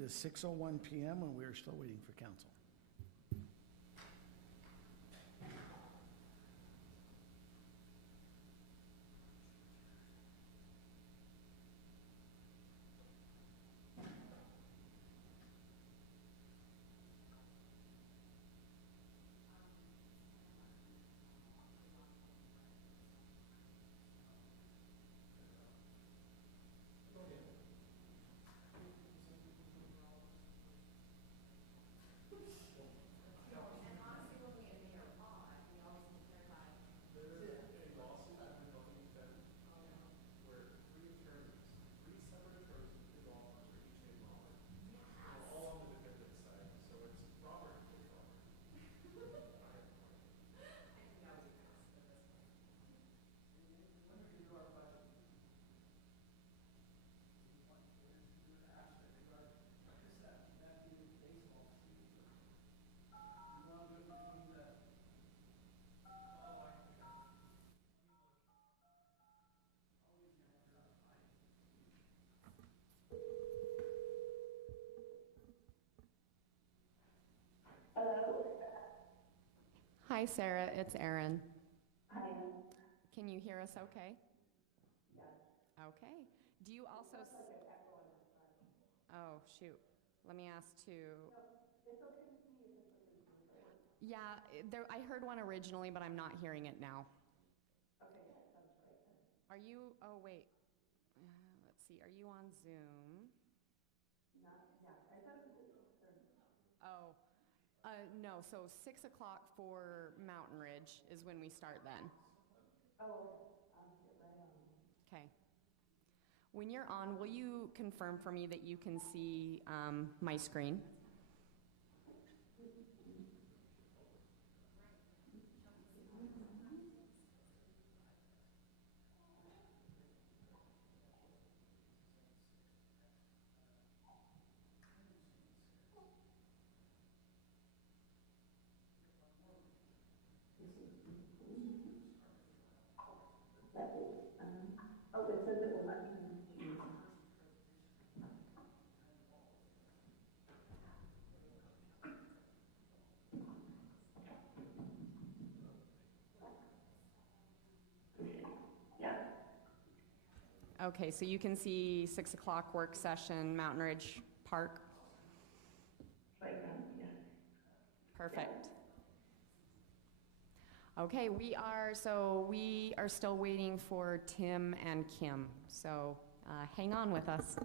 It is 6:01 p.m. and we are still waiting for council. Hi, Sarah. It's Erin. Hi. Can you hear us okay? Yes. Okay. Do you also... Oh, shoot. Let me ask to... It's okay with me. It's okay with me. Yeah, I heard one originally, but I'm not hearing it now. Okay, that sounds right then. Are you... Oh, wait. Let's see. Are you on Zoom? Yeah, I thought it was at 6:30. Oh. No, so 6 o'clock for Mountain Ridge is when we start then. Oh, I'll get right on. Okay. When you're on, will you confirm for me that you can see my screen? Oh, it says it will let me. Okay, so you can see 6 o'clock work session, Mountain Ridge Park. Right now, yeah. Perfect. Okay, we are still waiting for Tim and Kim, so hang on with us.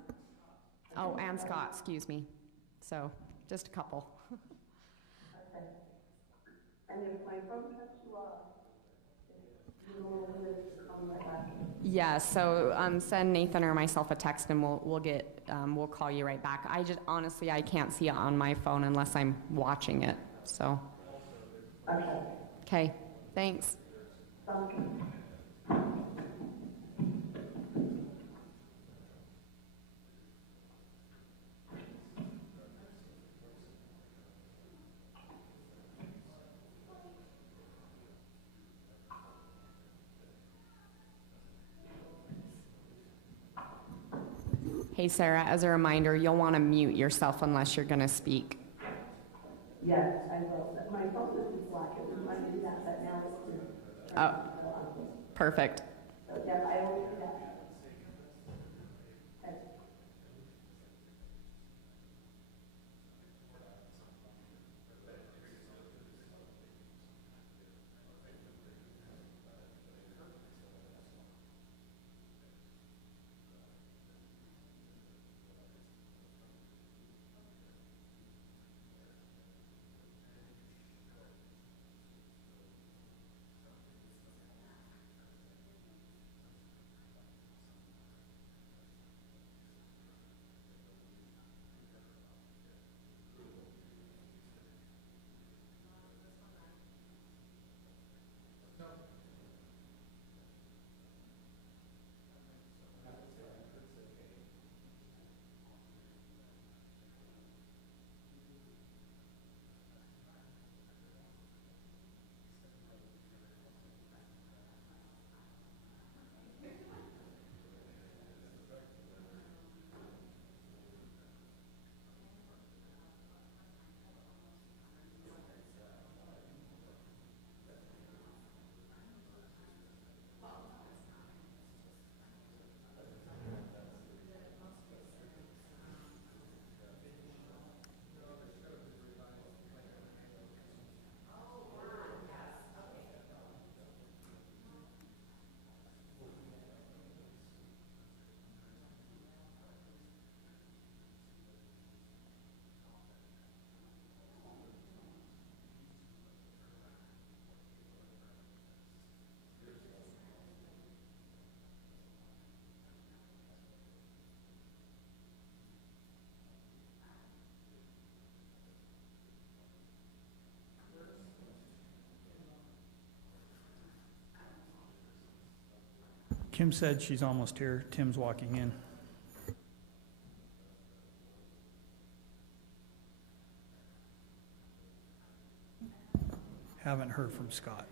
Oh, and Scott, excuse me. So, just a couple. Okay. And if my phone cuts you off, you know when it's coming back. Yeah, so send Nathan or myself a text and we'll call you right back. Honestly, I can't see it on my phone unless I'm watching it, so. Okay. Okay, thanks. Okay. Hey, Sarah, as a reminder, you'll want to mute yourself unless you're going to speak. Yes, I will. My phone is black. It was my do that, but now it's clear. Oh, perfect. So, yeah, I will do that. Okay. Kim said she's almost here. Tim's walking in. Haven't heard from Scott.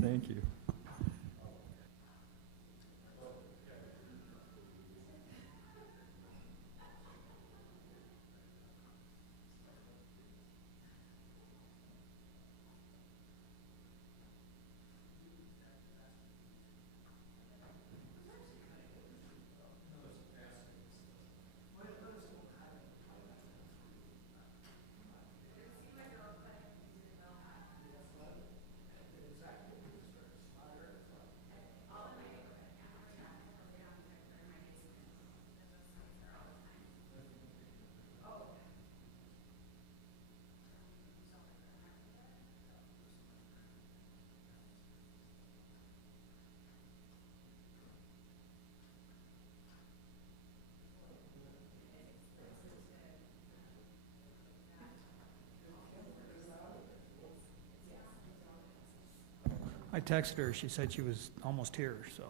Thank you. I texted her, she said she was almost here, so.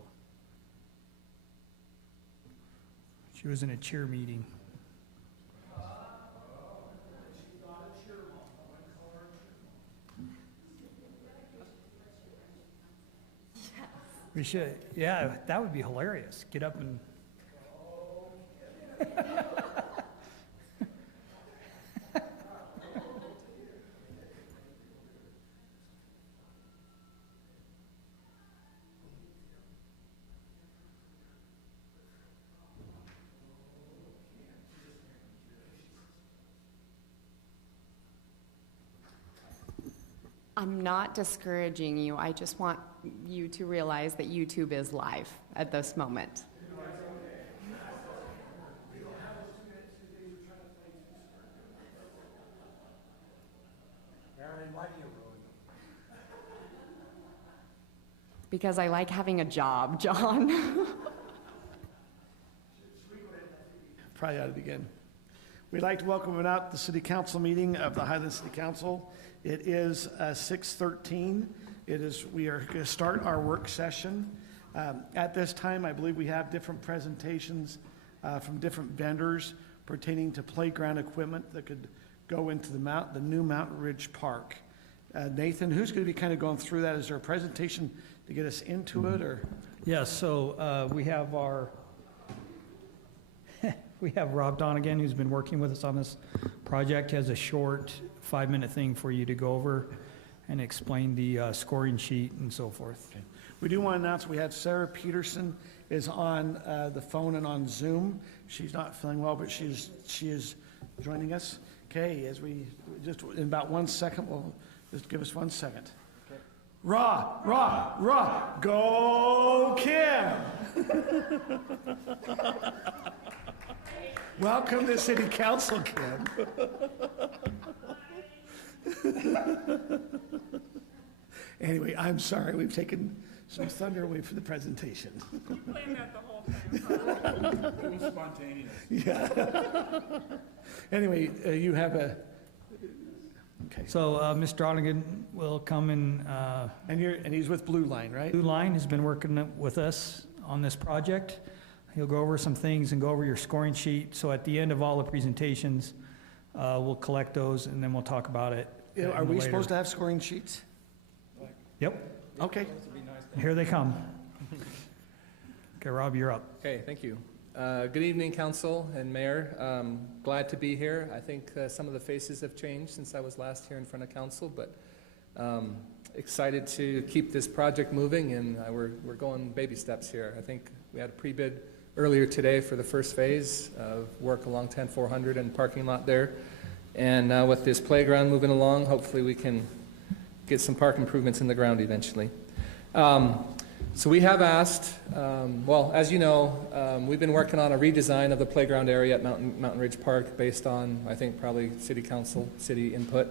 She was in a cheer meeting. We should, yeah, that would be hilarious. Get up and. I'm not discouraging you. I just want you to realize that YouTube is live at this moment. Marilyn, why do you ruin them? Because I like having a job, John. Probably ought to begin. We'd like to welcome you out to the City Council meeting of the Highland City Council. It is 6:13. We are going to start our work session. At this time, I believe we have different presentations from different vendors pertaining to playground equipment that could go into the new Mountain Ridge Park. Nathan, who's going to be kind of going through that? Is there a presentation to get us into it, or? Yes, so we have we have Rob Donegan, who's been working with us on this project, has a short 5-minute thing for you to go over and explain the scoring sheet and so forth. Okay. We do want to announce we have Sarah Peterson is on the phone and on Zoom. She's not feeling well, but she is joining us. Okay, as we just in about 1 second, we'll just give us 1 second. Okay. Raw, go Kim! Welcome to City Council, Kim. Anyway, I'm sorry, we've taken some thunder away from the presentation. You planned that the whole time. It was spontaneous. Yeah. Anyway, you have a, okay. So Ms. Donegan will come and he's with Blue Line, right? Blue Line has been working with us on this project. He'll go over some things and go over your scoring sheet. So at the end of all the presentations, we'll collect those and then we'll talk about it. Are we supposed to have scoring sheets? Yep. Okay. Here they come. Okay, Rob, you're up. Okay, thank you. Good evening, Council and Mayor. Glad to be here. I think some of the faces have changed since I was last here in front of Council, but excited to keep this project moving, and we're going baby steps here. I think we had a pre-bid earlier today for the first phase of work along 10400 and parking lot there. And with this playground moving along, hopefully we can get some park improvements in the ground eventually. So we have asked, well, as you know, we've been working on a redesign of the playground area at Mountain Ridge Park based on, I think, probably City Council, city input.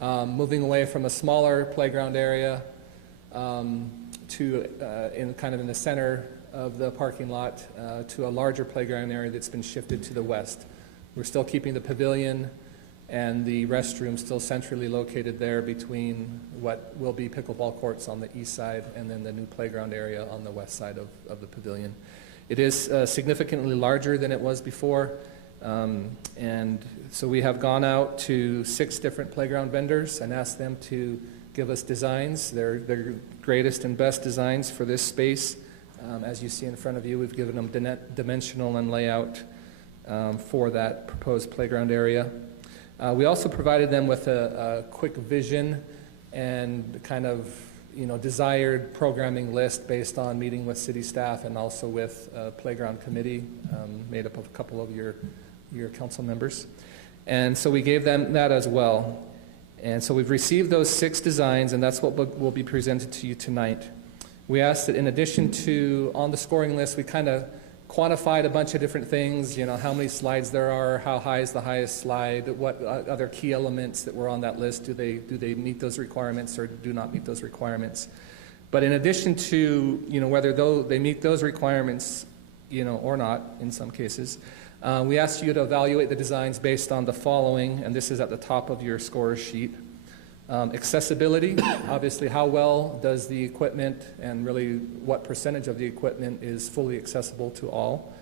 Moving away from a smaller playground area to in the center of the parking lot to a larger playground area that's been shifted to the west. We're still keeping the pavilion and the restroom still centrally located there between what will be pickleball courts on the east side and then the new playground area on the west side of the pavilion. It is significantly larger than it was before, and so we have gone out to 6 different playground vendors and asked them to give us designs, their greatest and best designs for this space. As you see in front of you, we've given them dimensional and layout for that proposed playground area. We also provided them with a quick vision and kind of, desired programming list based on meeting with city staff and also with a playground committee made up of a couple of your council members. And so we gave them that as well. And so we've received those 6 designs, and that's what will be presented to you tonight. We asked that in addition to, on the scoring list, we kind of quantified a bunch of different things, how many slides there are, how high is the highest slide, what other key elements that were on that list, do they meet those requirements or do not meet those requirements. But in addition to, whether they meet those requirements, or not in some cases, we asked you to evaluate the designs based on the following, and this is at the top of your score sheet. Accessibility, obviously how well does the equipment and really what percentage of the equipment is fully accessible to all.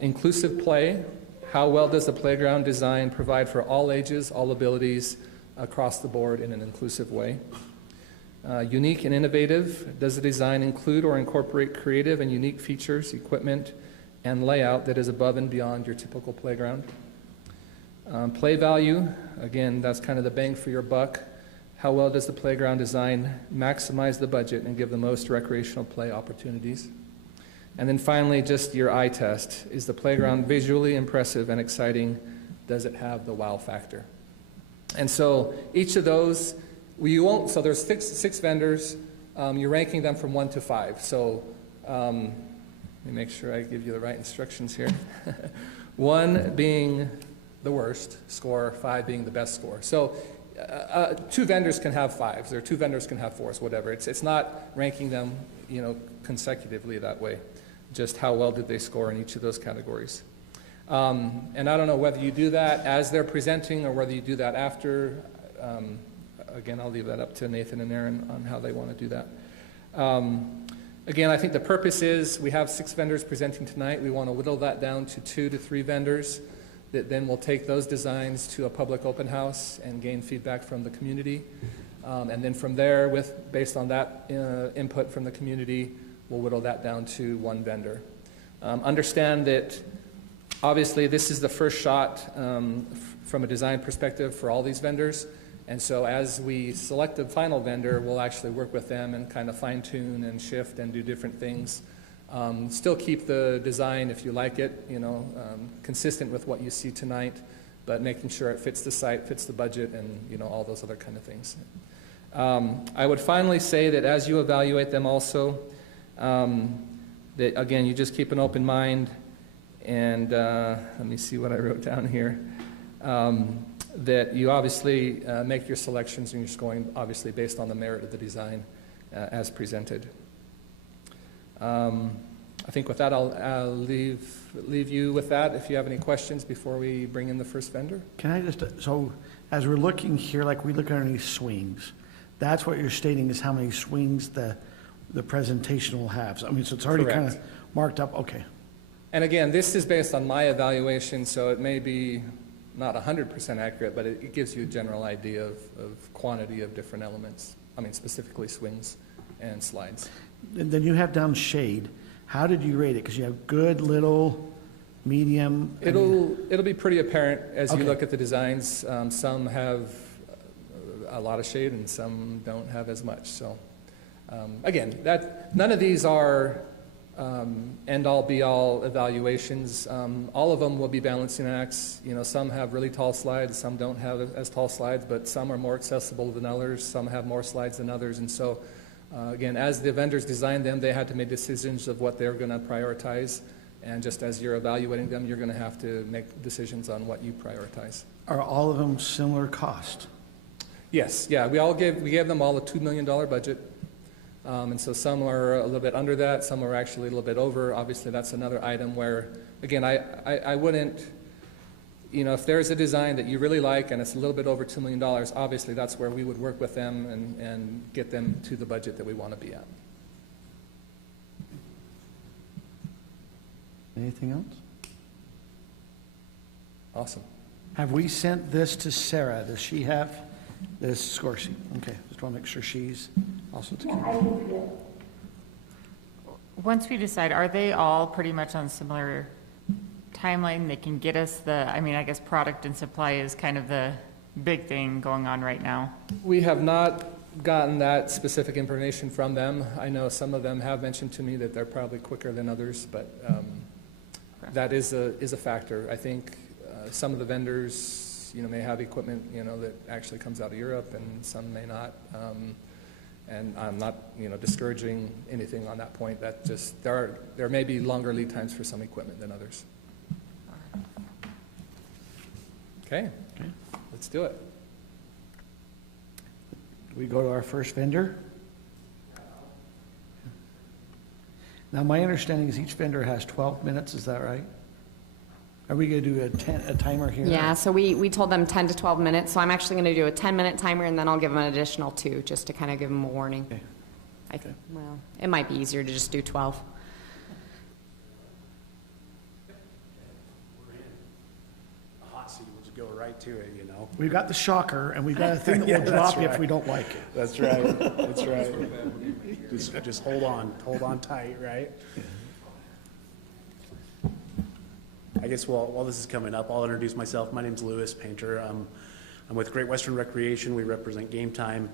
Inclusive play, how well does the playground design provide for all ages, all abilities across the board in an inclusive way. Unique and innovative, does the design include or incorporate creative and unique features, equipment, and layout that is above and beyond your typical playground. Play value, again, that's kind of the bang for your buck. How well does the playground design maximize the budget and give the most recreational play opportunities? And then finally, just your eye test. Is the playground visually impressive and exciting? Does it have the wow factor? And so each of those, so there's six vendors. You're ranking them from 1 to 5. So let me make sure I give you the right instructions here. 1 being the worst score, 5 being the best score. So 2 vendors can have 5s, or 2 vendors can have 4s, whatever. It's not ranking them, you know, consecutively that way, just how well did they score in each of those categories. And I don't know whether you do that as they're presenting or whether you do that after. Again, I'll leave that up to Nathan and Aaron on how they want to do that. Again, I think the purpose is we have 6 vendors presenting tonight. We want to whittle that down to 2 to 3 vendors that then will take those designs to a public open house and gain feedback from the community. And then from there, based on that input from the community, we'll whittle that down to 1 vendor. Understand that obviously this is the first shot from a design perspective for all these vendors. And so as we select the final vendor, we'll actually work with them and kind of fine tune and shift and do different things. Still keep the design, if you like it, you know, consistent with what you see tonight, but making sure it fits the site, fits the budget, and, you know, all those other kind of things. I would finally say that as you evaluate them also, that again, you just keep an open mind, and let me see what I wrote down here. That you obviously make your selections and your scoring obviously based on the merit of the design as presented. I think with that, I'll leave you with that if you have any questions before we bring in the first vendor. Can I just, so as we're looking here, like we look underneath swings, that's what you're stating is how many swings the presentation will have. So, I mean, so it's already kind of marked up, okay. And again, this is based on my evaluation, so it may be not 100% accurate, but it gives you a general idea of quantity of different elements. I mean, specifically swings and slides. And then you have down shade. How did you rate it? Because you have good, little, medium. It'll be pretty apparent as you Okay. look at the designs. Some have a lot of shade and some don't have as much. So again, none of these are end-all, be-all evaluations. All of them will be balancing acts. You know, some have really tall slides, some don't have as tall slides, but some are more accessible than others. Some have more slides than others, and so again, as the vendors designed them, they had to make decisions of what they're going to prioritize. And just as you're evaluating them, you're going to have to make decisions on what you prioritize. Are all of them similar cost? Yes, yeah, we gave them all a $2 million budget. And so some are a little bit under that, some are actually a little bit over. Obviously, that's another item where, again, I wouldn't, you know, if there's a design that you really like and it's a little bit over $2 million, obviously that's where we would work with them and get them to the budget that we want to be at. Anything else? Awesome. Have we sent this to Sarah? Does she have this score sheet? Okay, just want to make sure she's also together. Once we decide, are they all pretty much on similar timeline? They can get us I guess product and supply is kind of the big thing going on right now. We have not gotten that specific information from them. I know some of them have mentioned to me that they're probably quicker than others, but that is a factor. I think some of the vendors, you know, may have equipment, you know, that actually comes out of Europe, and some may not. And I'm not, you know, discouraging anything on that point. That just there may be longer lead times for some equipment than others. Okay, let's do it. Do we go to our first vendor? Now, my understanding is each vendor has 12 minutes, is that right? Are we going to do a timer here? Yeah, so we told them 10 to 12 minutes, so I'm actually going to do a 10-minute timer, and then I'll give them an additional 2, just to kind of give them a warning. Okay. Well, it might be easier to just do 12. A hot seat, we'll just go right to it, you know? We've got the shocker, and we've got a thing that Yeah, will that's drop you if right. we don't like it. That's right, that's right. Just hold on tight, right? I guess while this is coming up, I'll introduce myself. My name's Lewis Painter. I'm with Great Western Recreation. We represent Game Time.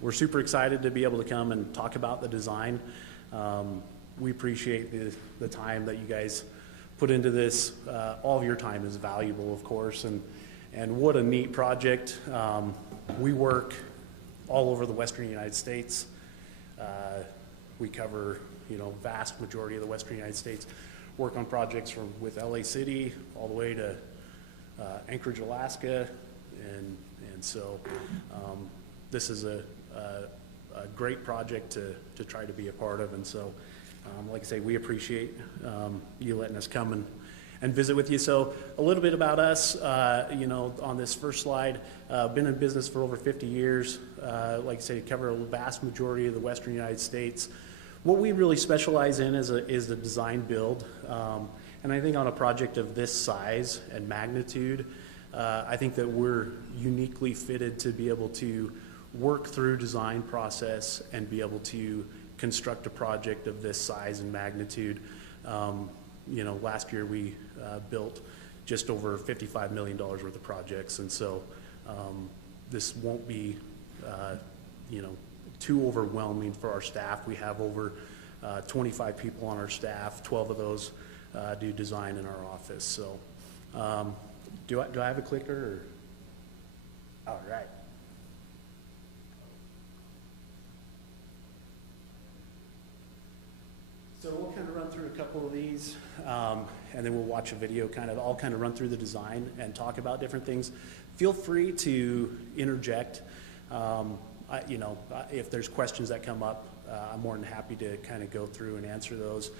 We're super excited to be able to come and talk about the design. We appreciate the time that you guys put into this. All of your time is valuable, of course, and what a neat project. We work all over the Western United States. We cover, you know, vast majority of the Western United States. Work on projects with LA City all the way to Anchorage, Alaska, and And so this is a great project to try to be a part of. And so, like I say, we appreciate you letting us come and visit with you. So a little bit about us, you know, on this first slide, been in business for over 50 years. Like I say, cover a vast majority of the Western United States. What we really specialize in is the design build. And I think on a project of this size and magnitude, I think that we're uniquely fitted to be able to work through design process and be able to construct a project of this size and magnitude. You know, last year we built just over $55 million worth of projects, and so this won't be, you know, too overwhelming for our staff. We have over 25 people on our staff. 12 of those do design in our office. So, do I have a clicker? Or? All right. So we'll kind of run through a couple of these, and then we'll watch a video, I'll kind of run through the design and talk about different things. Feel free to interject. You know, if there's questions that come up, I'm more than happy to kind of go through and answer those.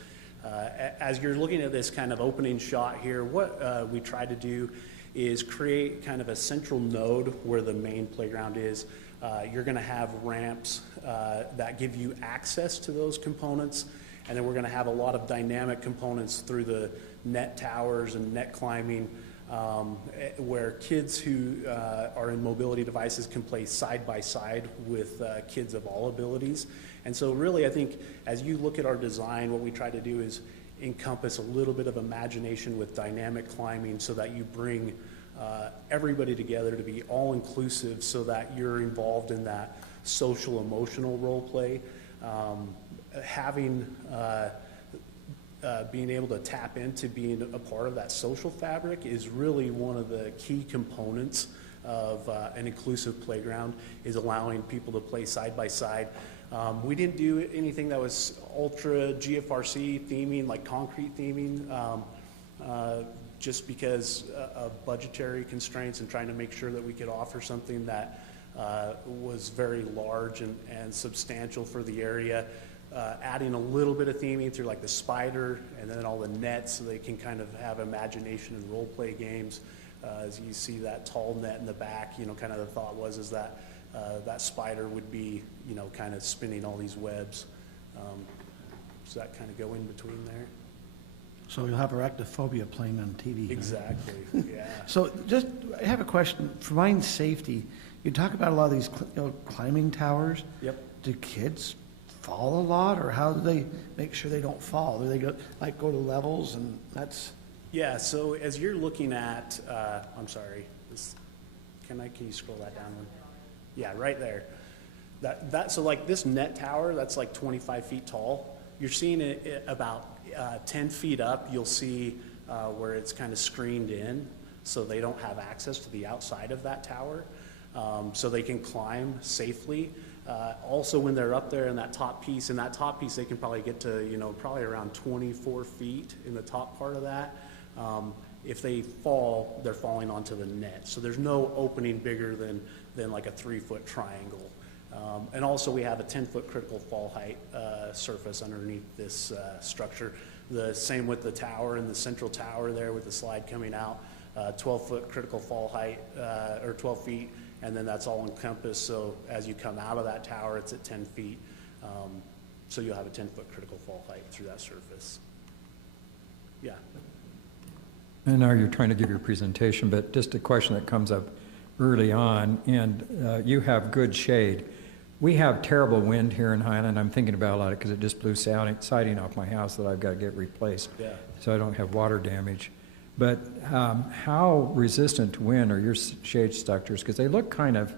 As you're looking at this kind of opening shot here, what we try to do is create kind of a central node where the main playground is. You're going to have ramps that give you access to those components. And then we're going to have a lot of dynamic components through the net towers and net climbing, where kids who are in mobility devices can play side by side with kids of all abilities. And so really, I think as you look at our design, what we try to do is encompass a little bit of imagination with dynamic climbing so that you bring everybody together to be all inclusive so that you're involved in that social emotional role play. Having being able to tap into being a part of that social fabric is really one of the key components of an inclusive playground, is allowing people to play side by side. We didn't do anything that was ultra GFRC theming, like concrete theming, just because of budgetary constraints and trying to make sure that we could offer something that was very large and substantial for the area. Adding a little bit of theming through like the spider and then all the nets so they can kind of have imagination and role play games. As you see that tall net in the back, you know, kind of the thought was is that that spider would be, you know, kind of spinning all these webs. So that kind of go in between there. So you'll have arachnophobia playing on TV. Exactly, yeah. So just, I have a question. For mine safety, you talk about a lot of these climbing towers. Yep. Do kids fall a lot, or how do they make sure they don't fall? Do they go to levels, and that's? Yeah, so as you're looking at, I'm sorry, can you scroll that down one? Yeah, right there. So like this net tower, that's like 25 feet tall. You're seeing it about 10 feet up, you'll see where it's kind of screened in, so they don't have access to the outside of that tower, so they can climb safely. Also, when they're up there in that top piece, they can probably get to, you know, probably around 24 feet in the top part of that. If they fall, they're falling onto the net. So there's no opening bigger than like a 3-foot triangle. And also we have a 10-foot critical fall height surface underneath this structure. The same with the tower and the central tower there with the slide coming out, 12-foot critical fall height, or 12 feet, and then that's all encompassed. So as you come out of that tower, it's at 10 feet. So you'll have a 10-foot critical fall height through that surface. Yeah. I know you're trying to give your presentation, but just a question that comes up early on, and you have good shade. We have terrible wind here in Highland. I'm thinking about a lot of it because it just blew siding off my house that I've got to get replaced, Yeah. so I don't have water damage. But how resistant to wind are your shade structures? Because they look kind of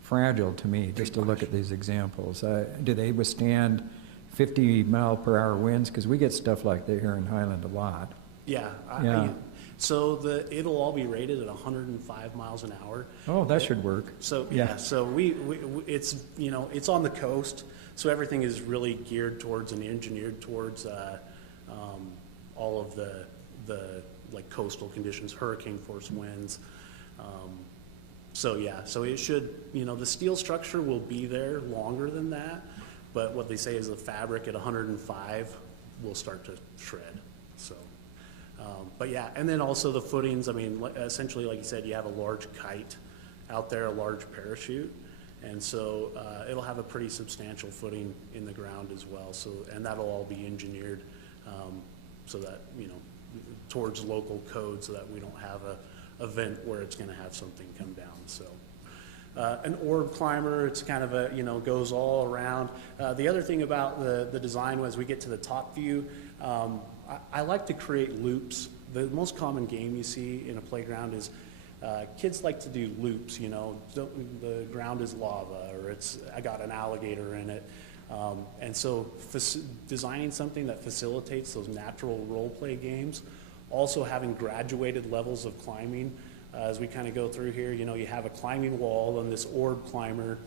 fragile to me, just to look at these examples. Do they withstand 50-mile-per-hour winds? Because we get stuff like that here in Highland a lot. Yeah. So it'll all be rated at 105 miles an hour. Oh, that should work. So yeah, so we it's, you know, it's on the coast, so everything is really geared towards and engineered towards all of the like coastal conditions, hurricane force winds, So yeah, so it should, the steel structure will be there longer than that, but what they say is the fabric at 105 will start to shred, so. But yeah, and then also the footings, essentially, like you said, you have a large kite out there, a large parachute, and so it'll have a pretty substantial footing in the ground as well, so, and that'll all be engineered so that, towards local code, so that we don't have a event where it's gonna have something come down, so. An orb climber, it's kind of a, goes all around. The other thing about the design, as we get to the top view, I like to create loops. The most common game you see in a playground is kids like to do loops, the ground is lava, or I got an alligator in it. And so designing something that facilitates those natural role play games, also having graduated levels of climbing. As we kind of go through here, you have a climbing wall and this orb climber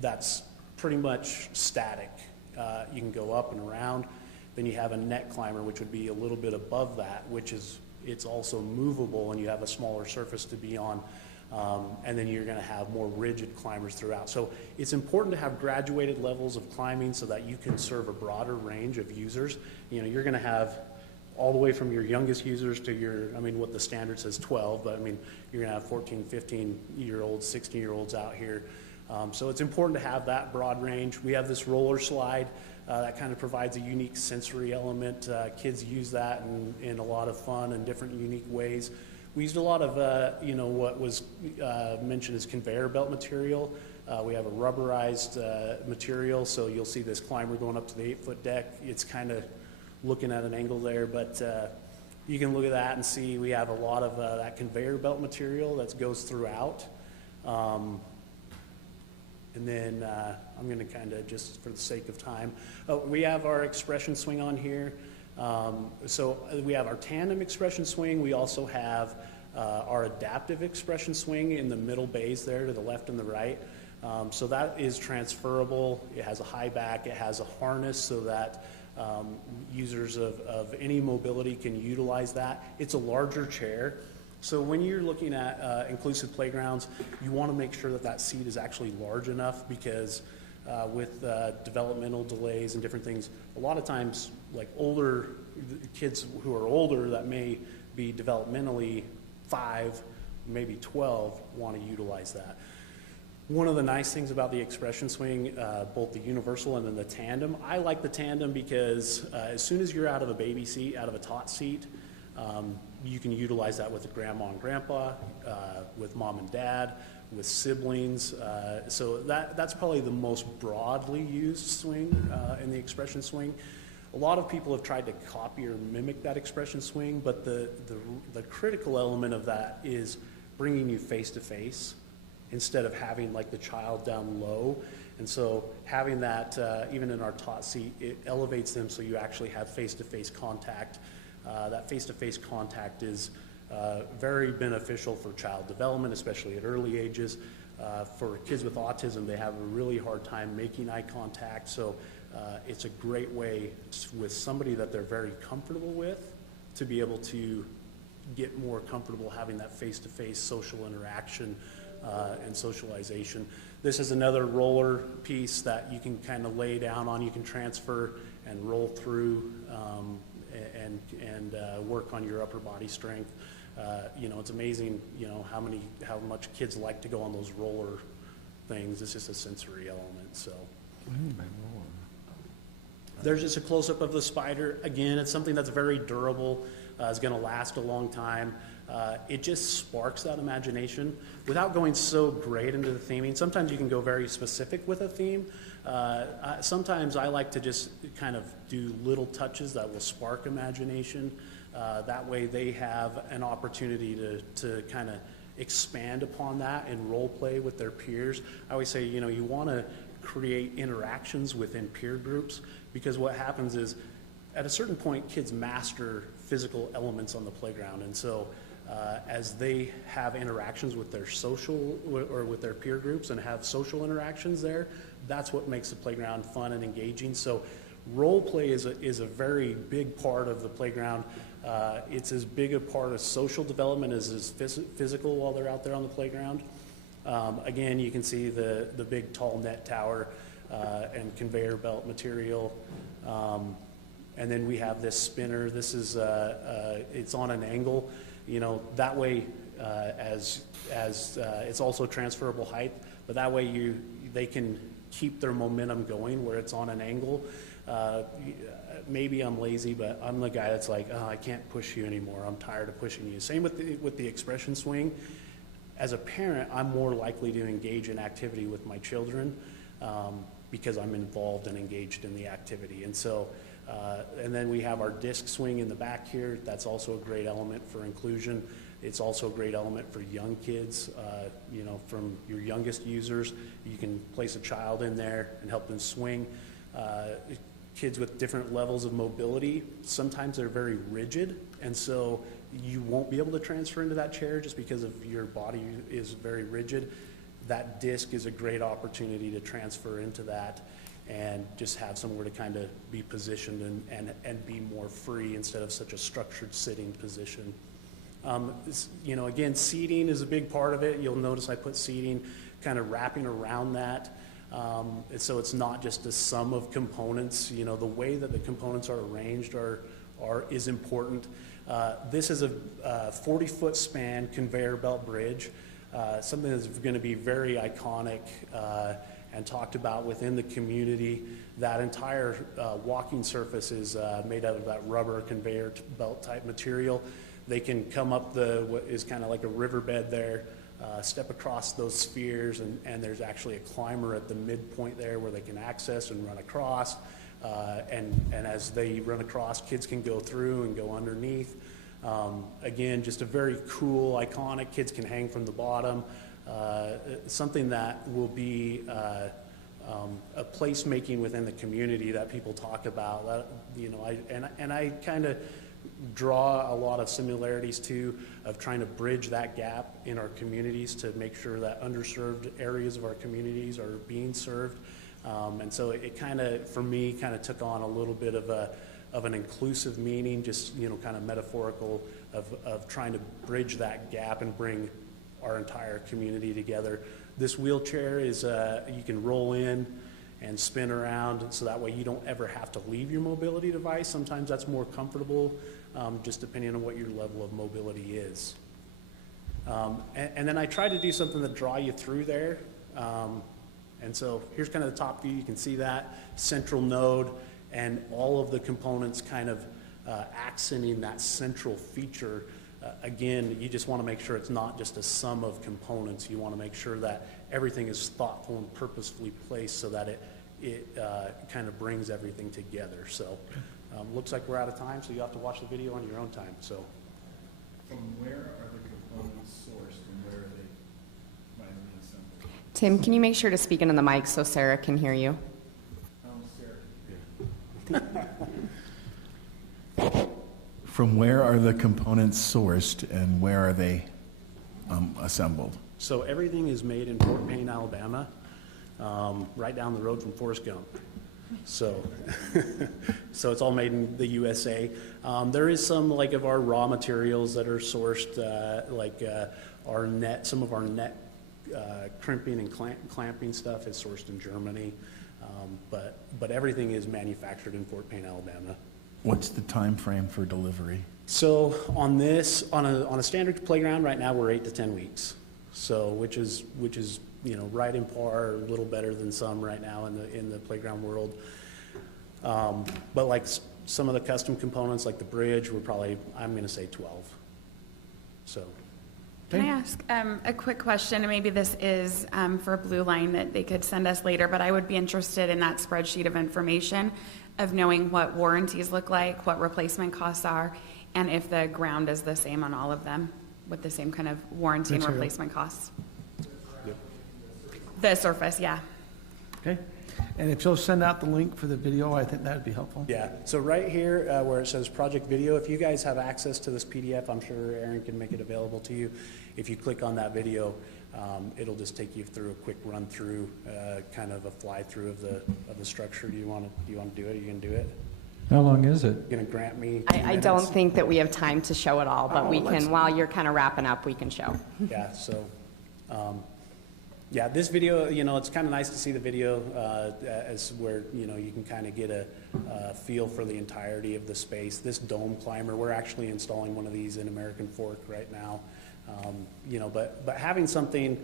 that's pretty much static. You can go up and around. Then you have a net climber, which would be a little bit above that, it's also movable, and you have a smaller surface to be on. And then you're going to have more rigid climbers throughout. So it's important to have graduated levels of climbing so that you can serve a broader range of users. You're going to have all the way from your youngest users to what the standard says 12, but you're going to have 14, 15-year-olds, 16-year-olds out here. So it's important to have that broad range. We have this roller slide that kind of provides a unique sensory element. Kids use that in a lot of fun and different unique ways. We used a lot of, what was mentioned as conveyor belt material. We have a rubberized material, so you'll see this climber going up to the 8-foot deck. It's kind of looking at an angle there, but you can look at that and see we have a lot of that conveyor belt material that goes throughout. And then I'm going to kind of, just for the sake of time, we have our expression swing on here. So we have our tandem expression swing. We also have our adaptive expression swing in the middle bays there to the left and the right. So that is transferable. It has a high back. It has a harness so that users of any mobility can utilize that. It's a larger chair. So when you're looking at inclusive playgrounds, you want to make sure that that seat is actually large enough, because with developmental delays and different things, a lot of times, like older kids who are older that may be developmentally 5, maybe 12, want to utilize that. One of the nice things about the expression swing, both the universal and then the tandem, I like the tandem because as soon as you're out of a baby seat, out of a tot seat, you can utilize that with grandma and grandpa, with mom and dad, with siblings. So that's probably the most broadly used swing in the expression swing. A lot of people have tried to copy or mimic that expression swing, but the critical element of that is bringing you face to face instead of having like the child down low. And so having that, even in our tot seat, it elevates them so you actually have face-to-face contact. That face-to-face contact is very beneficial for child development, especially at early ages. For kids with autism, they have a really hard time making eye contact, so it's a great way with somebody that they're very comfortable with to be able to get more comfortable having that face-to-face social interaction and socialization. This is another roller piece that you can kind of lay down on, you can transfer and roll through and work on your upper body strength. It's amazing, how much kids like to go on those roller things. It's just a sensory element, so. There's just a close-up of the spider. Again, it's something that's very durable, is gonna last a long time. It just sparks that imagination without going so great into the theming. Sometimes you can go very specific with a theme. Sometimes I like to just kind of do little touches that will spark imagination. That way they have an opportunity to kind of expand upon that and role play with their peers. I always say, you want to create interactions within peer groups, because what happens is at a certain point kids master physical elements on the playground, and so as they have interactions with their social or with their peer groups and have social interactions there, that's what makes the playground fun and engaging. So role play is a very big part of the playground. It's as big a part of social development as is physical while they're out there on the playground. Again, you can see the big tall net tower and conveyor belt material. And then we have this spinner. This is, it's on an angle, you know, that way as it's also transferable height, but that way they can keep their momentum going where it's on an angle. Maybe I'm lazy, but I'm the guy that's like, oh, I can't push you anymore. I'm tired of pushing you. Same with the expression swing. As a parent, I'm more likely to engage in activity with my children because I'm involved and engaged in the activity. And so, and then we have our disc swing in the back here. That's also a great element for inclusion. It's also a great element for young kids, you know, from your youngest users. You can place a child in there and help them swing. Kids with different levels of mobility, sometimes they're very rigid, and so you won't be able to transfer into that chair just because of your body is very rigid. That disc is a great opportunity to transfer into that and just have somewhere to kind of be positioned and be more free instead of such a structured sitting position. You know, again, seating is a big part of it. You'll notice I put seating kind of wrapping around that. So it's not just a sum of components. You know, the way that the components are arranged is important. This is a 40-foot span conveyor belt bridge, something that's going to be very iconic and talked about within the community. That entire walking surface is made out of that rubber conveyor belt type material. They can come up what is kind of like a riverbed there, step across those spheres, and there's actually a climber at the midpoint there where they can access and run across. And as they run across, kids can go through and go underneath. Again, just a very cool, iconic, kids can hang from the bottom. Something that will be a placemaking within the community that people talk about. That, you know, I kind of draw a lot of similarities too of trying to bridge that gap in our communities to make sure that underserved areas of our communities are being served. And so it kind of, for me, kind of took on a little bit of an inclusive meaning, just, you know, kind of metaphorical of trying to bridge that gap and bring our entire community together. This wheelchair is, you can roll in and spin around, so that way you don't ever have to leave your mobility device. Sometimes that's more comfortable, just depending on what your level of mobility is. And then I tried to do something to draw you through there. And so here's kind of the top view. You can see that central node and all of the components kind of accenting that central feature. Again, you just want to make sure it's not just a sum of components. You want to make sure that everything is thoughtful and purposefully placed so that it kind of brings everything together. So looks like we're out of time, so you have to watch the video on your own time. So, from where are the components sourced and where are they finally assembled? Tim, can you make sure to speak into the mic so Sarah can hear you? From where are the components sourced and where are they assembled? So everything is made in Fort Payne, Alabama, right down the road from Forrest Gump. So, so it's all made in the USA. There is some like of our raw materials that are sourced, like our net. Some of our net crimping and clamping stuff is sourced in Germany, but everything is manufactured in Fort Payne, Alabama. What's the time frame for delivery? So on this, on a standard playground right now, we're 8 to 10 weeks. So which is you know, right in par, a little better than some right now in the playground world. But like some of the custom components, like the bridge, we're probably, I'm going to say 12. So. Can I ask a quick question? And maybe this is for Blue Line that they could send us later, but I would be interested in that spreadsheet of information of knowing what warranties look like, what replacement costs are, and if the ground is the same on all of them with the same kind of warranty and replacement costs. Yep. The surface, yeah. Okay. And if you'll send out the link for the video, I think that would be helpful. Yeah, so right here where it says project video, if you guys have access to this PDF, I'm sure Aaron can make it available to you. If you click on that video, It'll just take you through a quick run through, kind of a fly through of the structure. Do you want to do it? Are you going to do it? How long is it? You going to grant me? I don't think that we have time to show it all, but Oh, we let's- can, while you're kind of wrapping up, we can show. Yeah, so, yeah, this video, it's kind of nice to see the video as where, you can kind of get a feel for the entirety of the space. This dome climber, we're actually installing one of these in American Fork right now. But having something,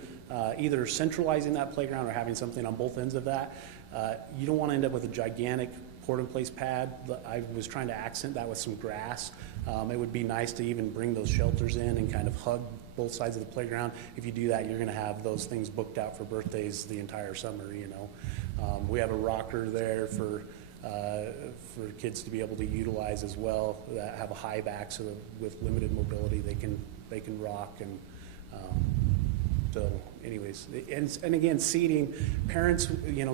either centralizing that playground or having something on both ends of that, you don't want to end up with a gigantic pour-in-place pad. I was trying to accent that with some grass. It would be nice to even bring those shelters in and kind of hug both sides of the playground. If you do that, you're going to have those things booked out for birthdays the entire summer. We have a rocker there for kids to be able to utilize as well, that have a high back, so that with limited mobility they can rock. And so anyways, and again, seating, parents,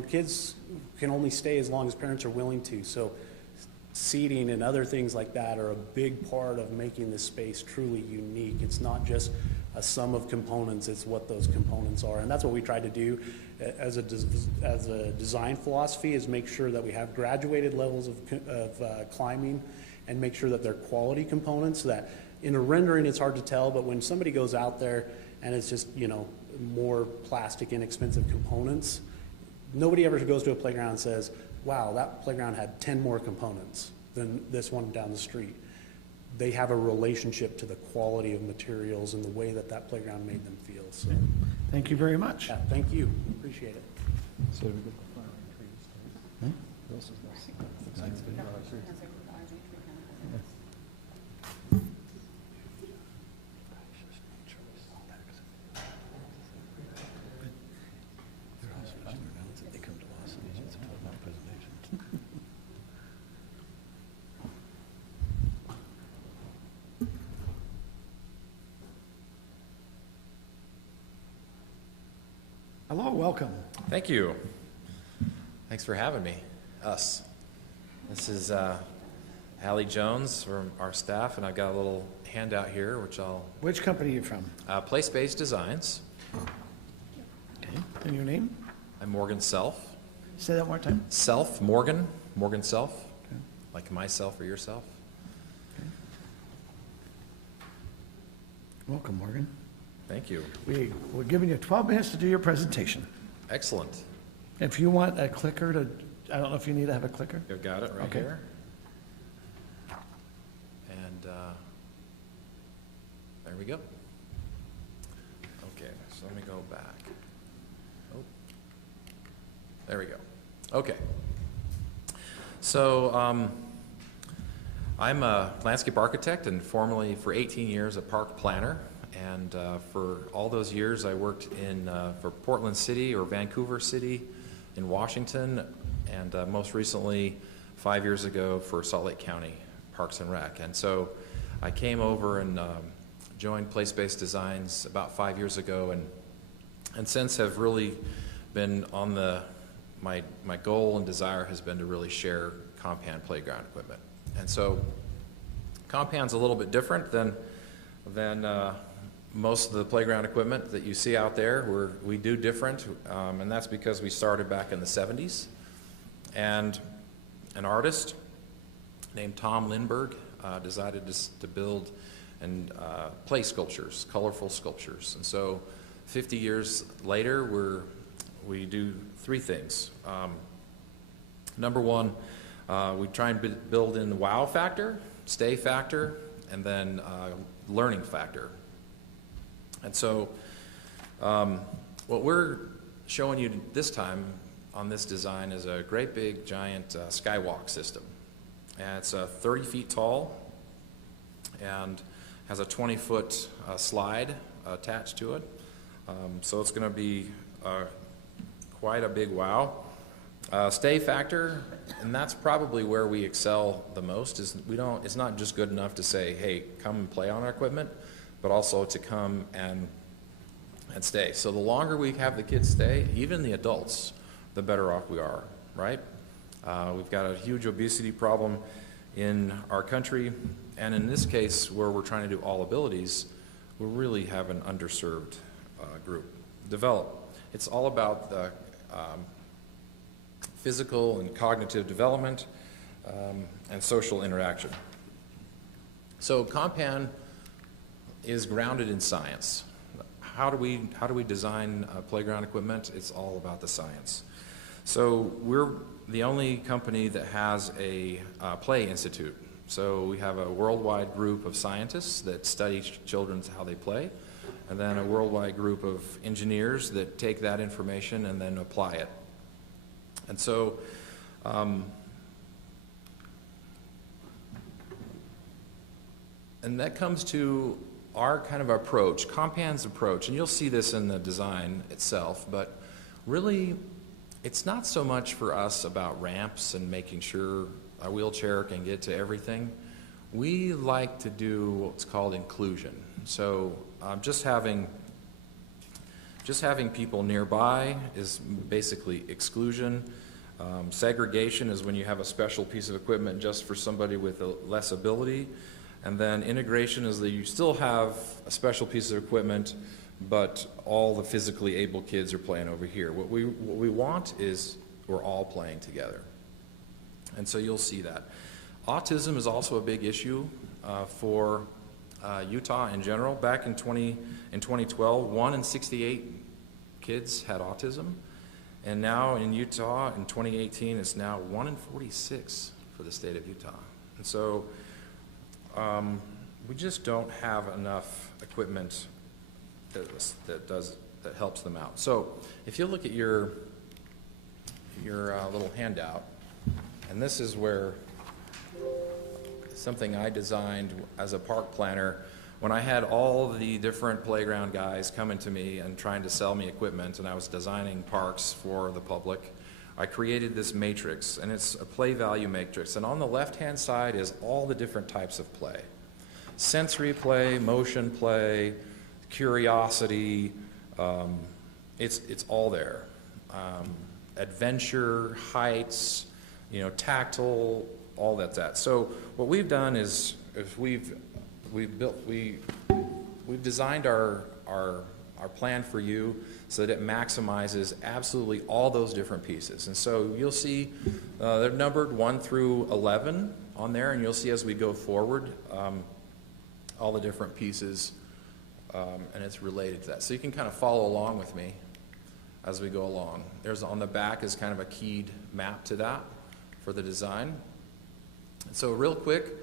kids can only stay as long as parents are willing to. So seating and other things like that are a big part of making this space truly unique. It's not just a sum of components, it's what those components are. And that's what we try to do as a design philosophy, is make sure that we have graduated levels of climbing, and make sure that they're quality components, so that in a rendering it's hard to tell, but when somebody goes out there and it's just, more plastic, inexpensive components, nobody ever goes to a playground and says, wow, that playground had 10 more components than this one down the street. They have a relationship to the quality of materials and the way that that playground made them feel. So, Thank you very much. yeah, thank you. Appreciate it. So we get the flowering trees. What else is this? Hello, welcome. Thank you. Thanks for having me, us. This is Hallie Jones from our staff, and I've got a little handout here, which I'll... Which company are you from? Place-Based Designs. Okay. And your name? I'm Morgan Self. Say that one more time. Self, Morgan Self, Okay. like myself or yourself. Welcome, Morgan. Thank you. We're giving you 12 minutes to do your presentation. Excellent. If you want a clicker to, I don't know if you need to have a clicker. You've got it right Okay. here. And there we go. Okay, so let me go back. Oh, there we go. Okay. So I'm a landscape architect and formerly for 18 years a park planner. And for all those years, I worked for Portland City or Vancouver City in Washington, and most recently, 5 years ago, for Salt Lake County Parks and Rec. And so I came over and joined Place-Based Designs about 5 years ago, and since have really been on my goal and desire has been to really share compound playground equipment. And so compound's a little bit different than most of the playground equipment that you see out there. We do different, and that's because we started back in the 70s. And an artist named Tom Lindbergh decided to build and play sculptures, colorful sculptures. And so 50 years later, we do three things. Number one, we try and build in the wow factor, stay factor, and then learning factor. And so what we're showing you this time on this design is a great big giant skywalk system. And it's 30 feet tall and has a 20-foot slide attached to it. So it's going to be quite a big wow. Stay factor, and that's probably where we excel the most, is it's not just good enough to say, hey, come and play on our equipment, but also to come and stay. So the longer we have the kids stay, even the adults, the better off we are, right? We've got a huge obesity problem in our country, and in this case, where we're trying to do all abilities, we really have an underserved group. develop. It's all about the physical and cognitive development and social interaction. So Compan is grounded in science. How do we design playground equipment? It's all about the science. So we're the only company that has a play institute. So we have a worldwide group of scientists that study children how they play, and then a worldwide group of engineers that take that information and then apply it. And so and that comes to our kind of approach, Compan's approach, and you'll see this in the design itself, but really it's not so much for us about ramps and making sure a wheelchair can get to everything. We like to do what's called inclusion. So just having people nearby is basically exclusion. Segregation is when you have a special piece of equipment just for somebody with less ability. And then integration is that you still have a special piece of equipment, but all the physically able kids are playing over here. What we want is we're all playing together. And so you'll see that. Autism is also a big issue for Utah in general. Back in 2012, 1 in 68 kids had autism. And now in Utah in 2018, it's now 1 in 46 for the state of Utah. And so we just don't have enough equipment that helps them out. So if you look at your little handout, and this is where something I designed as a park planner when I had all the different playground guys coming to me and trying to sell me equipment, and I was designing parks for the public. I created this matrix, and it's a play value matrix, and on the left-hand side is all the different types of play. Sensory play, motion play, curiosity, it's all there. Adventure, heights, tactile, all that's that. So what we've done is we've designed our plan for you so that it maximizes absolutely all those different pieces. And so you'll see they're numbered 1 through 11 on there, and you'll see as we go forward all the different pieces, and it's related to that. So you can kind of follow along with me as we go along. There's on the back is kind of a keyed map to that for the design. And so real quick,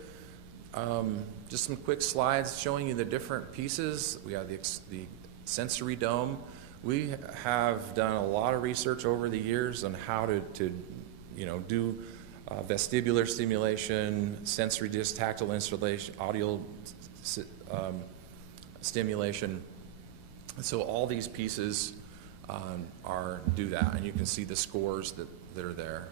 just some quick slides showing you the different pieces. We have the sensory dome. We have done a lot of research over the years on how to do vestibular stimulation, sensory disc, tactile installation, audio stimulation. And so all these pieces do that, and you can see the scores that are there.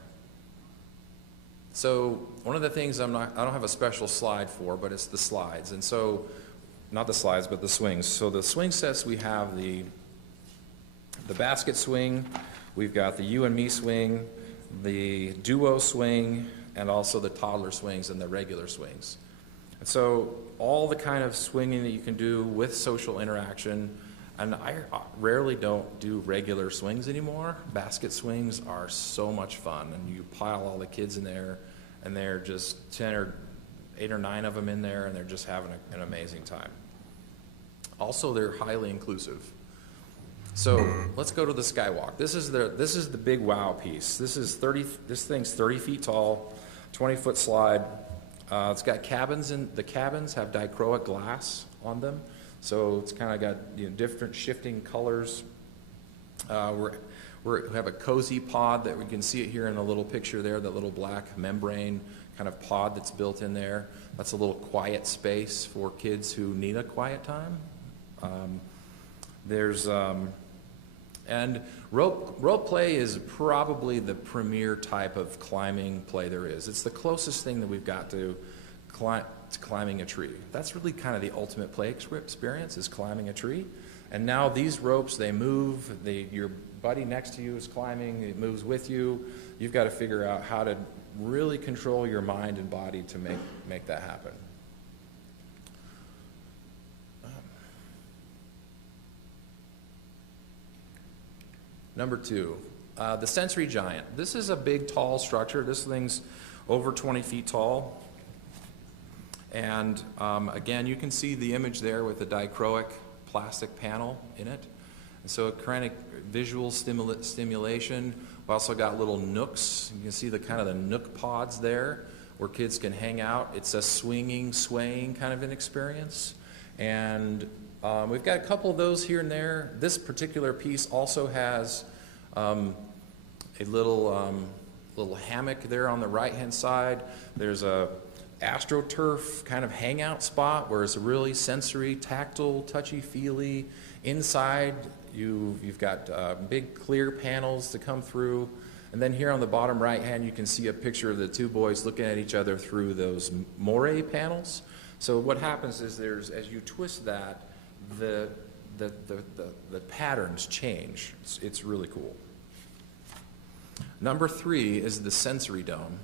So one of the things I don't have a special slide for, but it's the slides. And so, not the slides, but the swings. So the swing sets, we have the basket swing, we've got the you and me swing, the duo swing, and also the toddler swings and the regular swings. And so all the kind of swinging that you can do with social interaction, and I rarely don't do regular swings anymore. Basket swings are so much fun, and you pile all the kids in there, and they're just 8 or 9 of them in there, and they're just having an amazing time. Also, they're highly inclusive. So let's go to the skywalk. This is the big wow piece. This thing's 30 feet tall, 20-foot slide. It's got cabins, and the cabins have dichroic glass on them. So it's kind of got different shifting colors. We have a cozy pod that we can see it here in a little picture there, that little black membrane kind of pod that's built in there. That's a little quiet space for kids who need a quiet time. And rope play is probably the premier type of climbing play there is. It's the closest thing that we've got to climbing a tree. That's really kind of the ultimate play experience, is climbing a tree. And now these ropes, they move. Your buddy next to you is climbing. It moves with you. You've got to figure out how to really control your mind and body to make that happen. Number 2, the Sensory Giant. This is a big, tall structure. This thing's over 20 feet tall. And again, you can see the image there with the dichroic plastic panel in it. And so kind of visual stimulation. We also got little nooks. You can see the kind of the nook pods there where kids can hang out. It's a swinging, swaying kind of an experience. And we've got a couple of those here and there. This particular piece also has a little hammock there on the right-hand side. There's a AstroTurf kind of hangout spot where it's a really sensory, tactile, touchy-feely. Inside, you've got big clear panels to come through. And then here on the bottom right-hand, you can see a picture of the two boys looking at each other through those moire panels. So what happens is as you twist that, the patterns change. It's really cool. Number 3 is the Sensory Dome.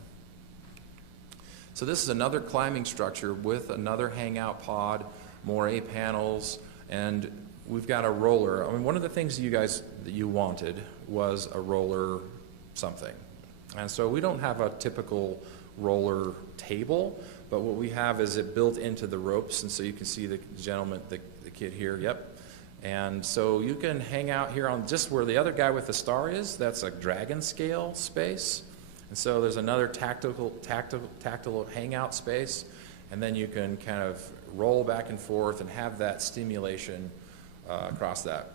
So this is another climbing structure with another hangout pod, moire panels, and we've got a roller. I mean, one of the things that you wanted was a roller something. And so we don't have a typical roller table, but what we have is it built into the ropes, and so you can see the gentleman, the kid here, yep. And so you can hang out here on just where the other guy with the star is. That's a dragon scale space. And so there's another tactile hangout space, and then you can kind of roll back and forth and have that stimulation across that.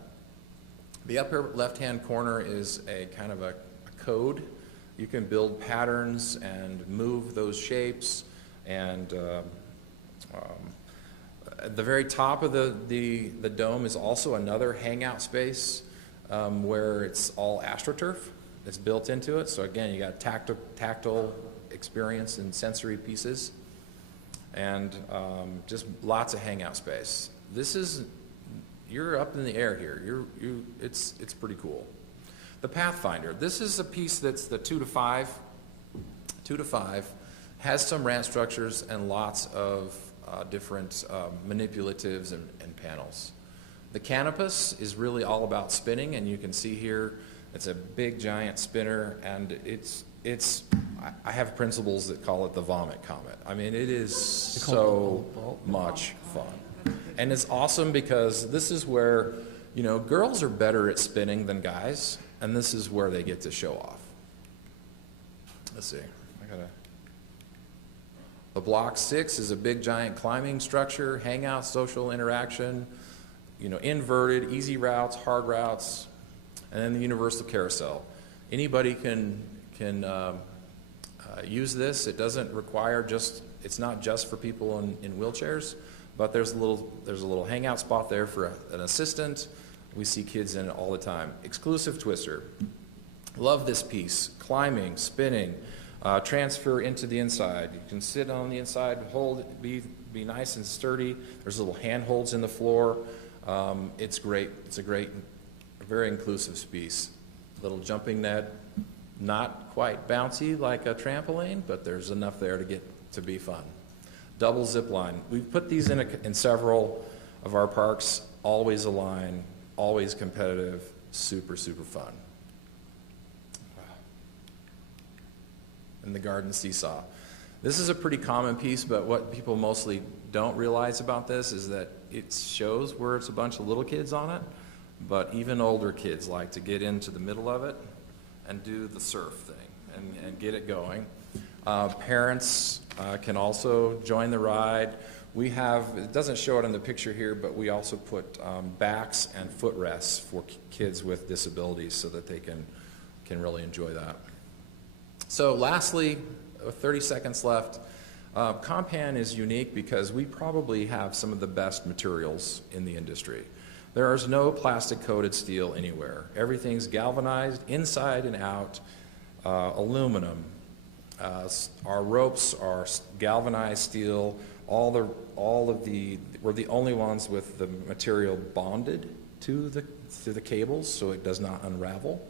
The upper left-hand corner is a kind of a code. You can build patterns and move those shapes, and at the very top of the dome is also another hangout space where it's all AstroTurf. It's built into it. So again, you got tactile experience and sensory pieces, and just lots of hangout space. You're up in the air here. It's pretty cool. The Pathfinder. This is a piece that's the 2 to 5, has some ramp structures and lots of different manipulatives and panels. The Canopus is really all about spinning, and you can see here it's a big giant spinner, and I have principals that call it the vomit comet. I mean, it is so much fun. And it's awesome because this is where, girls are better at spinning than guys, and this is where they get to show off. Let's see. The Block 6 is a big giant climbing structure, hangout, social interaction, inverted, easy routes, hard routes, and then the universal carousel. Anybody can use this. It doesn't require it's not just for people in wheelchairs, but there's a little hangout spot there for an assistant. We see kids in it all the time. Exclusive twister. Love this piece. Climbing, spinning, transfer into the inside. You can sit on the inside, hold, be nice and sturdy. There's little handholds in the floor. It's great. It's a very inclusive piece. Little jumping net, not quite bouncy like a trampoline, but there's enough there to be fun. Double zip line. We've put these in several of our parks. Always aligned, always competitive, super, super fun. And the garden seesaw. This is a pretty common piece, but what people mostly don't realize about this is that it shows where it's a bunch of little kids on it, but even older kids like to get into the middle of it and do the surf thing and get it going. Parents can also join the ride. It doesn't show it in the picture here, but we also put backs and footrests for kids with disabilities so that they can really enjoy that. So lastly, 30 seconds left. Compan is unique because we probably have some of the best materials in the industry. There is no plastic coated steel anywhere. Everything's galvanized inside and out, aluminum. Our ropes are galvanized steel. We're the only ones with the material bonded to the cables, so it does not unravel.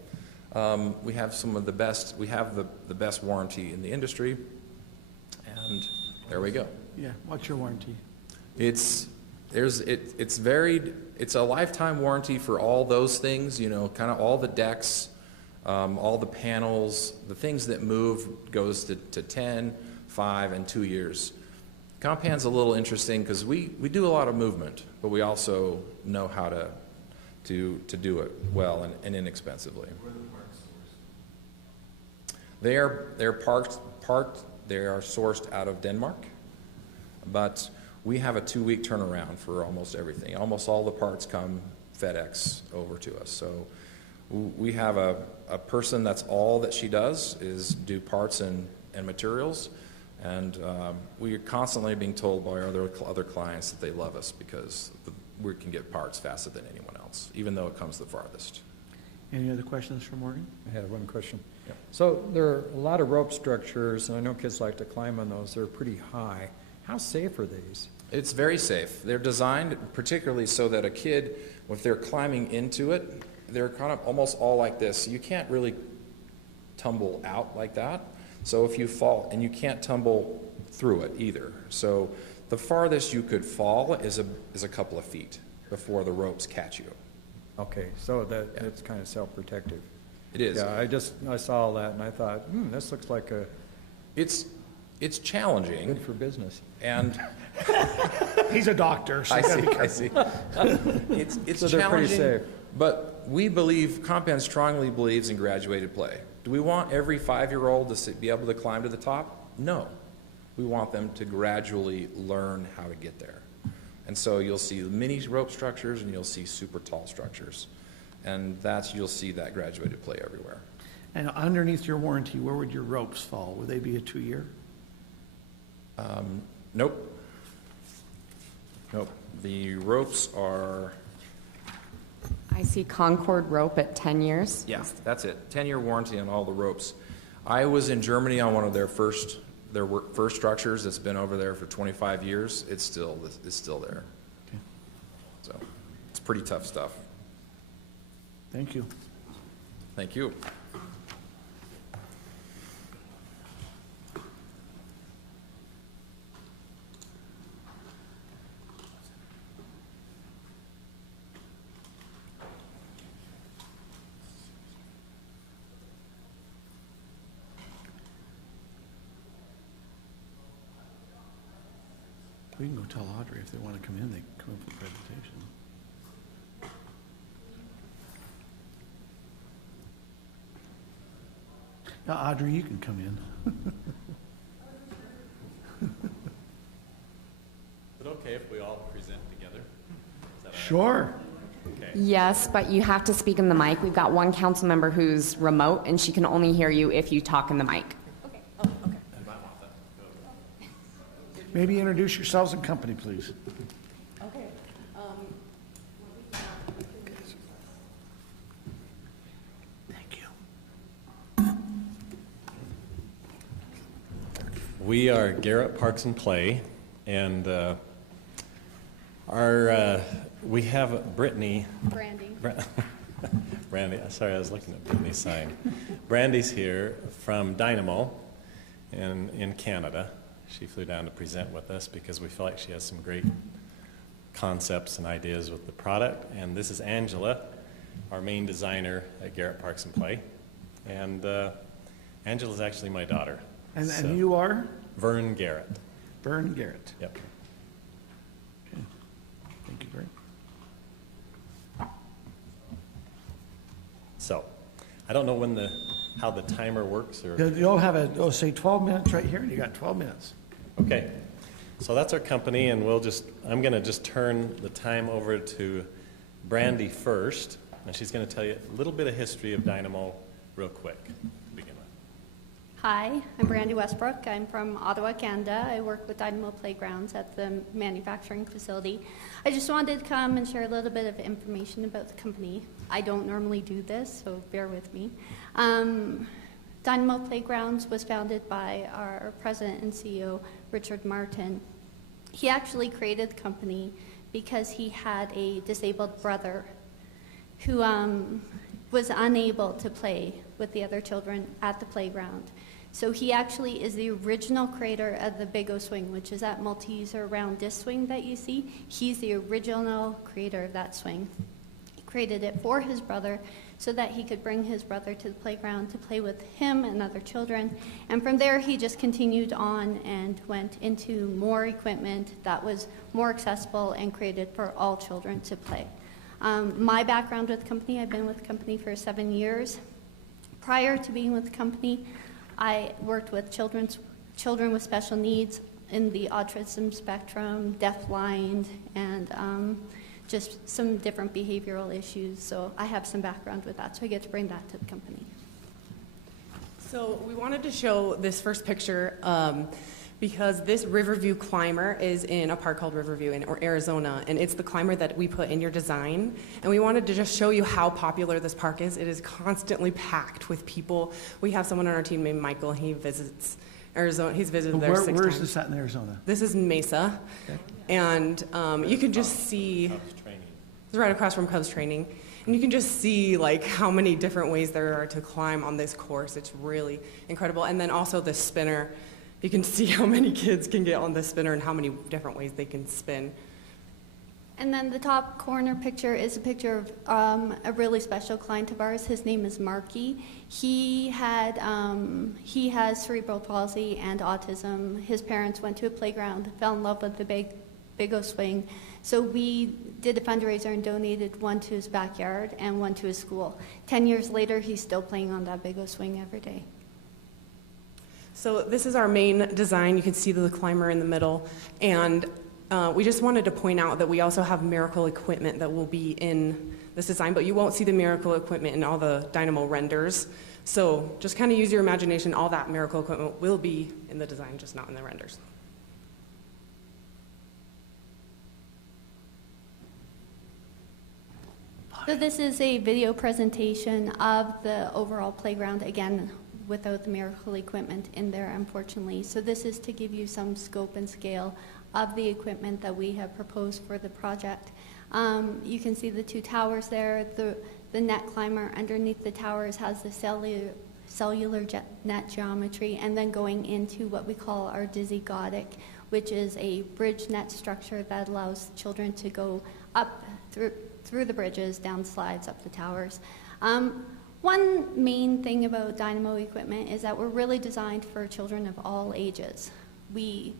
We have some of the best. We have the best warranty in the industry, and there we go. Yeah, what's your warranty? It's It's varied. It's a lifetime warranty for all those things, you know, kind of all the decks, all the panels, the things that move goes to 10, 5, and 2 years. Compan's a little interesting because we do a lot of movement, but we also know how to do it well and inexpensively. Where are the parts sourced? They are sourced out of Denmark, but we have a 2-week turnaround for almost everything. Almost all the parts come FedEx over to us. So we have a person that's all that she does is do parts and materials. And we are constantly being told by our other clients that they love us because we can get parts faster than anyone else, even though it comes the farthest. Any other questions for Morgan? I had one question. Yep. So there are a lot of rope structures, and I know kids like to climb on those. They're pretty high. How safe are these? It's very safe. They're designed particularly so that a kid, if they're climbing into it, they're kind of almost all like this. You can't really tumble out like that. So if you fall, and you can't tumble through it either. So the farthest you could fall is a couple of feet before the ropes catch you. Okay, so it's kind of self-protective. It is. Yeah, I saw all that and I thought, this looks like It's challenging. good for business. And He's a doctor, so I you gotta be see, careful. I see. It's So they're pretty challenging, safe. but we believe, Compan strongly believes in graduated play. Do we want every 5-year-old to be able to climb to the top? No. We want them to gradually learn how to get there. And so you'll see mini rope structures and you'll see super tall structures. And you'll see that graduated play everywhere. And underneath your warranty, where would your ropes fall? Would they be a 2-year? Nope. Nope. The ropes are, I see Concord rope at 10 years. yeah, that's it. 10-year warranty on all the ropes. I was in Germany on one of their first structures that's been over there for 25 years. It's still there. Okay. So it's pretty tough stuff. Thank you. Thank you. We can go tell Audrey if they want to come in, they can come in for the presentation. Now, Audrey, you can come in. Is it okay if we all present together? Is that all right? Sure. Okay. Yes, but you have to speak in the mic. We've got one council member who's remote, and she can only hear you if you talk in the mic. Maybe introduce yourselves and company, please. Okay. Thank you. We are Garrett Parks and Play, and we have Brittany. Brandy. Brandy, sorry, I was looking at Brittany's sign. Brandy's here from Dynamo in Canada. She flew down to present with us because we feel like she has some great concepts and ideas with the product. And this is Angela, our main designer at Garrett Parks and Play. And Angela's actually my daughter. And you are? Vern Garrett. Vern Garrett. Yep. Okay. Thank you, Vern. So, I don't know how the timer works or. You'll have say 12 minutes right here, and you got 12 minutes. Okay, so that's our company, and I'm going to just turn the time over to Brandy first, and she's going to tell you a little bit of history of Dynamo real quick to begin with. Hi, I'm Brandy Westbrook. I'm from Ottawa, Canada. I work with Dynamo Playgrounds at the manufacturing facility. I just wanted to come and share a little bit of information about the company. I don't normally do this, so bear with me. Dynamo Playgrounds was founded by our president and CEO, Richard Martin. He actually created the company because he had a disabled brother who was unable to play with the other children at the playground. So he actually is the original creator of the Wego Swing, which is that multi-user round disc swing that you see. He's the original creator of that swing. He created it for his brother so that he could bring his brother to the playground to play with him and other children. And from there, he just continued on and went into more equipment that was more accessible and created for all children to play. My background with the company, I've been with the company for 7 years. Prior to being with the company, I worked with children with special needs in the autism spectrum, deafblind, and just some different behavioral issues. So I have some background with that, so I get to bring that to the company. So we wanted to show this first picture because this Riverview climber is in a park called Riverview in Arizona, and it's the climber that we put in your design. And we wanted to just show you how popular this park is. It is constantly packed with people. We have someone on our team named Michael. He visits Arizona. He's visited there 6 times. Where is this at in Arizona? This is Mesa. Okay. And you can just see, it's right across from Cubs training. And you can just see like how many different ways there are to climb on this course. It's really incredible. And then also the spinner. You can see how many kids can get on the spinner and how many different ways they can spin. And then the top corner picture is a picture of a really special client of ours. His name is Marky. He has cerebral palsy and autism. His parents went to a playground, fell in love with the Wego Swing. So we did a fundraiser and donated one to his backyard and one to his school. 10 years later, he's still playing on that Wego Swing every day. So this is our main design. You can see the climber in the middle. And we just wanted to point out that we also have miracle equipment that will be in this design, but you won't see the miracle equipment in all the Dynamo renders. So just kind of use your imagination. All that miracle equipment will be in the design, just not in the renders. So this is a video presentation of the overall playground, again, without the miracle equipment in there, unfortunately. So this is to give you some scope and scale of the equipment that we have proposed for the project. You can see the 2 towers there. The net climber underneath the towers has the cellular net geometry, and then going into what we call our Dizzy Godic, which is a bridge net structure that allows children to go up through the bridges, down slides, up the towers. One main thing about Dynamo equipment is that we're really designed for children of all ages. We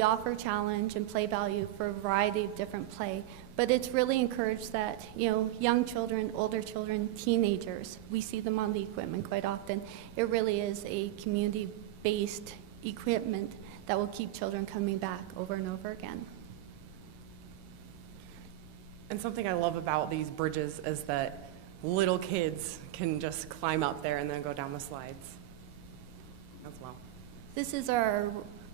offer challenge and play value for a variety of different play, but it's really encouraged that, young children, older children, teenagers, we see them on the equipment quite often. It really is a community-based equipment that will keep children coming back over and over again. And something I love about these bridges is that little kids can just climb up there and then go down the slides as well. This is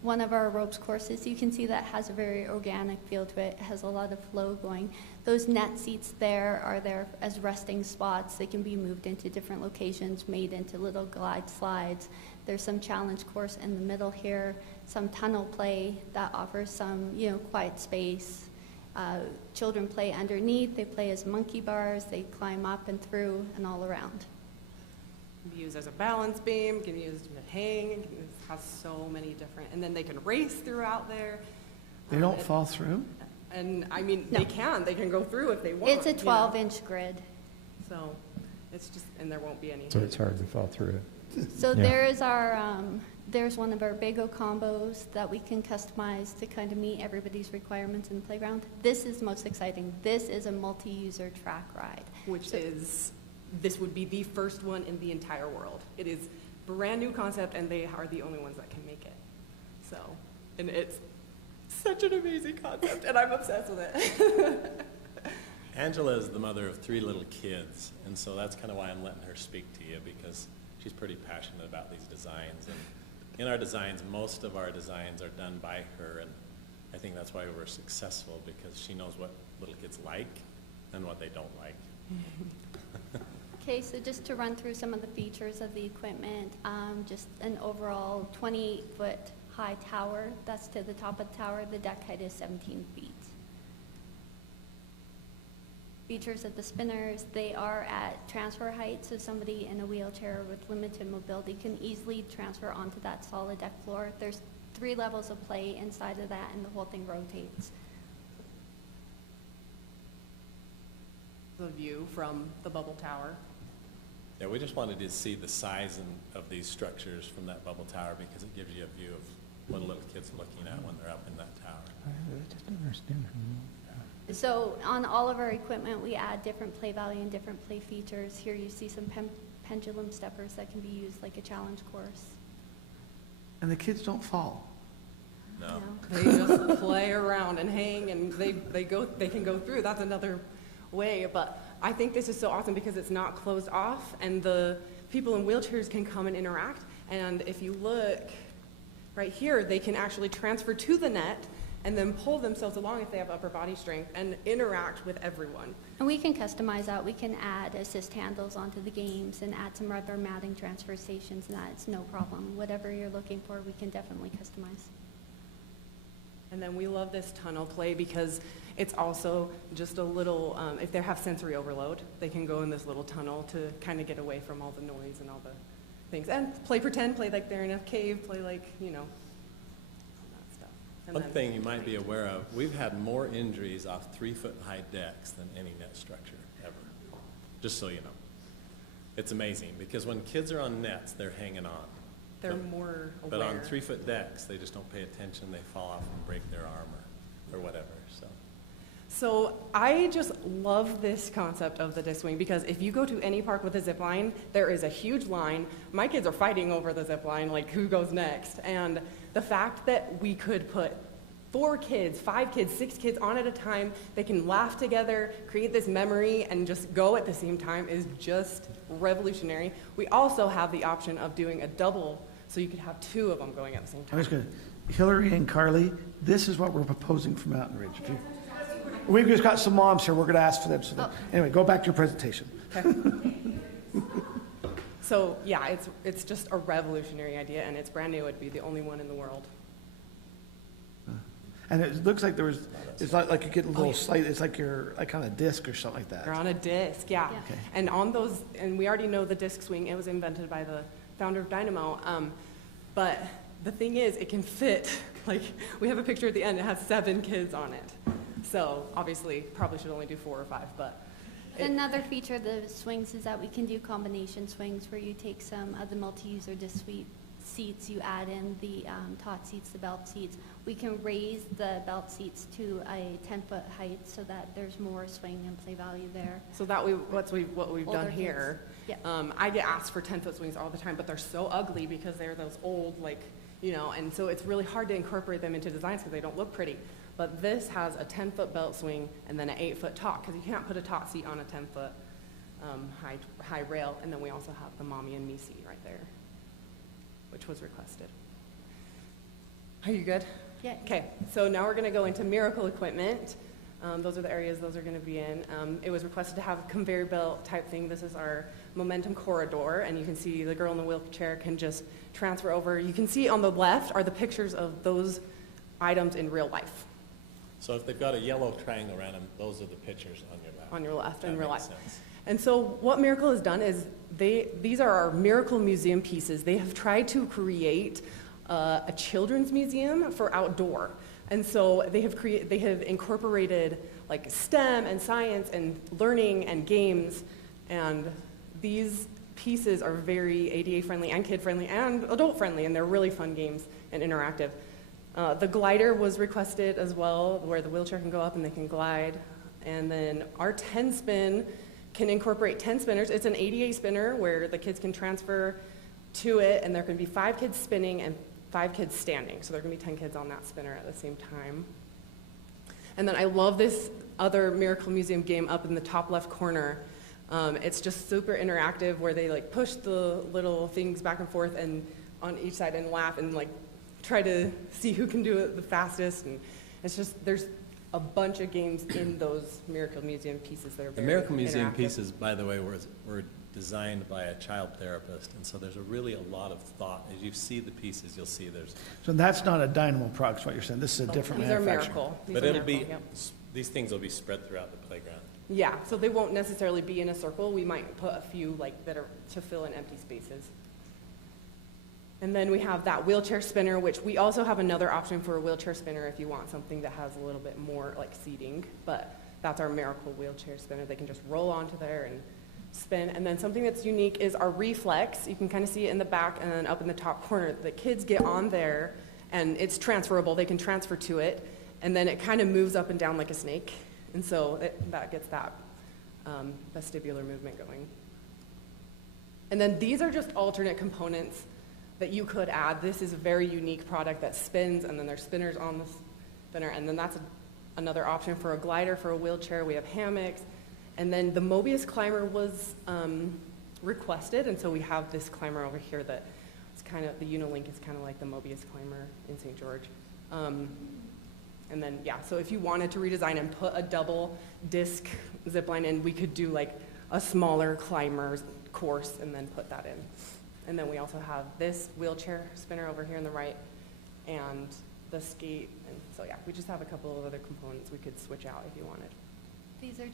one of our ropes courses. You can see that has a very organic feel to it. It has a lot of flow going. Those net seats there are there as resting spots. They can be moved into different locations, made into little glide slides. There's some challenge course in the middle here, some tunnel play that offers some, quiet space. Children play underneath, they play as monkey bars, they climb up and through and all around. It can be used as a balance beam, can be used to hang, it has so many different, and then they can race throughout there. They don't fall through? And I mean, No. they can go through if they want. It's a 12-inch grid. So it's just, and there won't be any. So it's hard to fall through it. So Yeah. there's one of our Wego combos that we can customize to kind of meet everybody's requirements in the playground. This is the most exciting. This is a multi-user track ride. This would be the first one in the entire world. It is brand new concept, and they are the only ones that can make it. So, and it's such an amazing concept, and I'm obsessed with it. Angela is the mother of 3 little kids, and so that's kind of why I'm letting her speak to you, because she's pretty passionate about these designs. And in our designs, most of our designs are done by her, and I think that's why we're successful, because she knows what little kids like and what they don't like. Okay, so just to run through some of the features of the equipment, just an overall 28-foot high tower. That's to the top of the tower. The deck height is 17 feet. features of the spinners. They are at transfer height, so somebody in a wheelchair with limited mobility can easily transfer onto that solid deck floor. There's 3 levels of play inside of that, and the whole thing rotates. The view from the bubble tower. Yeah, we just wanted to see the size of these structures from that bubble tower because it gives you a view of what a little kid's looking at when they're up in that tower. I just don't understand. So on all of our equipment, we add different play value and different play features. Here you see some pendulum steppers that can be used like a challenge course. And the kids don't fall. No. They just play around and hang, and they can go through. That's another way, but I think this is so awesome because it's not closed off, and the people in wheelchairs can come and interact. And if you look right here, they can actually transfer to the net and then pull themselves along if they have upper body strength and interact with everyone. And we can customize that. We can add assist handles onto the games and add some rubber matting transfer stations, and that's no problem. Whatever you're looking for, we can definitely customize. And then we love this tunnel play because it's also just a little, if they have sensory overload, they can go in this little tunnel to kind of get away from all the noise and all the things. And play pretend, play like they're in a cave, play like, you know, that stuff. And One then- thing you might be aware of, we've had more injuries off 3-foot-high decks than any net structure ever, just so you know. It's amazing, because when kids are on nets, they're hanging on. They're more aware. But on 3-foot decks, they just don't pay attention, they fall off and break their arm or whatever, so. So I just love this concept of the disc swing because if you go to any park with a zip line, there is a huge line. My kids are fighting over the zip line, like who goes next. And the fact that we could put 4 kids, 5 kids, 6 kids on at a time, they can laugh together, create this memory, and just go at the same time is just revolutionary. We also have the option of doing a double, so you could have 2 of them going at the same time. I'm just going to, Hillary and Carly, this is what we're proposing for Mountain Ridge. We've just got some moms here. We're going to ask for them. So anyway, go back to your presentation. So yeah, it's just a revolutionary idea, and it's brand new. It'd be the only one in the world. And it looks like it's not like you get a little slight, it's like you're like on a disc or something like that. You're on a disc, yeah. Okay. And on those, and we already know the disc swing, it was invented by the founder of Dynamo. But the thing is, it can fit, like, we have a picture at the end, it has 7 kids on it. So obviously, probably should only do 4 or 5, but. Another feature of the swings is that we can do combination swings where you take some of the multi-user disc suite seats, you add in the tot seats, the belt seats. We can raise the belt seats to a 10-foot height so that there's more swing and play value there. So that what we've Older done here. kids. Yeah. I get asked for 10-foot swings all the time, but they're so ugly because they're those old, like, you know, and so it's really hard to incorporate them into designs because they don't look pretty. But this has a 10-foot belt swing and then an 8-foot tot, because you can't put a tot seat on a 10-foot high rail. And then we also have the mommy and me seat right there, which was requested. Are you good? Yeah. Okay, so now we're going to go into miracle equipment. Those are the areas those are going to be in. It was requested to have a conveyor belt type thing. This is our momentum corridor, and you can see the girl in the wheelchair can just transfer over. You can see on the left are the pictures of those items in real life. So if they've got a yellow triangle around them, those are the pictures on your left. On your left, in That real makes life. sense. And so what Miracle has done is these are our Miracle Museum pieces. They have tried to create a children's museum for outdoor. And so they have incorporated like STEM and science and learning and games. And these pieces are very ADA friendly and kid friendly and adult friendly, and they're really fun games and interactive. The glider was requested as well, where the wheelchair can go up and they can glide. And then our 10 spin can incorporate 10 spinners. It's an ADA spinner where the kids can transfer to it, and there can be 5 kids spinning and 5 kids standing. So there can be 10 kids on that spinner at the same time. And then I love this other Miracle Museum game up in the top left corner. It's just super interactive where they like push the little things back and forth and on each side and laugh and like try to see who can do it the fastest. And it's just, there's a bunch of games in those Miracle Museum pieces that are very The Miracle Museum interactive. pieces, by the way, were designed by a child therapist, and so there's a lot of thought. As you see the pieces, you'll see there's. So that's not a Dynamo product, is what you're saying. This is a different These are manufacturer. Miracle. These But are it'll be, Miracle, yep. these things will be spread throughout the playground. Yeah, so they won't necessarily be in a circle. We might put a few like that are to fill in empty spaces. And then we have that wheelchair spinner, which we also have another option for a wheelchair spinner if you want something that has a little bit more like seating, but that's our miracle wheelchair spinner. They can just roll onto there and spin. And then something that's unique is our reflex. You can kind of see it in the back and then up in the top corner. The kids get on there and it's transferable. They can transfer to it, and then it kind of moves up and down like a snake. And so that gets that vestibular movement going. And then these are just alternate components that you could add. This is a very unique product that spins, and then there's spinners on the spinner, and then that's another option for a glider, for a wheelchair. We have hammocks, and then the Mobius Climber was requested, and so we have this climber over here that it's kind of, the Unilink is kind of like the Mobius Climber in St. George. And then, yeah, so if you wanted to redesign and put a double disc zip line in, we could do like a smaller climber course and then put that in. And then we also have this wheelchair spinner over here on the right and the skate. And so, yeah, we just have a couple of other components we could switch out if you wanted. These are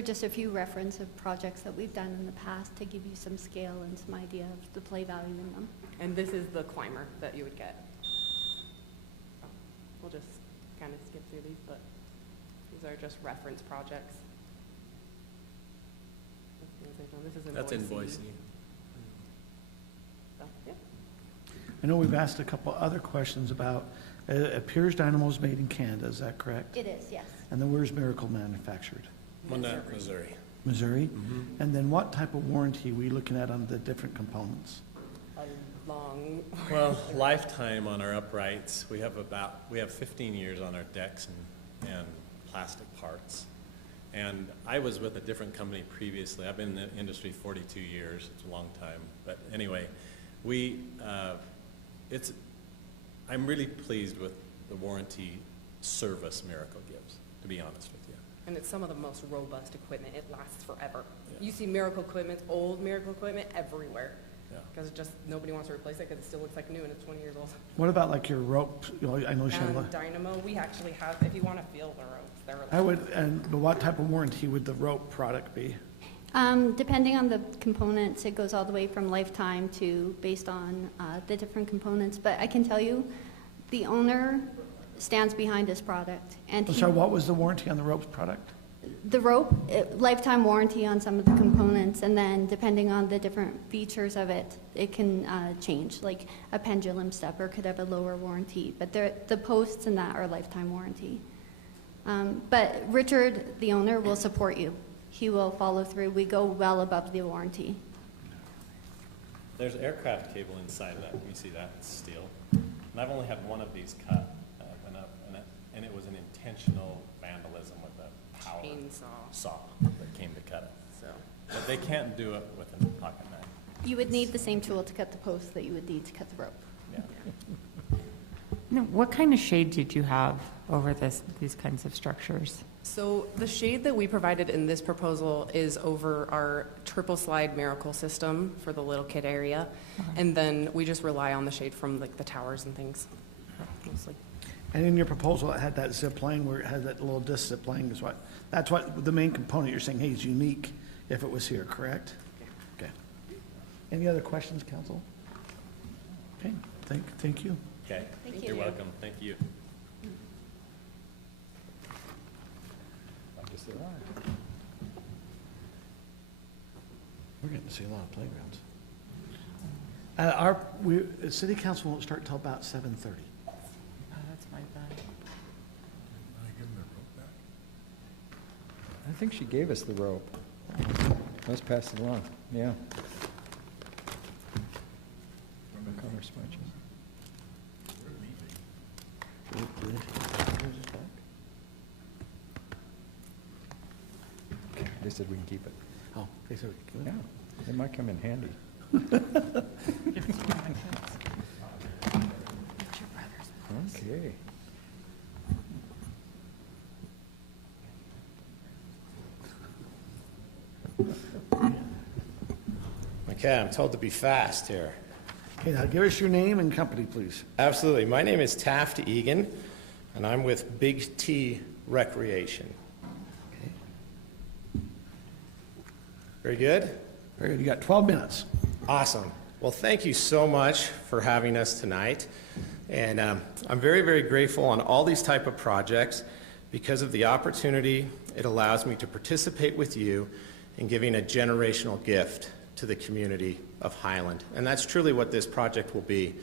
just a few reference of projects that we've done in the past to give you some scale and some idea of the play value in them. And this is the climber that you would get. We'll just kind of skip through these, but these are just reference projects. This is in That's in Boise. Boise. So, yeah. I know we've asked a couple other questions about, it appears Dynamo is made in Canada, is that correct? It is, yes. And then where's Miracle manufactured? Missouri. Missouri? And then what type of warranty are we looking at on the different components? A long. Well, lifetime on our uprights, we have 15 years on our decks and plastic parts. And I was with a different company previously. I've been in the industry 42 years. It's a long time. But anyway, I'm really pleased with the warranty service Miracle gives, to be honest with you. And it's some of the most robust equipment. It lasts forever. Yeah. You see Miracle equipment, old Miracle equipment everywhere. Yeah. Because just nobody wants to replace it because it still looks like new and it's 20 years old. What about like your rope? I know you have And Dynamo, we actually have, if you want to feel the ropes, they're really I would, but what type of warranty would the rope product be? Depending on the components, it goes all the way from lifetime to based on the different components. But I can tell you, the owner stands behind this product. And So what was the warranty on the ropes product? the rope, lifetime warranty on some of the components, and then depending on the different features of it, it can change. Like a pendulum stepper could have a lower warranty, but the posts and that are lifetime warranty. But Richard, the owner, will support you. He will follow through. We go well above the warranty. There's aircraft cable inside of that. You see that? It's steel. And I've only had one of these cut, and it was an intentional vandalism with a power saw that came to cut it. So. But they can't do it with a pocket knife. You would need the same tool to cut the post that you would need to cut the rope. Yeah. Now, what kind of shade did you have over these kinds of structures? So the shade that we provided in this proposal is over our triple slide Miracle system for the little kid area. And then we just rely on the shade from like the towers and things, mostly. And in your proposal, it had that zip line where it had that little disc zip line is that's what the main component you're saying, hey, is unique if it was here, correct? Yeah. Okay. Any other questions, council? Okay, thank you. Okay. Thank You're you. welcome. Thank you. I guess there are. We're getting to see a lot of playgrounds. City council won't start till about 7:30. Oh, that's my bad. I think she gave us the rope. Let's pass it along, yeah. Color swatches. They said we can keep it. Oh, they said, Yeah, it might come in handy. Okay. Okay, I'm told to be fast here. okay, now give us your name and company, please. Absolutely. My name is Taft Egan, and I'm with Big T Recreation. Okay. Very good? Very good. You got 12 minutes. Awesome. Well, thank you so much for having us tonight. And I'm very, very grateful on all these type of projects because of the opportunity it allows me to participate with you in giving a generational gift to the community of Highland. And that's truly what this project will be.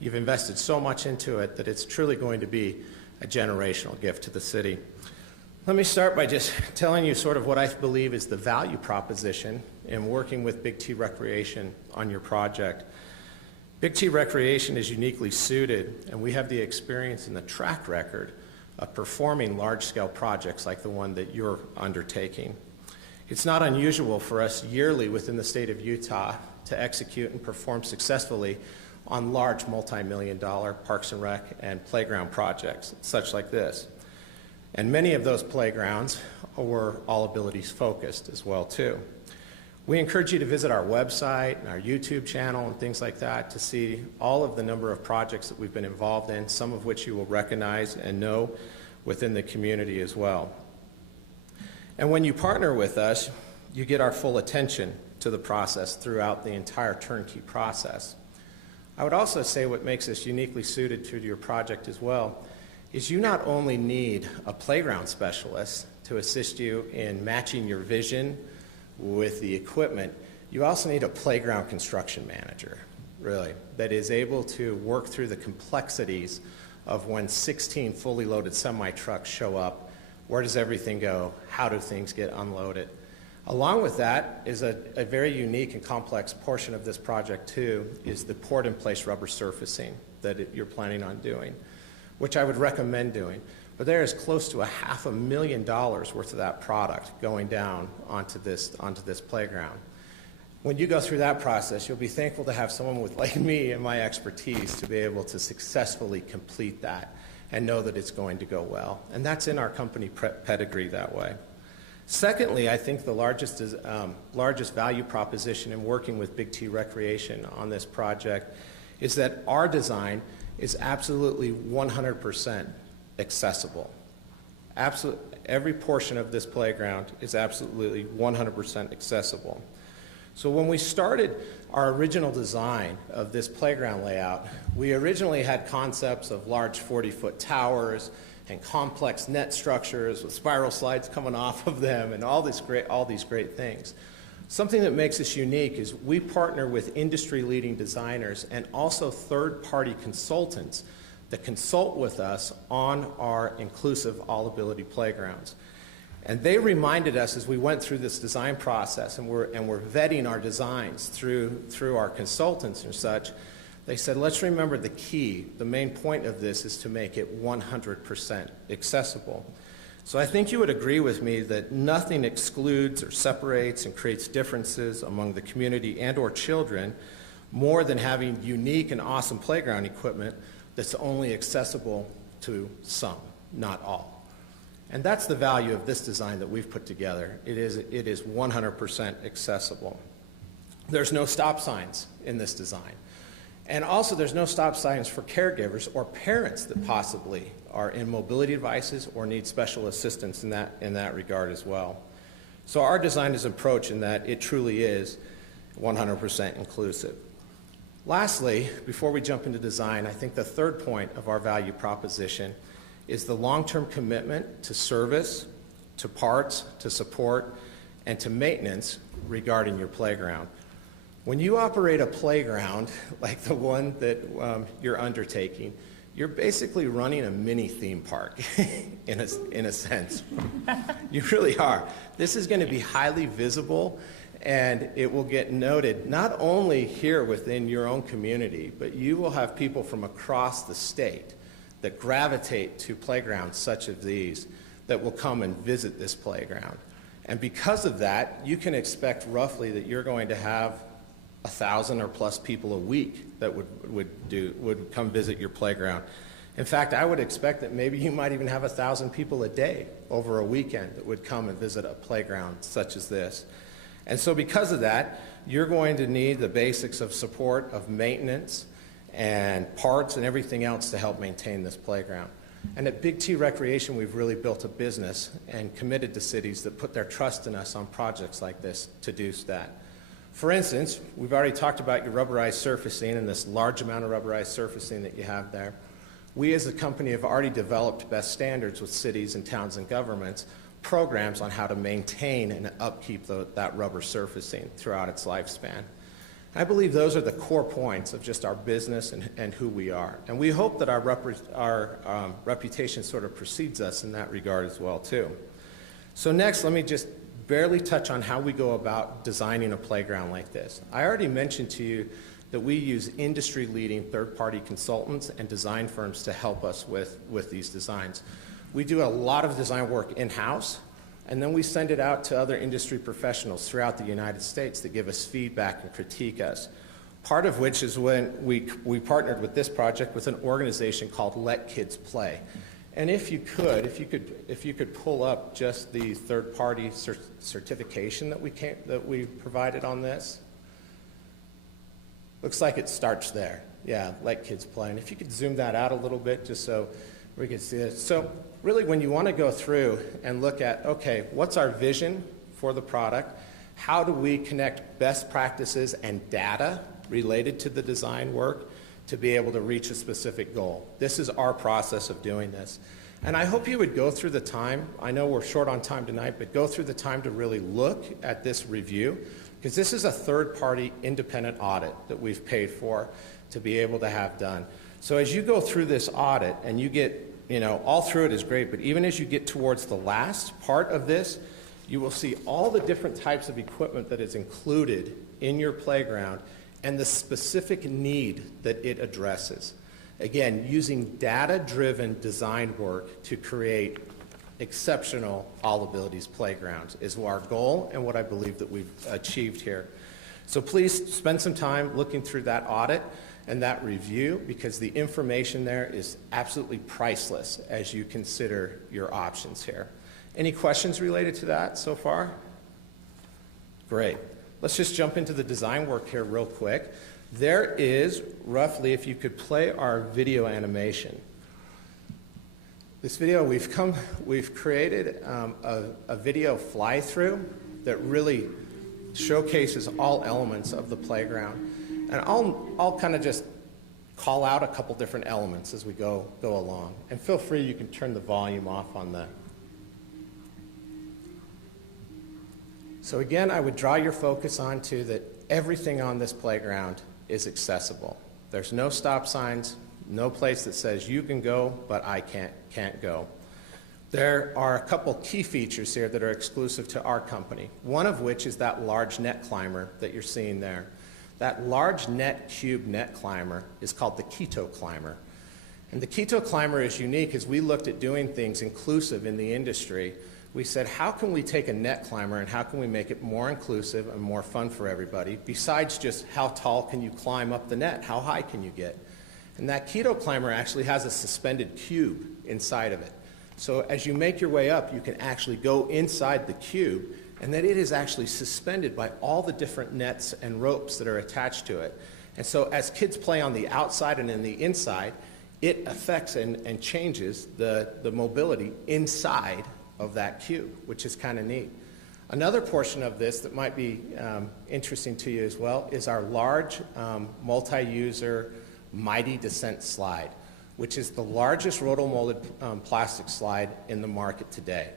You've invested so much into it that it's truly going to be a generational gift to the city. Let me start by just telling you sort of what I believe is the value proposition in working with Big T Recreation on your project. Big T Recreation is uniquely suited, and we have the experience and the track record of performing large-scale projects like the one that you're undertaking. It's not unusual for us yearly within the state of Utah to execute and perform successfully on large multi-million-dollar parks and rec and playground projects, such like this. And many of those playgrounds were all abilities focused as well too. We encourage you to visit our website and our YouTube channel and things like that to see all of the number of projects that we've been involved in, some of which you will recognize and know within the community as well. And when you partner with us, you get our full attention to the process throughout the entire turnkey process. I would also say what makes us uniquely suited to your project as well is you not only need a playground specialist to assist you in matching your vision with the equipment, you also need a playground construction manager, really, that is able to work through the complexities of when 16 fully loaded semi-trucks show up. Where does everything go? How do things get unloaded? Along with that is a very unique and complex portion of this project too, is the poured-in-place rubber surfacing that you're planning on doing, which I would recommend doing. But there is close to $500,000 worth of that product going down onto this playground. When you go through that process, you'll be thankful to have someone with, like me and my expertise to be able to successfully complete that and know that it's going to go well. And that's in our company pedigree that way. Secondly, I think the largest value proposition in working with Big T Recreation on this project is that our design is absolutely 100% accessible. Every portion of this playground is absolutely 100% accessible. So when we started our original design of this playground layout, we originally had concepts of large 40-foot towers and complex net structures with spiral slides coming off of them and all these great things. Something that makes us unique is we partner with industry-leading designers and also third-party consultants that consult with us on our inclusive all-ability playgrounds. And they reminded us as we went through this design process and we're vetting our designs through our consultants and such, they said, let's remember the key, the main point of this is to make it 100% accessible. So I think you would agree with me that nothing excludes or separates and creates differences among the community and or children more than having unique and awesome playground equipment that's only accessible to some, not all. And that's the value of this design that we've put together. It is 100% accessible. There's no stop signs in this design. And also there's no stop signs for caregivers or parents that possibly are in mobility devices or need special assistance in that regard as well. So our design is approach in that it truly is 100% inclusive. Lastly, before we jump into design, I think the third point of our value proposition is the long-term commitment to service, to parts, to support, and to maintenance regarding your playground. When you operate a playground like the one that you're undertaking, you're basically running a mini theme park in a sense. You really are. This is going to be highly visible, and it will get noted not only here within your own community, but you will have people from across the state that gravitate to playgrounds such as these that will come and visit this playground. And because of that, you can expect roughly that you're going to have 1,000 or plus people a week that would come visit your playground. In fact, I would expect that maybe you might even have 1,000 people a day over a weekend that would come and visit a playground such as this. And so because of that, you're going to need the basics of support, of maintenance, and parts and everything else to help maintain this playground. And at Big T Recreation, we've really built a business and committed to cities that put their trust in us on projects like this to do that. For instance, we've already talked about your rubberized surfacing and this large amount of rubberized surfacing that you have there. We as a company have already developed best standards with cities and towns and governments, programs on how to maintain and upkeep that rubber surfacing throughout its lifespan. I believe those are the core points of just our business and who we are. And we hope that our reputation sort of precedes us in that regard as well, too. So next, let me just barely touch on how we go about designing a playground like this. I already mentioned to you that we use industry-leading third-party consultants and design firms to help us with these designs. We do a lot of design work in-house, and then we send it out to other industry professionals throughout the United States that give us feedback and critique us. Part of which is when we partnered with this project with an organization called Let Kids Play. And if you could pull up just the third-party certification that we provided on this. Looks like it starts there. Yeah, Let Kids Play. And if you could zoom that out a little bit just so we can see it. So really when you want to go through and look at, okay, what's our vision for the product? How do we connect best practices and data related to the design work to be able to reach a specific goal? This is our process of doing this. And I hope you would go through the time. I know we're short on time tonight, but go through the time to really look at this review, because this is a third-party independent audit that we've paid for to be able to have done. So as you go through this audit and you get, all through it is great, but even as you get towards the last part of this, you will see all the different types of equipment that is included in your playground and the specific need that it addresses. Again, using data-driven design work to create exceptional all-abilities playgrounds is our goal and what I believe that we've achieved here. So please spend some time looking through that audit and that review, because the information there is absolutely priceless as you consider your options here. Any questions related to that so far? Great. Let's just jump into the design work here real quick. There is roughly, if you could play our video animation. This video, we've created a video fly-through that really showcases all elements of the playground. And I'll kind of just call out a couple different elements as we go along. And feel free, you can turn the volume off on the. So again, I would draw your focus onto that everything on this playground is accessible. There's no stop signs, no place that says you can go, but I can't go. There are a couple key features here that are exclusive to our company, one of which is that large net climber that you're seeing there. That large cube net climber is called the Keto Climber. And the Keto Climber is unique as we looked at doing things inclusive in the industry. We said, how can we take a net climber and how can we make it more inclusive and more fun for everybody, besides just how tall can you climb up the net, how high can you get? And that Keto Climber actually has a suspended cube inside of it. So as you make your way up, you can actually go inside the cube, and that it is actually suspended by all the different nets and ropes that are attached to it. And so as kids play on the outside and in the inside, it affects and changes the mobility inside of that cube, which is kind of neat. Another portion of this that might be interesting to you as well is our large multi-user Mighty Descent slide, which is the largest roto-molded plastic slide in the market today.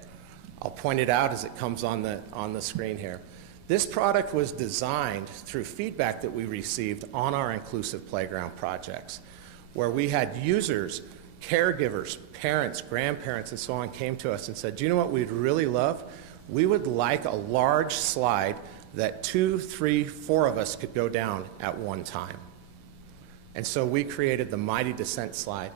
I'll point it out as it comes on the screen here. This product was designed through feedback that we received on our inclusive playground projects, where we had users, caregivers, parents, grandparents, and so on came to us and said, do you know what we'd really love? We would like a large slide that 2, 3, 4 of us could go down at one time. And so we created the Mighty Descent slide.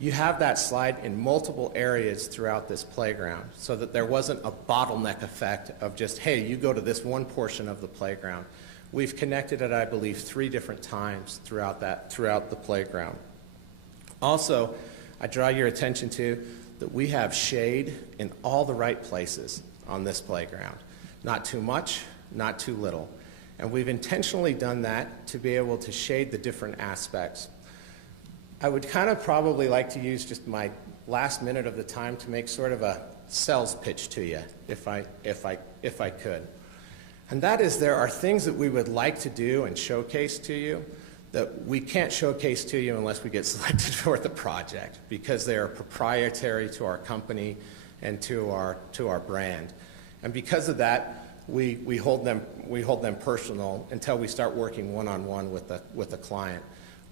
You have that slide in multiple areas throughout this playground so that there wasn't a bottleneck effect of just, hey, you go to this one portion of the playground. We've connected it, I believe, 3 different times throughout the playground. Also, I draw your attention to that we have shade in all the right places on this playground. Not too much, not too little. And we've intentionally done that to be able to shade the different aspects. I would kind of probably like to use just my last minute of the time to make sort of a sales pitch to you, if I could. And that is, there are things that we would like to do and showcase to you that we can't showcase to you unless we get selected for the project, because they are proprietary to our company and to our brand. And because of that, we hold them personal until we start working one-on-one with the client.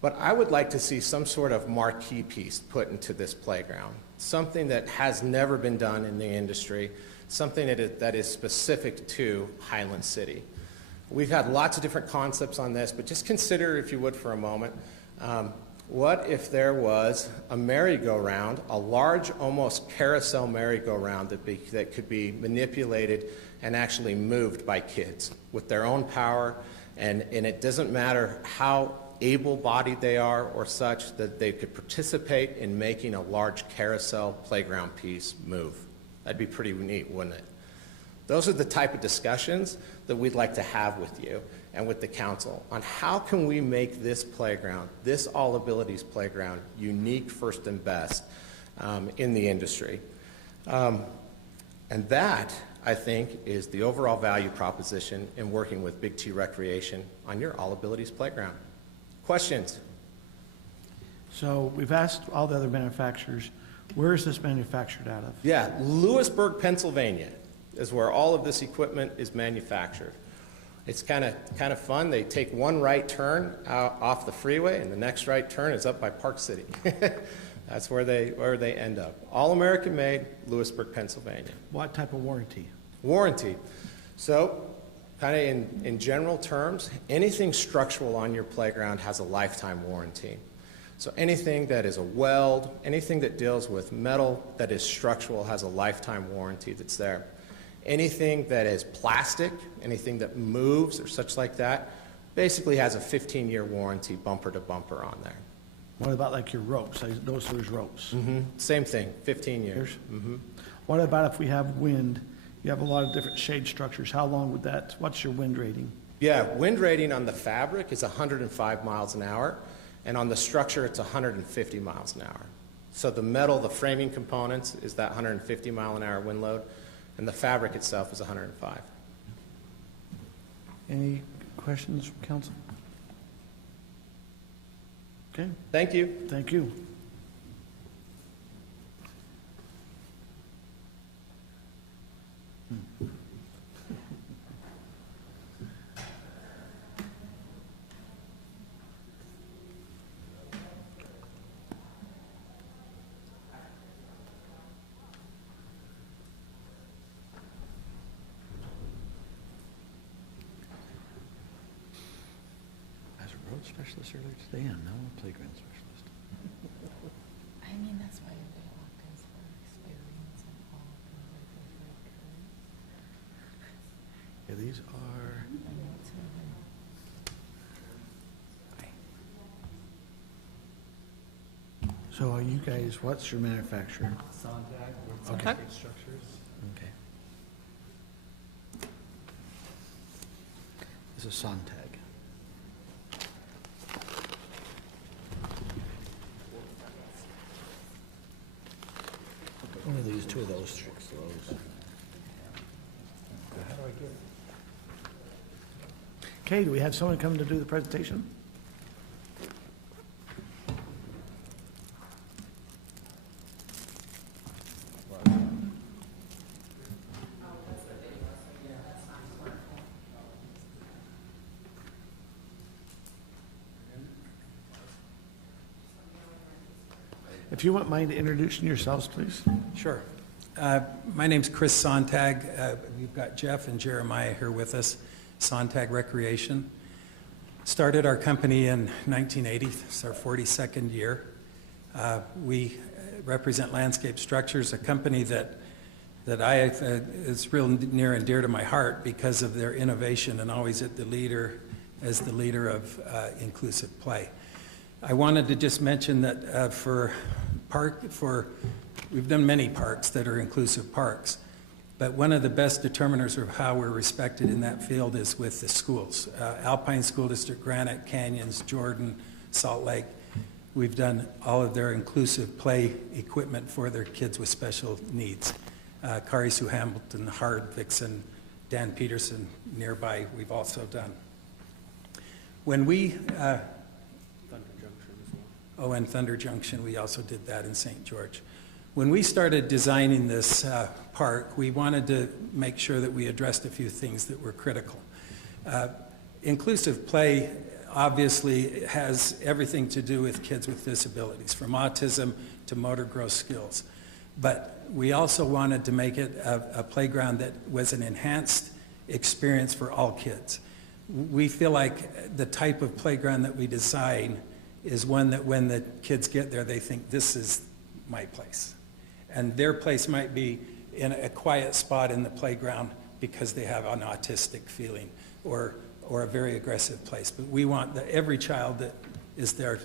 But I would like to see some sort of marquee piece put into this playground, something that has never been done in the industry, something that is specific to Highland City. We've had lots of different concepts on this, but just consider, if you would, for a moment, what if there was a merry-go-round, a large, almost carousel merry-go-round that could be manipulated and actually moved by kids with their own power, and it doesn't matter how able-bodied they are or such, that they could participate in making a large carousel playground piece move. That'd be pretty neat, wouldn't it? Those are the type of discussions that we'd like to have with you and with the council on how can we make this playground, this all abilities playground, unique, first and best in the industry. And that, I think, is the overall value proposition in working with Big T Recreation on your all abilities playground. Questions? So we've asked all the other manufacturers, where is this manufactured out of? Yeah, Lewisburg, Pennsylvania is where all of this equipment is manufactured. It's kind of fun. They take one right turn out off the freeway, and the next right turn is up by Park City. That's where they end up. All American made, Lewisburg, Pennsylvania. What type of warranty? Warranty. So, kind of in general terms, anything structural on your playground has a lifetime warranty. So anything that is a weld, anything that deals with metal that is structural has a lifetime warranty that's there. Anything that is plastic, anything that moves or such like that, basically has a 15-year warranty bumper to bumper on there. What about like your ropes? I noticed there's ropes. Same thing, 15 years. What about if we have wind? You have a lot of different shade structures. How long would that, what's your wind rating? Yeah, wind rating on the fabric is 105 miles an hour, and on the structure it's 150 miles an hour. So the metal, the framing components, is that 150 mile an hour wind load, and the fabric itself is 105. Any questions from council? Okay. Thank you. Thank you. Specialist earlier today, and now a playground specialist. I mean, that's why they locked us for experience and all. Yeah, these are. So are you guys, what's your manufacturer? Sontag. Okay. Structures. Okay. This is Sontag. One of these, two of those, 6 of those. How do I get it? Okay, do we have someone come to do the presentation? If you wouldn't mind introducing yourselves, please. Sure. My name's Chris Sontag. We've got Jeff and Jeremiah here with us, Sontag Recreation. Started our company in 1980. It's our 42nd year. We represent Landscape Structures, a company that is real near and dear to my heart because of their innovation and always as the leader of inclusive play. I wanted to just mention that we've done many parks that are inclusive parks, but one of the best determiners of how we're respected in that field is with the schools. Alpine School District, Granite, Canyons, Jordan, Salt Lake. We've done all of their inclusive play equipment for their kids with special needs. Kari Sue Hamilton, Hard Vixen, Dan Peterson nearby, we've also done. When we, Thunder Junction as well. oh, and Thunder Junction, we also did that in St. George. When we started designing this park, we wanted to make sure that we addressed a few things that were critical. Inclusive play obviously has everything to do with kids with disabilities, from autism to motor growth skills. But we also wanted to make it a playground that was an enhanced experience for all kids. We feel like the type of playground that we design is one that when the kids get there, they think, this is my place. And their place might be in a quiet spot in the playground because they have an autistic feeling or a very aggressive place. But we want every child that is there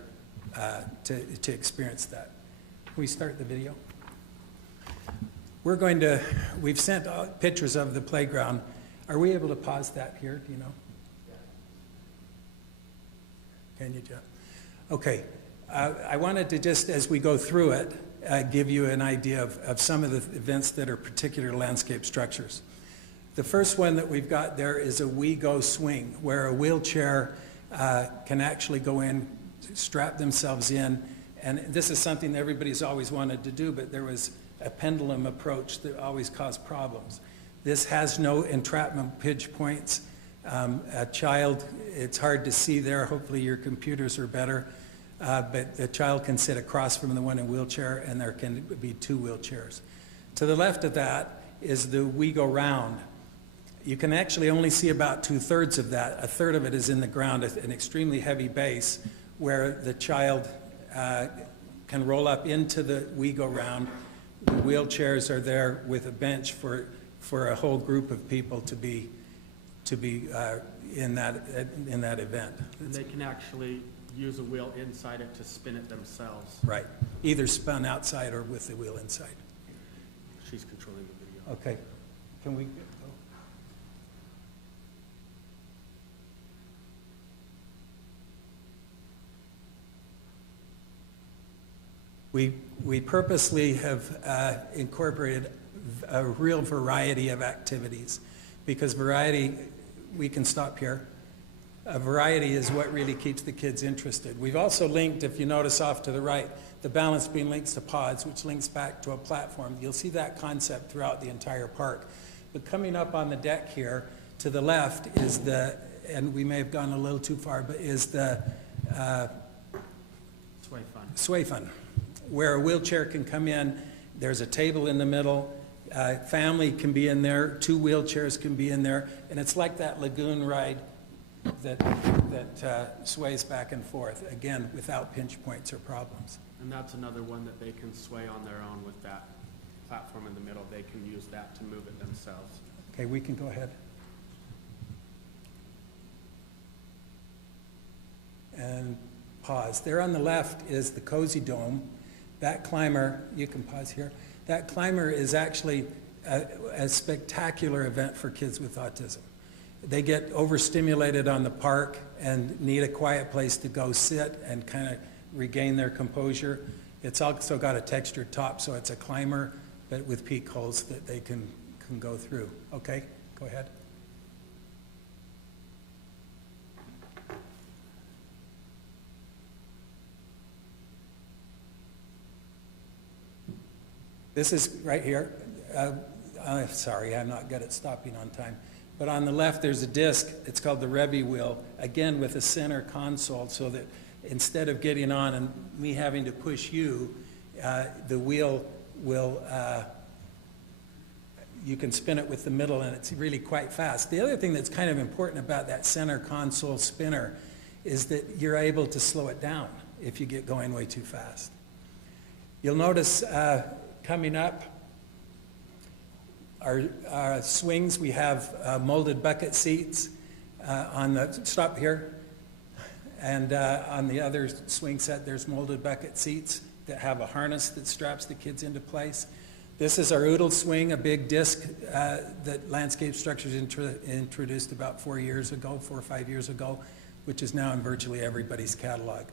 to experience that. Can we start the video? We've sent pictures of the playground. Are we able to pause that here, do you know? Can you, Jeff? Okay. I wanted to just, as we go through it, give you an idea of some of the events that are particular landscape structures. The first one that we've got there is a Wego Swing, where a wheelchair can actually go in, strap themselves in, and this is something that everybody's always wanted to do, but there was a pendulum approach that always caused problems. This has no entrapment pinch points. A child, it's hard to see there, hopefully your computers are better, but the child can sit across from the one in wheelchair, and there can be two wheelchairs. To the left of that is the Wego Round. You can actually only see about 2/3 of that. A third of it is in the ground, an extremely heavy base, where the child can roll up into the Wego Round. The wheelchairs are there with a bench for a whole group of people to be in that event. And they can actually use a wheel inside it to spin it themselves. Right. Either spun outside or with the wheel inside. She's controlling the video. Okay. Can we go? We purposely have incorporated a real variety of activities, because variety, we can stop here. Variety is what really keeps the kids interested. We've also linked, if you notice off to the right, the balance beam links to pods, which links back to a platform. You'll see that concept throughout the entire park. But coming up on the deck here, to the left is and we may have gone a little too far, but is the Sway Fun, where a wheelchair can come in. There's a table in the middle. Family can be in there. 2 wheelchairs can be in there. And it's like that lagoon ride that sways back and forth, again, without pinch points or problems. And that's another one that they can sway on their own with that platform in the middle. They can use that to move it themselves. Okay, we can go ahead. And pause. There on the left is the Cozy Dome. That climber, you can pause here. That climber is actually a spectacular event for kids with autism. They get overstimulated on the park and need a quiet place to go sit and kind of regain their composure. It's also got a textured top, so it's a climber, but with peak holes that they can go through. Okay, go ahead. This is right here. I'm sorry, I'm not good at stopping on time. But on the left, there's a disc. It's called the Rebbe Wheel, again with a center console, so that instead of getting on and me having to push you, the wheel will, you can spin it with the middle, and it's really quite fast. The other thing that's kind of important about that center console spinner is that you're able to slow it down if you get going way too fast. You'll notice coming up, our swings, we have molded bucket seats on the, stop here, and on the other swing set there's molded bucket seats that have a harness that straps the kids into place. This is our oodle swing, a big disc that Landscape Structures introduced about 4 or 5 years ago, which is now in virtually everybody's catalog.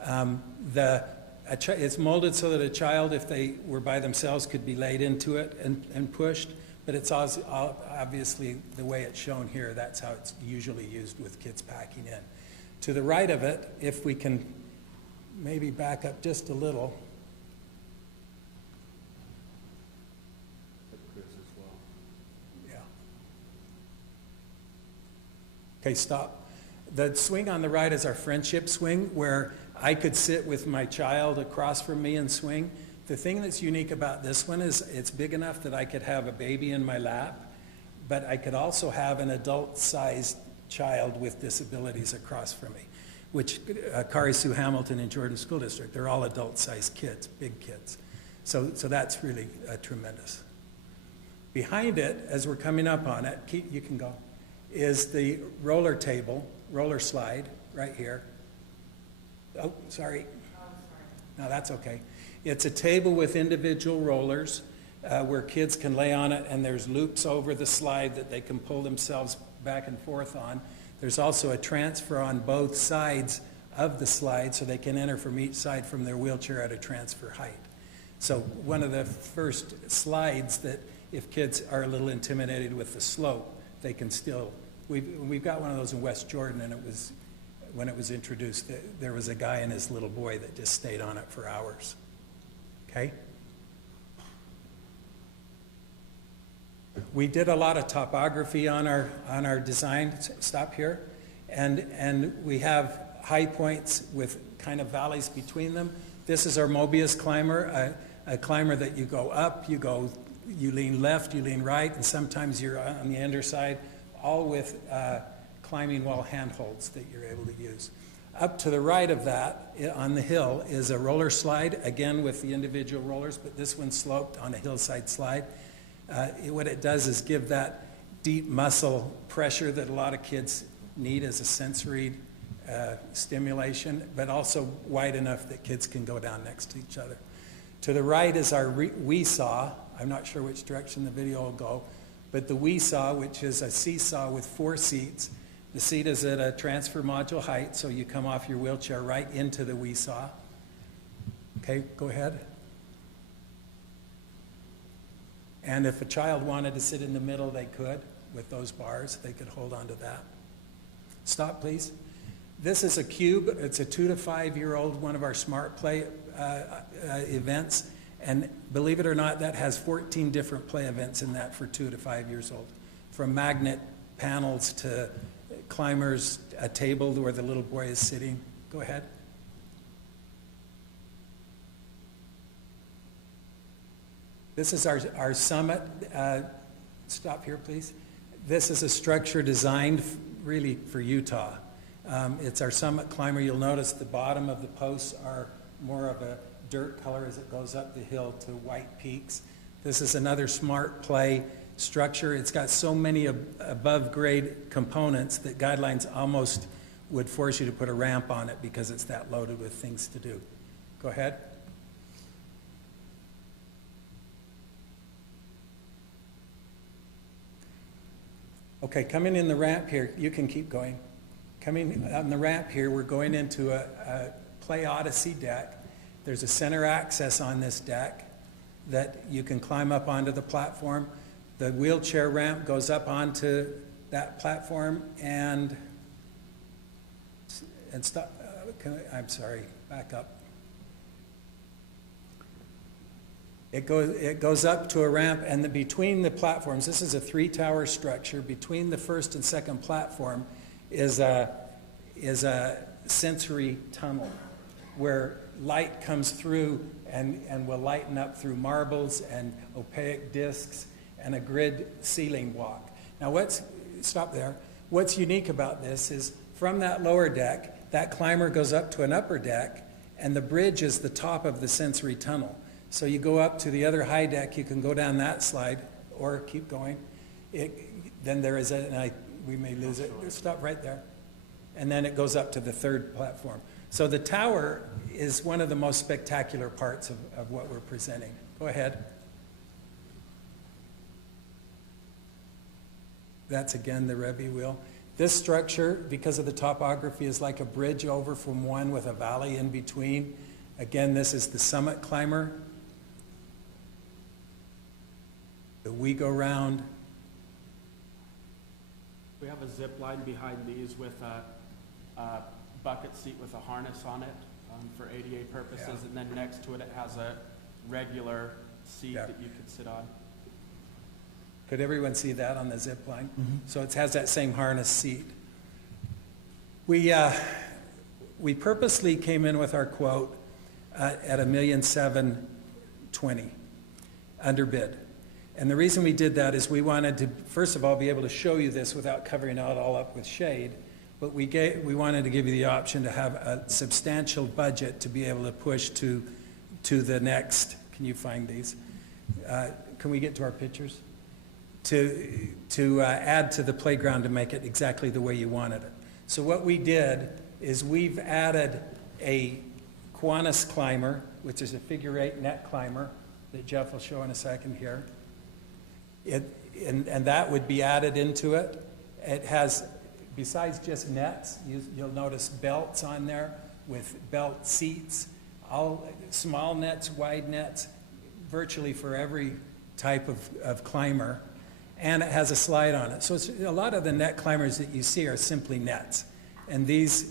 It's molded so that a child, if they were by themselves, could be laid into it and pushed, but it's obviously the way it's shown here. That's how it's usually used with kids packing in. To the right of it, if we can maybe back up just a little. Yeah. Okay, stop. The swing on the right is our friendship swing, where I could sit with my child across from me and swing. The thing that's unique about this one is it's big enough that I could have a baby in my lap, but I could also have an adult-sized child with disabilities across from me, which Kari Sue Hamilton and Jordan School District, they're all adult-sized kids, big kids. So that's really tremendous. Behind it, as we're coming up on it, you can go, is the roller table, roller slide right here. Oh, sorry. No, that's okay. It's a table with individual rollers where kids can lay on it, and there's loops over the slide that they can pull themselves back and forth on. There's also a transfer on both sides of the slide so they can enter from each side from their wheelchair at a transfer height. So one of the first slides that if kids are a little intimidated with the slope, they can still, we've got one of those in West Jordan, and it was, when it was introduced, there was a guy and his little boy that just stayed on it for hours. Okay? We did a lot of topography on our design. Stop here. And we have high points with kind of valleys between them. This is our Mobius Climber, a climber that you go up, you lean left, you lean right, and sometimes you're on the underside, all with climbing wall handholds that you're able to use. Up to the right of that, on the hill, is a roller slide, again with the individual rollers, but this one's sloped on a hillside slide. What it does is give that deep muscle pressure that a lot of kids need as a sensory stimulation, but also wide enough that kids can go down next to each other. To the right is our Wee-Saw. I'm not sure which direction the video will go, but the Wee-Saw, which is a seesaw with 4 seats. The seat is at a transfer module height, so you come off your wheelchair right into the Wee-Saw. Okay, go ahead. And if a child wanted to sit in the middle, they could with those bars. They could hold on to that. Stop, please. This is a cube. It's a 2 to 5 year old, one of our Smart Play events. And believe it or not, that has 14 different play events in that for 2 to 5 years old. From magnet panels to climbers, a table where the little boy is sitting. Go ahead. This is our summit. Stop here, please. This is a structure designed really for Utah. It's our summit climber. You'll notice the bottom of the posts are more of a dirt color as it goes up the hill to white peaks. This is another Smart Play structure. It's got so many above grade components that guidelines almost would force you to put a ramp on it because it's that loaded with things to do. Go ahead. Okay, coming in the ramp here, you can keep going. Coming on the ramp here, we're going into a Play Odyssey deck. There's a center access on this deck that you can climb up onto the platform. The wheelchair ramp goes up onto that platform and stop. I'm sorry, back up. It goes up to a ramp, and between the platforms, this is a 3-tower structure. Between the first and second platform is a sensory tunnel where light comes through and will lighten up through marbles and opaque discs and a grid ceiling walk. Now stop there. What's unique about this is from that lower deck, that climber goes up to an upper deck, and the bridge is the top of the sensory tunnel. So you go up to the other high deck, you can go down that slide or keep going. Then there is we may lose it. Stop right there. And then it goes up to the third platform. So the tower is one of the most spectacular parts of what we're presenting. Go ahead. That's again the Rebbe Wheel. This structure, because of the topography, is like a bridge over from one with a valley in between. Again, this is the Summit Climber, the Wego Round. We have a zip line behind these with a bucket seat with a harness on it for ADA purposes, and then next to it, it has a regular seat that you could sit on. Could everyone see that on the zip line? So it has that same harness seat. We purposely came in with our quote at $1,720,000 under bid. And the reason we did that is we wanted to, first of all, be able to show you this without covering it all up with shade. But we wanted to give you the option to have a substantial budget to be able to push to the next. Can you find these? Can we get to our pictures? To add to the playground to make it exactly the way you wanted it. So what we did is we've added a Kiwanis climber, which is a figure-8 net climber that Jeff will show in a second here. And that would be added into it. It has, besides just nets, you'll notice belts on there with belt seats, all small nets, wide nets, virtually for every type of climber. And it has a slide on it. So a lot of the net climbers that you see are simply nets. And these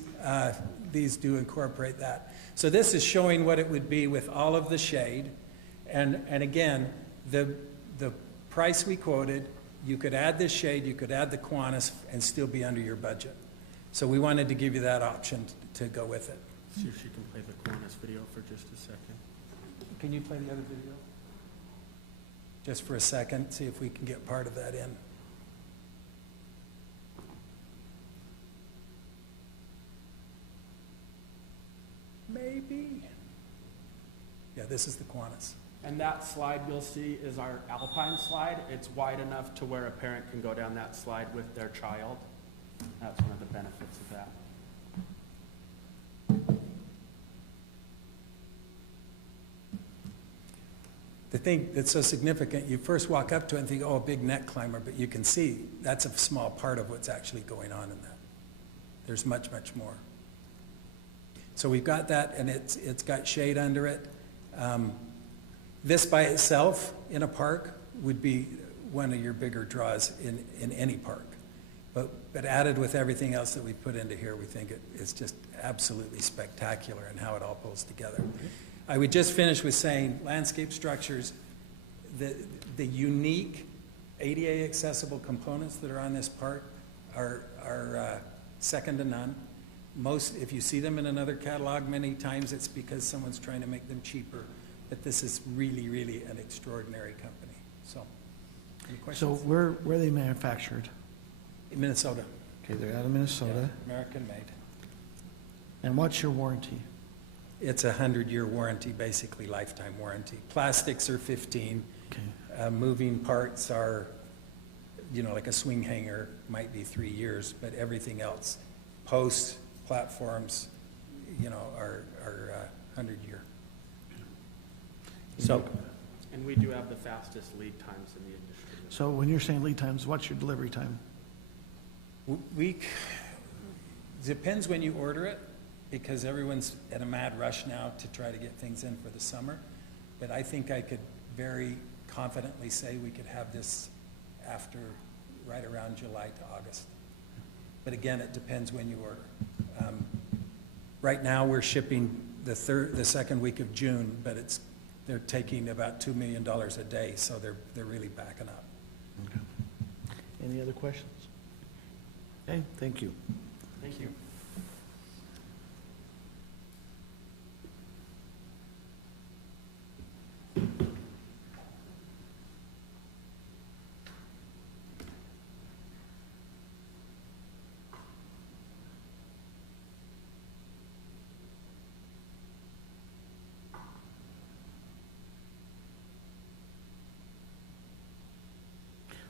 do incorporate that. So this is showing what it would be with all of the shade. And again, the price we quoted, you could add this shade, you could add the Kiwanis, and still be under your budget. So we wanted to give you that option to go with it. See if she can play the Kiwanis video for just a second. Can you play the other video? Just for a second, see if we can get part of that in. Maybe. Yeah, this is the Kiwanis. And that slide you'll see is our Alpine slide. It's wide enough to where a parent can go down that slide with their child. That's one of the benefits of that. The thing that's so significant, you first walk up to it and think, oh, a big net climber, but you can see that's a small part of what's actually going on in that. There's much, much more. So we've got that, and it's got shade under it. This by itself in a park would be one of your bigger draws in any park. But added with everything else that we put into here, we think it's just absolutely spectacular in how it all pulls together. I would just finish with saying landscape structures, the unique ADA accessible components that are on this park are second to none. Most, if you see them in another catalog, many times it's because someone's trying to make them cheaper. But this is really, really an extraordinary company. So, any questions? So where are they manufactured? In Minnesota. Okay, they're out of Minnesota. Yeah, American made. And what's your warranty? It's a 100-year warranty, basically lifetime warranty. Plastics are 15. Okay. Moving parts are, like a swing hanger might be 3 years, but everything else, posts, platforms, are 100-year. So, and we do have the fastest lead times in the industry. So when you're saying lead times, what's your delivery time? Depends when you order it, because everyone's in a mad rush now to try to get things in for the summer. But I think I could very confidently say we could have this after right around July to August. But again, it depends when you order. Right now, we're shipping the second week of June, but they're taking about $2 million a day, so they're really backing up. Okay. Any other questions? Okay, thank you. Thank you.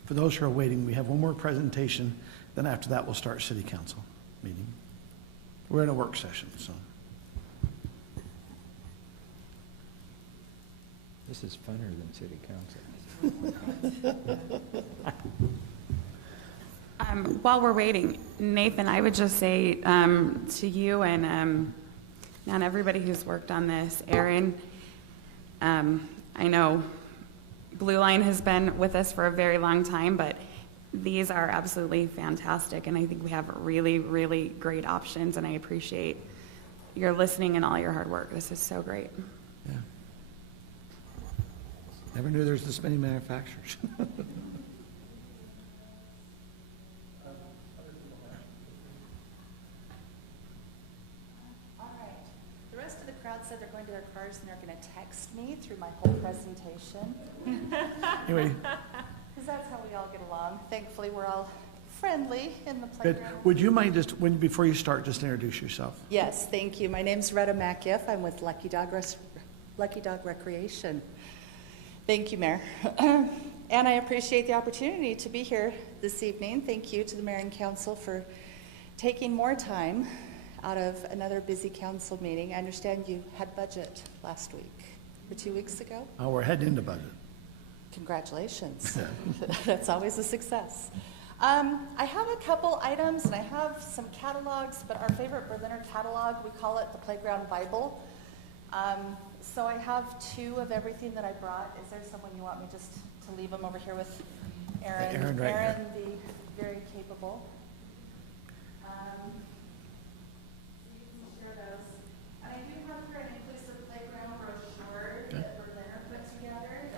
For those who are waiting, we have one more presentation, then after that we'll start city council meeting. We're in a work session, so. This is funner than city council. While we're waiting, Nathan, I would just say to you and everybody who's worked on this, Aaron, I know Blue Line has been with us for a very long time, but these are absolutely fantastic, and I think we have really, really great options, and I appreciate your listening and all your hard work. This is so great. Yeah. Never knew there's this many manufacturers. The rest of the crowd said they're going to their cars and they're going to text me through my whole presentation. Anyway. Because that's how we all get along. Thankfully, we're all friendly in the Good. playground. Would you mind just, before you start, just introduce yourself? Yes, thank you. My name's Retta Mackiff. I'm with Lucky Dog Recreation. Thank you, Mayor. And I appreciate the opportunity to be here this evening. Thank you to the Mayor and Council for taking more time out of another busy council meeting. I understand you had budget last week or 2 weeks ago. Oh, we're heading into budget. Congratulations. That's always a success. I have a couple items and I have some catalogs, but our favorite Berliner catalog, we call it the Playground Bible. So I have 2 of everything that I brought. Is there someone you want me just to leave them over here with Aaron? Aaron, right Aaron, here. the very capable. You can share those. And I do have here an inclusive playground brochure that Berliner put together.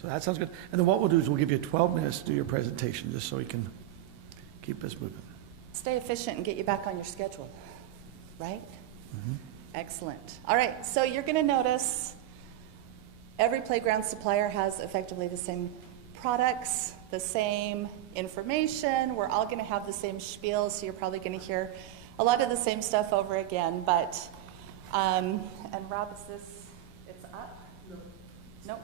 So that sounds good. And then what we'll do is we'll give you 12 minutes to do your presentation, just so we can keep us moving. Stay efficient and get you back on your schedule, right? Mm-hmm. Excellent. All right, so you're going to notice every playground supplier has effectively the same products, the same information. We're all going to have the same spiel, so you're probably going to hear a lot of the same stuff over again. But, and Rob, is this, it's up? No. Nope.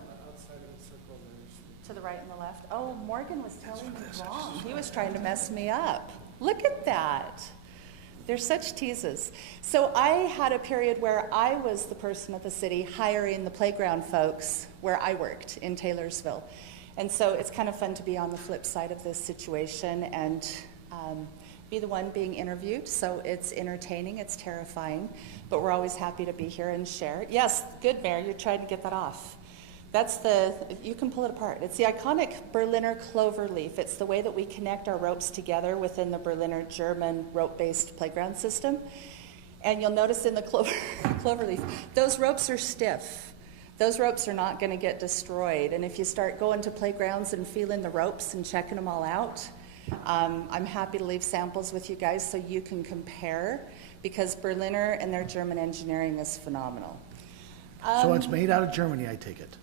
To the right and the left. Oh, Morgan was telling me wrong. He was trying to mess me up. Look at that. They're such teases. So I had a period where I was the person at the city hiring the playground folks where I worked in Taylorsville. And so it's kind of fun to be on the flip side of this situation and be the one being interviewed. So it's entertaining, it's terrifying, but we're always happy to be here and share. Yes, good, Mayor, you're trying to get that off. That's you can pull it apart. It's the iconic Berliner clover leaf. It's the way that we connect our ropes together within the Berliner German rope-based playground system. And you'll notice in the clover leaf, those ropes are stiff. Those ropes are not going to get destroyed. And if you start going to playgrounds and feeling the ropes and checking them all out, I'm happy to leave samples with you guys so you can compare, because Berliner and their German engineering is phenomenal. So it's made out of Germany, I take it?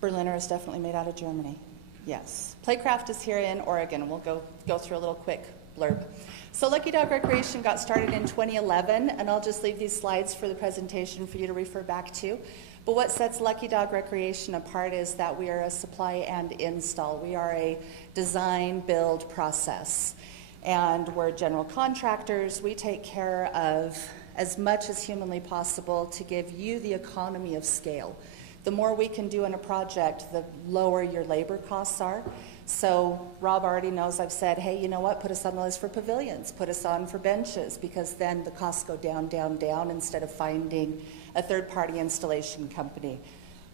Berliner is definitely made out of Germany, yes. Playcraft is here in Oregon. We'll go through a little quick blurb. So Lucky Dog Recreation got started in 2011, and I'll just leave these slides for the presentation for you to refer back to. But what sets Lucky Dog Recreation apart is that we are a supply and install. We are a design, build process. And we're general contractors. We take care of as much as humanly possible to give you the economy of scale. The more we can do in a project, the lower your labor costs are. So Rob already knows I've said, hey, you know what, put us on the list for pavilions, put us on for benches, because then the costs go down, down, down, instead of finding a third-party installation company.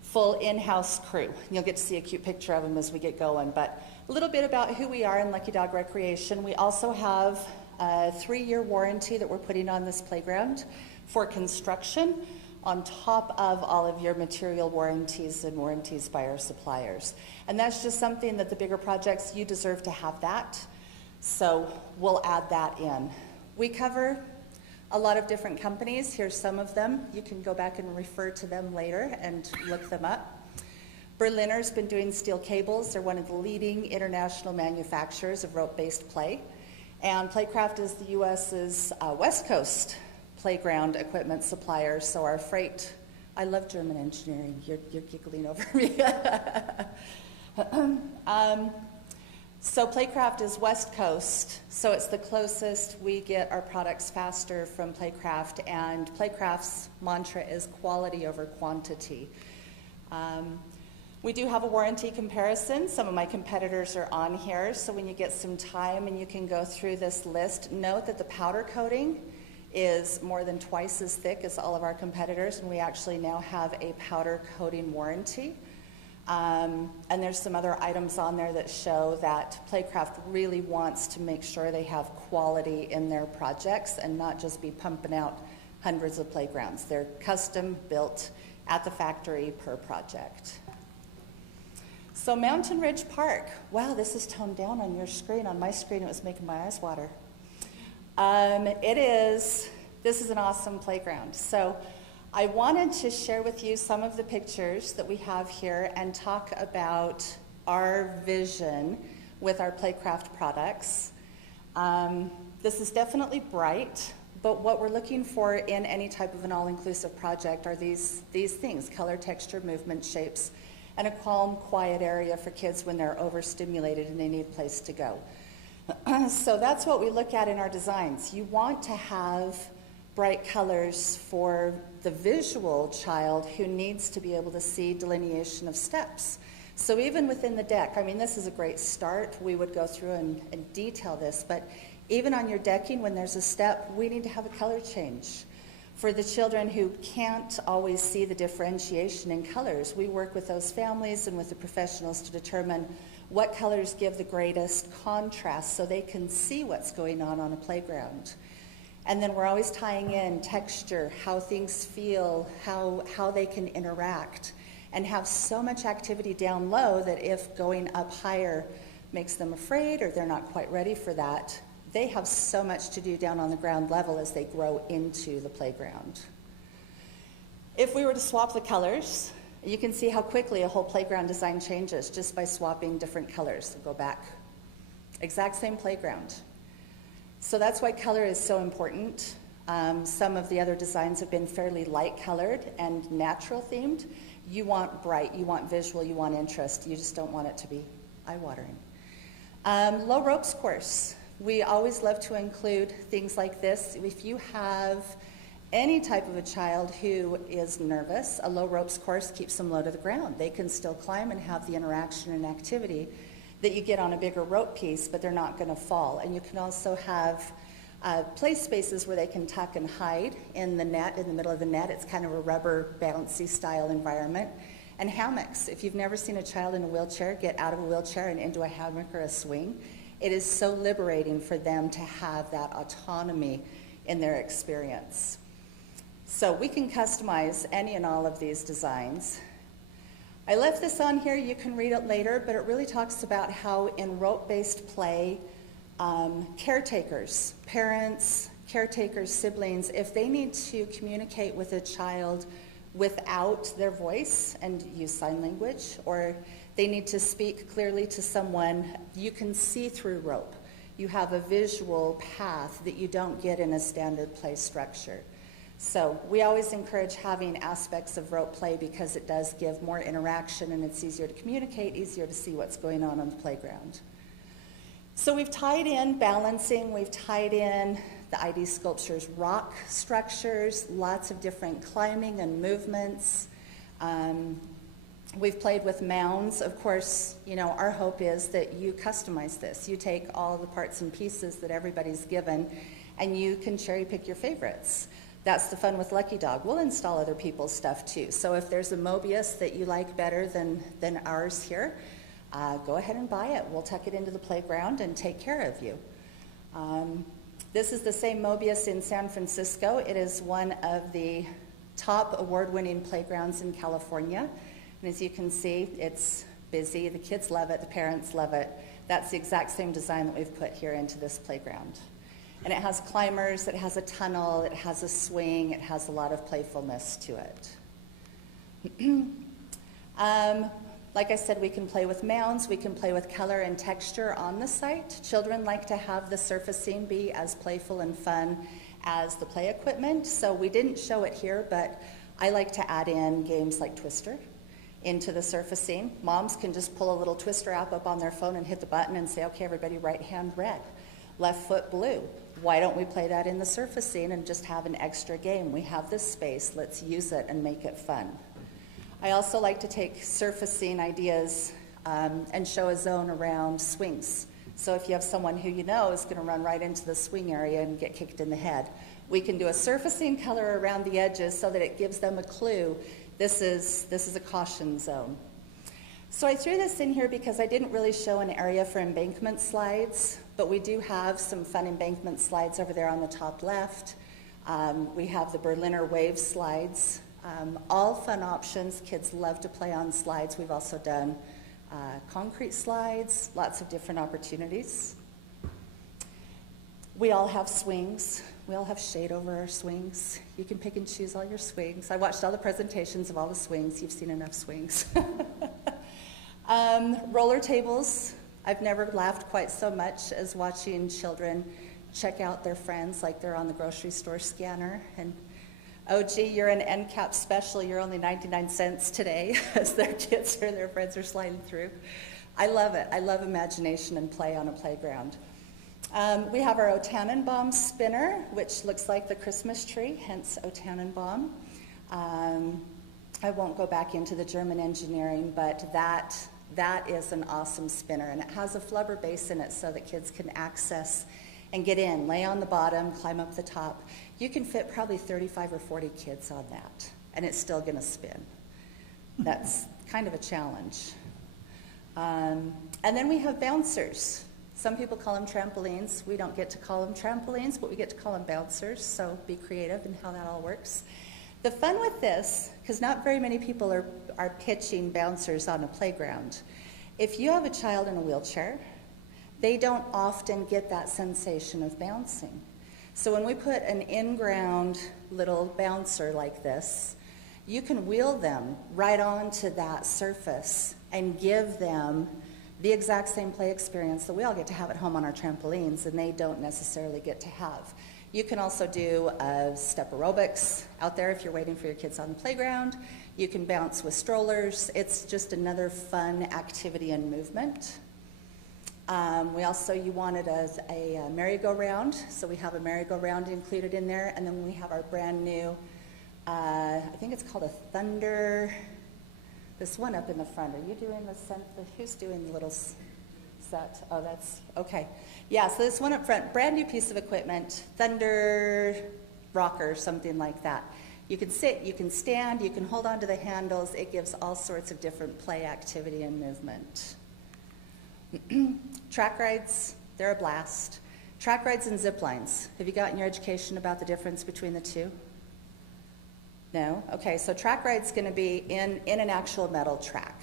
Full in-house crew. You'll get to see a cute picture of them as we get going. But a little bit about who we are in Lucky Dog Recreation. We also have a 3-year warranty that we're putting on this playground for construction, on top of all of your material warranties and warranties by our suppliers. And that's just something that the bigger projects, you deserve to have that. So we'll add that in. We cover a lot of different companies. Here's some of them. You can go back and refer to them later and look them up. Berliner's been doing steel cables. They're one of the leading international manufacturers of rope-based play. And Playcraft is the U.S.'s West Coast playground equipment supplier, so our freight, I love German engineering, you're giggling over me. So Playcraft is West Coast, so it's the closest we get our products faster from Playcraft, and Playcraft's mantra is quality over quantity. We do have a warranty comparison. Some of my competitors are on here, so when you get some time and you can go through this list, note that the powder coating is more than twice as thick as all of our competitors, and we actually now have a powder coating warranty. And there's some other items on there that show that Playcraft really wants to make sure they have quality in their projects and not just be pumping out hundreds of playgrounds. They're custom built at the factory per project. So Mountain Ridge Park. Wow, this is toned down on your screen. On my screen, it was making my eyes water. This is an awesome playground. So I wanted to share with you some of the pictures that we have here and talk about our vision with our Playcraft products. This is definitely bright, but what we're looking for in any type of an all-inclusive project are these things: color, texture, movement, shapes, and a calm, quiet area for kids when they're overstimulated and they need a place to go. So that's what we look at in our designs. You want to have bright colors for the visual child who needs to be able to see delineation of steps. So even within the deck, I mean, this is a great start. We would go through and detail this, but even on your decking, when there's a step, we need to have a color change. For the children who can't always see the differentiation in colors, we work with those families and with the professionals to determine what colors give the greatest contrast so they can see what's going on a playground. And then we're always tying in texture, how things feel, how they can interact, and have so much activity down low that if going up higher makes them afraid or they're not quite ready for that, they have so much to do down on the ground level as they grow into the playground. If we were to swap the colors, you can see how quickly a whole playground design changes just by swapping different colors. So go back. Exact same playground. So that's why color is so important. Some of the other designs have been fairly light colored and natural themed. You want bright, you want visual, you want interest. You just don't want it to be eye-watering. Low ropes course. We always love to include things like this. If you have any type of a child who is nervous, a low ropes course keeps them low to the ground. They can still climb and have the interaction and activity that you get on a bigger rope piece, but they're not going to fall. And you can also have play spaces where they can tuck and hide in the net, in the middle of the net. It's kind of a rubber bouncy style environment. And hammocks. If you've never seen a child in a wheelchair get out of a wheelchair and into a hammock or a swing, it is so liberating for them to have that autonomy in their experience. So we can customize any and all of these designs. I left this on here, you can read it later, but it really talks about how in rope-based play, caretakers, parents, caretakers, siblings, if they need to communicate with a child without their voice and use sign language, or they need to speak clearly to someone, you can see through rope. You have a visual path that you don't get in a standard play structure. So we always encourage having aspects of rope play because it does give more interaction and it's easier to communicate, easier to see what's going on the playground. So we've tied in balancing, we've tied in the ID sculptures, rock structures, lots of different climbing and movements. We've played with mounds. Of course, you know, our hope is that you customize this. You take all the parts and pieces that everybody's given and you can cherry pick your favorites. That's the fun with Lucky Dog. We'll install other people's stuff too. So if there's a Mobius that you like better than ours here, go ahead and buy it. We'll tuck it into the playground and take care of you. This is the same Mobius in San Francisco. It is one of the top award-winning playgrounds in California. And as you can see, it's busy. The kids love it. The parents love it. That's the exact same design that we've put here into this playground. And it has climbers, it has a tunnel, it has a swing, it has a lot of playfulness to it. Like I said, we can play with mounds, we can play with color and texture on the site. Children like to have the surfacing be as playful and fun as the play equipment. So we didn't show it here, but I like to add in games like Twister into the surfacing. Moms can just pull a little Twister app up on their phone and hit the button and say, okay, everybody, right hand red, left foot blue. Why don't we play that in the surfacing and just have an extra game? We have this space, let's use it and make it fun. I also like to take surfacing ideas and show a zone around swings. So if you have someone who you know is going to run right into the swing area and get kicked in the head, we can do a surfacing color around the edges so that it gives them a clue. This is a caution zone. So I threw this in here because I didn't really show an area for embankment slides, but we do have some fun embankment slides over there on the top left. We have the Berliner wave slides. All fun options. Kids love to play on slides. We've also done concrete slides, lots of different opportunities. We all have swings. We all have shade over our swings. You can pick and choose all your swings. I watched all the presentations of all the swings. You've seen enough swings. Roller tables. I've never laughed quite so much as watching children check out their friends like they're on the grocery store scanner. And, oh, gee, you're an end cap special. You're only 99 cents today as their kids or their friends are sliding through. I love it. I love imagination and play on a playground. We have our O Tannenbaum spinner, which looks like the Christmas tree, hence O Tannenbaum. I won't go back into the German engineering, but that is an awesome spinner, and it has a flubber base in it so that kids can access and get in, lay on the bottom, climb up the top. You can fit probably 35 or 40 kids on that, and it's still going to spin. That's kind of a challenge. And then we have bouncers. Some people call them trampolines. We don't get to call them trampolines, but we get to call them bouncers, so be creative in how that all works. The fun with this, because not very many people are pitching bouncers on a playground. If you have a child in a wheelchair, they don't often get that sensation of bouncing. So when we put an in-ground little bouncer like this, you can wheel them right onto that surface and give them the exact same play experience that we all get to have at home on our trampolines, and they don't necessarily get to have. You can also do step aerobics out there if you're waiting for your kids on the playground. You can bounce with strollers. It's just another fun activity and movement. You wanted a merry-go-round, so we have a merry-go-round included in there, and then we have our brand new, I think it's called a Thunder. This one up in the front, are you doing who's doing the little set? Oh, that's, okay. Yeah, so this one up front, brand new piece of equipment, Thunder rocker, something like that. You can sit, you can stand, you can hold on to the handles. It gives all sorts of different play activity and movement. Track rides, they're a blast. Track rides and zip lines. Have you gotten your education about the difference between the two? No? Okay, so track ride's going to be in an actual metal track.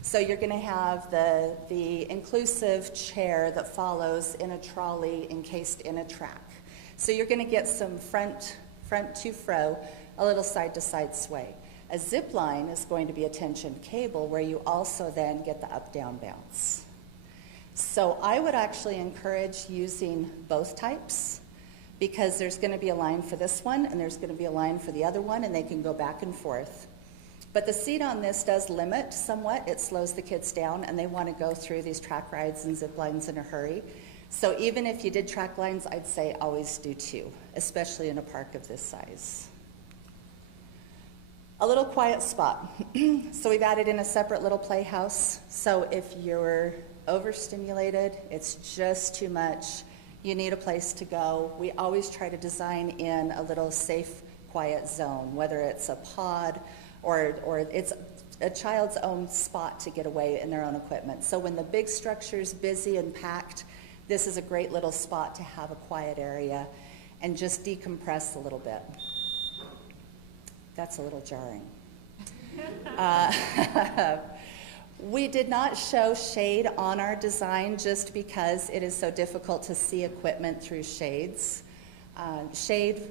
So you're going to have the inclusive chair that follows in a trolley encased in a track. So you're going to get some front to fro, a little side-to-side sway. A zip line is going to be a tension cable where you also then get the up-down bounce. So I would actually encourage using both types, because there's going to be a line for this one and there's going to be a line for the other one, and they can go back and forth. But the seat on this does limit somewhat. It slows the kids down, and they want to go through these track rides and zip lines in a hurry. So even if you did track lines, I'd say always do two, especially in a park of this size. A little quiet spot. So we've added in a separate little playhouse. So if you're overstimulated, it's just too much, you need a place to go. We always try to design in a little safe, quiet zone, whether it's a pod or it's a child's own spot to get away in their own equipment. So when the big structure's busy and packed, this is a great little spot to have a quiet area and just decompress a little bit. That's a little jarring. We did not show shade on our design just because it is so difficult to see equipment through shades. Shade,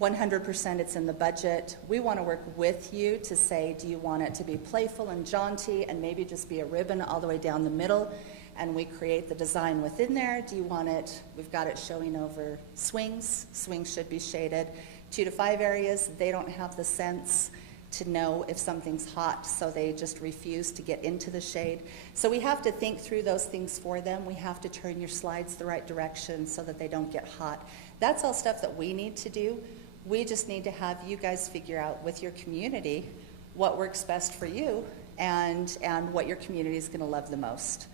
100% it's in the budget. We want to work with you to say, do you want it to be playful and jaunty and maybe just be a ribbon all the way down the middle, and we create the design within there? Do you want it, we've got it showing over swings. Swings should be shaded. 2 to 5 areas, they don't have the sense to know if something's hot, so they just refuse to get into the shade. So we have to think through those things for them. We have to turn your slides the right direction so that they don't get hot. That's all stuff that we need to do. We just need to have you guys figure out with your community what works best for you and what your community is going to love the most.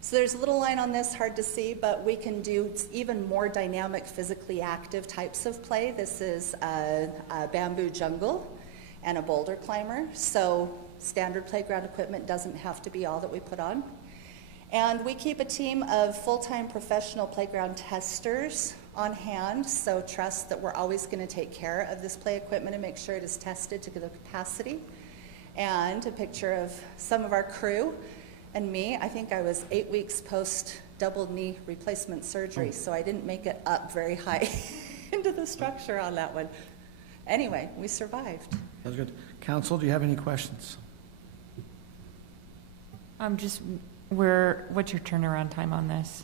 So there's a little line on this, hard to see, but we can do even more dynamic, physically active types of play. This is a bamboo jungle and a boulder climber. So standard playground equipment doesn't have to be all that we put on. And we keep a team of full-time professional playground testers on hand, so trust that we're always going to take care of this play equipment and make sure it is tested to the capacity. And a picture of some of our crew and me. I think I was 8 weeks post double knee replacement surgery, so I didn't make it up very high into the structure on that one. Anyway, we survived. That's good. Council, do you have any questions? What's your turnaround time on this?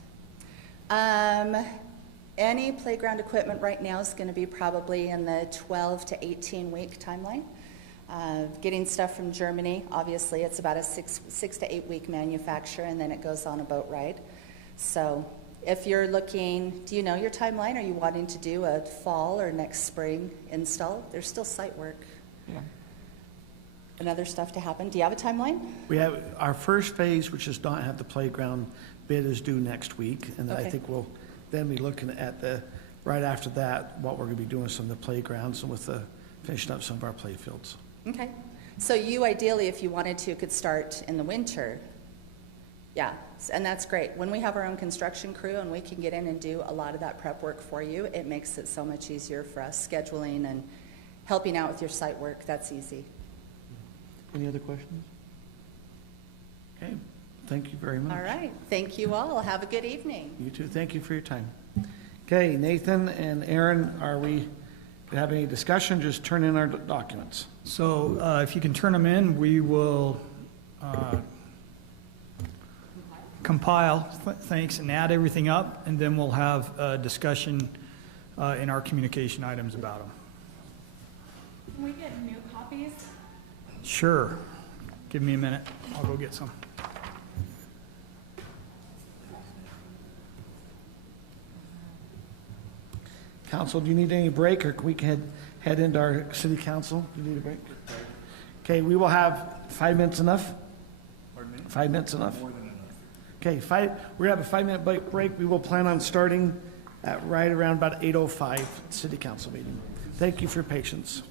Any playground equipment right now is going to be probably in the 12 to 18 week timeline. Getting stuff from Germany, obviously, it's about a six to 8 week manufacture, and then it goes on a boat ride. So if you're looking, do you know your timeline? Are you wanting to do a fall or next spring install? There's still site work. Yeah. And other stuff to happen. Do you have a timeline? We have our first phase, which does not have the playground bid, is due next week, and I think we'll then be looking at right after that, what we're going to be doing some of the playgrounds and with finishing up some of our play fields. Okay. So you ideally, if you wanted to, could start in the winter. Yeah, and that's great. When we have our own construction crew and we can get in and do a lot of that prep work for you, it makes it so much easier for us scheduling and helping out with your site work. That's easy. Any other questions? Okay, thank you very much. All right. Thank you all. Have a good evening. You too. Thank you for your time. Okay, Nathan and Aaron, are we have any discussion? Just turn in our documents. So if you can turn them in, we will compile, thanks, and add everything up, and then we'll have a discussion in our communication items about them. Can we get new copies? Sure. Give me a minute. I'll go get some. Council, do you need any break, or can we head into our city council? Do you need a break? Okay, we will have 5 minutes enough? Pardon me? 5 minutes enough? More than enough. Okay, we're going to have a 5 minute break. We will plan on starting at right around about 8:05 city council meeting. Thank you for your patience.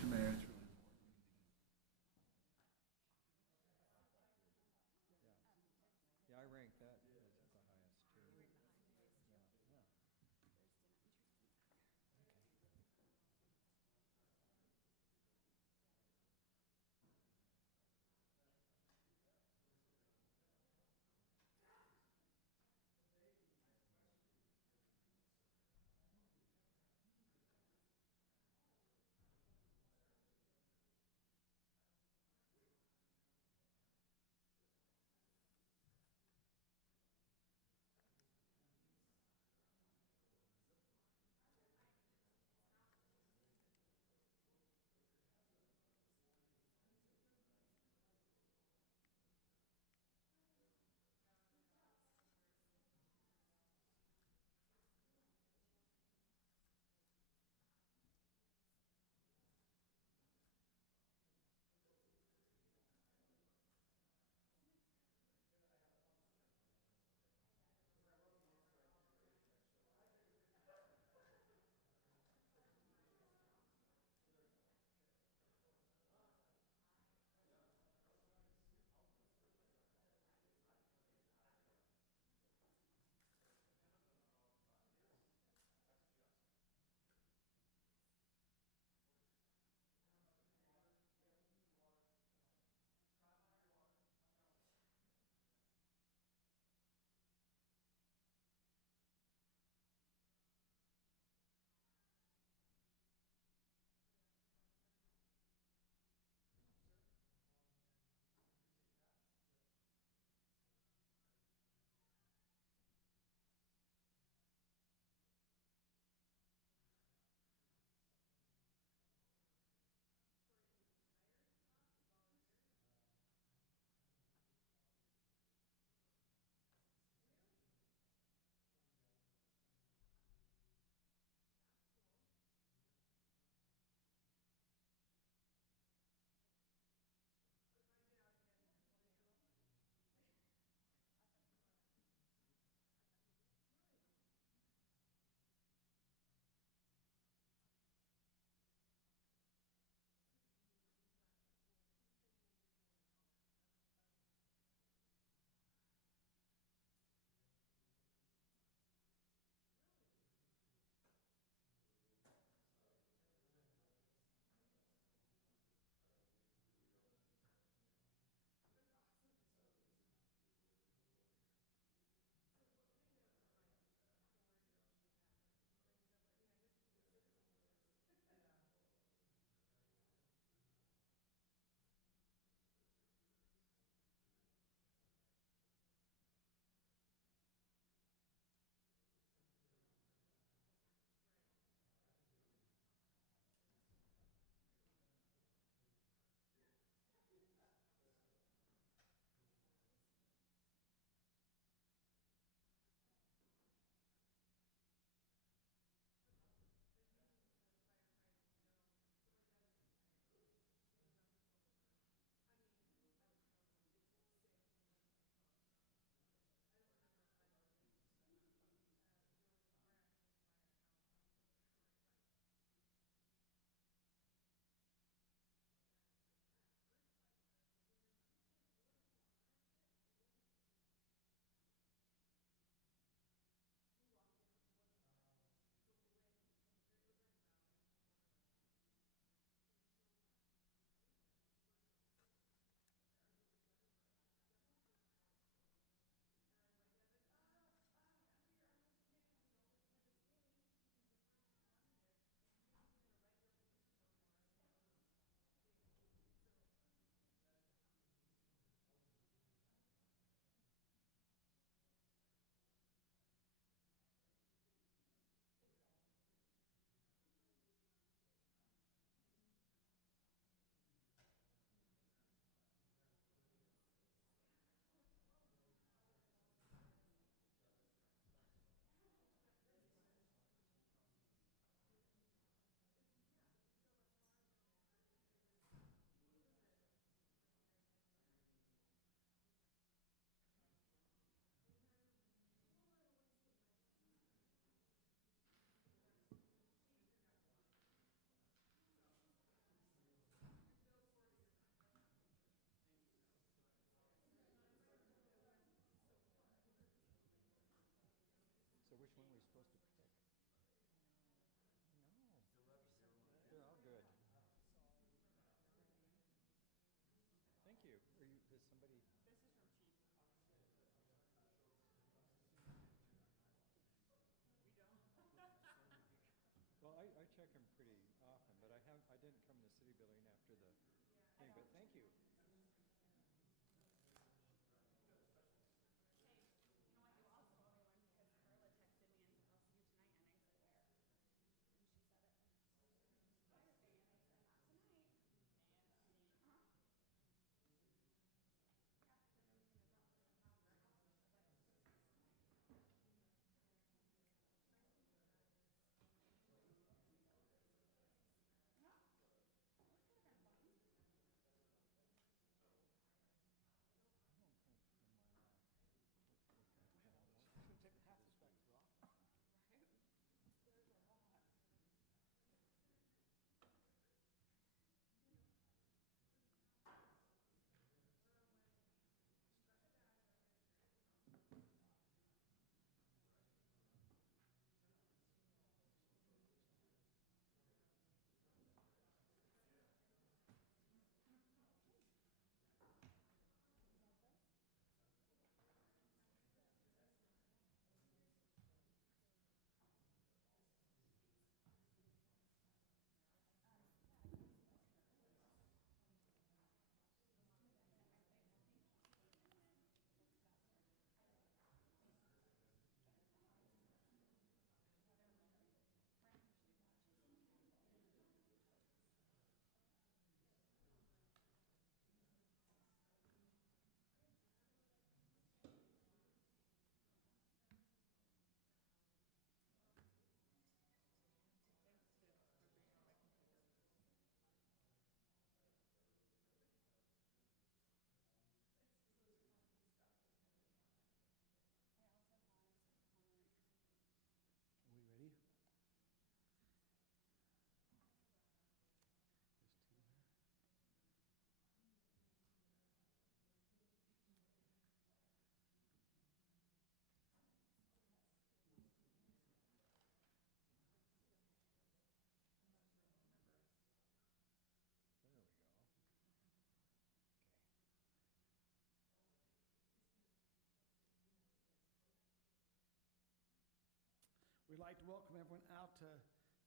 like to welcome everyone out to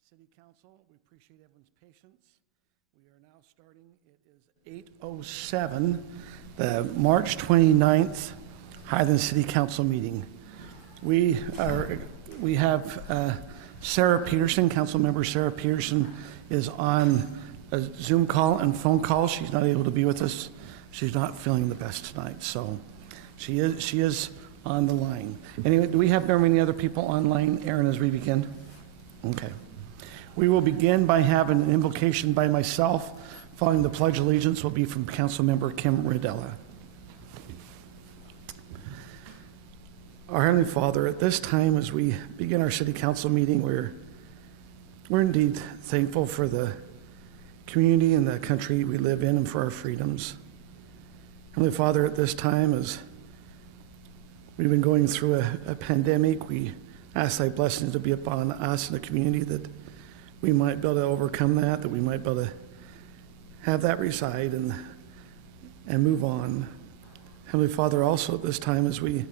City Council. We appreciate everyone's patience. We are now starting. It is 8:07, the March 29th Highland City Council meeting. We have Sarah Peterson, Council Member Sarah Peterson, is on a Zoom call and phone call. She's not able to be with us. She's not feeling the best tonight, so she is on the line. Anyway, do we have very many other people online, Aaron, as we begin? Okay. We will begin by having an invocation by myself. Following the Pledge of Allegiance will be from Council Member Kim Rodela. Our Heavenly Father, at this time as we begin our City Council meeting, we're indeed thankful for the community and the country we live in and for our freedoms. Heavenly Father, at this time as we've been going through a pandemic, we ask thy blessings to be upon us and the community, that we might be able to overcome that we might be able to have that reside and move on. Heavenly Father, also at this time as we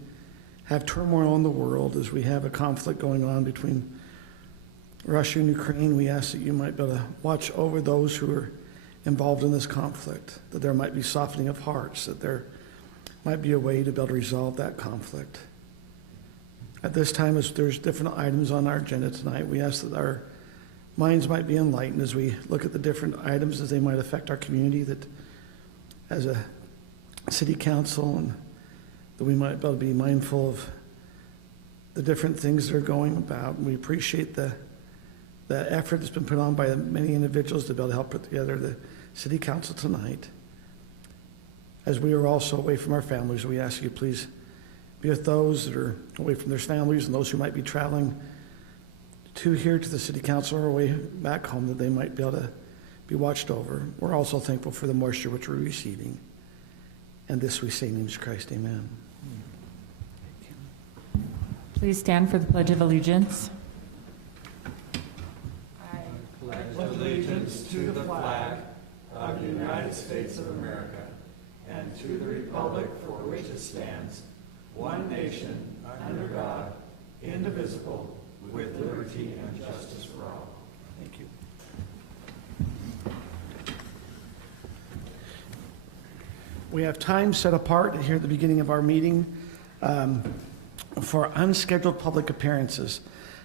have turmoil in the world, as we have a conflict going on between Russia and Ukraine, we ask that you might be able to watch over those who are involved in this conflict, that there might be softening of hearts, that there might be a way to be able to resolve that conflict. At this time, as there's different items on our agenda tonight, we ask that our minds might be enlightened as we look at the different items as they might affect our community, that as a city council, and that we might be able to be mindful of the different things that are going about. And we appreciate the effort that's been put on by many individuals to be able to help put together the city council tonight. As we are also away from our families, we ask you please be with those that are away from their families and those who might be traveling to here to the city council or away back home, that they might be able to be watched over. We're also thankful for the moisture which we're receiving. And this we say in the name of Christ, amen. Please stand for the Pledge of Allegiance. I pledge allegiance to the flag of the United States of America and to the republic for which it stands, one nation, under God, indivisible, with liberty and justice for all. Thank you. We have time set apart here at the beginning of our meeting for unscheduled public appearances.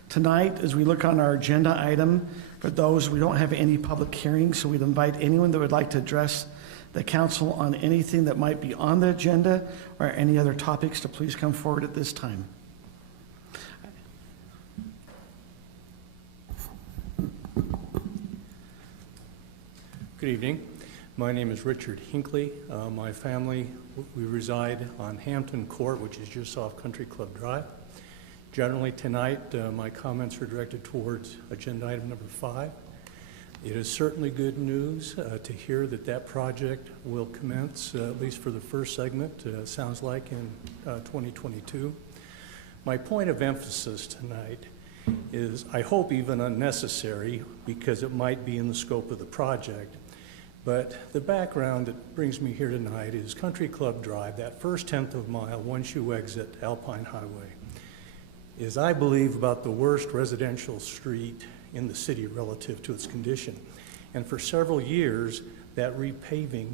Tonight, as we look on our agenda item, for those, we don't have any public hearings, so we'd invite anyone that would like to address the council on anything that might be on the agenda or any other topics to please come forward at this time. Good evening. My name is Richard Hinckley. My family, we reside on Hampton Court, which is just off Country Club Drive. Generally tonight, my comments are directed towards agenda item number 5. It is certainly good news to hear that that project will commence, at least for the first segment, sounds like in 2022. My point of emphasis tonight is, I hope even unnecessary, because it might be in the scope of the project, but the background that brings me here tonight is Country Club Drive, that first 1/10 of a mile once you exit Alpine Highway, is, I believe, about the worst residential street in the city relative to its condition. And for several years, that repaving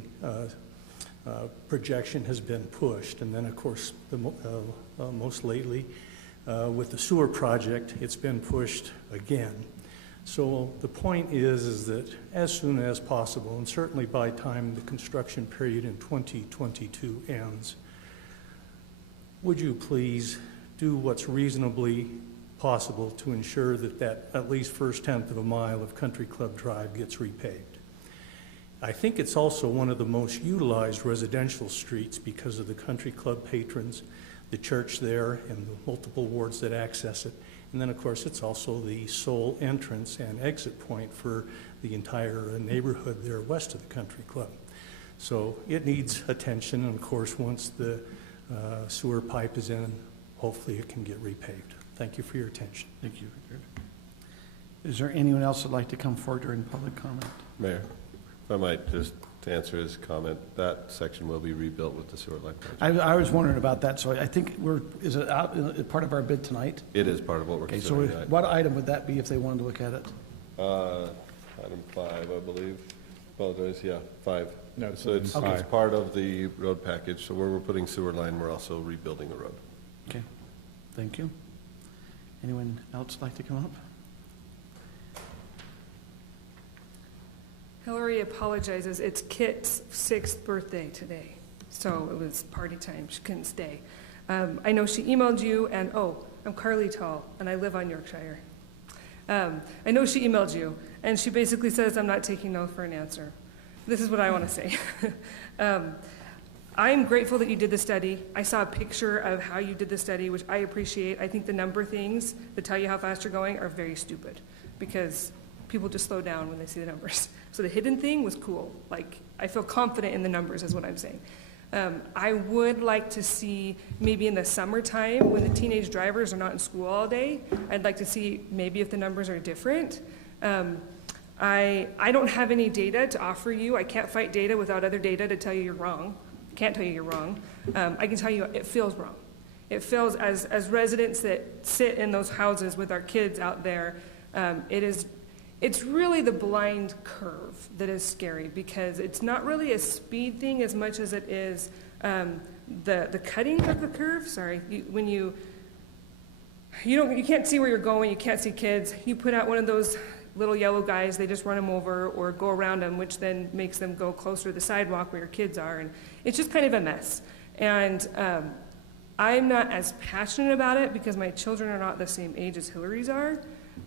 projection has been pushed. And then, of course, most lately, with the sewer project, it's been pushed again. So the point is that as soon as possible, and certainly by the time the construction period in 2022 ends, would you please do what's reasonably possible to ensure that that at least first 1/10 of a mile of Country Club Drive gets repaved. I think it's also one of the most utilized residential streets because of the country club patrons, the church there, and the multiple wards that access it. And then, of course, it's also the sole entrance and exit point for the entire neighborhood there west of the country club. So it needs attention, and of course, once the sewer pipe is in, hopefully it can get repaved. Thank you for your attention. Thank you, Richard. Is there anyone else that'd like to come forward during public comment? Mayor, if I might just to answer his comment, that section will be rebuilt with the sewer line project. I was wondering about that, so I think is it out, part of our bid tonight? It is part of what we're Okay, so considering tonight. what item would that be if they wanted to look at it? Item 5, I believe. Apologize, yeah, 5. No, So it's okay. part of the road package, so where we're putting sewer line, we're also rebuilding the road. Okay, thank you. Anyone else like to come up? Hillary apologizes. It's Kit's 6th birthday today, so it was party time. She couldn't stay. I know she emailed you, and I'm Carly Tall, and I live on Yorkshire. I know she emailed you, and she basically says, I'm not taking no for an answer. This is what I want to say. I'm grateful that you did the study. I saw a picture of how you did the study, which I appreciate. I think the number things that tell you how fast you're going are very stupid because people just slow down when they see the numbers. So the hidden thing was cool. Like, I feel confident in the numbers is what I'm saying. I would like to see maybe in the summertime when the teenage drivers are not in school all day, I'd like to see maybe if the numbers are different. I don't have any data to offer you. I can't fight data without other data to tell you you're wrong. I can't tell you you're wrong. I can tell you it feels wrong. It feels, as residents that sit in those houses with our kids out there, it's really the blind curve that is scary because it's not really a speed thing as much as it is the cutting of the curve. Sorry, you can't see where you're going, you can't see kids. You put out one of those little yellow guys, they just run them over or go around them, which then makes them go closer to the sidewalk where your kids are, and it's just kind of a mess. And I'm not as passionate about it because my children are not the same age as Hillary's are.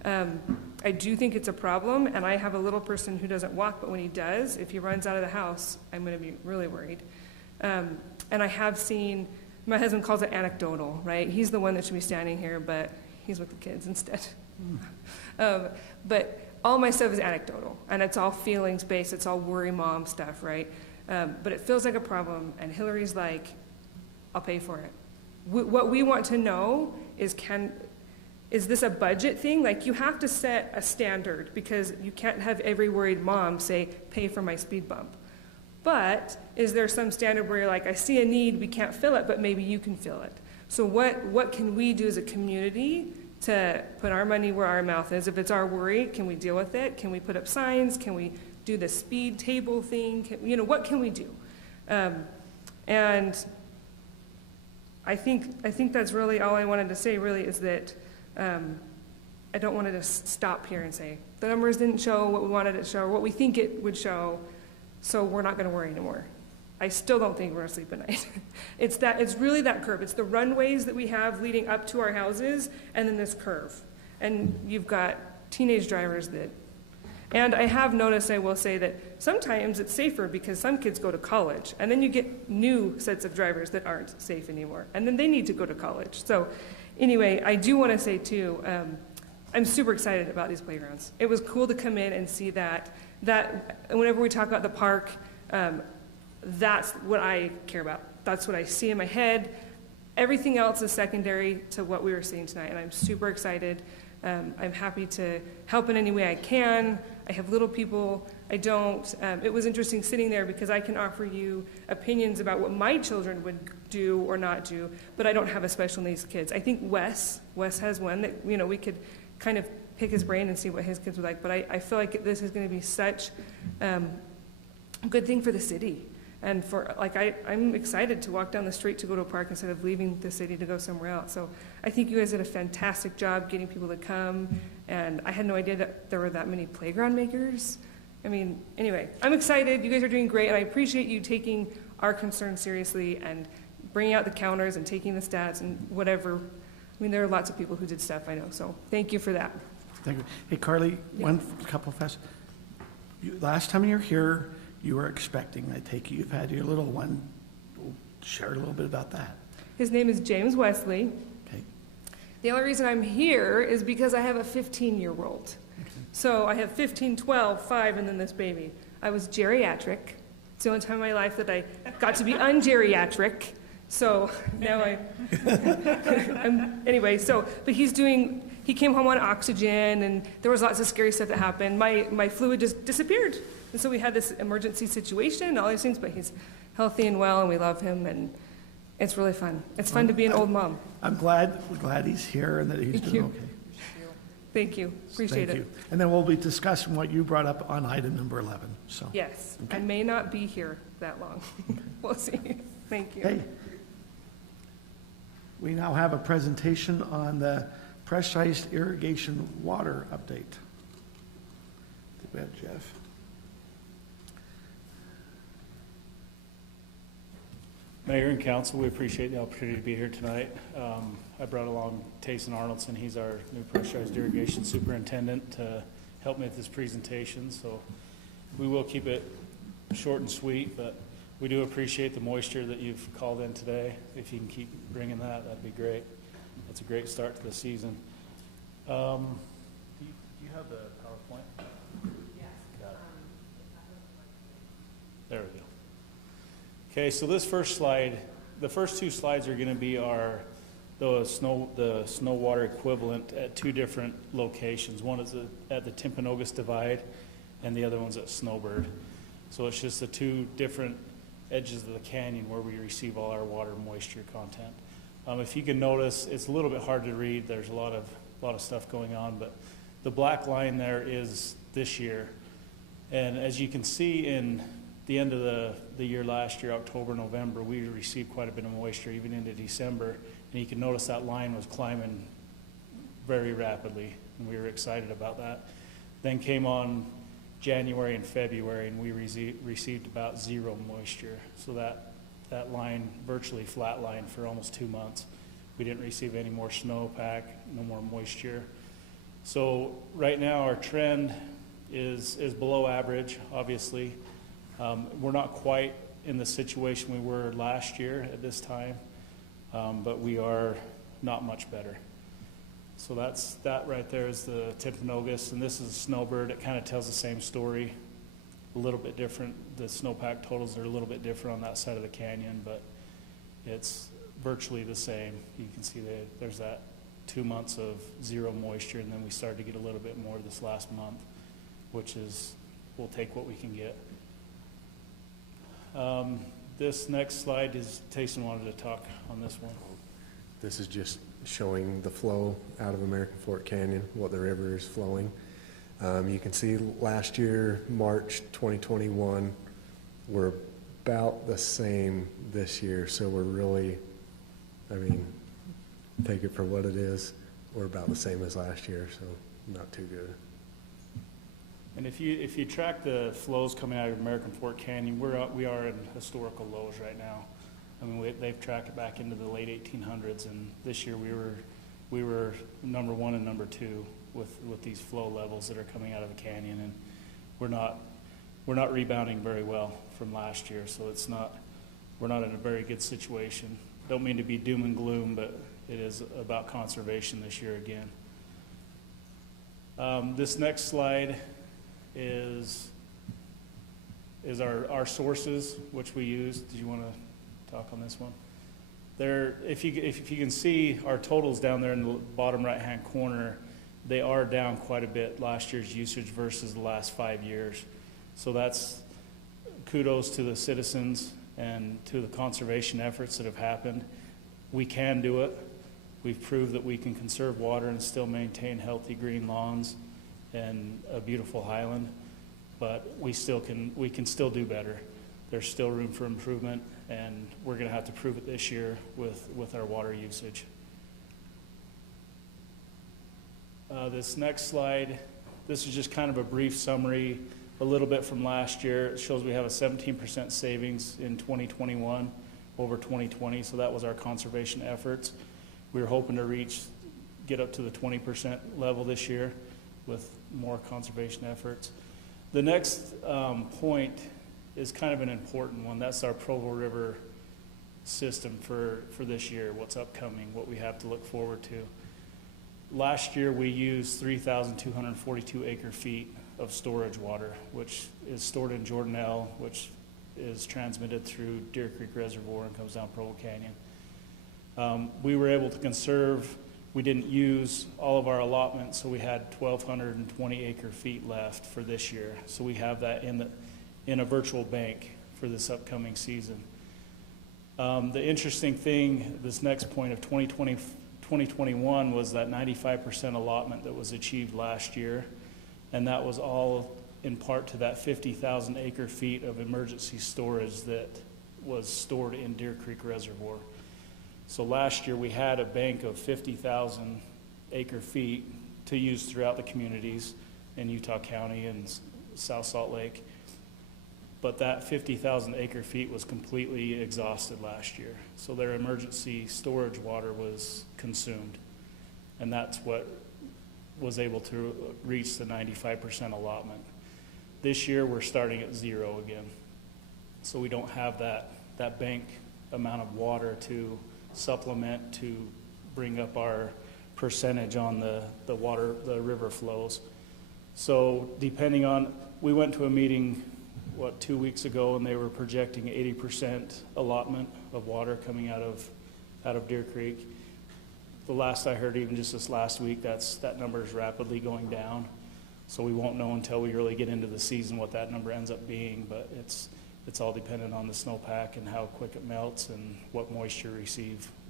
I do think it's a problem, and I have a little person who doesn't walk, but when he does, if he runs out of the house, I'm going to be really worried. And I have seen, my husband calls it anecdotal, right? He's the one that should be standing here, but he's with the kids instead. But all my stuff is anecdotal, and it's all feelings-based, it's all worry mom stuff, right? But it feels like a problem, and Hillary's like, I'll pay for it. What we want to know is this a budget thing? Like, you have to set a standard because you can't have every worried mom say, pay for my speed bump. But is there some standard where you're like, I see a need, we can't fill it, but maybe you can fill it? So what can we do as a community to put our money where our mouth is? If it's our worry, can we deal with it? Can we put up signs? Can we do the speed table thing? What can we do? And I think that's really all I wanted to say, really, is that I don't want to just stop here and say, the numbers didn't show what we wanted it to show, or what we think it would show, so we're not going to worry anymore. I still don't think we're going to sleep at night. It's really that curve. It's the runways that we have leading up to our houses, and then this curve. And you've got teenage drivers that, and I have noticed, I will say, that sometimes it's safer because some kids go to college, and then you get new sets of drivers that aren't safe anymore, and then they need to go to college. So anyway, I do want to say too, I'm super excited about these playgrounds. It was cool to come in and see that whenever we talk about the park, that's what I care about. That's what I see in my head. Everything else is secondary to what we were seeing tonight, and I'm super excited. I'm happy to help in any way I can. I have little people. I don't. It was interesting sitting there because I can offer you opinions about what my children would do or not do, but I don't have a special needs kids. I think Wes has one that, we could kind of pick his brain and see what his kids would like, but I feel like this is going to be such a good thing for the city. And I'm excited to walk down the street to go to a park instead of leaving the city to go somewhere else. So I think you guys did a fantastic job getting people to come, and I had no idea that there were that many playground makers. I mean, anyway, I'm excited. You guys are doing great, and I appreciate you taking our concerns seriously and bringing out the counters and taking the stats and whatever. I mean, there are lots of people who did stuff, I know, so thank you for that. Thank you. Hey, Carly, one couple of fast. Last time you were here, you were expecting, I take it you've had your little one. Share a little bit about that. His name is James Wesley. Okay. The only reason I'm here is because I have a 15-year-old. Okay. So I have 15, 12, 5, and then this baby. I was geriatric. It's the only time in my life that I got to be ungeriatric. So now anyway, but he's doing he came home on oxygen, and there was lots of scary stuff that happened. My fluid just disappeared. And so we had this emergency situation and all these things, but he's healthy and well, and we love him, and it's really fun. It's fun to be an old mom. I'm glad he's here and that he's doing okay. Thank you. Appreciate Thank it. you. And then we'll be discussing what you brought up on item number 11, so. Yes, Okay. I may not be here that long. We'll see. Thank you. Hey, we now have a presentation on the pressurized irrigation water update. I think we have Jeff. Mayor and council, we appreciate the opportunity to be here tonight. I brought along Tayson Arnoldson. He's our new pressurized irrigation superintendent to help me with this presentation. So we will keep it short and sweet, but we do appreciate the moisture that you've called in today. If you can keep bringing that, that'd be great. That's a great start to the season. Do you have the PowerPoint? Yes. Got it. There we go. Okay, so this first slide, the first two slides are going to be the snow water equivalent at two different locations. One is at the Timpanogos Divide, and the other one's at Snowbird. So it's just the two different edges of the canyon where we receive all our water moisture content. If you can notice, it's a little bit hard to read. There's a lot of stuff going on, but the black line there is this year, and as you can see in the end of the year last year, October, November, we received quite a bit of moisture even into December, and you can notice that line was climbing very rapidly, and we were excited about that. Then came on January and February, and we received about zero moisture, so that line virtually flatlined for almost 2 months. We didn't receive any more snowpack, no more moisture. So right now our trend is below average, obviously. We're not quite in the situation we were last year at this time, but we are not much better. So that right there is the Timpanogos, and this is Snowbird. It kind of tells the same story, a little bit different. The snowpack totals are a little bit different on that side of the canyon, but it's virtually the same. You can see that there's that 2 months of zero moisture, and then we started to get a little bit more this last month, which is, we'll take what we can get. This next slide is, Tayson wanted to talk on this one. This is just showing the flow out of American Fork Canyon, what the river is flowing. You can see last year, March 2021, we're about the same this year. So we're really, I mean, take it for what it is. We're about the same as last year, so not too good. And if you track the flows coming out of American Fork Canyon, we are in historical lows right now. I mean, they've tracked it back into the late 1800s, and this year we were number 1 and number 2 with these flow levels that are coming out of the canyon, and we're not rebounding very well from last year. So we're not in a very good situation. Don't mean to be doom and gloom, but it is about conservation this year again. This next slide is our sources, which we use. Did you want to talk on this one? There, if you can see our totals down there in the bottom right-hand corner, they are down quite a bit last year's usage versus the last 5 years. So that's kudos to the citizens and to the conservation efforts that have happened. We can do it. We've proved that we can conserve water and still maintain healthy green lawns and a beautiful Highland, but we can still do better. There's still room for improvement, and we're going to have to prove it this year with our water usage. This next slide, this is just kind of a brief summary, a little bit from last year. It shows we have a 17% savings in 2021 over 2020, so that was our conservation efforts. We were hoping to get up to the 20% level this year with more conservation efforts. The next point is kind of an important one. That's our Provo River system for this year, what's upcoming, what we have to look forward to. Last year we used 3,242 acre feet of storage water, which is stored in Jordanelle, which is transmitted through Deer Creek Reservoir and comes down Provo Canyon. We were able to conserve we didn't use all of our allotments, so we had 1,220 acre feet left for this year. So we have that in a virtual bank for this upcoming season. The interesting thing, this next point of 2021 was that 95% allotment that was achieved last year, and that was all in part to that 50,000 acre feet of emergency storage that was stored in Deer Creek Reservoir. So last year we had a bank of 50,000 acre feet to use throughout the communities in Utah County and South Salt Lake. But that 50,000 acre feet was completely exhausted last year. So their emergency storage water was consumed. And that's what was able to reach the 95% allotment. This year we're starting at 0 again. So we don't have that bank amount of water to supplement to bring up our percentage on the water, the river flows. So depending on, we went to a meeting, 2 weeks ago, and they were projecting 80% allotment of water coming out of Deer Creek. The last I heard, even just this last week, that number is rapidly going down. So we won't know until we really get into the season what that number ends up being, but it's all dependent on the snowpack and how quick it melts and what moisture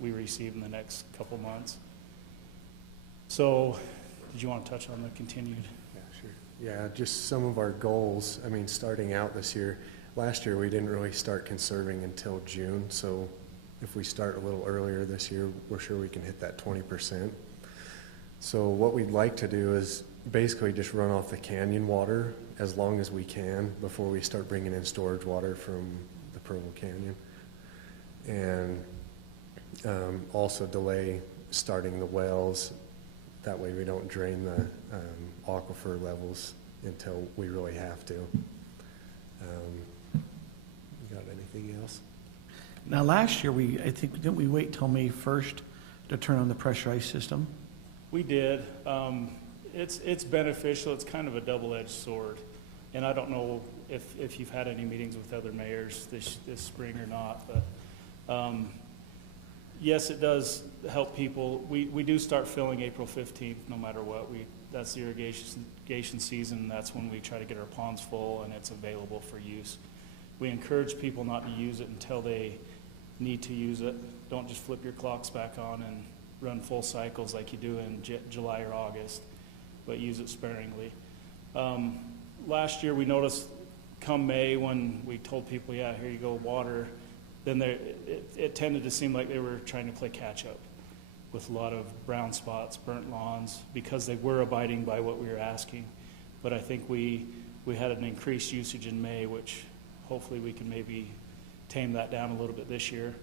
we receive in the next couple months. So, did you want to touch on the continued? Yeah, sure. Yeah, just some of our goals. I mean, starting out this year, last year we didn't really start conserving until June, so if we start a little earlier this year, we're sure we can hit that 20%. So what we'd like to do is basically just run off the canyon water as long as we can before we start bringing in storage water from the Provo Canyon. And also delay starting the wells. That way we don't drain the aquifer levels until we really have to. You got anything else? Now, last year, didn't we wait till May 1st to turn on the pressurized system? We did. It's beneficial. It's kind of a double-edged sword. And I don't know if you've had any meetings with other mayors this spring or not, but yes, it does help people. We do start filling April 15th no matter what. That's the irrigation season. That's when we try to get our ponds full and it's available for use. We encourage people not to use it until they need to use it. Don't just flip your clocks back on and run full cycles like you do in July or August, but use it sparingly. Last year we noticed come May when we told people, yeah, here you go, water, then it tended to seem like they were trying to play catch up with a lot of brown spots, burnt lawns, because they were abiding by what we were asking. But I think we had an increased usage in May, which hopefully we can maybe tame that down a little bit this year.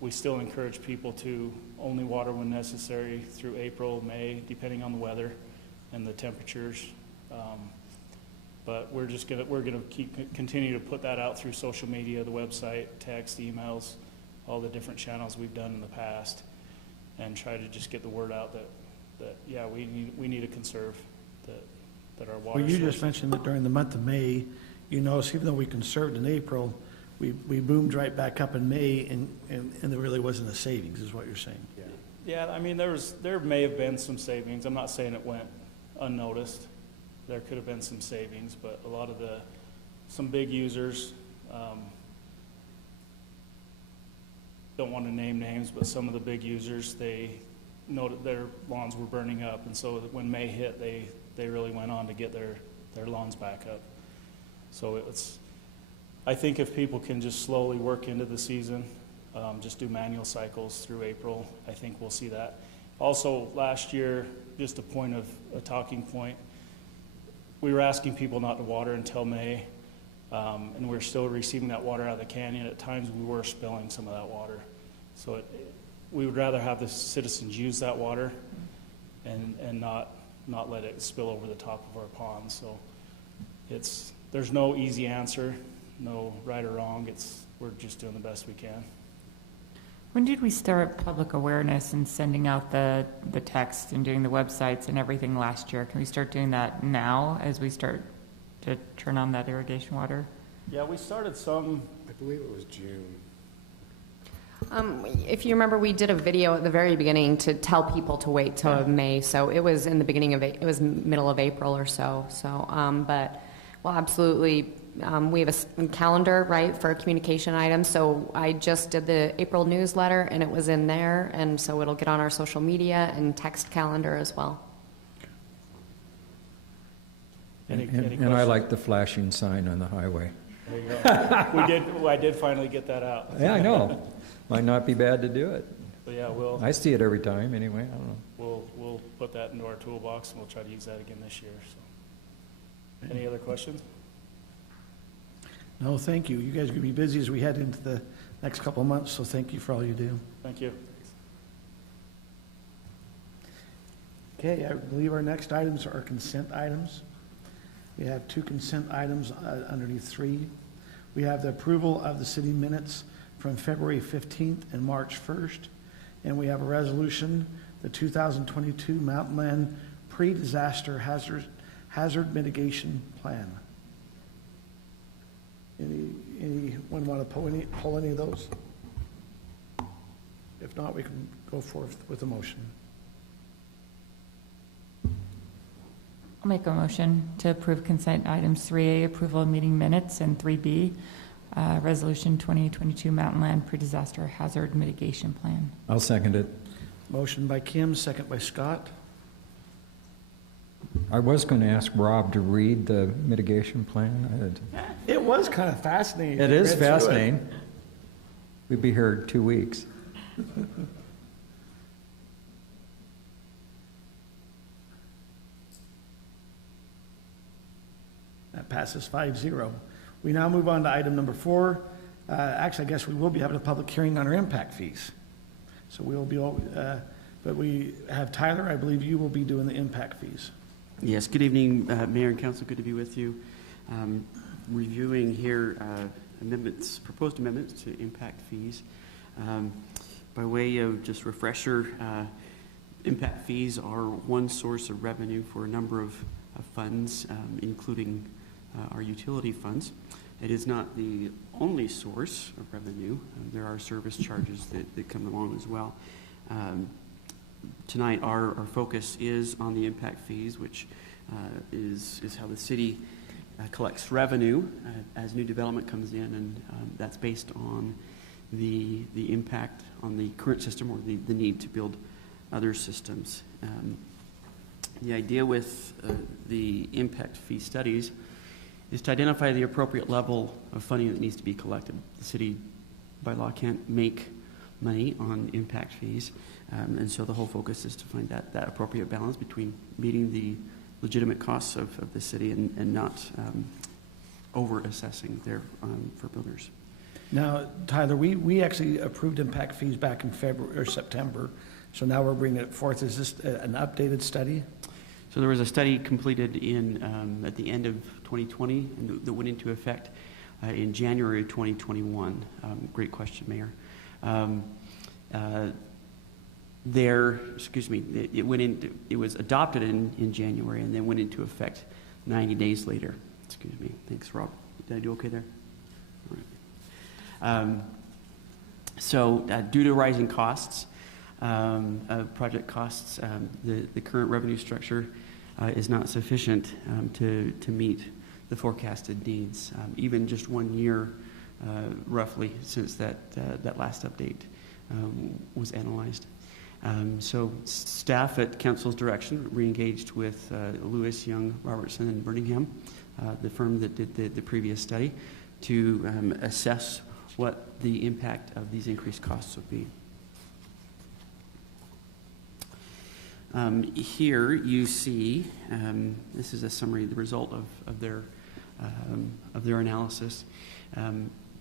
We still encourage people to only water when necessary through April, May, depending on the weather and the temperatures. But we're gonna continue to put that out through social media, the website, text, emails, all the different channels we've done in the past, and try to just get the word out that yeah, we need to conserve that our water. Well, you source. just mentioned that during the month of May, you notice even though we conserved in April, we boomed right back up in May, and there really wasn't a savings, is what you're saying. Yeah, I mean, there may have been some savings. I'm not saying it went unnoticed. There could have been some savings, but a lot of some big users, don't want to name names, but some of the big users, they noted their lawns were burning up, and so when May hit, they really went on to get their lawns back up. So I think if people can just slowly work into the season, just do manual cycles through April, I think we'll see that. Also, last year, just a talking point, we were asking people not to water until May, and we're still receiving that water out of the canyon. At times, we were spilling some of that water. So we would rather have the citizens use that water and not let it spill over the top of our ponds. So there's no easy answer, no right or wrong. We're just doing the best we can. When did we start public awareness and sending out the text and doing the websites and everything last year? Can we start doing that now as we start to turn on that irrigation water? Yeah, we started some. I believe it was June. If you remember, we did a video at the very beginning to tell people to wait till May, so it was in the beginning of, it was middle of April or so. So, but we'll absolutely, we have a calendar, right, for communication items. So I just did the April newsletter, and it was in there, and so it'll get on our social media and text calendar as well. Any And I like the flashing sign on the highway. There you go. I did finally get that out. Yeah, I know. Might not be bad to do it. But yeah, I see it every time anyway. I don't know. We'll put that into our toolbox, and we'll try to use that again this year. So, any other questions? No, thank you. You guys are going to be busy as we head into the next couple of months, so thank you for all you do. Thank you. Okay, I believe our next items are consent items. We have 2 consent items underneath 3. We have the approval of the city minutes from February 15th and March 1st. And we have a resolution, the 2022 Mountainland Pre-Disaster Hazard Mitigation Plan. Anyone want to pull any of those? If not, we can go forth with a motion. I'll make a motion to approve consent items 3A, approval of meeting minutes, and 3B, Resolution 2022 Mountainland Pre-Disaster Hazard Mitigation Plan. I'll second it. Motion by Kim, second by Scott. I was going to ask Rob to read the mitigation plan. It was kind of fascinating. It is fascinating. We'd be here 2 weeks. That passes 5-0. We now move on to item number 4. Actually, I guess we will be having a public hearing on our impact fees. So we will be, but we have Tyler, I believe you will be doing the impact fees. Yes, good evening, Mayor and Council, good to be with you. Reviewing here amendments, proposed amendments to impact fees. By way of just refresher, impact fees are one source of revenue for a number of funds, including our utility funds. It is not the only source of revenue. There are service charges that come along as well. Tonight, our focus is on the impact fees, which is how the city collects revenue as new development comes in, and that's based on the impact on the current system or the need to build other systems. The idea with the impact fee studies is to identify the appropriate level of funding that needs to be collected. The city, by law, can't make money on impact fees, and so the whole focus is to find that appropriate balance between meeting the legitimate costs of the city and not over-assessing there for builders. Now, Tyler, we actually approved impact fees back in February or September, so now we're bringing it forth. Is this an updated study? So there was a study completed at the end of 2020 that went into effect in January of 2021. Great question, Mayor. It was adopted in January and then went into effect 90 days later. Excuse me. Thanks, Rob. Did I do okay there? All right. Due to rising costs, project costs, the current revenue structure is not sufficient to meet the forecasted needs, even just 1 year roughly since that last update was analyzed. So staff at Council's direction re-engaged with Lewis, Young, Robertson, and Birmingham, the firm that did the previous study, to assess what the impact of these increased costs would be. Here you see, this is a summary of the result of their analysis.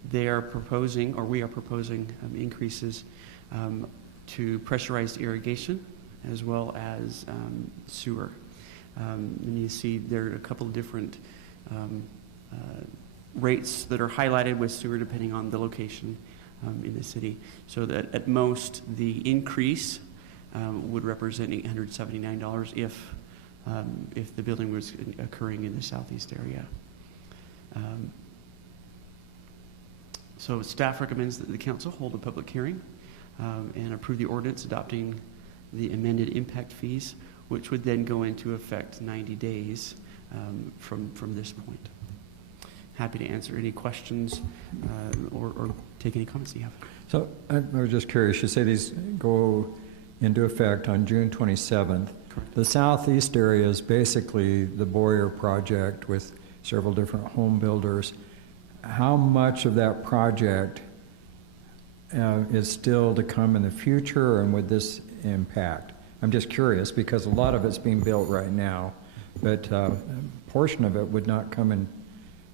They are proposing, or we are proposing, increases to pressurized irrigation as well as sewer. And you see there are a couple of different rates that are highlighted with sewer depending on the location in the city. So that at most the increase would represent $879 if the building was occurring in the southeast area. So staff recommends that the council hold a public hearing and approve the ordinance adopting the amended impact fees, which would then go into effect 90 days from this point. Happy to answer any questions or take any comments you have. So I was just curious, you say these go into effect on June 27th. Correct. The southeast area is basically the Boyer project with several different home builders. How much of that project is still to come in the future, and would this impact? I'm just curious because a lot of it's being built right now, but a portion of it would not come in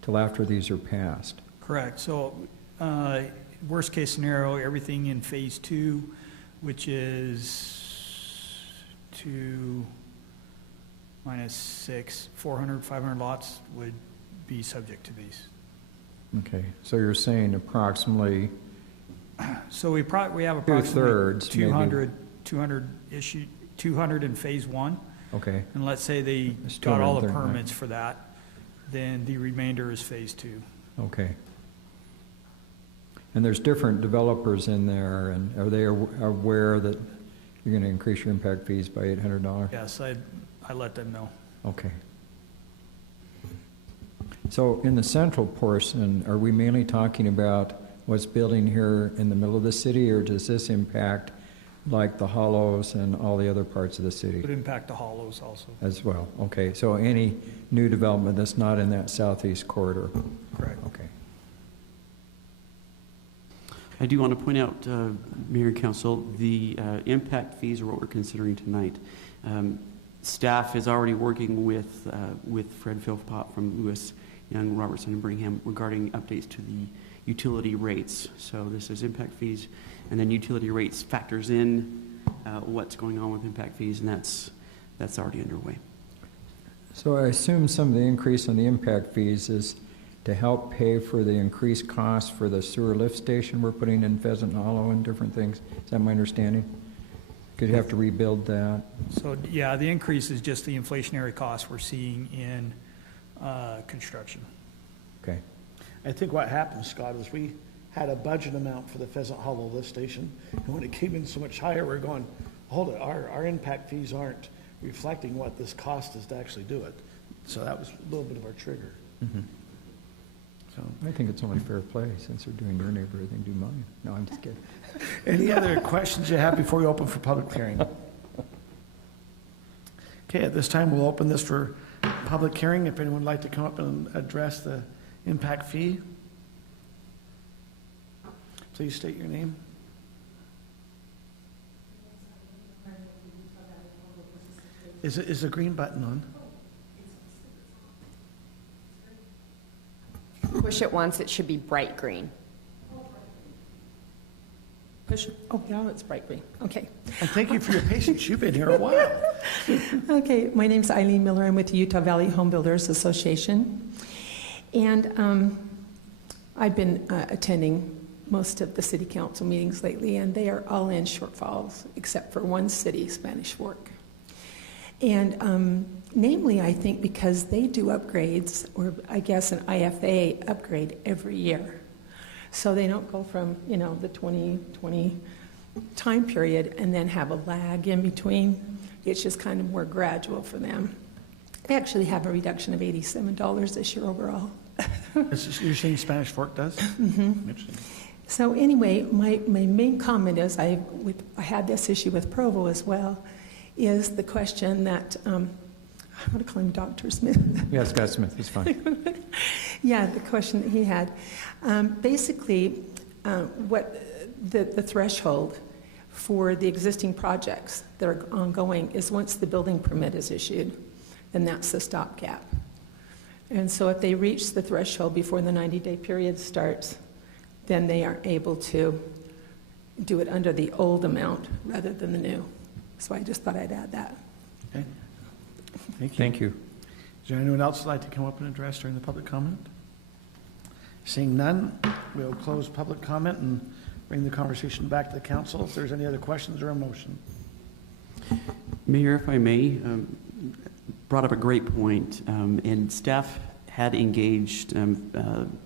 till after these are passed. Correct. So worst case scenario, everything in phase 2, which is 2 minus 6, 400, 500 lots would be subject to these. Okay, so you're saying approximately So we have approximately two-thirds, 200 in phase 1. Okay. And let's say they got all the permits for that, then the remainder is phase 2. Okay. And there's different developers in there, and are they aware that you're going to increase your impact fees by $800? Yes, I let them know. Okay. So in the central portion, are we mainly talking about what's building here in the middle of the city, or does this impact like the hollows and all the other parts of the city? It would impact the hollows also. As well, okay. So any new development that's not in that southeast corridor? Correct. Okay. I do want to point out, Mayor and Council, the impact fees are what we're considering tonight. Staff is already working with Fred Philpott from Lewis, Young, Robertson, and Birmingham regarding updates to the utility rates. So this is impact fees, and then utility rates factors in what's going on with impact fees, and that's already underway. So I assume some of the increase on the impact fees is to help pay for the increased costs for the sewer lift station we're putting in Pheasant Hollow and different things. Is that my understanding? Could you have to rebuild that? So, yeah, the increase is just the inflationary costs we're seeing in construction. Okay. I think what happened, Scott, is we had a budget amount for the Pheasant Hollow lift station, and when it came in so much higher, we're going, hold it, our impact fees aren't reflecting what this cost is to actually do it. So that was a little bit of our trigger. Mm-hmm. So I think it's only fair play, since they're doing your neighborhood, they do mine. No, I'm just kidding. Any other questions you have before we open for public hearing? Okay, at this time, we'll open this for public hearing. If anyone would like to come up and address the impact fee, please state your name. Is the green button on? Push it once, it should be bright green. Push. Oh, yeah, it's bright green. Okay. And thank you for your patience. You've been here a while. Okay, my name's Eileen Miller. I'm with the Utah Valley Home Builders Association. And I've been attending most of the city council meetings lately, and they are all in shortfalls, except for one city, Spanish Fork. And namely, I think because they do upgrades, or I guess an IFA upgrade every year. So they don't go from, the 2020 time period and then have a lag in between. It's just kind of more gradual for them. They actually have a reduction of $87 this year overall. You're saying Spanish Fork does? Mm-hmm. Interesting. So anyway, my main comment is, I had this issue with Provo as well, is the question that, I want to call him Dr. Smith. Yeah, Scott Smith, it's fine. Yeah, the question that he had. Basically, what the threshold for the existing projects that are ongoing is once the building permit is issued, then that's the stopgap. And so if they reach the threshold before the 90-day period starts, then they are able to do it under the old amount rather than the new. So I just thought I'd add that. Okay. Thank you. Thank you. Is there anyone else who'd like to come up and address during the public comment? Seeing none, we'll close public comment and bring the conversation back to the council. If there's any other questions or a motion. Mayor, if I may, brought up a great point, and staff had engaged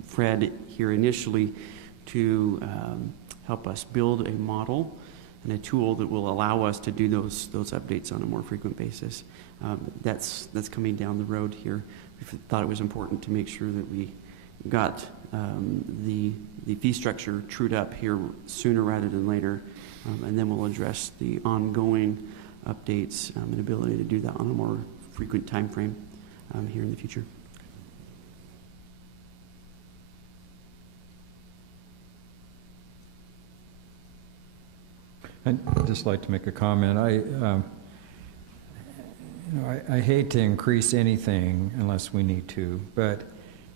Fred here initially to help us build a model and a tool that will allow us to do those updates on a more frequent basis. That's coming down the road here. We thought it was important to make sure that we got the fee structure trued up here sooner rather than later, and then we'll address the ongoing updates and ability to do that on a more frequent time frame here in the future. I'd just like to make a comment. I hate to increase anything unless we need to, but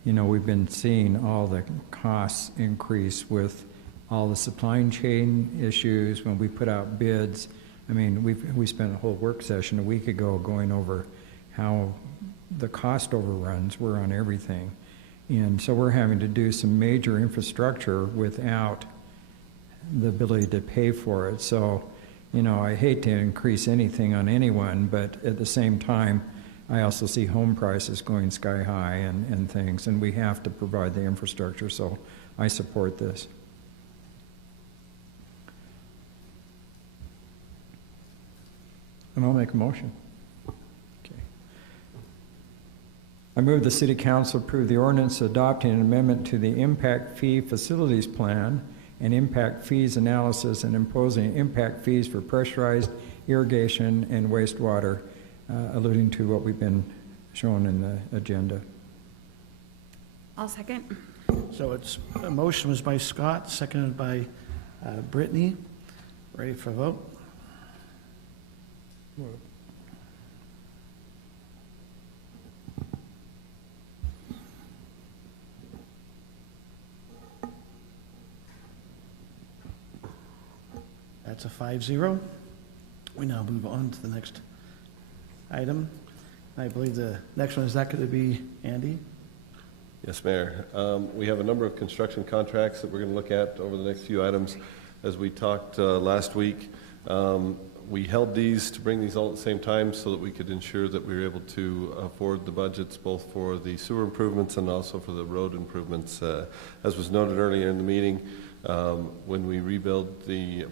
we've been seeing all the costs increase with all the supply chain issues when we put out bids. I mean, we spent a whole work session a week ago going over how the cost overruns were on everything. And so we're having to do some major infrastructure without the ability to pay for it. So, I hate to increase anything on anyone, but at the same time, I also see home prices going sky high and things, and we have to provide the infrastructure, so I support this. And I'll make a motion. Okay. I move the City Council approve the ordinance adopting an amendment to the Impact Fee Facilities Plan and Impact Fees Analysis and imposing impact fees for pressurized irrigation and wastewater, alluding to what we've been shown in the agenda. I'll second. So a motion was by Scott, seconded by Brittany. Ready for a vote? That's a 5-0. We now move on to the next item. I believe the next one, is that going to be Andy? Yes, Mayor. We have a number of construction contracts that we're going to look at over the next few items. As we talked last week, we held these to bring these all at the same time so that we could ensure that we were able to afford the budgets both for the sewer improvements and also for the road improvements. As was noted earlier in the meeting, when we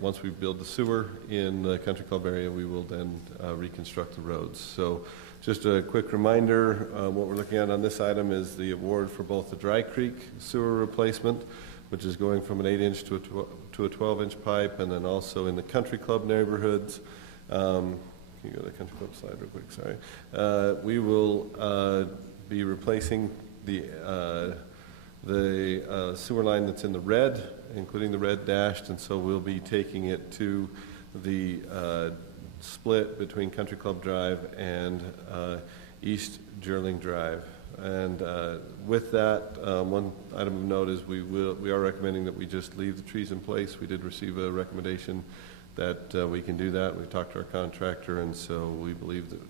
once we build the sewer in the country club area, we will then reconstruct the roads. So just a quick reminder, what we're looking at on this item is the award for both the Dry Creek sewer replacement, which is going from an 8-inch to a 12-inch pipe, and then also in the country club neighborhoods. Can you go to the country club slide real quick? Sorry. We will be replacing the sewer line that's in the red, including the red dashed, and so we'll be taking it to the split between Country Club Drive and East Gerling Drive. And with that, one item of note is we are recommending that we just leave the trees in place. We did receive a recommendation that we can do that. We talked to our contractor, and so we believe that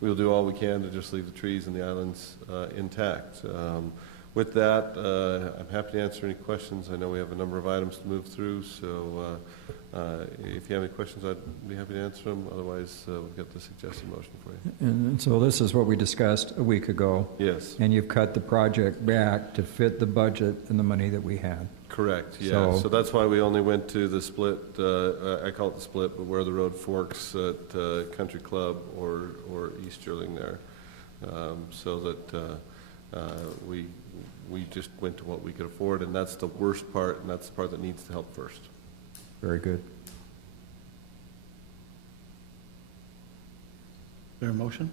we'll do all we can to just leave the trees and the islands intact. With that, I'm happy to answer any questions. I know we have a number of items to move through, so if you have any questions, I'd be happy to answer them. Otherwise, we've got the suggested motion for you. And so this is what we discussed a week ago. Yes. And you've cut the project back to fit the budget and the money that we had. Correct, yeah. So that's why we only went to the split, I call it the split, but where the road forks at Country Club or East Gerling there, so that we just went to what we could afford, and that's the worst part, and that's the part that needs to help first. Very good. Is there a motion?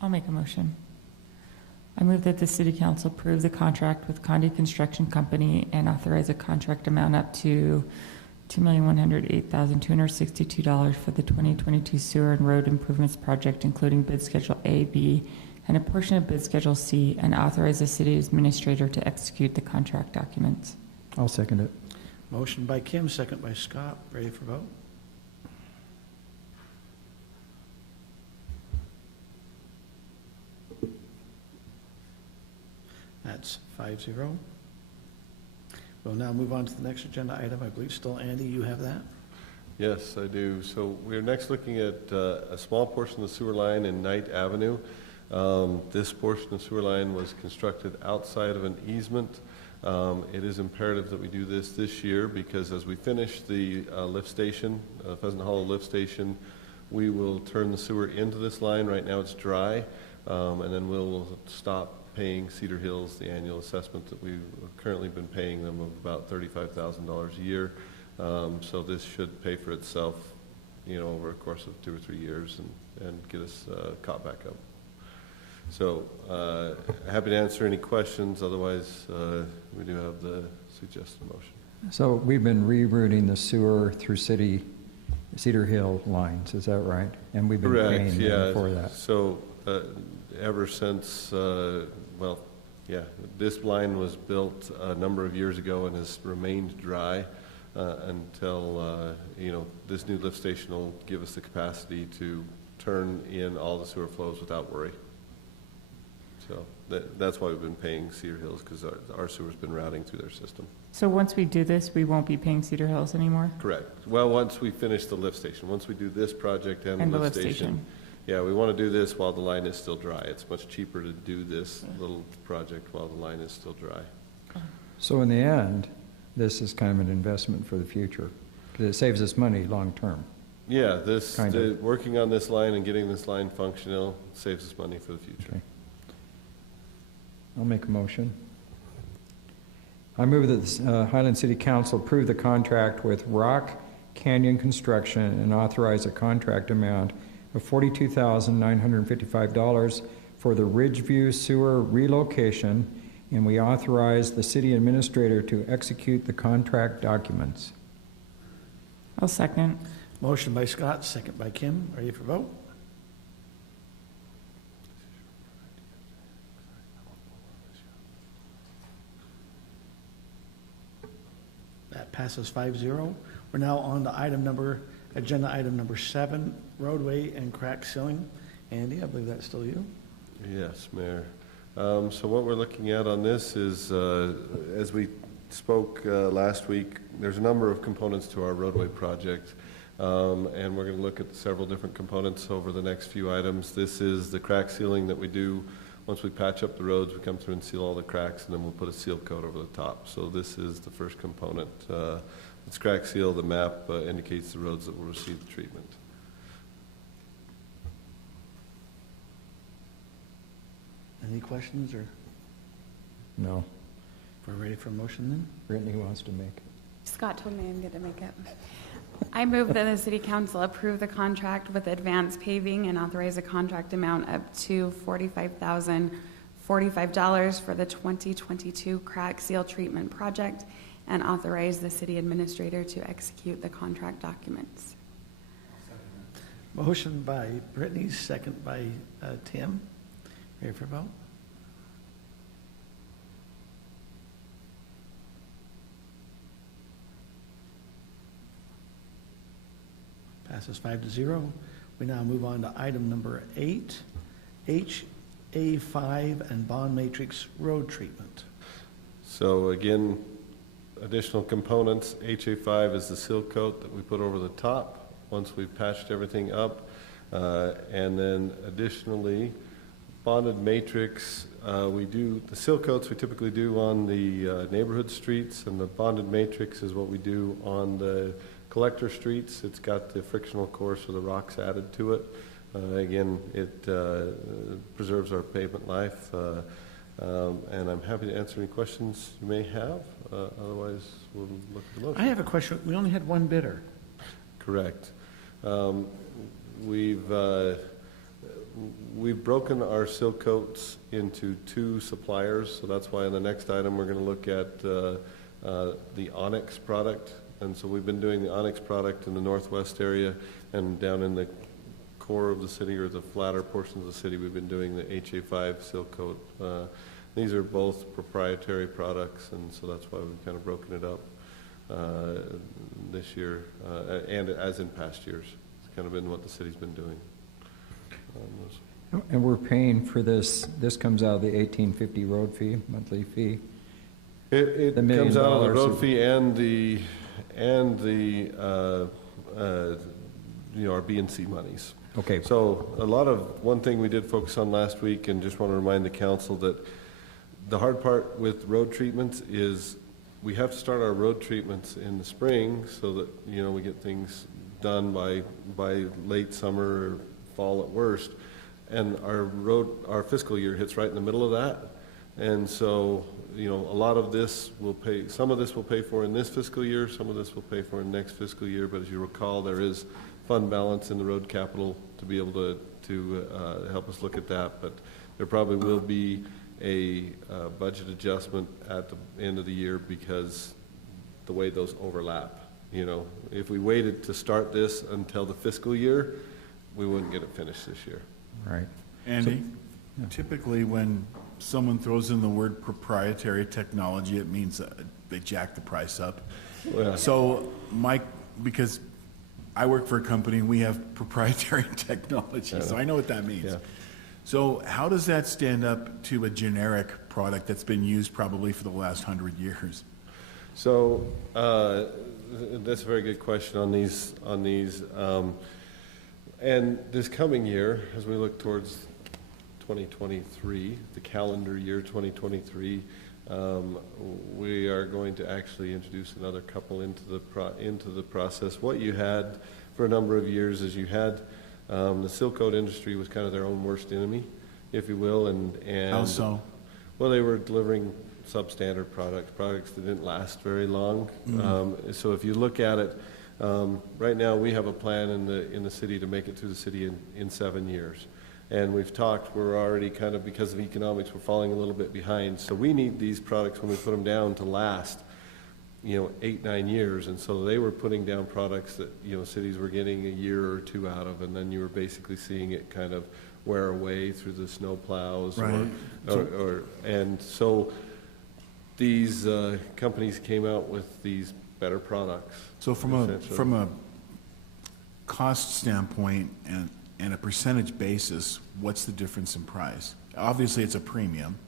I'll make a motion. I move that the City Council approve the contract with Condie Construction Company and authorize a contract amount up to $2,108,262 for the 2022 sewer and road improvements project, including bid schedule A, B, and a portion of bid schedule C, and authorize the city administrator to execute the contract documents. I'll second it. Motion by Kim, second by Scott. Ready for vote? That's 5-0. We'll now move on to the next agenda item. I believe still Andy, you have that? Yes, I do. So we're next looking at a small portion of the sewer line in Knight Avenue. This portion of sewer line was constructed outside of an easement. It is imperative that we do this year because as we finish the lift station, Pheasant Hollow lift station, we will turn the sewer into this line. Right now it's dry, and then we'll stop paying Cedar Hills the annual assessment that we've currently been paying them of about $35,000 a year. So this should pay for itself, over a course of 2 or 3 years and get us caught back up. So happy to answer any questions. Otherwise, we do have the suggested motion. So we've been rerouting the sewer through Cedar Hill lines, is that right? And we've been paying them for that. So ever since, this line was built a number of years ago and has remained dry until, this new lift station will give us the capacity to turn in all the sewer flows without worry. So that's why we've been paying Cedar Hills, because our sewer's been routing through their system. So once we do this, we won't be paying Cedar Hills anymore? Correct. Well, once we finish the lift station, once we do this project and the lift station. Yeah, we want to do this while the line is still dry. It's much cheaper to do this little project while the line is still dry. So in the end, this is kind of an investment for the future, because it saves us money long term. Yeah, working on this line and getting this line functional saves us money for the future. Okay. I'll make a motion. I move that the Highland City Council approve the contract with Rock Canyon Construction and authorize a contract amount of $42,955 for the Ridgeview Sewer Relocation, and we authorize the city administrator to execute the contract documents. I'll second. Motion by Scott, second by Kim. Ready for vote? That passes 5-0. We're now on to agenda item number 7, roadway and crack sealing. Andy, I believe that's still you. Yes, Mayor. So what we're looking at on this is, as we spoke last week, there's a number of components to our roadway project, and we're going to look at several different components over the next few items. This is the crack sealing that we do. Once we patch up the roads, we come through and seal all the cracks, and then we'll put a seal coat over the top. So this is the first component. It's crack seal. The map indicates the roads that will receive the treatment. Any questions or? No. We're ready for a motion then? Brittany wants to make it. Scott told me I'm good to make it. I move that the City Council approve the contract with Advanced Paving and authorize a contract amount up to $45,045 for the 2022 crack seal treatment project and authorize the city administrator to execute the contract documents. Motion by Brittany, second by Tim. Ready for vote? Passes 5-0. We now move on to item number 8, HA5 and bond matrix road treatment. So again, additional components. HA5 is the seal coat that we put over the top once we've patched everything up. And then additionally, bonded matrix, we do the seal coats we typically do on the neighborhood streets, and the bonded matrix is what we do on the collector streets. It's got the frictional course with the rocks added to it. Again, it preserves our pavement life, and I'm happy to answer any questions you may have. Otherwise, we'll look at the motion. I have a question. We only had one bidder. Correct. We've broken our seal coats into 2 suppliers, so that's why in the next item we're going to look at the ONYX product. And so we've been doing the ONYX product in the northwest area, and down in the core of the city, or the flatter portions of the city, we've been doing the HA5 seal coat. These are both proprietary products, and so that's why we've kind of broken it up this year, and as in past years. It's kind of been what the city's been doing. And we're paying for this. This comes out of the $18.50 road fee, monthly fee. It comes out of the road fee and our B&C monies. Okay. So one thing we did focus on last week, and just want to remind the council that the hard part with road treatments is we have to start our road treatments in the spring so that, we get things done by late summer or fall at worst. And our fiscal year hits right in the middle of that. And so, a lot of this some of this will pay for in this fiscal year, some of this will pay for in next fiscal year, but as you recall, there is fund balance in the road capital to be able to help us look at that, but there probably will be a budget adjustment at the end of the year because the way those overlap. If we waited to start this until the fiscal year, we wouldn't get it finished this year. Right. Andy, typically when someone throws in the word proprietary technology, it means they jack the price up. Yeah. So, Mike, because I work for a company and we have proprietary technology, so I know what that means. Yeah. So how does that stand up to a generic product that's been used probably for the last 100 years? So that's a very good question on these. And this coming year, as we look towards 2023, the calendar year 2023, we are going to actually introduce another couple into the process. What you had for a number of years is you had the sealcoat industry was kind of their own worst enemy, if you will, and How so? Well, they were delivering substandard products that didn't last very long. Mm-hmm. So if you look at it, right now we have a plan in the city to make it through the city in 7 years. And we've talked, we're already kind of, because of economics, we're falling a little bit behind. So we need these products when we put them down to last, 8, 9 years. And so they were putting down products that, cities were getting a year or two out of, and then you were basically seeing it kind of wear away through the snow plows. Right. And so these companies came out with these better products. So from a cost standpoint and a percentage basis, what's the difference in price? Obviously, it's a premium.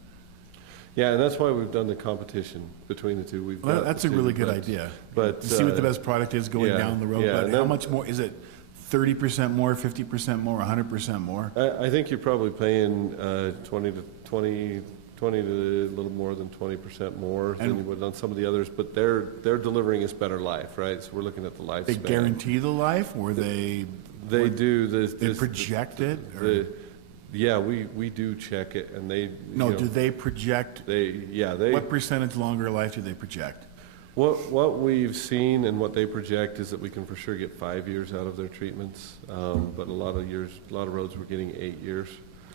Yeah, and that's why we've done the competition between the two. That's a really good idea. But to see what the best product is going down the road. Yeah, but how much more? Is it 30% more, 50% more, 100% more? I think you're probably paying 20 to a little more than 20% more than you would on some of the others, but they're delivering us better life, right? So we're looking at the lifespan. They guarantee the life, or they do this. They project it. Yeah, we do check it, and they. Do they project? They. What percentage longer life do they project? What we've seen and what they project is that we can for sure get 5 years out of their treatments, but a lot of roads we're getting 8 years.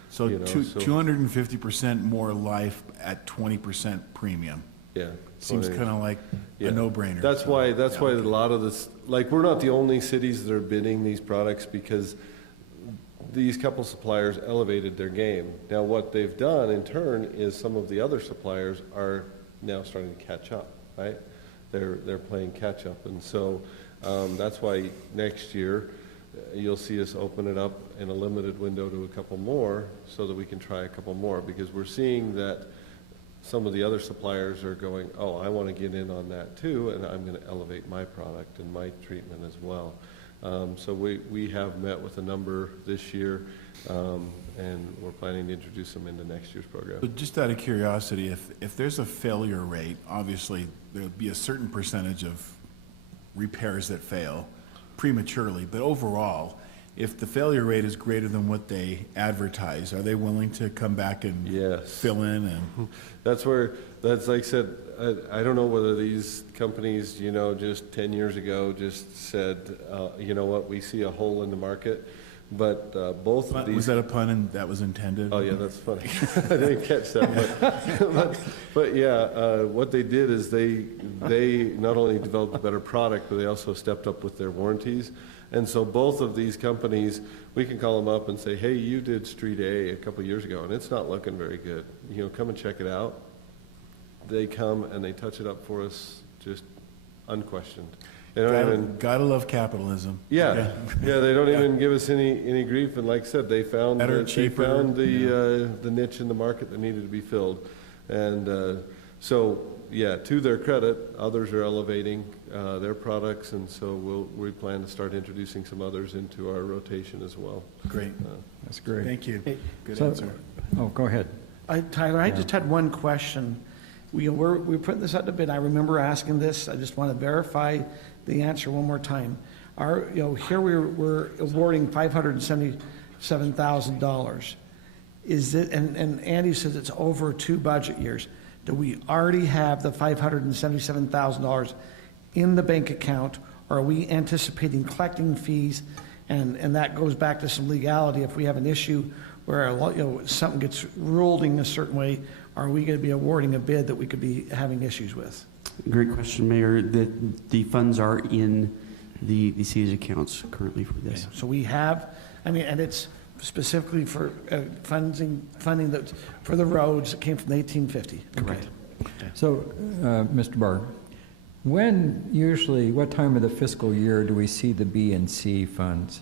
So 250% more life at 20% premium. Yeah. Seems kind of like a no-brainer. That's why a lot of this, like, we're not the only cities that are bidding these products because these couple suppliers elevated their game. Now what they've done in turn is some of the other suppliers are now starting to catch up, right? They're playing catch up, and so that's why next year you'll see us open it up in a limited window to a couple more so that we can try a couple more, because we're seeing that some of the other suppliers are going, oh, I want to get in on that too, and I'm going to elevate my product and my treatment as well. So we have met with a number this year, and we're planning to introduce them into next year's program. But just out of curiosity, if there's a failure rate, obviously there'll be a certain percentage of repairs that fail prematurely, but overall, if the failure rate is greater than what they advertise, are they willing to come back and fill in? And that's like I said, I don't know whether these companies, just 10 years ago just said, you know what, we see a hole in the market. But both of these... Was that a pun and that was intended? Oh, yeah, that's funny. I didn't catch that. But yeah, what they did is they not only developed a better product, but they also stepped up with their warranties. And so both of these companies, we can call them up and say, hey, you did Street A a couple years ago, and it's not looking very good. Come and check it out. They come and they touch it up for us, just unquestioned. Gotta love capitalism. Yeah, they don't even give us any grief. And like I said, they found better, cheaper, the niche in the market that needed to be filled. And so yeah, to their credit, others are elevating their products, and so we plan to start introducing some others into our rotation as well. Great. That's great. Thank you. Good So- answer. Oh, go ahead. Tyler, I just had one question. We're putting this out to bid. I remember asking this. I just want to verify the answer one more time. Here we're awarding $577,000. Is it, and Andy says it's over 2 budget years. Do we already have the $577,000 in the bank account, or are we anticipating collecting fees? And that goes back to some legality. If we have an issue where something gets ruled in a certain way, are we going to be awarding a bid that we could be having issues with? Great question, Mayor. The funds are in the city's accounts currently for this. Okay, so we have, and it's specifically for funding that for the roads that came from the 1850. Correct. Okay. So, Mr. Bahr, what time of the fiscal year do we see the B and C funds?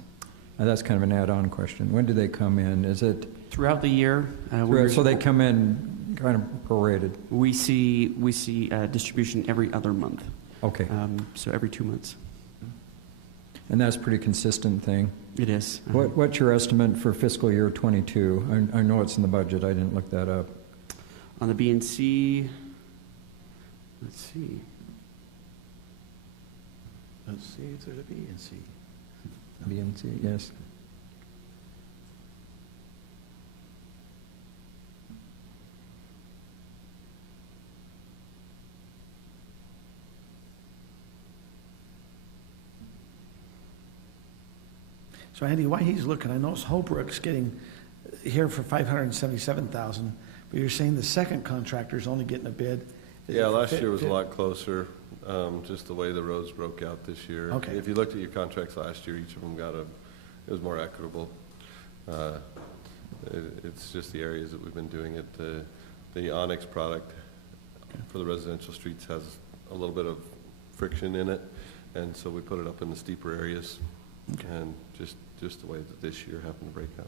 That's kind of an add-on question. When do they come in? Is it? Throughout the year. So they come in kind of prorated? We see distribution every other month. Okay. So every 2 months. And that's a pretty consistent thing? It is. What's your estimate for fiscal year 22? I know it's in the budget. I didn't look that up. On the B and C, let's see. Let's see if there's a B and C. B and C, yes. So Andy, while he's looking, I notice Holbrook's getting here for $577,000, but you're saying the second contractor's only getting a bid? Yeah, last year was a lot closer, just the way the roads broke out this year. Okay. If you looked at your contracts last year, each of them it was more equitable. It's just the areas that we've been doing it. The ONYX product for the residential streets has a little bit of friction in it, and so we put it up in the steeper areas. Okay. And just the way that this year happened to break out.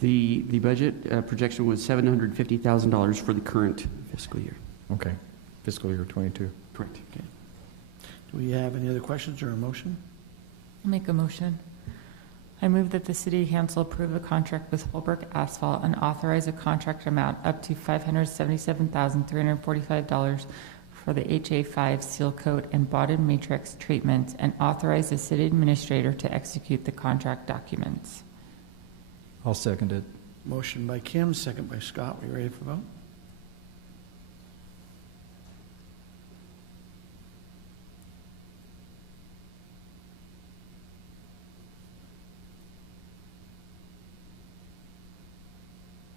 The budget projection was $750,000 for the current fiscal year. Okay. Fiscal year 22. Correct. Okay. Do we have any other questions or a motion? I'll make a motion. I move that the City Council approve a contract with Holbrook Asphalt and authorize a contract amount up to $577,345 for the HA5 seal coat and bottom matrix treatments, and authorize the city administrator to execute the contract documents. I'll second it. Motion by Kim, second by Scott. We ready for vote?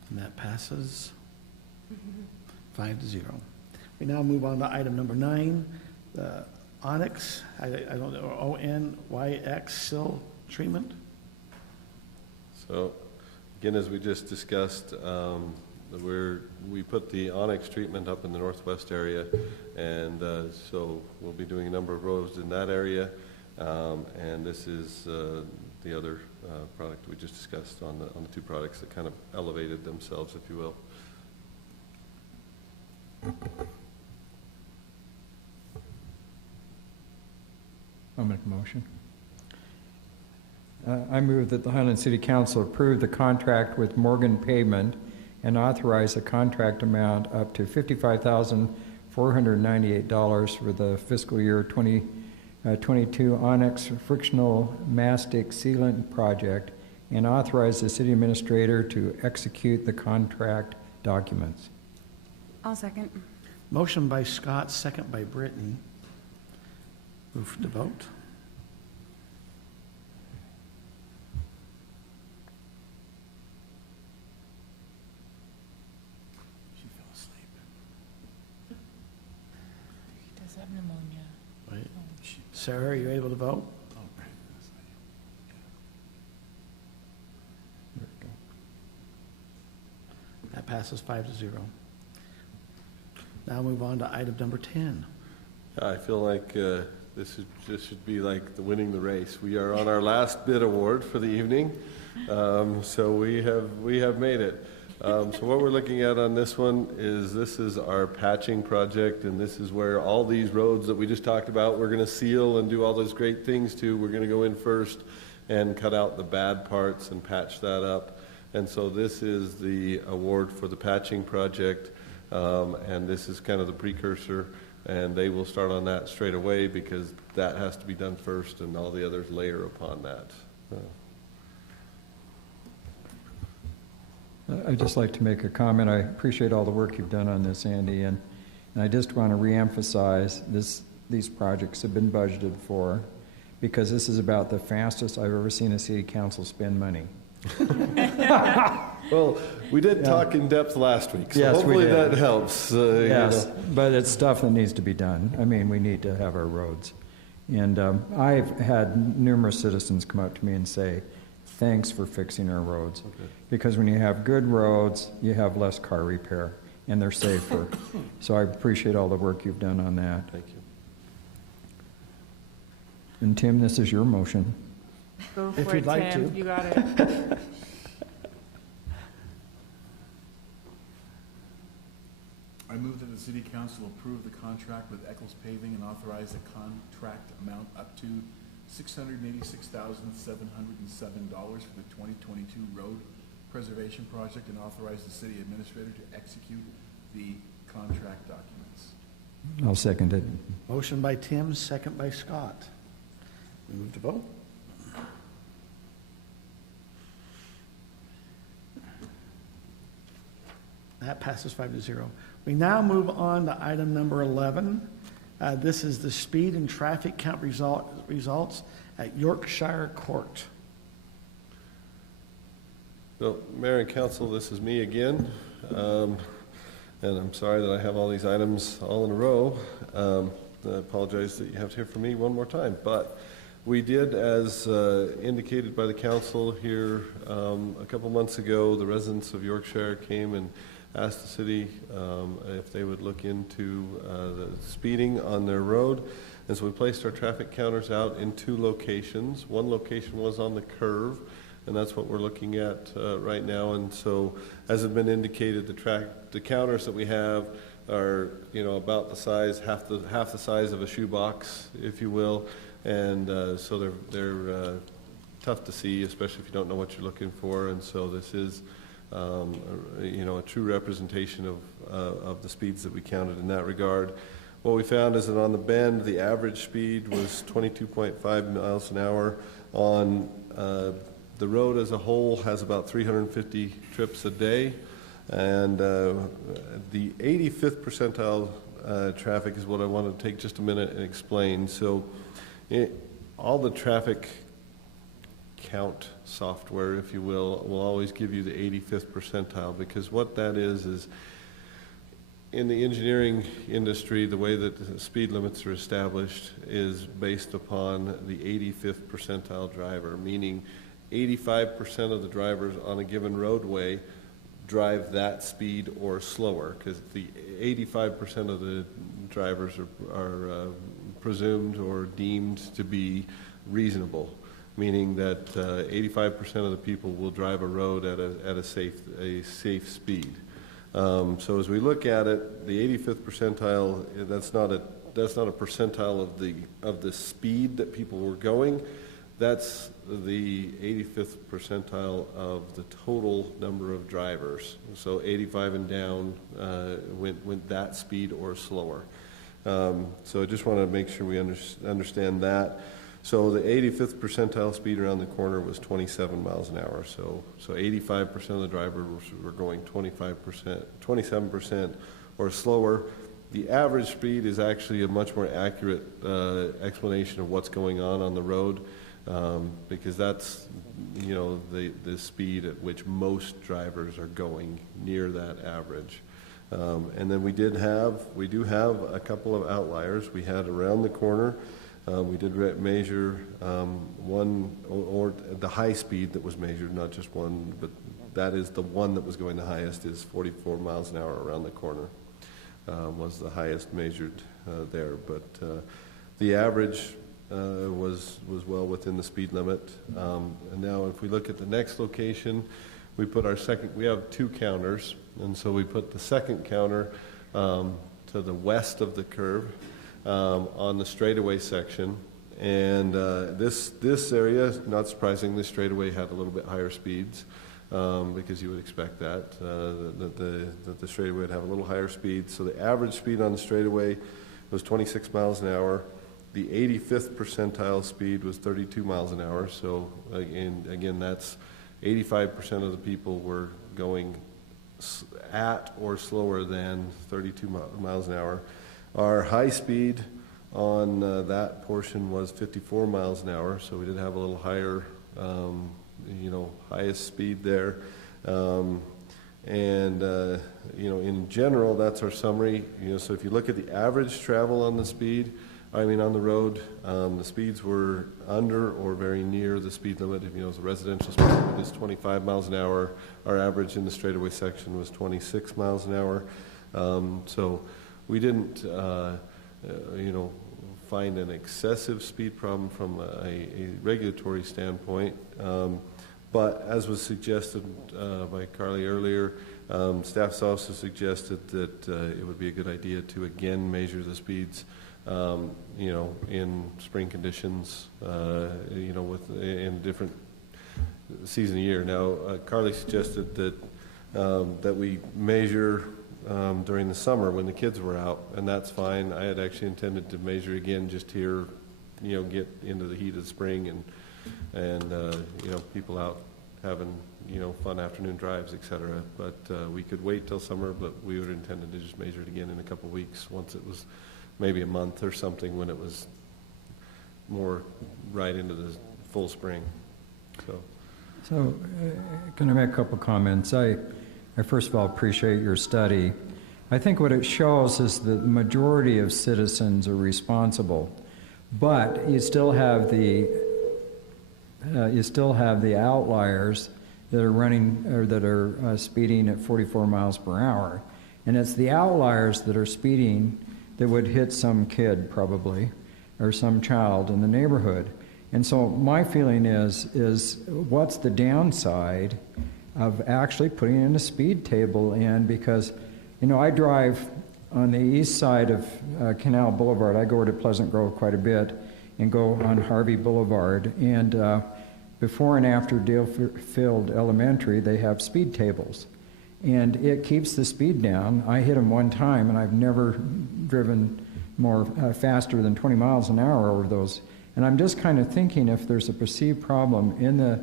And that passes 5-0. We now move on to item number 9, the ONYX, I don't know, ONYX seal treatment. So, again, as we just discussed, we put the ONYX treatment up in the northwest area, and so we'll be doing a number of roads in that area, and this is the other product we just discussed on the 2 products that kind of elevated themselves, if you will. I'll make a motion. I move that the Highland City Council approve the contract with Morgan Pavement and authorize a contract amount up to $55,498 for the fiscal year 2022 ONYX Frictional Mastic Sealant Project, and authorize the city administrator to execute the contract documents. I'll second. Motion by Scott, second by Brittany. Move to vote. She fell asleep. He does have pneumonia. Wait. Sarah, are you able to vote? Oh, right. There we go. That passes 5-0. Now move on to item number 10. I feel like this should be like the winning the race. We are on our last bid award for the evening, so we have made it. So what we're looking at on this one is this is our patching project, and this is where all these roads that we just talked about, we're going to seal and do all those great things to. We're going to go in first and cut out the bad parts and patch that up. And so this is the award for the patching project, and this is kind of the precursor, and they will start on that straight away because that has to be done first and all the others layer upon that. I'd just like to make a comment. I appreciate all the work you've done on this, Andy, and I just want to reemphasize these projects have been budgeted for because this is about the fastest I've ever seen a city council spend money. Well, we did talk in depth last week, so yes, hopefully that helps. Yes, but it's stuff that needs to be done. I mean, we need to have our roads. And I've had numerous citizens come up to me and say, thanks for fixing our roads. Okay. Because when you have good roads, you have less car repair, and they're safer. So I appreciate all the work you've done on that. Thank you. And Tim, this is your motion. Go for If it, you'd like Tim. to. You got it. I move that the city council approve the contract with Eckles Paving and authorize the contract amount up to $686,707 for the 2022 road preservation project and authorize the city administrator to execute the contract documents. I'll second it. Motion by Tim, second by Scott. We move to vote. That passes 5-0. We now move on to item number 11. This is the speed and traffic count results at Yorkshire Court. So, Mayor and Council, this is me again. And I'm sorry that I have all these items all in a row. I apologize that you have to hear from me one more time. But we did, as indicated by the council here a couple months ago, the residents of Yorkshire came and asked the city if they would look into the speeding on their road. And so we placed our traffic counters out in 2 locations. One location was on the curve, and that's what we're looking at right now. And so, as has been indicated, the counters that we have are, about the size, half the size of a shoebox, if you will. And so they're tough to see, especially if you don't know what you're looking for. And so this is a true representation of the speeds that we counted in that regard. What we found is that on the bend, the average speed was 22.5 miles an hour. On the road as a whole has about 350 trips a day. And the 85th percentile traffic is what I want to take just a minute and explain. So all the traffic count software, if you will always give you the 85th percentile, because what that is in the engineering industry, the way that the speed limits are established is based upon the 85th percentile driver, meaning 85% of the drivers on a given roadway drive that speed or slower, because the 85% of the drivers are presumed or deemed to be reasonable, meaning that 85% of the people will drive a road at a safe speed. So as we look at it, the 85th percentile, that's not a percentile of the speed that people were going. That's the 85th percentile of the total number of drivers. So 85 and down went that speed or slower. So I just want to make sure we understand that. So the 85th percentile speed around the corner was 27 miles an hour. So 85% of the drivers were going 27% or slower. The average speed is actually a much more accurate explanation of what's going on the road, because that's the speed at which most drivers are going, near that average. And then we do have a couple of outliers. We had around the corner. We did measure one, or the high speed that was measured, not just one, but that is the one that was going the highest, is 44 miles an hour around the corner, was the highest measured there. But the average was well within the speed limit. And now if we look at the next location, we put our second, we have 2 counters, and so we put the second counter to the west of the curve on the straightaway section. And this area, not surprisingly, straightaway had a little bit higher speeds because you would expect that the straightaway would have a little higher speed. So the average speed on the straightaway was 26 miles an hour. The 85th percentile speed was 32 miles an hour. So again, that's 85% of the people were going at or slower than 32 miles an hour. Our high speed on that portion was 54 miles an hour, so we did have a little higher, highest speed there. In general, that's our summary. So if you look at the average travel on on the road, the speeds were under or very near the speed limit. If the residential speed limit is 25 miles an hour, our average in the straightaway section was 26 miles an hour. So we didn't, find an excessive speed problem from a regulatory standpoint. But as was suggested by Carly earlier, staff's also suggested that it would be a good idea to again measure the speeds in spring conditions, in different season of year. Now, Carly suggested that we measure during the summer when the kids were out, and that's fine. I had actually intended to measure again just here, get into the heat of the spring and people out having fun afternoon drives, etc. But we could wait till summer, but we would intended to just measure it again in a couple weeks once it was maybe a month or something when it was more right into the full spring. So can I make a couple comments? I first of all appreciate your study. I think what it shows is that the majority of citizens are responsible, but you still have the outliers that are running or that are speeding at 44 miles per hour, and it's the outliers that are speeding that would hit some kid probably or some child in the neighborhood. And so my feeling is what's the downside of actually putting in a speed table in? Because, I drive on the east side of Canal Boulevard. I go to Pleasant Grove quite a bit and go on Harvey Boulevard. And before and after Deerfield Elementary, they have speed tables. And it keeps the speed down. I hit them one time, and I've never driven more faster than 20 miles an hour over those. And I'm just kind of thinking if there's a perceived problem in the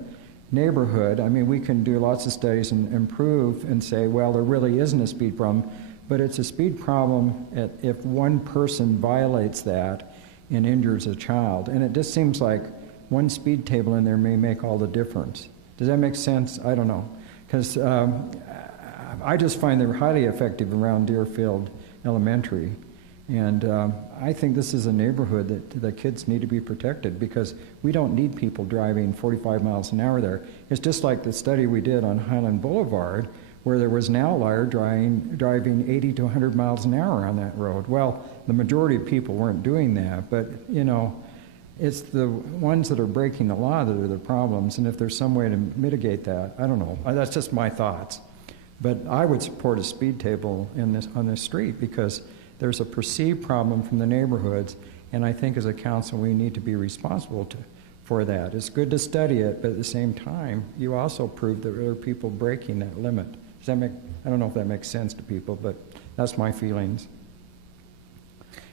neighborhood, we can do lots of studies and improve and say, well, there really isn't a speed problem, but it's a speed problem if one person violates that and injures a child. And it just seems like one speed table in there may make all the difference. Does that make sense? I don't know. Because I just find they're highly effective around Deerfield Elementary. And I think this is a neighborhood that the kids need to be protected because we don't need people driving 45 miles an hour there. It's just like the study we did on Highland Boulevard where there was an outlier driving 80 to 100 miles an hour on that road. Well, the majority of people weren't doing that, but, it's the ones that are breaking the law that are the problems, and if there's some way to mitigate that, I don't know. That's just my thoughts. But I would support a speed table on this street because there's a perceived problem from the neighborhoods, and I think as a council we need to be responsible for that. It's good to study it, but at the same time, you also prove that there are people breaking that limit. Does that I don't know if that makes sense to people, but that's my feelings.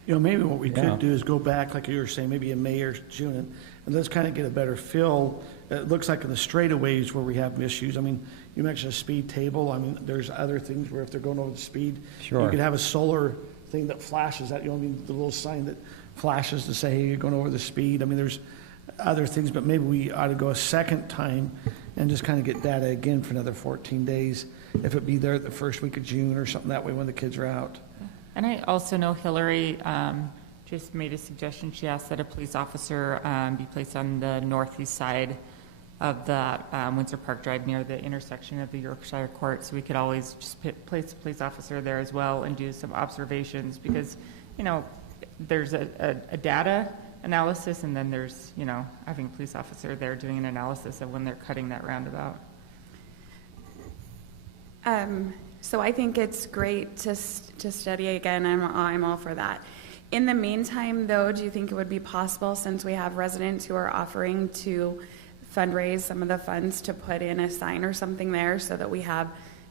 Maybe what we could do is go back, like you were saying, maybe in May or June, and let's kind of get a better feel. It looks like in the straightaways where we have issues. You mentioned a speed table. There's other things where if they're going over the speed, you could have a solar thing that flashes at you. The little sign that flashes to say, hey, you're going over the speed. There's other things, but maybe we ought to go a second time and just kind of get data again for another 14 days. If it be there the first week of June or something that way when the kids are out. And I also know Hillary just made a suggestion. She asked that a police officer be placed on the northeast side of that Windsor Park Drive near the intersection of the Yorkshire Court. So we could always just place a police officer there as well and do some observations because, there's a data analysis and then there's, having a police officer there doing an analysis of when they're cutting that roundabout. So I think it's great to study again. I'm all for that. In the meantime, though, do you think it would be possible, since we have residents who are offering to fundraise some of the funds, to put in a sign or something there so that we have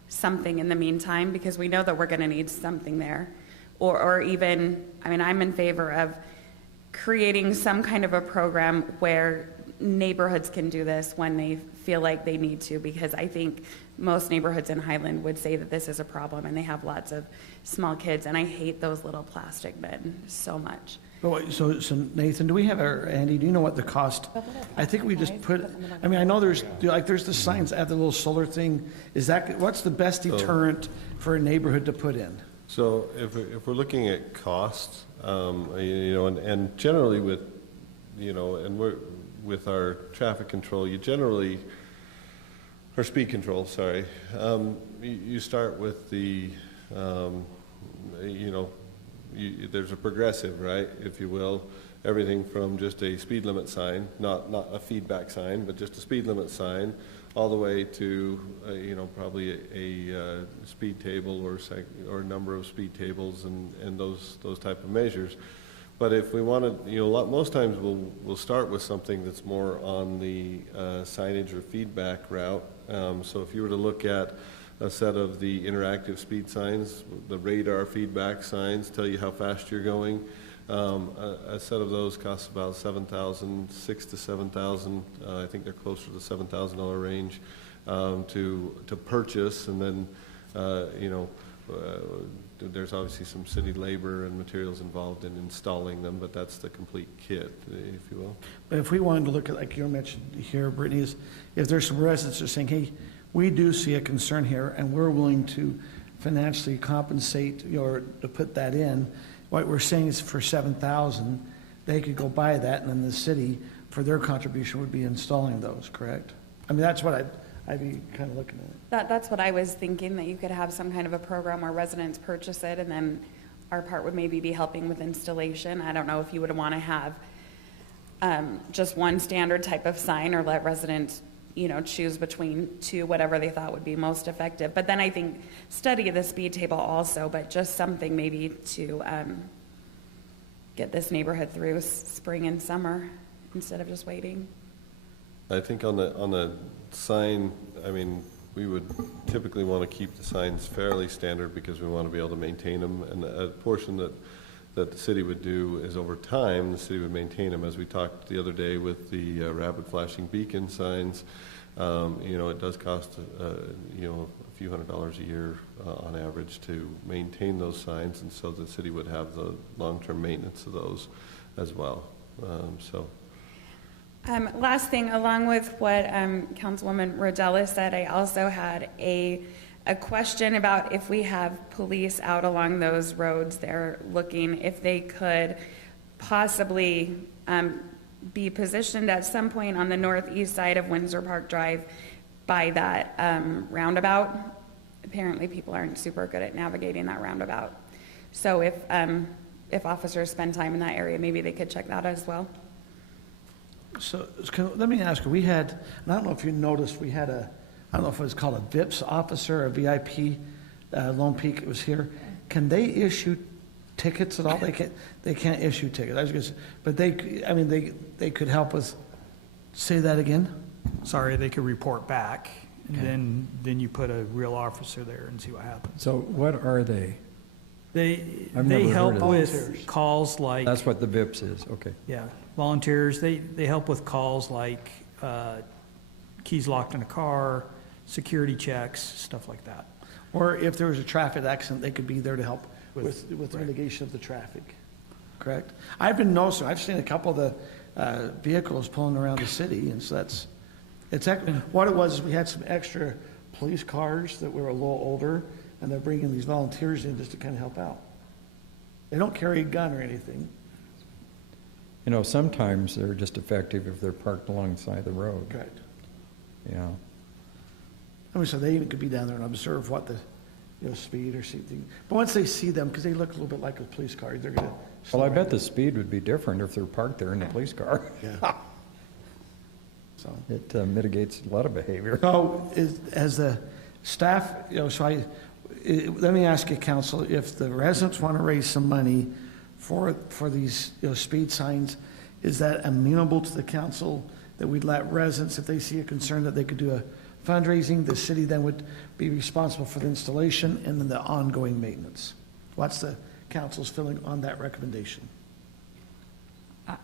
something in the meantime? Because we know that we're going to need something there. Or even, I mean, I'm in favor of creating some kind of a program where neighborhoods can do this when they feel like they need to, because I think most neighborhoods in Highland would say that this is a problem, and they have lots of small kids, and I hate those little plastic men so much. So Nathan, do we have, or Andy, do you know what the cost? I think we just put, I mean, I know there's the signs at the little solar thing. Is that, what's the best deterrent for a neighborhood to put in? So if we're looking at costs, you know, and generally with, you know, and with our traffic control, you generally, or speed control, sorry, you start with the, you know, there's a progressive, right, if you will, everything from just a speed limit sign, not a feedback sign, but just a speed limit sign, all the way to, you know, probably a speed table or number of speed tables and those type of measures. But if we want to, you know, most times we'll start with something that's more on the signage or feedback route. So if you were to look at a set of the interactive speed signs, the radar feedback signs tell you how fast you're going. A set of those costs about $6,000 to $7,000. I think they're closer to the $7,000 range to purchase, and then you know, there's obviously some city labor and materials involved in installing them, but that's the complete kit, if you will. But if we wanted to look at, like you mentioned here, Brittany, is if there's some residents that are saying, hey, we do see a concern here, and we're willing to financially compensate or to put that in. What we're saying is for $7,000, they could go buy that, and then the city, for their contribution, would be installing those, correct? I mean, that's what I'd be kind of looking at. That's what I was thinking, that you could have some kind of a program where residents purchase it, and then our part would maybe be helping with installation. I don't know if you would want to have just one standard type of sign, or let residents, you know, choose between two, whatever they thought would be most effective. But then I think study the speed table also, but just something maybe to get this neighborhood through spring and summer instead of just waiting. I think on the sign, I mean, we would typically want to keep the signs fairly standard because we want to be able to maintain them. And a portion that the city would do is, over time, the city would maintain them. As we talked the other day with the rapid flashing beacon signs, you know, it does cost, you know, a few $100s a year on average to maintain those signs, and so the city would have the long-term maintenance of those as well. Last thing, along with what Councilwoman Rodela said, I also had a question about if we have police out along those roads. They're looking if they could possibly be positioned at some point on the northeast side of Windsor Park Drive by that roundabout. Apparently people aren't super good at navigating that roundabout. So if officers spend time in that area, maybe they could check that as well. So let me ask you, we had, and I don't know if you noticed, we had I don't know if it was called a VIPS officer, a VIP, Lone Peak, it was here. Can they issue tickets at all? They can't issue tickets. I was gonna say, but they could help us. Say that again? Sorry, they could report back, and then you put a real officer there and see what happens. So what are they? They help with calls like... That's what the VIPS is, okay. Yeah, volunteers. They help with calls like keys locked in a car, security checks, stuff like that. Or if there was a traffic accident, they could be there to help with mitigation of the traffic, correct? I've been noticing, I've seen a couple of the vehicles pulling around the city, and so what it was is we had some extra police cars that were a little older, and they're bringing these volunteers in just to kind of help out. They don't carry a gun or anything. You know, sometimes they're just effective if they're parked alongside the road. Correct. Yeah. I mean, so they even could be down there and observe what the, speed or something. But once they see them, because they look a little bit like a police car, they're going to... Well, I bet the speed would be different if they're parked there in a police car. Yeah. So it mitigates a lot of behavior. So, has the Staff, let me ask you, council, if the residents want to raise some money for these, speed signs, is that amenable to the council, that we'd let residents, if they see a concern, that they could do a fundraising, the city then would be responsible for the installation and then the ongoing maintenance? What's the council's feeling on that recommendation?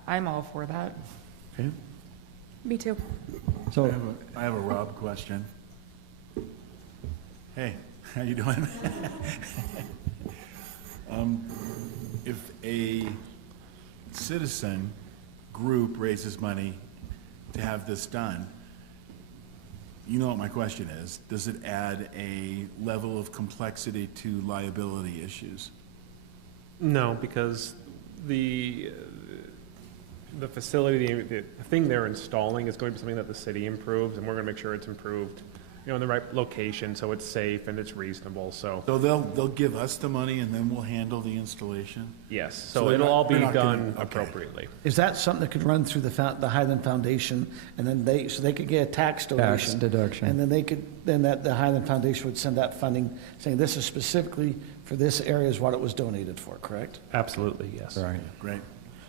I'm all for that. Okay. Me too. So I have a Rob question. Hey, how you doing? If a citizen group raises money to have this done, you know what my question is. Does it add a level of complexity to liability issues? No, because the facility, the thing they're installing is going to be something that the city improves, and we're going to make sure it's improved, in the right location, so it's safe and it's reasonable. So they'll give us the money and then we'll handle the installation? Yes. So it'll all be done appropriately. Is that something that could run through the Highland Foundation, and then they could get a tax donation? Tax deduction. And then the Highland Foundation would send that funding, saying this is specifically for this area is what it was donated for, correct? Absolutely, yes. Right. Great.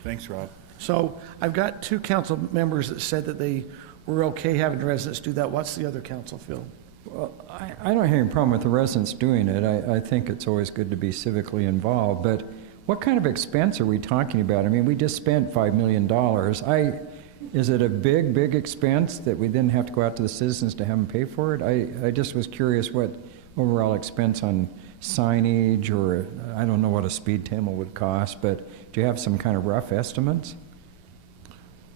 Thanks, Rob. So I've got 2 council members that said that they were okay having residents do that. What's the other council feel? Well, I don't have any problem with the residents doing it. I think it's always good to be civically involved, but what kind of expense are we talking about? I mean, we just spent $5 million. Is it a big expense that we then have to go out to the citizens to have them pay for it? I just was curious what overall expense on signage, or I don't know what a speed table would cost, but do you have some kind of rough estimates?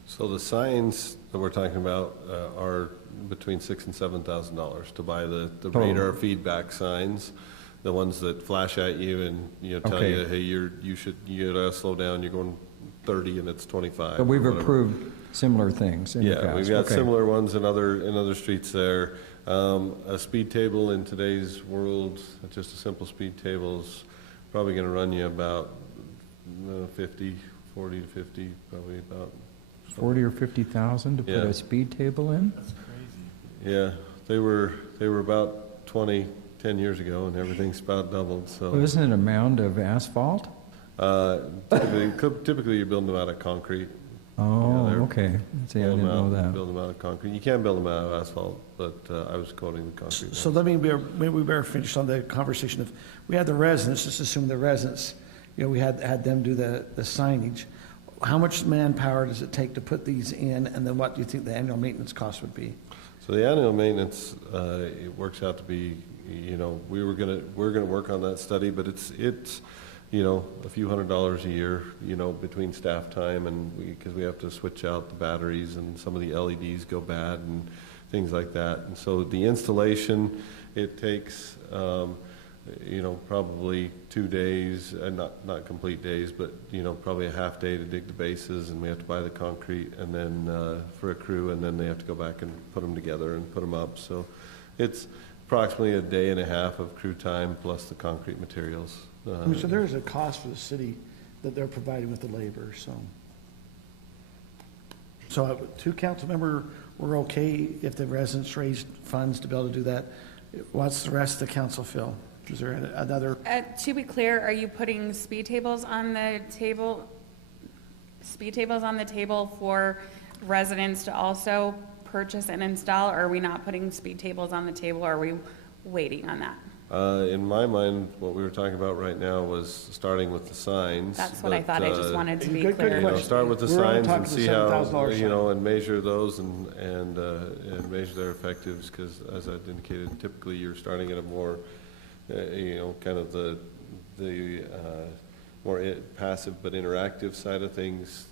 So the signs that we're talking about are between $6,000 and $7,000 to buy the radar feedback signs, the ones that flash at you and tell you, hey, you gotta slow down. You're going 30 and it's 25. But we've approved similar things in the past. We've got similar ones in other streets there. A speed table in today's world, just a simple speed table, is probably going to run you about 40 to 50, probably about 40 or 50,000 to put a speed table in? That's crazy. Yeah, they were about 10 years ago, and everything's about doubled. So well, isn't it a mound of asphalt? Typically you're building them out of concrete. Oh, okay. See, I didn't know that. Build them out of concrete. You can build them out of asphalt, but I was quoting the concrete. So maybe we better finish on the conversation. If we had the residents, just assume the residents, we had them do the signage. How much manpower does it take to put these in, and then what do you think the annual maintenance cost would be? So the annual maintenance, it works out to be, we're gonna work on that study, but it's a few $100s a year, between staff time and because we have to switch out the batteries and some of the LEDs go bad and things like that. And so the installation, it takes, probably 2 days, and not complete days, but, probably a half day to dig the bases, and we have to buy the concrete and then for a crew, and then they have to go back and put them together and put them up. So it's approximately a day and a half of crew time plus the concrete materials. So there's a cost for the city that they're providing with the labor, so 2 council members were okay if the residents raised funds to be able to do that. What's the rest of the council feel? Is there another? To be clear, are you putting speed tables on the table? Speed tables on the table for residents to also purchase and install, or are we not putting speed tables on the table, or are we waiting on that? In my mind, what we were talking about right now was starting with the signs. That's what I thought. I just wanted to be clear. Start with the signs and see how, and measure those and measure their effectiveness, because as I've indicated, typically you're starting at a more, kind of the more passive but interactive side of things,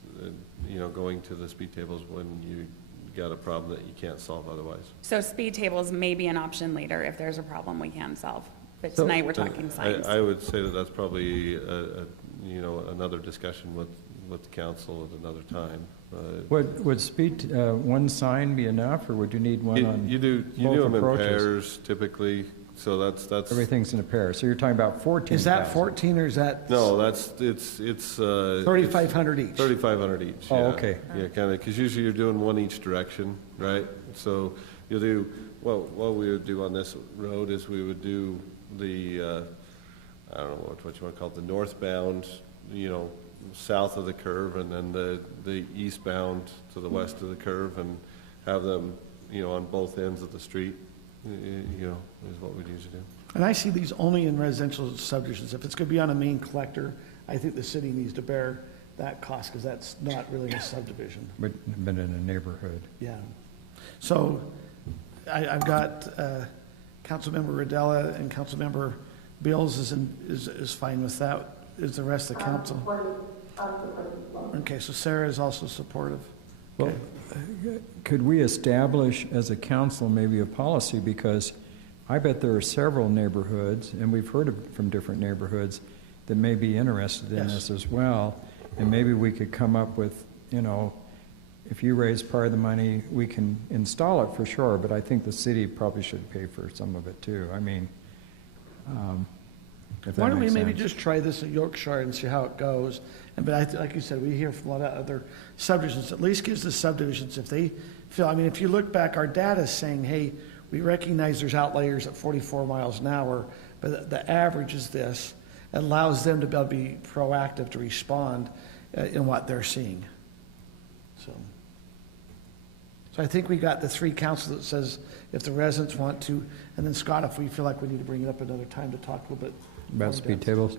going to the speed tables when you got a problem that you can't solve otherwise. So speed tables may be an option later if there's a problem we can solve. But tonight we're talking signs. I would say that that's probably another discussion with the council at another time. Would speed one sign be enough, or would you need one on you do them in pairs typically? So that's everything's in a pair. So you're talking about 14. Is that 14 or is that? No, it's 3,500 each. 3,500 each. Oh, yeah. okay. Yeah, kind of, because usually you're doing one each direction, right? So you'll do, well, what we would do on this road is we would do the, I don't know what you want to call it, the northbound, south of the curve, and then the eastbound to the west of the curve, and have them, on both ends of the street, is what we'd usually do. And I see these only in residential subdivisions. If it's going to be on a main collector, I think the city needs to bear that cost, because that's not really a subdivision. But in a neighborhood. Yeah. So I've got Councilmember Rodela and Councilmember Bills is fine with that. Is the rest of the council? Okay, so Sarah is also supportive. Well, could we establish as a council maybe a policy, because I bet there are several neighborhoods, and we've heard from different neighborhoods, that may be interested in this as well, and maybe we could come up with, if you raise part of the money, we can install it for sure, but I think the city probably should pay for some of it too. I mean, if that Why don't we makes maybe sense. just try this at Yorkshire and see how it goes? But like you said, we hear from a lot of other subdivisions. At least gives the subdivisions, if they feel, if you look back, our data is saying, hey, we recognize there's outliers at 44 miles an hour, but the average is this. It allows them to be able to be proactive to respond in what they're seeing. So I think we got the three council that says if the residents want to, and then Scott, if we feel like we need to bring it up another time to talk a little bit About speed tables.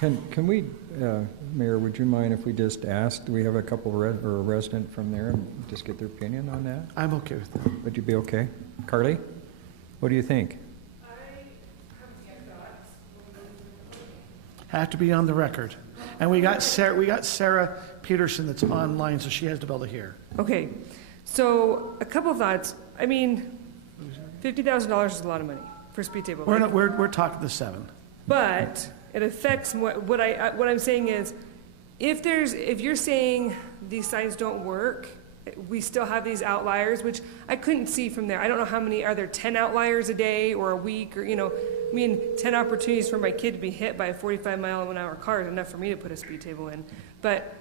Can we, Mayor, would you mind if we just asked, do we have a couple or a resident from there and just get their opinion on that? I'm okay with that. Would you be okay? Carly, what do you think? Have to be on the record. And we got Sarah Peterson that's online, so she has to be able to hear. Okay, so a couple thoughts. $50,000 is a lot of money for a speed table. We're talking the 7. But it affects what I'm saying is, if you're saying these signs don't work, we still have these outliers, which I couldn't see from there. I don't know how many, are there 10 outliers a day or a week, or 10 opportunities for my kid to be hit by a 45-mile-an-hour car is enough for me to put a speed table in. But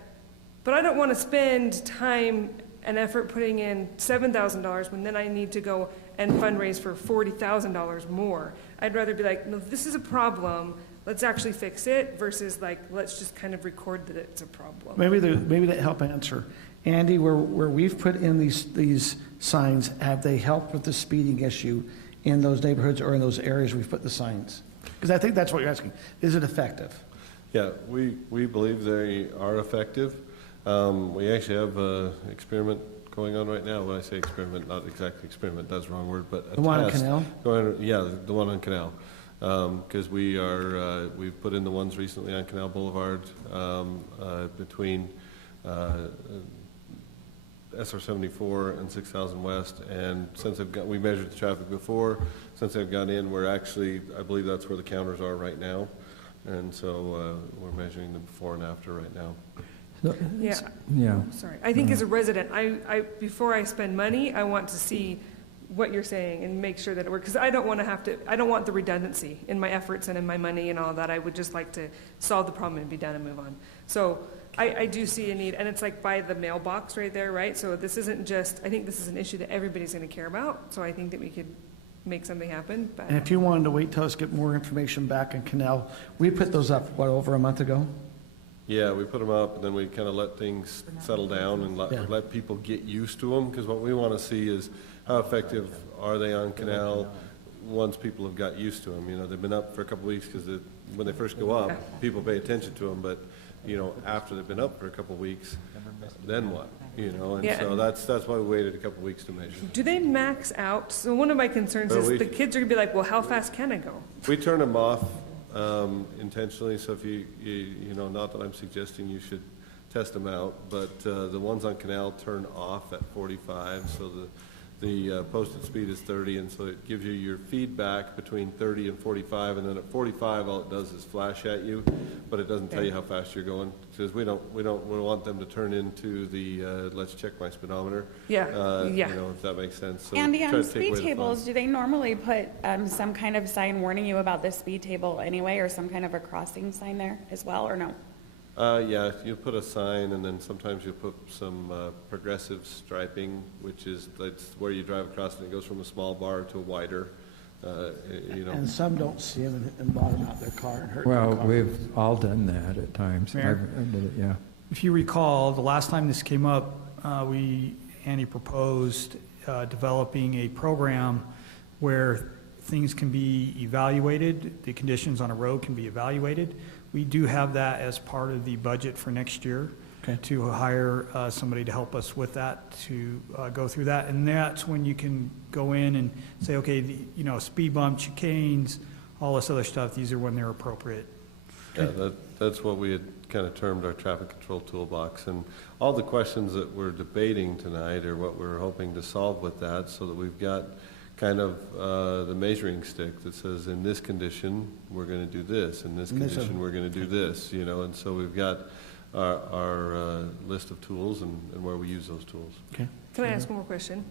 I don't want to spend time and effort putting in $7,000 when then I need to go and fundraise for $40,000 more. I'd rather be like, no, this is a problem, let's actually fix it, versus like, let's just kind of record that it's a problem. Maybe that help answer. Andy, where we've put in these signs, have they helped with the speeding issue in those neighborhoods or in those areas we've put the signs? Because I think that's what you're asking. Is it effective? Yeah, we believe they are effective. We actually have an experiment going on right now. When I say experiment, not exactly experiment, that's the wrong word, but a test. The one on Canal? The one on Canal. Because we've put in the ones recently on Canal Boulevard between SR 74 and 6000 West, and since we measured the traffic before, since they've gone in, we're actually, I believe that's where the counters are right now, and so we're measuring them before and after right now. Yeah. Sorry. I think as a resident, I before I spend money, I want to see what you're saying and make sure that it works, because I don't want the redundancy in my efforts and in my money and all that. I would just like to solve the problem and be done and move on. So I do see a need, and it's like by the mailbox right there, right? So this isn't just, I think this is an issue that everybody's going to care about, so I think that we could make something happen. But And if you wanted to wait till us get more information back on Canal, we put those up, over a month ago? Yeah, we put them up, and then we kind of let things settle down and let people get used to them, because what we want to see is how effective are they on Canal once people have got used to them. They've been up for a couple weeks, because when they first go up, people pay attention to them, but after they've been up for a couple weeks, then what? So that's why we waited a couple weeks to measure. Do they max out? So one of my concerns is the kids are gonna be like, well, how fast can I go? We turn them off intentionally, so if you not that I'm suggesting you should test them out, but the ones on Canal turn off at 45, so the posted speed is 30, and so it gives you your feedback between 30 and 45, and then at 45 all it does is flash at you, but it doesn't tell you how fast you're going, because we don't want them to turn into the let's check my speedometer. If that makes sense. So Andy, on speed tables, do they normally put some kind of sign warning you about the speed table anyway, or some kind of a crossing sign there as well, or no? Yeah, you put a sign, and then sometimes you put some progressive striping, which is that's where you drive across and it goes from a small bar to a wider, you know. And some don't see them and bottom out their car and hurt their Well, car. we've all done that at times. Mayor? I did it, yeah. If you recall, the last time this came up, Andy proposed developing a program where things can be evaluated, the conditions on a road can be evaluated. We do have that as part of the budget for next year. Okay. To hire somebody to help us with that, to go through that. And that's when you can go in and say, okay, speed bumps, chicanes, all this other stuff, these are when they're appropriate. Yeah, that's what we had kind of termed our traffic control toolbox. And all the questions that we're debating tonight are what we're hoping to solve with that, so that we've got kind of the measuring stick that says, in this condition, we're going to do this. In this condition, we're going to do this, and so we've got our list of tools and where we use those tools. Okay. Can I ask one more question?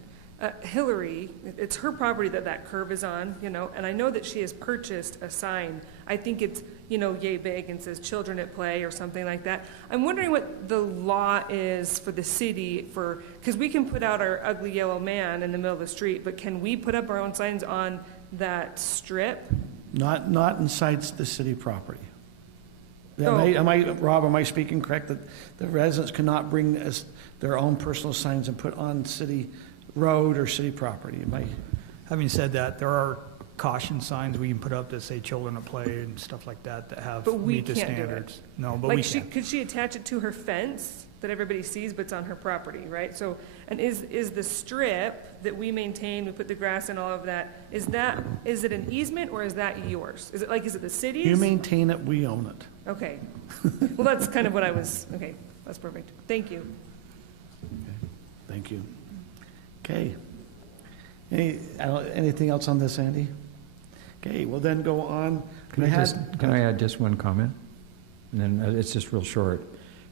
Hillary, it's her property that curve is on, and I know that she has purchased a sign. I think it's, yay big and says children at play or something like that. I'm wondering what the law is for the city because we can put out our ugly yellow man in the middle of the street, but can we put up our own signs on that strip? Not inside the city property. No. Rob, am I speaking correct that the residents cannot bring their own personal signs and put on city road or city property? Having said that, there are caution signs we can put up that say children at play and stuff like that have meet the standards. No, but we can't. Could she attach it to her fence that everybody sees, but it's on her property, right? So, and is the strip that we maintain, we put the grass and all of that, is it an easement or is that yours? Is it the city's? You maintain it, we own it. Okay. Well, that's kind of what okay, that's perfect. Thank you. Okay. Thank you. Okay. Anything else on this, Andy? Okay, we'll then go on. Can I add just one comment? And then it's just real short.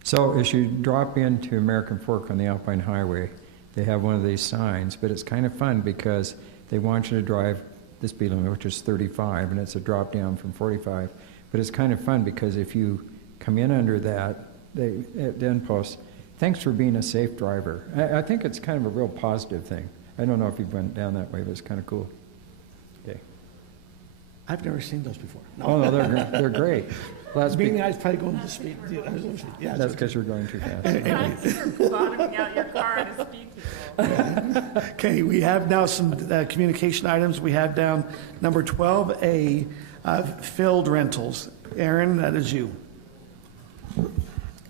So as you drop into American Fork on the Alpine Highway, they have one of these signs, but it's kind of fun because they want you to drive the speed limit, which is 35, and it's a drop down from 45. But it's kind of fun because if you come in under that, the end post, thanks for being a safe driver. I think it's kind of a real positive thing. I don't know if you've went down that way, but it's kind of cool. Okay. I've never seen those before. No. Oh, no, they're great. Well, being I was probably going to speed. Yeah, that's because you're going too fast. You're bottoming out your car at a speed table. Okay, we have now some communication items. We have down number 12A, field rentals. Aaron, that is you.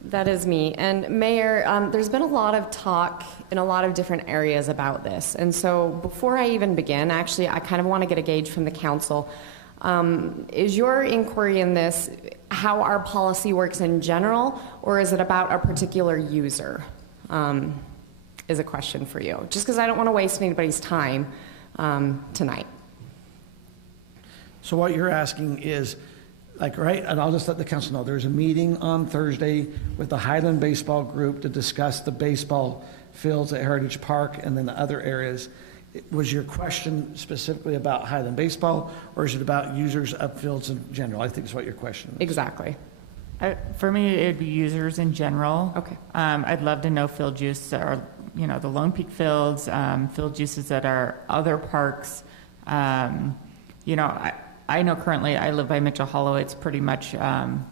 That is me. And Mayor, there's been a lot of talk in a lot of different areas about this. And so before I even begin, actually, I kind of want to get a gauge from the council. Is your inquiry in this how our policy works in general, or is it about a particular user? Is a question for you. Just because I don't want to waste anybody's time tonight. So what you're asking is, right, and I'll just let the council know, there's a meeting on Thursday with the Highland baseball group to discuss the baseball fields at Heritage Park and then the other areas. Was your question specifically about Highland baseball, or is it about users of fields in general? I think is what your question is. Exactly. For me, it'd be users in general. Okay. I'd love to know field use, or the Lone Peak fields, field uses at our other parks. I know currently I live by Mitchell Hollow. It's pretty much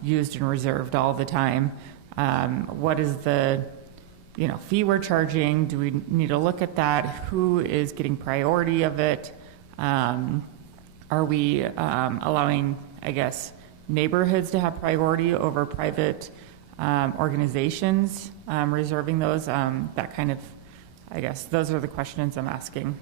used and reserved all the time. What is the fee we're charging? Do we need to look at that? Who is getting priority of it? Are we allowing, neighborhoods to have priority over private organizations, reserving those? That kind of, those are the questions I'm asking.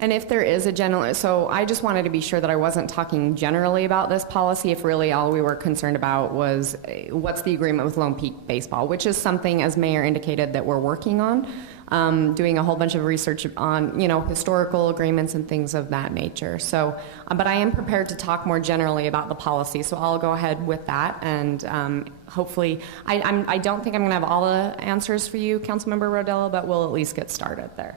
And if there is a general, so I just wanted to be sure that I wasn't talking generally about this policy, if really all we were concerned about was what's the agreement with Lone Peak Baseball, which is something, as Mayor indicated, that we're working on, doing a whole bunch of research on, historical agreements and things of that nature. So, but I am prepared to talk more generally about the policy, so I'll go ahead with that, and hopefully, I don't think I'm going to have all the answers for you, Councilmember Rodela, but we'll at least get started there.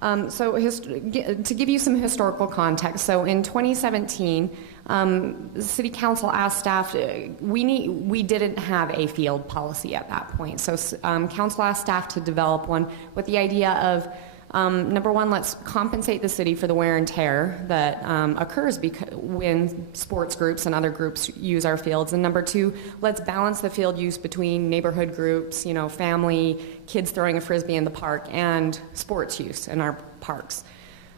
To give you some historical context, so in 2017, the City Council asked staff, we didn't have a field policy at that point, so Council asked staff to develop one with the idea of, number one, let's compensate the city for the wear and tear that occurs when sports groups and other groups use our fields, and number two, let's balance the field use between neighborhood groups, family, kids throwing a frisbee in the park, and sports use in our parks.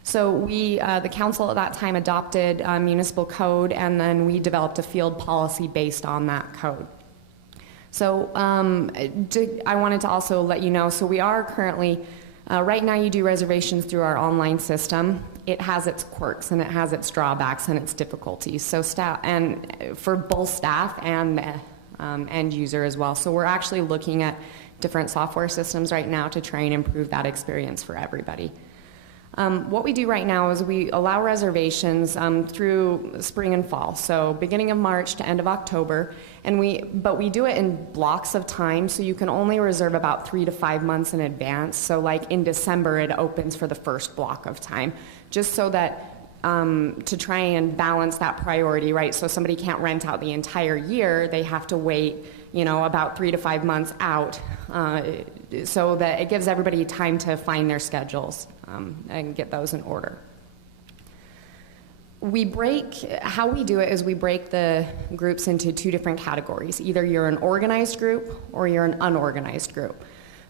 So the council at that time adopted a municipal code, and then we developed a field policy based on that code. So I wanted to also let you know, so we are currently, right now you do reservations through our online system. It has its quirks and it has its drawbacks and its difficulties. So staff, and for both staff and the end user as well. So we're actually looking at different software systems right now to try and improve that experience for everybody. What we do right now is we allow reservations through spring and fall, so beginning of March to end of October, but we do it in blocks of time, so you can only reserve about 3 to 5 months in advance. So like in December, it opens for the first block of time, just so that to try and balance that priority, right? So somebody can't rent out the entire year, they have to wait, about 3 to 5 months out, so that it gives everybody time to find their schedules and get those in order. How we do it is we break the groups into 2 different categories. Either you're an organized group or you're an unorganized group.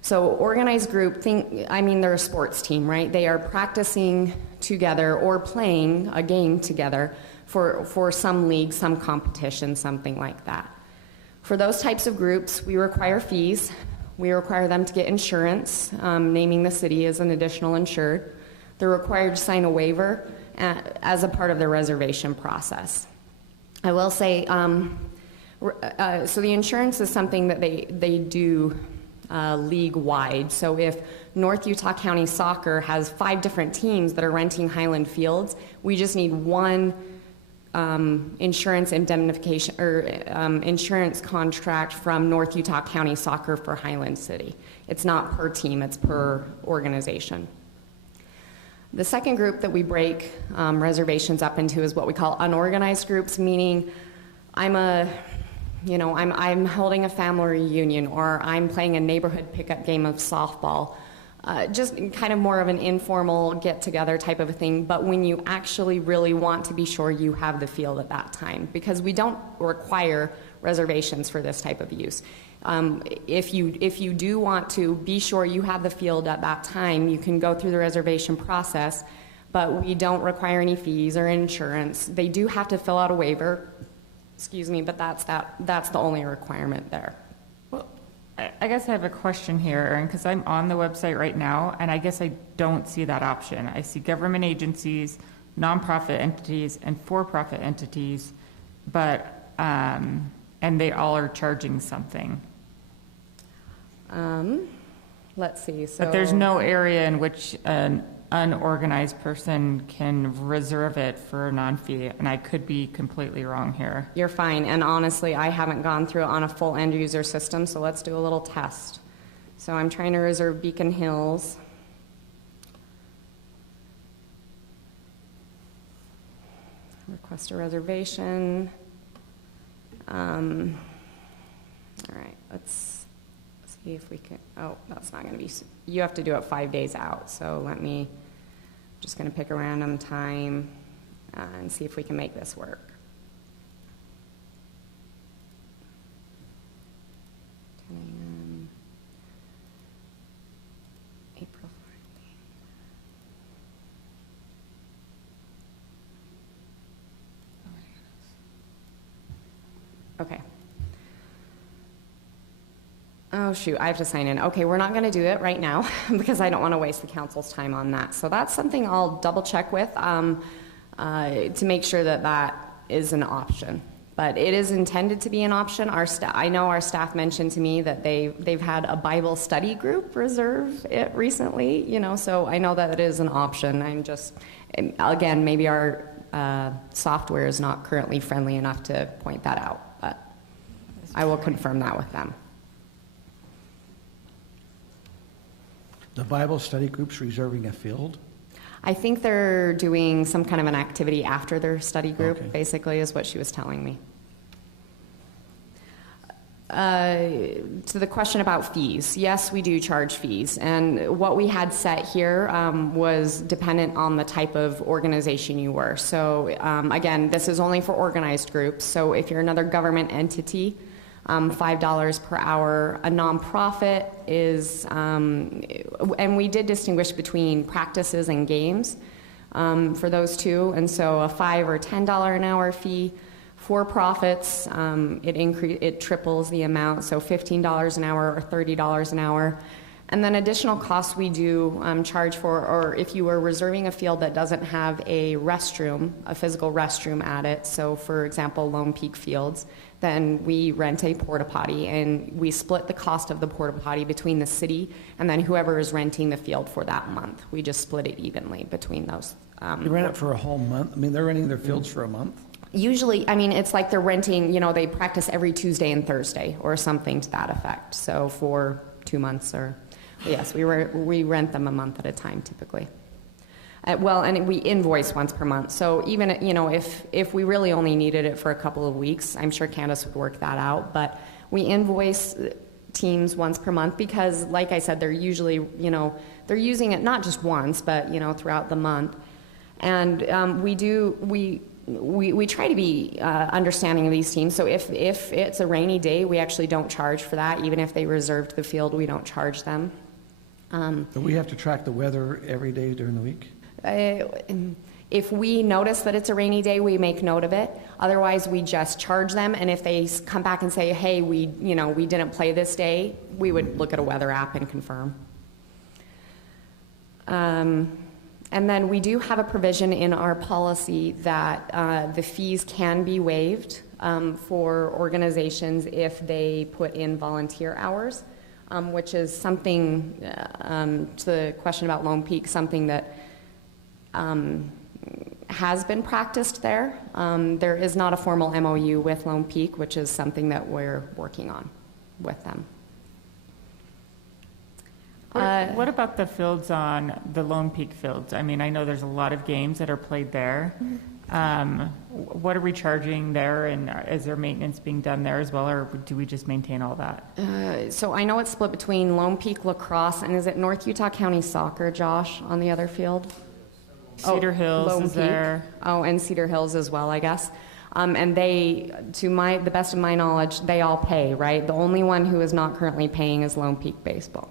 So organized group, they're a sports team, right? They are practicing together or playing a game together for some league, some competition, something like that. For those types of groups, we require fees. We require them to get insurance, naming the city as an additional insured. They're required to sign a waiver as a part of the reservation process. I will say, so the insurance is something that they do league-wide. So if North Utah County Soccer has 5 different teams that are renting Highland fields, we just need one insurance indemnification or insurance contract from North Utah County Soccer for Highland City. It's not per team, it's per organization. The second group that we break reservations up into is what we call unorganized groups, meaning I'm holding a family reunion, or I'm playing a neighborhood pickup game of softball. Just kind of more of an informal get-together type of a thing, but when you actually really want to be sure you have the field at that time, because we don't require reservations for this type of use. If you do want to be sure you have the field at that time, you can go through the reservation process, but we don't require any fees or insurance. They do have to fill out a waiver, but that's the only requirement there. I guess I have a question here, Erin, because I'm on the website right now, and I guess I don't see that option. I see government agencies, nonprofit entities, and for-profit entities, but and they all are charging something. Let's see. But there's no area in which an unorganized person can reserve it for a non-fee, and I could be completely wrong here. You're fine, and honestly, I haven't gone through it on a full end-user system, so let's do a little test. So I'm trying to reserve Beacon Hills. Request a reservation. All right, let's see if we can, that's not gonna be, you have to do it 5 days out, so just gonna pick a random time and see if we can make this work. 10 a.m. April 14th. Okay. Oh shoot, I have to sign in. Okay, we're not gonna do it right now because I don't wanna waste the council's time on that. So that's something I'll double check with to make sure that that is an option. But it is intended to be an option. I know our staff mentioned to me that they've had a Bible study group reserve it recently, so I know that it is an option. I'm just, again, maybe our software is not currently friendly enough to point that out, but I will confirm that with them. The Bible study group's reserving a field? I think they're doing some kind of an activity after their study group, Okay. basically, is what she was telling me. To the question about fees, yes, we do charge fees. And what we had set here was dependent on the type of organization you were. So again, this is only for organized groups. So if you're another government entity, $5 per hour. A nonprofit is, and we did distinguish between practices and games for those two. And so a $5 or $10 an hour fee. For profits, it triples the amount, so $15 an hour or $30 an hour. And then additional costs we do charge for, or if you are reserving a field that doesn't have a restroom, a physical restroom at it, so for example, Lone Peak Fields, then we rent a porta potty and we split the cost of the porta potty between the city and then whoever is renting the field for that month. We just split it evenly between those. You rent it for a whole month? I mean, they're renting their fields for a month? Usually, I mean, it's like they're renting, you know, they practice every Tuesday and Thursday or something to that effect. So for 2 months or, yes, we rent them a month at a time typically. Well, and we invoice once per month. So even, you know, if we really only needed it for a couple of weeks, I'm sure Candace would work that out. But we invoice teams once per month because, like I said, they're usually, you know, they're using it not just once, but, you know, throughout the month. And we try to be understanding of these teams. So if it's a rainy day, we actually don't charge for that. Even if they reserved the field, we don't charge them. Do we have to track the weather every day during the week? If we notice that it's a rainy day, we make note of it. Otherwise, we just charge them. And if they come back and say, hey, we didn't play this day, we would look at a weather app and confirm. And then we do have a provision in our policy that the fees can be waived for organizations if they put in volunteer hours, which is something, to the question about Lone Peak, something that has been practiced there. There is not a formal MOU with Lone Peak, which is something that we're working on with them. What about the fields on the Lone Peak fields? I mean, I know there's a lot of games that are played there. What are we charging there, and is there maintenance being done there as well, or do we just maintain all that? So I know it's split between Lone Peak Lacrosse and is it North Utah County Soccer, Josh, on the other field? Cedar Hills Lone is Peak. there. Oh, and Cedar Hills as well, I guess. And they, to the best of my knowledge, they all pay, right? The only one who is not currently paying is Lone Peak Baseball.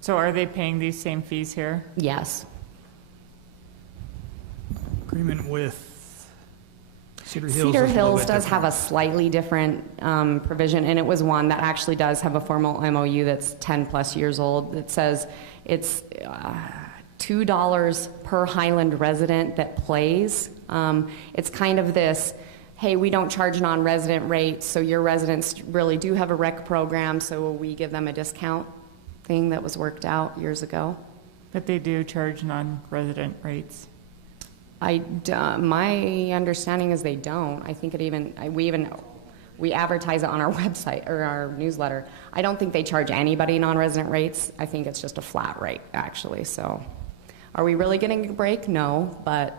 So are they paying these same fees here? Yes. Agreement with Cedar Hills. Cedar is a little Hills bit does have different. a slightly different provision, and it was one that actually does have a formal MOU that's 10 plus years old. It says it's $2 per Highland resident that plays. It's kind of this, hey, we don't charge non-resident rates, so your residents really do have a rec program, so we give them a discount thing that was worked out years ago. But they do charge non-resident rates. My understanding is they don't. I think we advertise it on our website or our newsletter. I don't think they charge anybody non-resident rates. I think it's just a flat rate, actually. So, are we really getting a break? No, but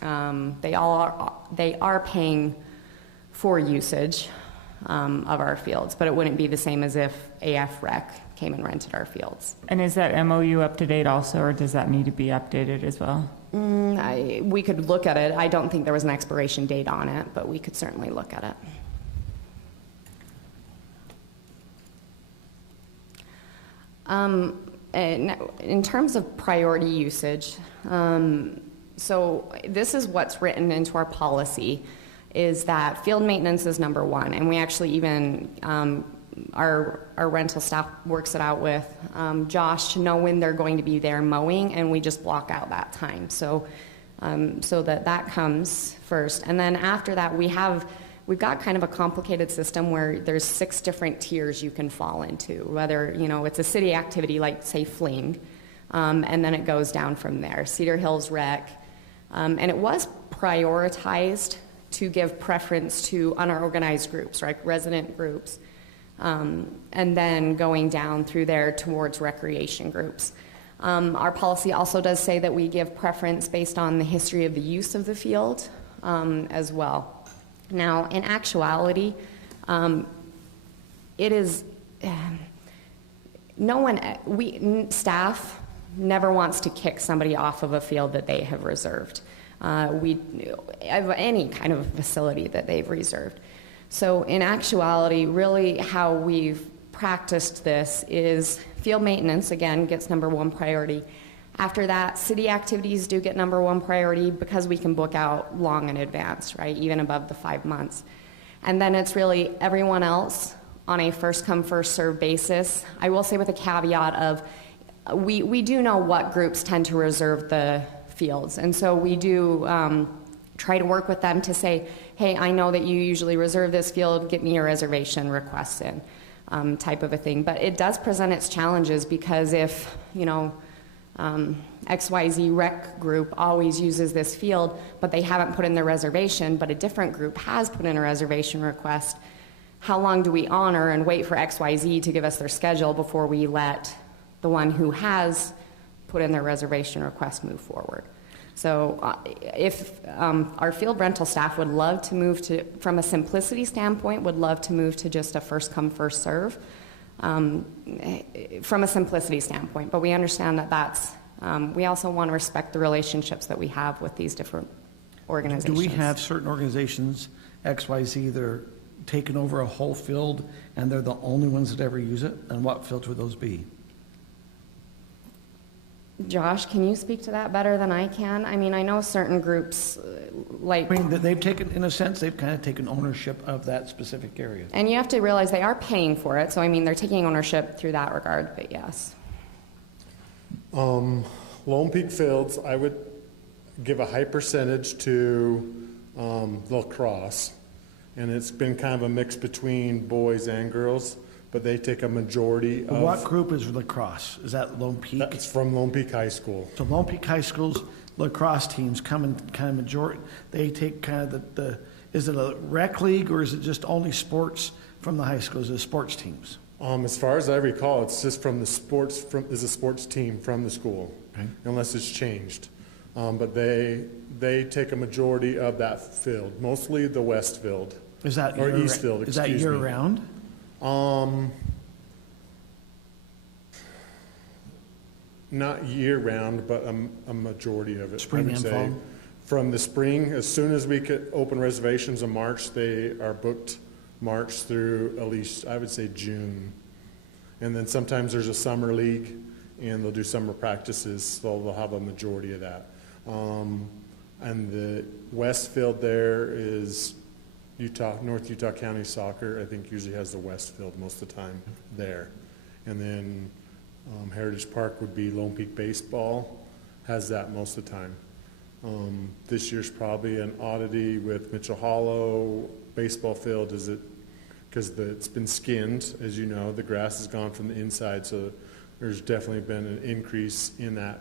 they are paying for usage of our fields, but it wouldn't be the same as if AF Rec came and rented our fields. And is that MOU up to date also, or does that need to be updated as well? We could look at it. I don't think there was an expiration date on it, but we could certainly look at it. In terms of priority usage, so this is what's written into our policy, is that field maintenance is number one, and we actually even our rental staff works it out with Josh to know when they're going to be there mowing, and we just block out that time. So that comes first, and then after that we've got kind of a complicated system where there's 6 different tiers you can fall into. Whether it's a city activity like say fling, and then it goes down from there. Cedar Hills Rec, and it was prioritized to give preference to unorganized groups, right? Resident groups. and then going down through there towards recreation groups. Our policy also does say that we give preference based on the history of the use of the field as well. Now, in actuality, it is, staff never wants to kick somebody off of a field that they have reserved. Any kind of facility that they've reserved. So in actuality, really how we've practiced this is field maintenance, again, gets #1 priority. After that, city activities do get #1 priority because we can book out long in advance, right, even above the 5 months. And then it's really everyone else on a first come, first served basis. I will say with a caveat of we do know what groups tend to reserve the fields. And so we do try to work with them to say, hey, I know that you usually reserve this field, get me your reservation requests in, type of a thing. But it does present its challenges because if, XYZ rec group always uses this field, but they haven't put in their reservation, but a different group has put in a reservation request, how long do we honor and wait for XYZ to give us their schedule before we let the one who has put in their reservation request move forward? So if our field rental staff would love to move to, from a simplicity standpoint, would love to move to just a first come, first serve, from a simplicity standpoint. But we understand that that's, we also want to respect the relationships that we have with these different organizations. Do we have certain organizations, XYZ, that are taking over a whole field and they're the only ones that ever use it? And what fields would those be? Josh, can you speak to that better than I can? I mean, I know certain groups, like... I mean, they've taken, in a sense, they've kind of taken ownership of that specific area. And you have to realize they are paying for it, so I mean, they're taking ownership through that regard, but yes. Lone Peak Fields, I would give a high percentage to lacrosse, and it's been kind of a mix between boys and girls. But they take a majority of... What group is lacrosse? Is that Lone Peak? That's from Lone Peak High School. So Lone Peak High School's lacrosse teams come in kind of majority, they take kind of the is it a rec league or is it just only sports from the high school? Is it sports teams? As far as I recall, it's just from the sports, is a sports team from the school, okay, unless it's changed. But they take a majority of that field, mostly the west field. Is that or east field, is that year round? Not year round, but a majority of it. Spring and fall? From the spring, as soon as we could open reservations in March, they are booked March through at least, I would say, June. And then sometimes there's a summer league, and they'll do summer practices, so they'll have a majority of that. And the west field there is North Utah County Soccer, I think, usually has the west field most of the time there. And then Heritage Park would be Lone Peak Baseball, has that most of the time. This year's probably an oddity with Mitchell Hollow baseball field, is it because it's been skinned, as you know, the grass has gone from the inside, so there's definitely been an increase in that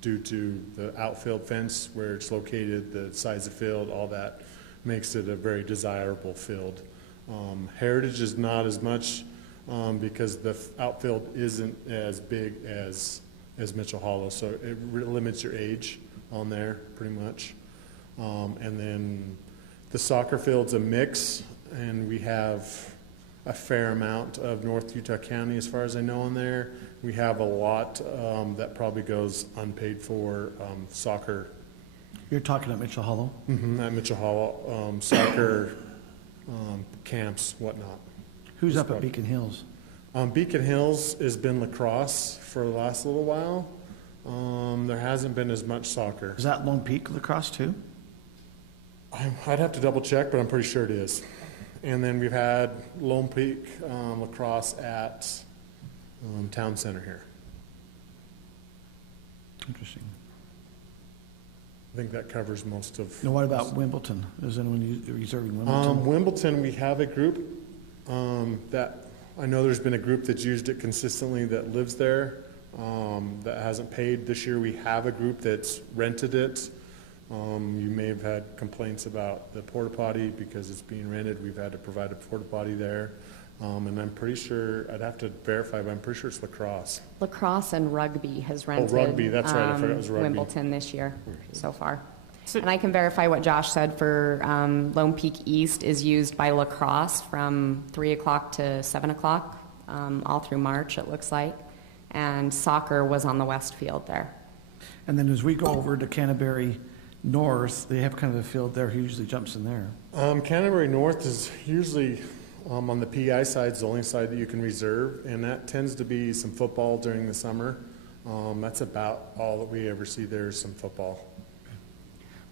due to the outfield fence where it's located, the size of field, all that makes it a very desirable field. Heritage is not as much because the outfield isn't as big as Mitchell Hollow, so it limits your age on there pretty much. And then the soccer field's a mix, and we have a fair amount of North Utah County as far as I know on there. We have a lot that probably goes unpaid for soccer. You're talking at Mitchell Hollow? Mm-hmm, at Mitchell Hollow, soccer camps, whatnot. Who's up at Beacon Hills? Beacon Hills has been lacrosse for the last little while. There hasn't been as much soccer. Is that Lone Peak lacrosse too? I'd have to double check, but I'm pretty sure it is. And then we've had Lone Peak lacrosse at Town Center here. Interesting. I think that covers most of... Now what about Wimbledon? Is anyone reserving Wimbledon? Wimbledon, we have a group that... I know there's been a group that's used it consistently that lives there that hasn't paid. This year we have a group that's rented it. You may have had complaints about the porta potty because it's being rented. We've had to provide a porta potty there. And I'm pretty sure, I'd have to verify, but I'm pretty sure it's lacrosse. Lacrosse and rugby has rented. Rugby, that's right, I forgot it was rugby. Wimbledon this year so far. And I can verify what Josh said for Lone Peak East is used by lacrosse from 3 o'clock to 7 o'clock, all through March, it looks like. And soccer was on the west field there. And then as we go over to Canterbury North, they have kind of a field there. Who usually jumps in there? Canterbury North is usually on the PI side, is the only side that you can reserve, and that tends to be some football during the summer. That's about all that we ever see there is some football.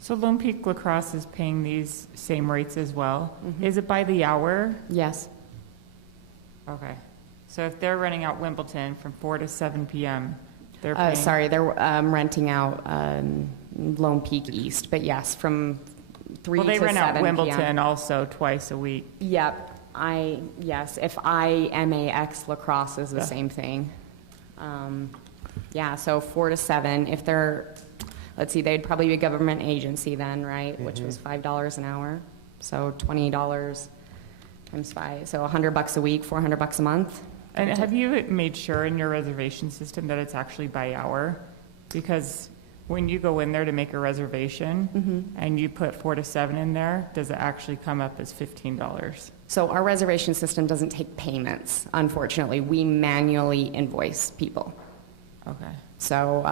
So Lone Peak Lacrosse is paying these same rates as well? Is it by the hour? Yes. Okay. So if they're renting out Wimbledon from 4 to 7 p.m., they're paying... Sorry, they're renting out Lone Peak East, but yes, from 3 to 7 p.m. Well, they rent out Wimbledon also twice a week. Yep. Yes, if IMAX Lacrosse is the same thing. Yeah, so 4 to 7. If they're, let's see, they'd probably be a government agency then, right? Which was $5 an hour. So $20 times 5. So $100 a week, $400 a month. And have you made sure in your reservation system that it's actually by hour? Because when you go in there to make a reservation and you put 4 to 7 in there, does it actually come up as $15? So our reservation system doesn't take payments, unfortunately. We manually invoice people. Okay. So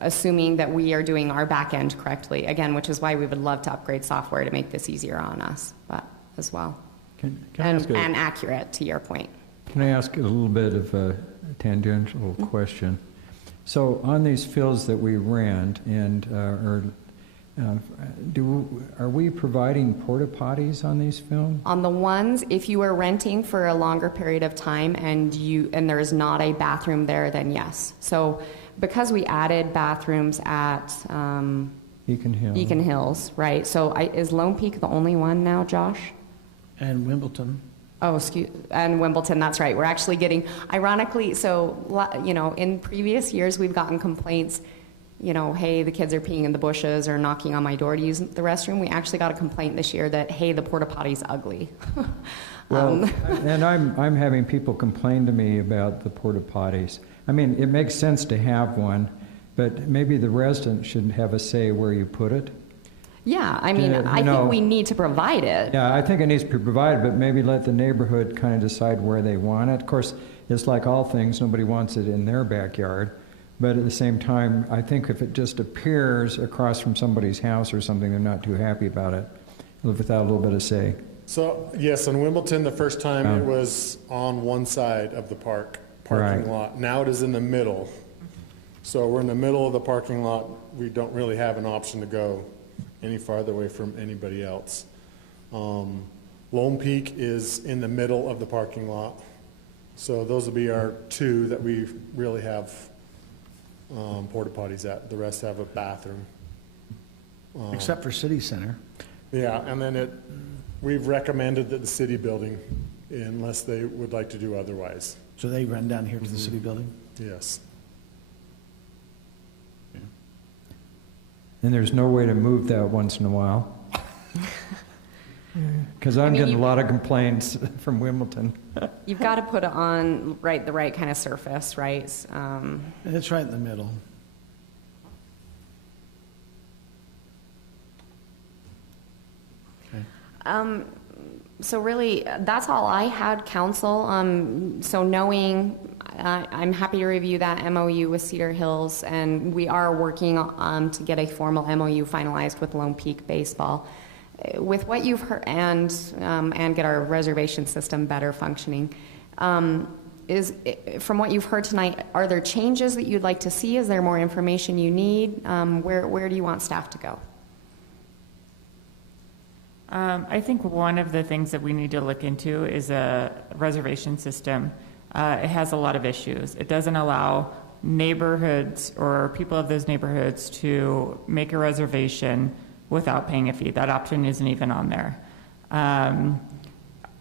assuming that we are doing our back end correctly, again, which is why we would love to upgrade software to make this easier on us, but as well. And accurate, to your point. Can I ask a little bit of a tangential question? So on these fields that we rent, and are we providing porta potties on these films? On the ones, if you are renting for a longer period of time and there is not a bathroom there, then yes. So because we added bathrooms at Beacon Hills, right? So is Lone Peak the only one now, Josh? And Wimbledon. Oh, and Wimbledon, that's right. We're actually getting, ironically, so, in previous years, we've gotten complaints, hey, the kids are peeing in the bushes or knocking on my door to use the restroom. We actually got a complaint this year that, hey, the porta potty's ugly. Well, and I'm having people complain to me about the porta potties. I mean, it makes sense to have one, but maybe the resident should have a say where you put it. Yeah, I mean, I think we need to provide it. Yeah, I think it needs to be provided, but maybe let the neighborhood kind of decide where they want it. Of course, it's like all things, nobody wants it in their backyard. But at the same time, I think if it just appears across from somebody's house or something, they're not too happy about it, without a little bit of say. So, yes, in Wimbledon, the first time it was on one side of the parking lot. Now it is in the middle. So we're in the middle of the parking lot. We don't really have an option to go any farther away from anybody else. Lone Peak is in the middle of the parking lot. So those will be our two that we really have porta potties at. The rest have a bathroom. Except for City Center. Yeah, and then we've recommended that the city building, unless they would like to do otherwise. So they run down here to the city building? Yes. And there's no way to move that once in a while? Because I'm getting a lot of complaints from Wimbledon. You've got to put it on the right kind of surface, right? And it's right in the middle. Okay. So really, that's all I had, council. So knowing, I'm happy to review that MOU with Cedar Hills, and we are working to get a formal MOU finalized with Lone Peak Baseball. With what you've heard, and get our reservation system better functioning. From what you've heard tonight, are there changes that you'd like to see? Is there more information you need? Where do you want staff to go? I think one of the things that we need to look into is a reservation system. It has a lot of issues. It doesn't allow neighborhoods or people of those neighborhoods to make a reservation without paying a fee. That option isn't even on there.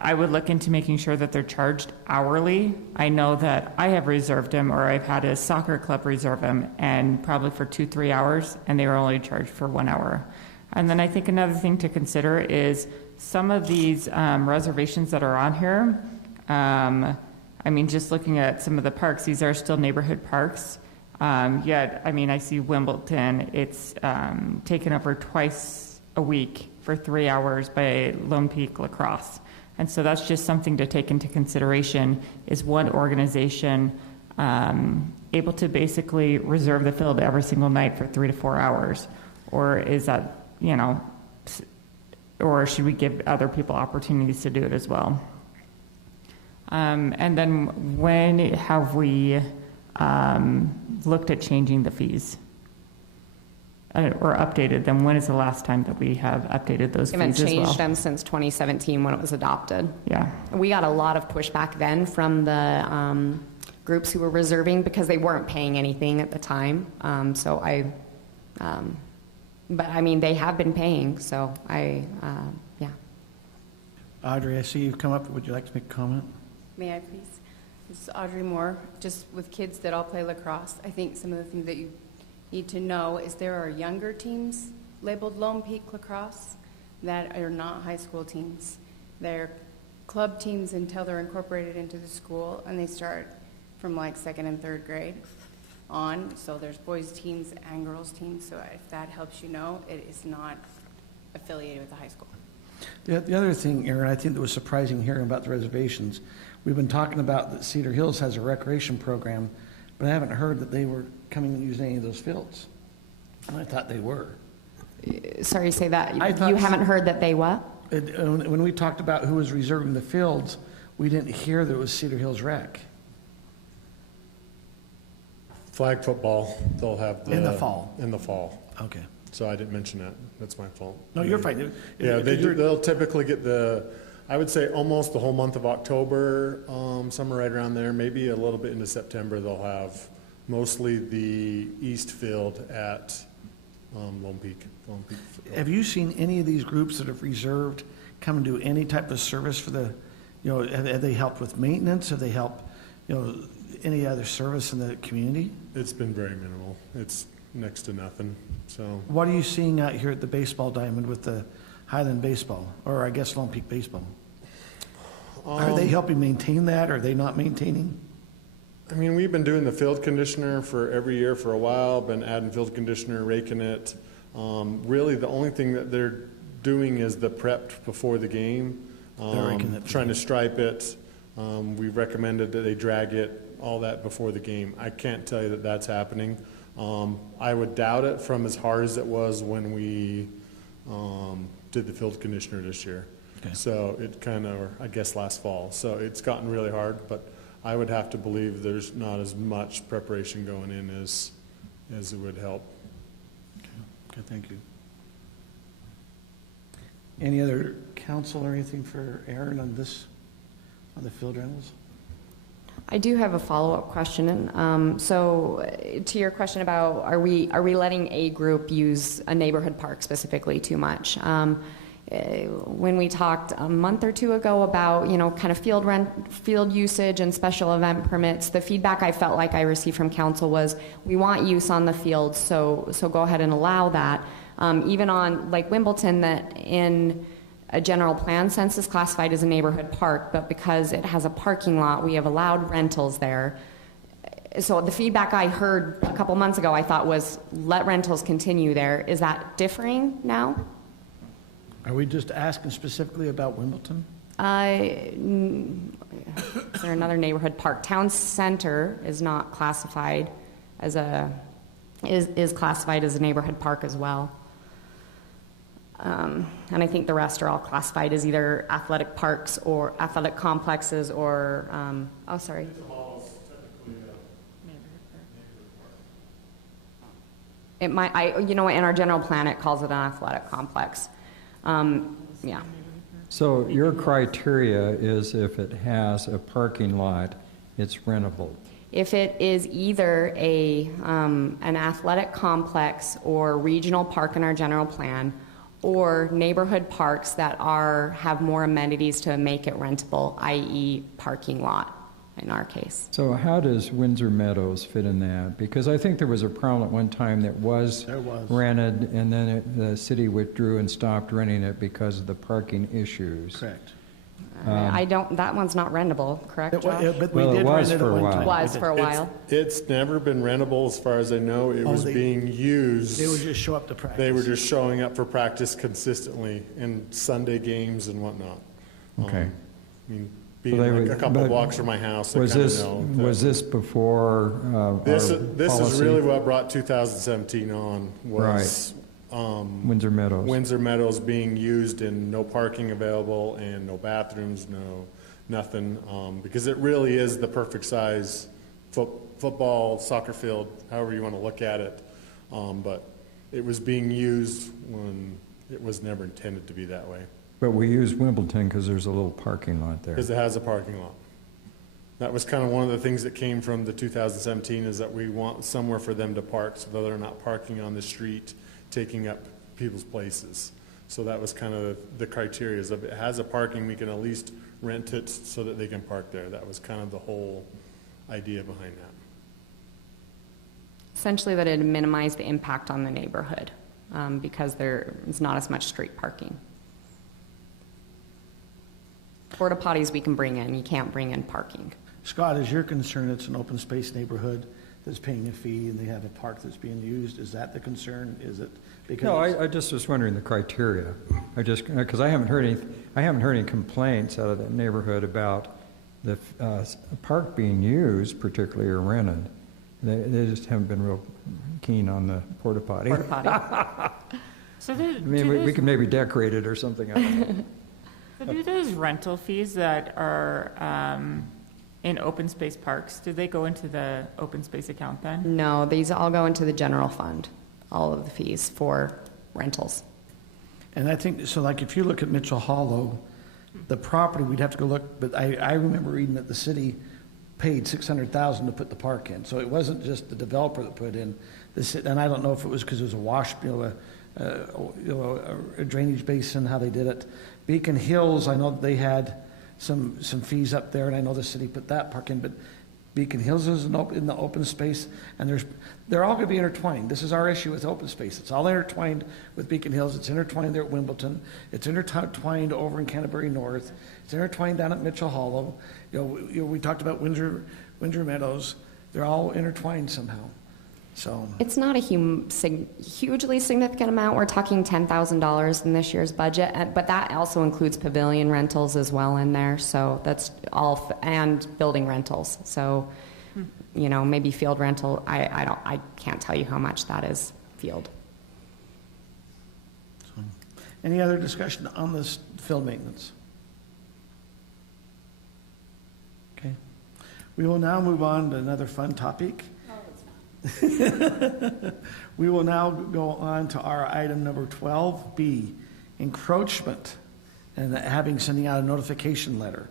I would look into making sure that they're charged hourly. I know that I have reserved them, or I've had a soccer club reserve them, and probably for 2-3 hours, and they were only charged for 1 hour. And then I think another thing to consider is some of these reservations that are on here. I mean, just looking at some of the parks, these are still neighborhood parks. Yet, I mean, I see Wimbledon, it's taken over twice a week for 3 hours by Lone Peak Lacrosse. And so that's just something to take into consideration. Is one organization able to basically reserve the field every single night for 3 to 4 hours? Or is that, you know, or should we give other people opportunities to do it as well? And then when have we looked at changing the fees? Or updated them? When is the last time that we have updated those fees as well? We haven't changed them since 2017 when it was adopted. Yeah. We got a lot of pushback then from the groups who were reserving because they weren't paying anything at the time. But I mean, they have been paying, so yeah. Audrey, I see you've come up. Would you like to make a comment? May I please? This is Audrey Moore. Just with kids that all play lacrosse, I think some of the things that you need to know is there are younger teams labeled Lone Peak Lacrosse that are not high school teams. They're club teams until they're incorporated into the school, and they start from like 2nd and 3rd grade on. So there's boys teams and girls teams. So if that helps you know, it is not affiliated with the high school. The other thing, Aaron, I think that was surprising hearing about the reservations. We've been talking about that Cedar Hills has a recreation program, but I haven't heard that they were coming and using any of those fields. And I thought they were. Sorry, say that. You haven't heard that they what? When we talked about who was reserving the fields, we didn't hear that it was Cedar Hills Rec. Flag football, they'll have the... In the fall? In the fall. Okay. So I didn't mention that. That's my fault. No, you're fine. Yeah, they'll typically get I would say almost the whole month of October, somewhere right around there, maybe a little bit into September, they'll have mostly the east field at Lone Peak. Have you seen any of these groups that have reserved come and do any type of service for the, you know, have they helped with maintenance? Have they helped, you know, any other service in the community? It's been very minimal. It's next to nothing, so. What are you seeing out here at the baseball diamond with the Highland baseball, or I guess Lone Peak baseball? Are they helping maintain that, or are they not maintaining? I mean, we've been doing the field conditioner for every year for a while, been adding field conditioner, raking it. Really, the only thing that they're doing is the prep before the game, trying to stripe it. We recommended that they drag it, all that before the game. I can't tell you that that's happening. I would doubt it from as hard as it was when we did the field conditioner this year. Okay. So it kind of, or I guess last fall. So it's gotten really hard, but I would have to believe there's not as much preparation going in as it would help. Okay, thank you. Any other council or anything for Aaron on this, on the field rentals? I do have a follow-up question. So to your question about are we letting a group use a neighborhood park specifically too much? When we talked a month or two ago about, you know, kind of field usage and special event permits, the feedback I felt like I received from council was we want use on the field, so go ahead and allow that. Even on like Wimbledon, that in a general plan sense is classified as a neighborhood park, but because it has a parking lot, we have allowed rentals there. So the feedback I heard a couple months ago, I thought was let rentals continue there. Is that differing now? Are we just asking specifically about Wimbledon? Is there another neighborhood park? Town Center is not classified as is classified as a neighborhood park as well. And I think the rest are all classified as either athletic parks or athletic complexes or, oh, sorry. It might, you know, in our general plan, it calls it an athletic complex. Yeah. So your criteria is if it has a parking lot, it's rentable. If it is either an athletic complex or regional park in our general plan, or neighborhood parks that have more amenities to make it rentable, i.e. parking lot in our case. So how does Windsor Meadows fit in that? Because I think there was a problem at one time that was rented, and then the city withdrew and stopped renting it because of the parking issues. Correct. That one's not rentable, correct, Josh? But we did rent it at one time. Was for a while. It's never been rentable as far as I know. It was being used. They would just show up to practice. They were just showing up for practice consistently in Sunday games and whatnot. Okay. I mean, being a couple blocks from my house, I kind of know. Was this before This is really what brought 2017 on, was Windsor Meadows. Windsor Meadows being used and no parking available and no bathrooms, nothing, because it really is the perfect size football, soccer field, however you want to look at it. But it was being used when it was never intended to be that way. But we use Wimbledon because there's a little parking lot there. Because it has a parking lot. That was kind of one of the things that came from the 2017, is that we want somewhere for them to park so that they're not parking on the street, taking up people's places. So that was kind of the criteria, is if it has a parking, we can at least rent it so that they can park there. That was kind of the whole idea behind that. Essentially that it'd minimize the impact on the neighborhood because there is not as much street parking. Porta potties we can bring in, you can't bring in parking. Scott, is your concern it's an open space neighborhood that's paying a fee and they have a park that's being used? Is that the concern? Is it because? No, I just was wondering the criteria. Because I haven't heard any complaints out of that neighborhood about the park being used, particularly, or rented. They just haven't been real keen on the porta potty. Porta potty. So we could maybe decorate it or something. I don't know. So do those rental fees that are in open space parks, do they go into the open space account then? No, these all go into the general fund, all of the fees for rentals. And I think, so like if you look at Mitchell Hollow, the property, we'd have to go look, but I remember reading that the city paid $600,000 to put the park in. So it wasn't just the developer that put in this, and I don't know if it was because it was a wash, a drainage basin, how they did it. Beacon Hills, I know they had some fees up there, and I know the city put that park in, but Beacon Hills is in the open space, and they're all going to be intertwined. This is our issue with open space. It's all intertwined with Beacon Hills. It's intertwined there at Wimbledon. It's intertwined over in Canterbury North. It's intertwined down at Mitchell Hollow. We talked about Windsor Meadows. They're all intertwined somehow. So it's not a hugely significant amount. We're talking $10,000 in this year's budget, but that also includes pavilion rentals as well in there. So that's all, and building rentals. So, maybe field rental. I can't tell you how much that is field. So, any other discussion on this field maintenance? Okay, we will now move on to another fun topic. We will now go on to our item number 12B, encroachment, and sending out a notification letter.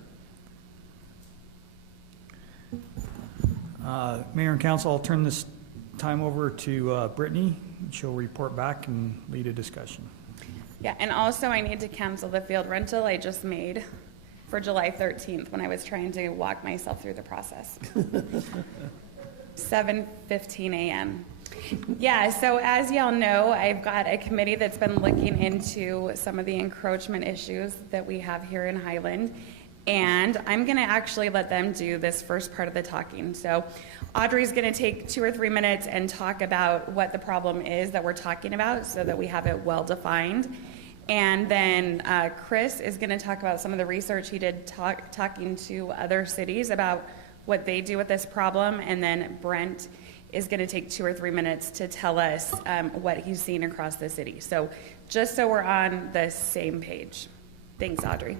Mayor and Council, I'll turn this time over to Brittany. She'll report back and lead a discussion. Yeah, and also I need to cancel the field rental I just made for July 13th when I was trying to walk myself through the process. 7:15 a.m. Yeah, so as y'all know, I've got a committee that's been looking into some of the encroachment issues that we have here in Highland, and I'm gonna actually let them do this first part of the talking. So Audrey's gonna take 2 or 3 minutes and talk about what the problem is that we're talking about so that we have it well defined. And then Chris is gonna talk about some of the research he did talking to other cities about what they do with this problem, and then Brent is going to take 2 or 3 minutes to tell us what he's seen across the city. So just so we're on the same page. Thanks, Audrey.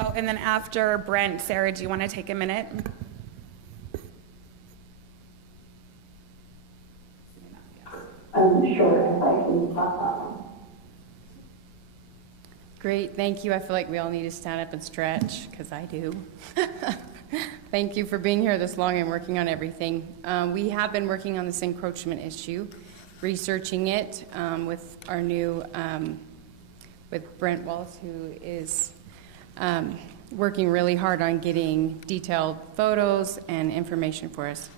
Oh, and then after Brent, Sarah, do you want to take a minute? Sure, if I can talk. Great, thank you. I feel like we all need to stand up and stretch, because I do. Thank you for being here this long and working on everything. We have been working on this encroachment issue researching it with our new, with Brent Walls, who is working really hard on getting detailed photos and information for us.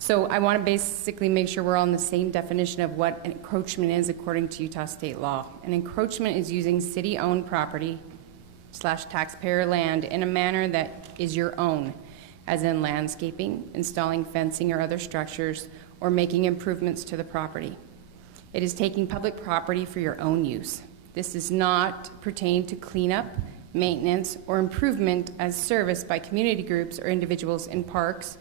So I want to basically make sure we're on the same definition of what an encroachment is according to Utah state law. An encroachment is using city-owned property / taxpayer land in a manner that is your own, as in landscaping, installing fencing or other structures, or making improvements to the property. It is taking public property for your own use. This does not pertain to cleanup, maintenance, or improvement as service by community groups or individuals in parks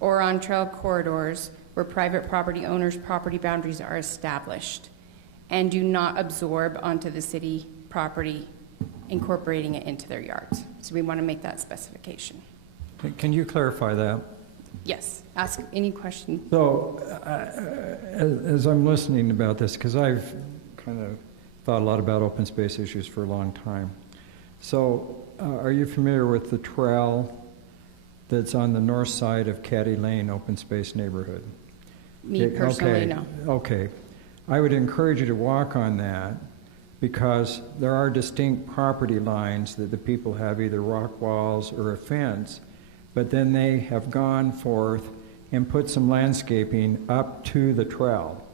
or on trail corridors where private property owners' property boundaries are established, and do not absorb onto the city property, incorporating it into their yards. So we want to make that specification. Can you clarify that? Yes, ask any question. So, as I'm listening about this, because I've kind of thought a lot about open space issues for a long time. So, are you familiar with the trail that's on the north side of Caddy Lane open space neighborhood? Me personally, no. Okay. I would encourage you to walk on that because there are distinct property lines that the people have, either rock walls or a fence, but then they have gone forth and put some landscaping up to the trail.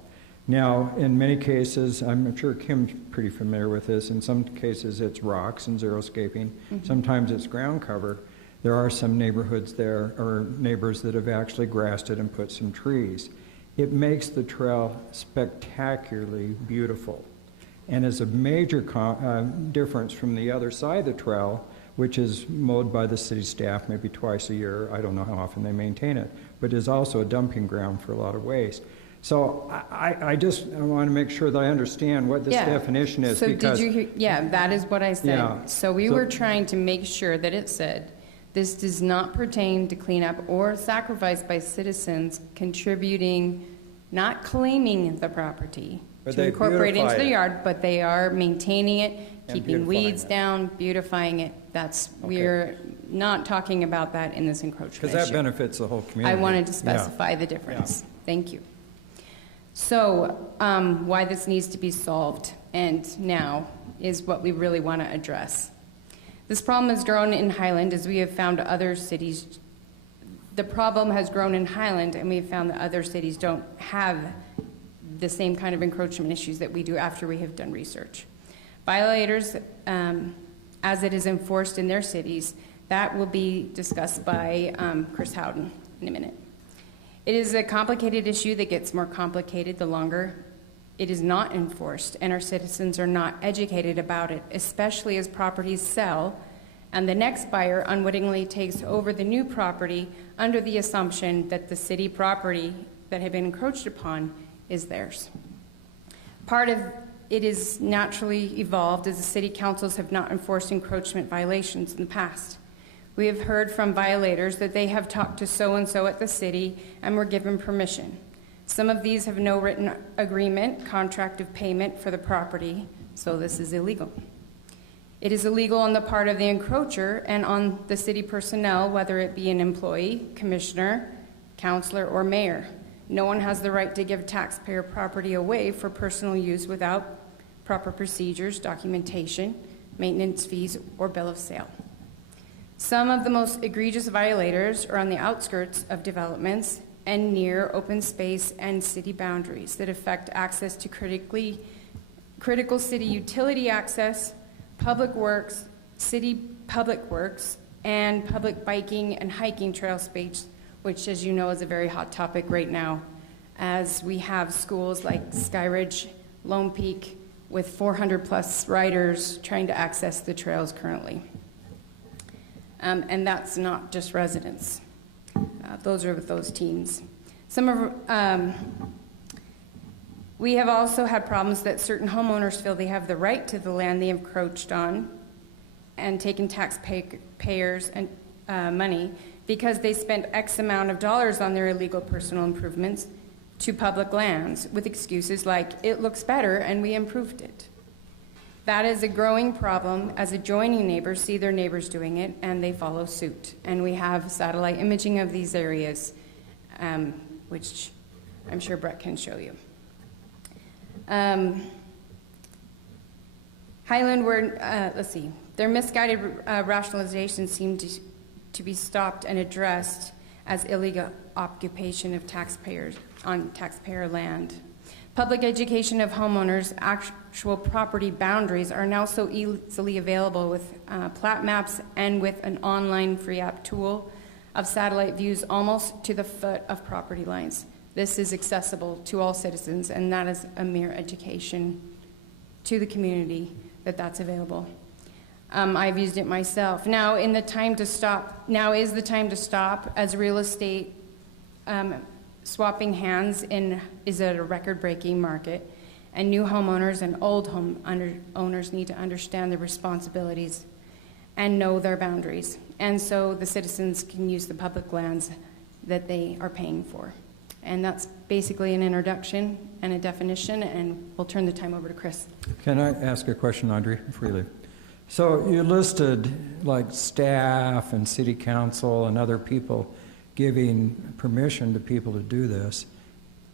Now, in many cases, I'm sure Kim's pretty familiar with this, in some cases it's rocks and xeriscaping, sometimes it's ground cover. There are some neighborhoods there, or neighbors that have actually grassed it and put some trees. It makes the trail spectacularly beautiful, and is a major difference from the other side of the trail, which is mowed by the city staff maybe twice a year. I don't know how often they maintain it, but is also a dumping ground for a lot of waste. So I want to make sure that I understand what this definition is. So because, did you hear? Yeah, that is what I said. Yeah. So we were trying to make sure that it said, this does not pertain to cleanup or sacrifice by citizens contributing, not claiming the property but to incorporate into the it. yard, but they are maintaining it, And keeping weeds it. down, beautifying it. We're not talking about that in this encroachment because that issue. benefits the whole community. I wanted to specify the difference. Thank you. So why this needs to be solved and now is what we really want to address. This problem has grown in Highland as we have found other cities. The problem has grown in Highland and we have found that other cities don't have the same kind of encroachment issues that we do after we have done research. Violators, as it is enforced in their cities, that will be discussed by Chris Howden in a minute. It is a complicated issue that gets more complicated the longer it is not enforced, and our citizens are not educated about it, especially as properties sell and the next buyer unwittingly takes over the new property under the assumption that the city property that had been encroached upon is theirs. Part of it is naturally evolved as the city councils have not enforced encroachment violations in the past. We have heard from violators that they have talked to so-and-so at the city and were given permission. Some of these have no written agreement, contract of payment for the property, so this is illegal. It is illegal on the part of the encroacher and on the city personnel, whether it be an employee, commissioner, counselor, or mayor. No one has the right to give taxpayer property away for personal use without proper procedures, documentation, maintenance fees, or bill of sale. Some of the most egregious violators are on the outskirts of developments and near open space and city boundaries that affect access to critical city utility access, public works, city public works, and public biking and hiking trail space, which, as you know, is a very hot topic right now, as we have schools like Skyridge, Lone Peak, with 400+ riders trying to access the trails currently. And that's not just residents. Those are with those teams. We have also had problems that certain homeowners feel they have the right to the land they have encroached on and taken taxpayers and money because they spent X amount of dollars on their illegal personal improvements to public lands with excuses like, it looks better and we improved it. That is a growing problem as adjoining neighbors see their neighbors doing it and they follow suit. And we have satellite imaging of these areas, which I'm sure Brett can show you. Highland were, let's see, their misguided rationalization seemed to be stopped and addressed as illegal occupation of taxpayers on taxpayer land. Public education of homeowners' actual property boundaries are now so easily available with plat maps and with an online free app tool of satellite views almost to the foot of property lines. This is accessible to all citizens, and that is a mere education to the community that that's available. I've used it myself. Now is the time to stop as real estate swapping hands is at a record-breaking market, and new homeowners and old owners need to understand their responsibilities and know their boundaries, and so the citizens can use the public lands that they are paying for. And that's basically an introduction and a definition, and we'll turn the time over to Chris. Can I ask a question, Audrey, before you leave? So you listed like staff and city council and other people giving permission to people to do this.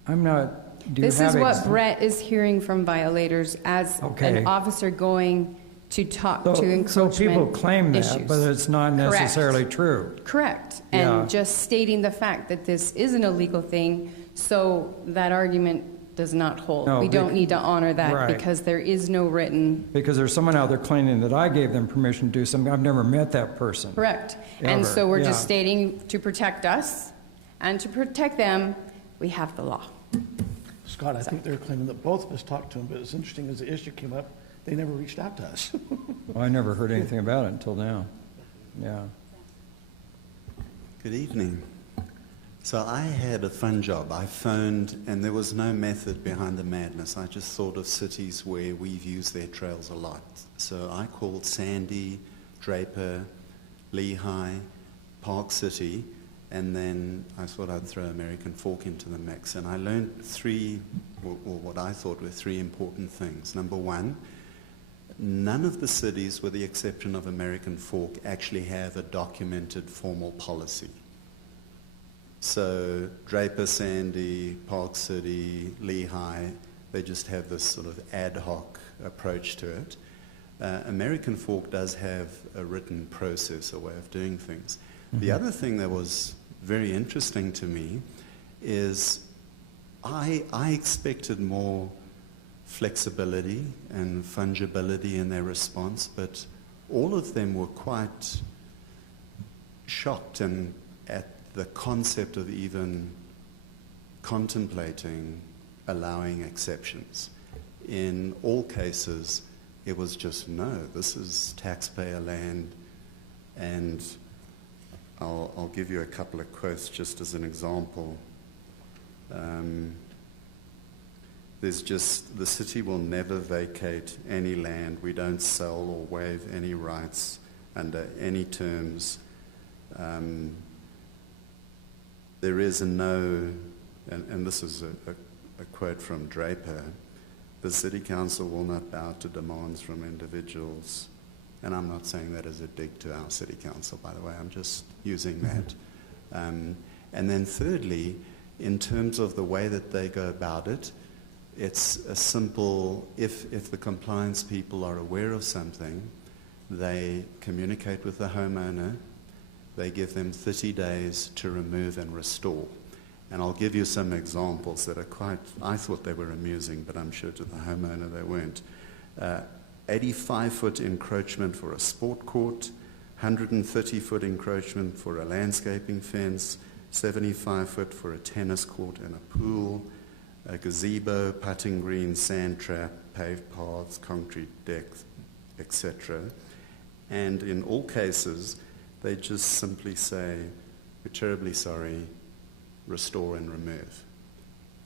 I'm not, do you have... This is what Brett is hearing from violators as Okay. an officer going to talk to encroachment So people claim that, issues. but it's not necessarily true. Correct. Yeah. And just stating the fact that this is an illegal thing, so that argument does not hold. No, we don't need to honor that right. because there is no written. Because there's someone out there claiming that I gave them permission to do something. I've never met that person. Correct. Ever. And so we're just Yeah. stating to protect us and to protect them, we have the law. Scott, I think they're claiming that both of us talked to them, but it's interesting, as the issue came up, they never reached out to us. Well, I never heard anything about it until now. Yeah. Good evening. So I had a fun job. I phoned, and there was no method behind the madness. I just thought of cities where we've used their trails a lot. So I called Sandy, Draper, Lehigh, Park City, and then I thought I'd throw American Fork into the mix. And I learned what I thought were three important things. Number one, none of the cities, with the exception of American Fork, actually have a documented formal policy. So Draper, Sandy, Park City, Lehigh, they just have this sort of ad hoc approach to it. American Fork does have a written process, a way of doing things. The other thing that was very interesting to me is I expected more flexibility and fungibility in their response, but all of them were quite shocked and at the concept of even contemplating allowing exceptions. In all cases, it was just, no, this is taxpayer land, and I'll give you a couple of quotes just as an example. There's just, the city will never vacate any land. We don't sell or waive any rights under any terms. There is no, and this is a quote from Draper, the city council will not bow to demands from individuals. And I'm not saying that as a dig to our city council, by the way, I'm just using that. And then thirdly, in terms of the way that they go about it, it's a simple, if the compliance people are aware of something, they communicate with the homeowner, they give them 30 days to remove and restore. And I'll give you some examples that are quite, I thought they were amusing, but I'm sure to the homeowner they weren't. 85-foot encroachment for a sport court, 130-foot encroachment for a landscaping fence, 75-foot for a tennis court and a pool, a gazebo, putting green, sand trap, paved paths, concrete decks, etc. And in all cases, they just simply say, we're terribly sorry, restore and remove.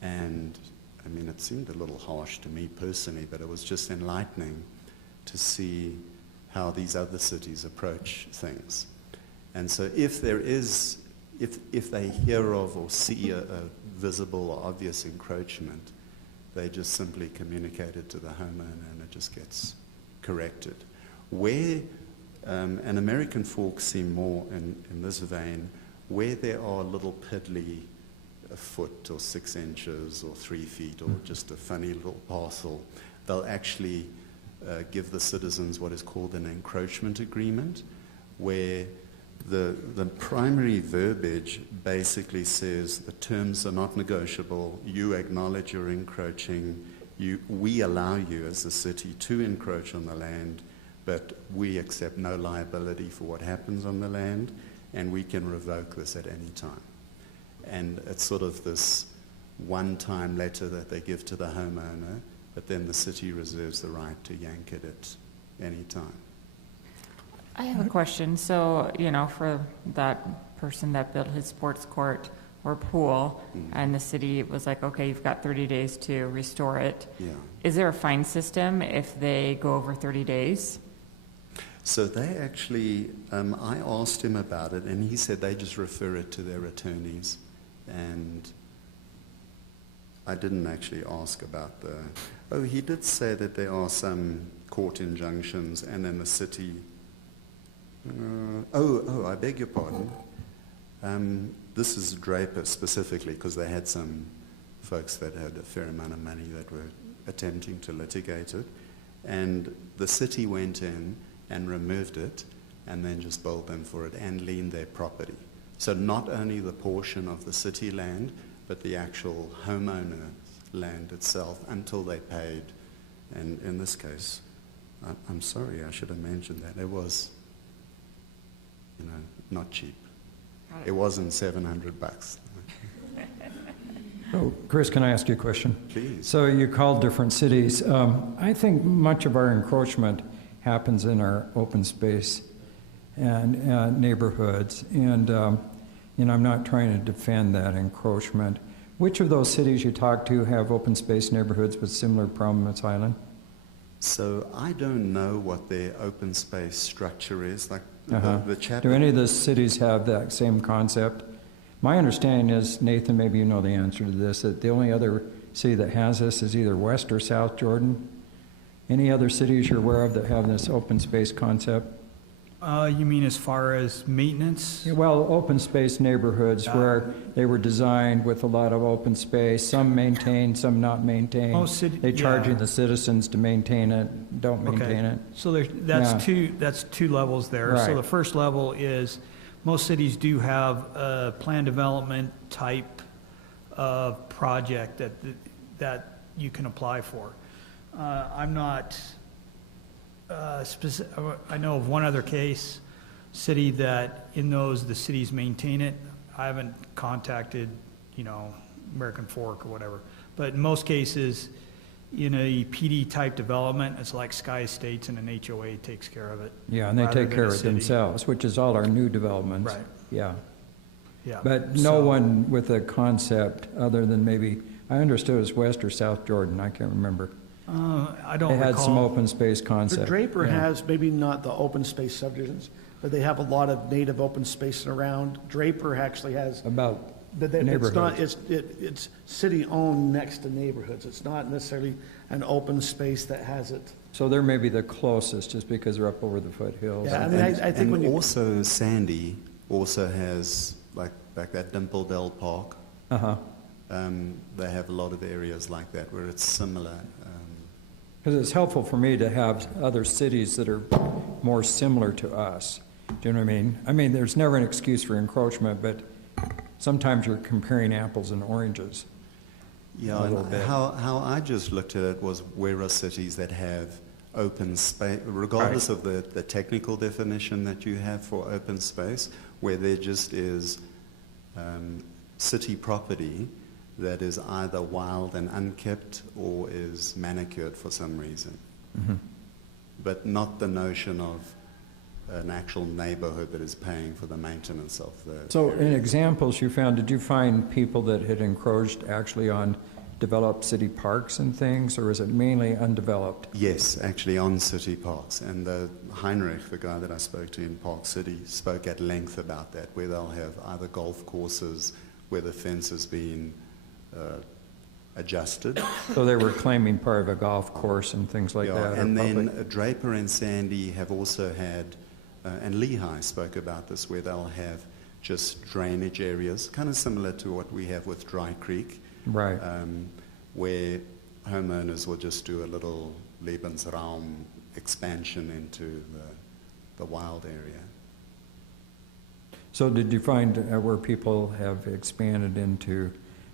And I mean, it seemed a little harsh to me personally, but it was just enlightening to see how these other cities approach things. And so if there is, if they hear of or see a visible or obvious encroachment, they just simply communicate it to the homeowner and it just gets corrected. Where, and American Forks seem more in this vein, where there are little piddly a foot or 6 inches or 3 feet or just a funny little parcel, they'll actually give the citizens what is called an encroachment agreement, where the primary verbiage basically says the terms are not negotiable, you acknowledge you're encroaching, we allow you as the city to encroach on the land, but we accept no liability for what happens on the land, and we can revoke this at any time. And it's sort of this one-time letter that they give to the homeowner, but then the city reserves the right to yank it at any time. I have a question. So, you know, for that person that built his sports court or pool, and the city was like, okay, you've got 30 days to restore it. Yeah. Is there a fine system if they go over 30 days? So they actually, I asked him about it, and he said they just refer it to their attorneys. And I didn't actually ask about oh, he did say that there are some court injunctions, and then the city, I beg your pardon. This is Draper specifically, because they had some folks that had a fair amount of money that were attempting to litigate it. And the city went in and removed it, and then just billed them for it and liened their property. So not only the portion of the city land, but the actual homeowner's land itself until they paid. And in this case, I'm sorry, I should have mentioned that. It was, you know, not cheap. It wasn't $700. Oh, Chris, can I ask you a question? Please. So you called different cities. I think much of our encroachment happens in our open space and neighborhoods. And, you know, I'm not trying to defend that encroachment. Which of those cities you talk to have open space neighborhoods with similar problem as Highland? So I don't know what their open space structure is. Like the chapter. Do any of the cities have that same concept? My understanding is, Nathan, maybe you know the answer to this, that the only other city that has this is either West or South Jordan. Any other cities you're aware of that have this open space concept? You mean as far as maintenance? Yeah, well, open space neighborhoods where they were designed with a lot of open space, some maintained, some not maintained. They're charging the citizens to maintain it, don't maintain it. So that's two levels there. Right. So the first level is most cities do have a plan development type of project that you can apply for. I'm not specific. I know of one other case, city that in those the cities maintain it. I haven't contacted, you know, American Fork or whatever, but in most cases, in a PD type development, it's like Sky Estates and an HOA takes care of it. Yeah, and they take care of it themselves, which is all our new developments. Right. Yeah. Yeah. But no one with a concept other than maybe, I understood it was West or South Jordan, I can't remember. I don't recall. They had some open space concept. Draper has maybe not the open space subdivisions, but they have a lot of native open space around. Draper actually has about neighborhoods. It's city-owned next to neighborhoods. It's not necessarily an open space that has it. So they're maybe the closest, just because they're up over the foothills. Yeah, I mean, I think when you also Sandy also has like that Dimple Dell Park. They have a lot of areas like that where it's similar. Because it's helpful for me to have other cities that are more similar to us. Do you know what I mean? I mean, there's never an excuse for encroachment, but sometimes you're comparing apples and oranges. Yeah, and how I just looked at it was where are cities that have open space, regardless of the technical definition that you have for open space, where there just is city property that is either wild and unkept or is manicured for some reason. But not the notion of an actual neighborhood that is paying for the maintenance of the So area. in examples you found, did you find people that had encroached actually on developed city parks and things, or is it mainly undeveloped? Yes, actually on city parks. And Heinrich, the guy that I spoke to in Park City, spoke at length about that, where they'll have either golf courses where the fence has been adjusted. So they were claiming part of a golf course and things like that. And then Draper and Sandy have also had, and Lehigh spoke about this, where they'll have just drainage areas, kind of similar to what we have with Dry Creek. Right. Where homeowners will just do a little Lebensraum expansion into the wild area. So did you find where people have expanded into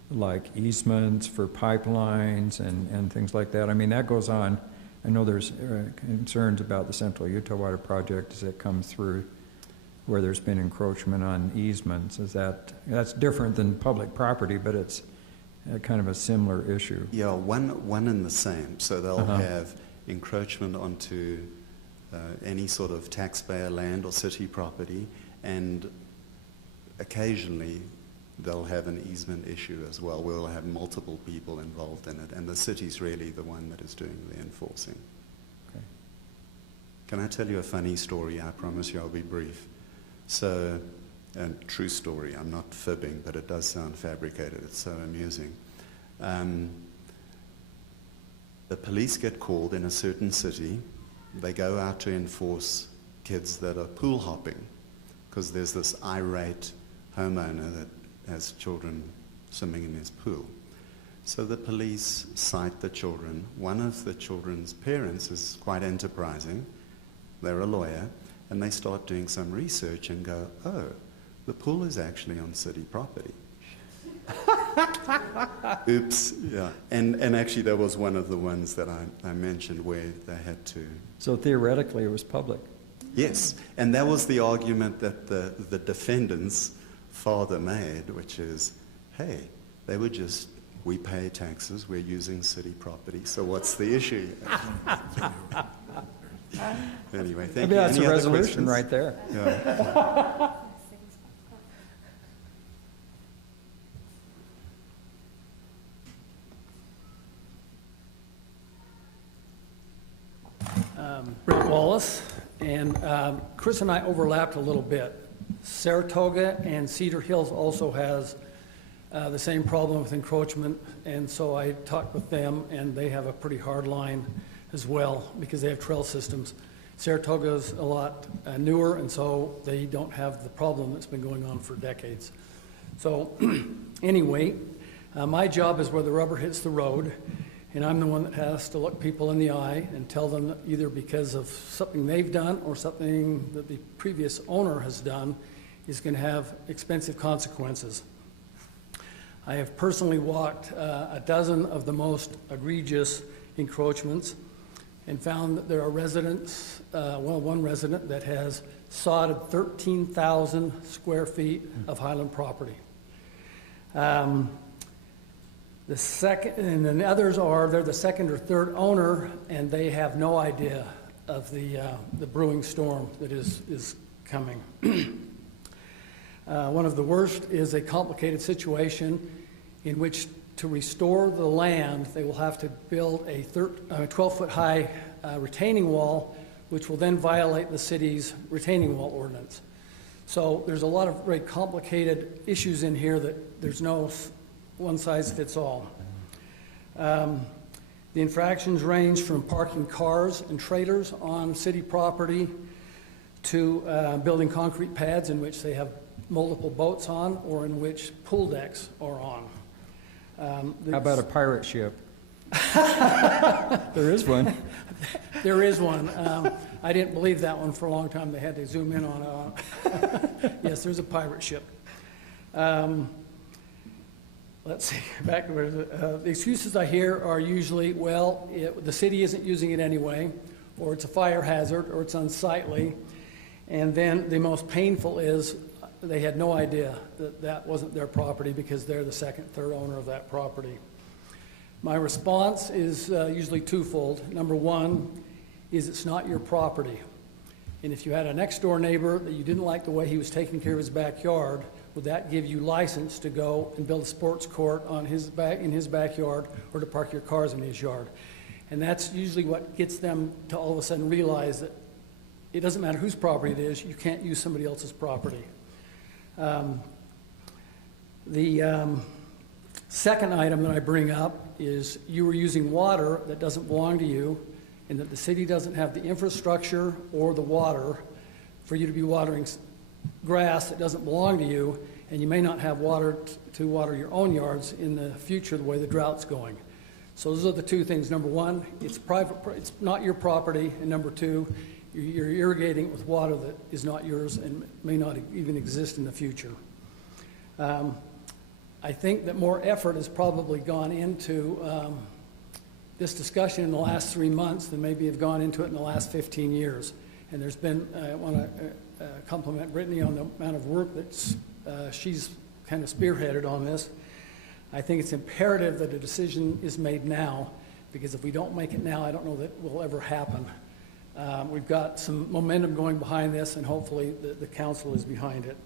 like easements for pipelines and things like that? I mean, that goes on. I know there's concerns about the Central Utah Water Project as it comes through, where there's been encroachment on easements. That's different than public property, but it's kind of a similar issue. Yeah, one and the same. So they'll have encroachment onto any sort of taxpayer land or city property, and occasionally they'll have an easement issue as well. We'll have multiple people involved in it, and the city's really the one that is doing the enforcing. Okay. Can I tell you a funny story? I promise you I'll be brief. So, a true story, I'm not fibbing, but it does sound fabricated. It's so amusing. The police get called in a certain city. They go out to enforce kids that are pool hopping, because there's this irate homeowner that has children swimming in his pool. So the police cite the children. One of the children's parents is quite enterprising. They're a lawyer, and they start doing some research and go, oh, the pool is actually on city property. Oops, yeah. And actually that was one of the ones that I mentioned where they had to... So theoretically it was public. Yes, and that was the argument that the defendant's father made, which is, hey, we pay taxes, we're using city property, so what's the issue? Anyway, thank you. Maybe that's Any a other resolution questions? right there. Yeah. Rick Wallace, and Chris and I overlapped a little bit. Saratoga and Cedar Hills also has the same problem with encroachment, and so I talked with them, and they have a pretty hard line as well because they have trail systems. Saratoga is a lot newer, and so they don't have the problem that's been going on for decades. So anyway, my job is where the rubber hits the road, and I'm the one that has to look people in the eye and tell them that either because of something they've done or something that the previous owner has done is going to have expensive consequences. I have personally walked a dozen of the most egregious encroachments and found that there are residents, one resident that has sodded 13,000 square feet of Highland property. The second, and then the others they're the second or third owner, and they have no idea of the brewing storm that is coming. One of the worst is a complicated situation in which to restore the land, they will have to build a 12-foot high retaining wall, which will then violate the city's retaining wall ordinance. So there's a lot of very complicated issues in here that there's no one size fits all. The infractions range from parking cars and trailers on city property to building concrete pads in which they have multiple boats on or in which pool decks are on. How about a pirate ship? There is one. There is one. I didn't believe that one for a long time. They had to zoom in on it. Yes, there's a pirate ship. Let's see, back to where the excuses I hear are usually, well, the city isn't using it anyway, or it's a fire hazard, or it's unsightly. And then the most painful is they had no idea that that wasn't their property because they're the second, third owner of that property. My response is usually twofold. Number one is it's not your property. And if you had a next door neighbor that you didn't like the way he was taking care of his backyard, would that give you license to go and build a sports court on in his backyard or to park your cars in his yard? And that's usually what gets them to all of a sudden realize that it doesn't matter whose property it is, you can't use somebody else's property. The second item that I bring up is you were using water that doesn't belong to you and that the city doesn't have the infrastructure or the water for you to be watering grass that doesn't belong to you, and you may not have water to water your own yards in the future the way the drought's going. So those are the two things. Number one, it's it's not your property, and number two, you're irrigating with water that is not yours and may not even exist in the future. I think that more effort has probably gone into this discussion in the last 3 months than maybe have gone into it in the last 15 years. And there's been, I want to compliment Brittany on the amount of work that she's kind of spearheaded on this. I think it's imperative that a decision is made now, because if we don't make it now, I don't know that it will ever happen. We've got some momentum going behind this, and hopefully the council is behind it.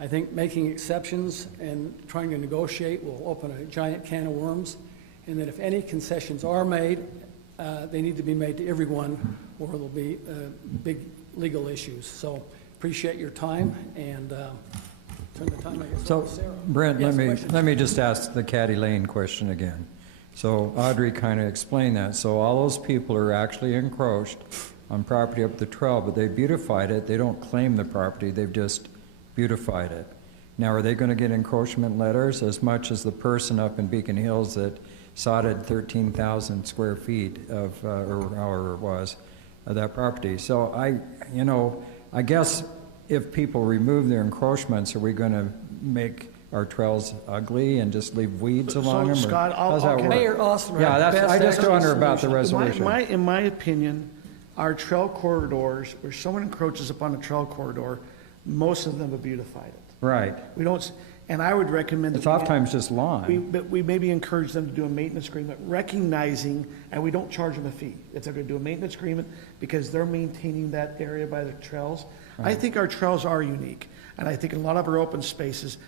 I think making exceptions and trying to negotiate will open a giant can of worms, and that if any concessions are made, they need to be made to everyone, or there'll be big legal issues. So appreciate your time, and turn the time, I guess, So, over to Sarah. Brent, Yes, let me just ask the Caddy Lane question again. So Audrey kind of explained that. So all those people are actually encroached on property up the trail, but they beautified it. They don't claim the property, they've just beautified it. Now, are they going to get encroachment letters as much as the person up in Beacon Hills that sodded 13,000 square feet of, or however it was, of that property? So I guess if people remove their encroachments, are we going to make our trails ugly and just leave weeds along them? Scott, how's that work? Mayor Austin, Yeah, I just wonder about the resolution. In my opinion, our trail corridors, where someone encroaches upon a trail corridor, most of them have beautified it. Right. We don't, and I would recommend. It's oftentimes just lawn. But we maybe encourage them to do a maintenance agreement, recognizing, and we don't charge them a fee if they're going to do a maintenance agreement, because they're maintaining that area by the trails. Right. I think our trails are unique, and I think in a lot of our open spaces,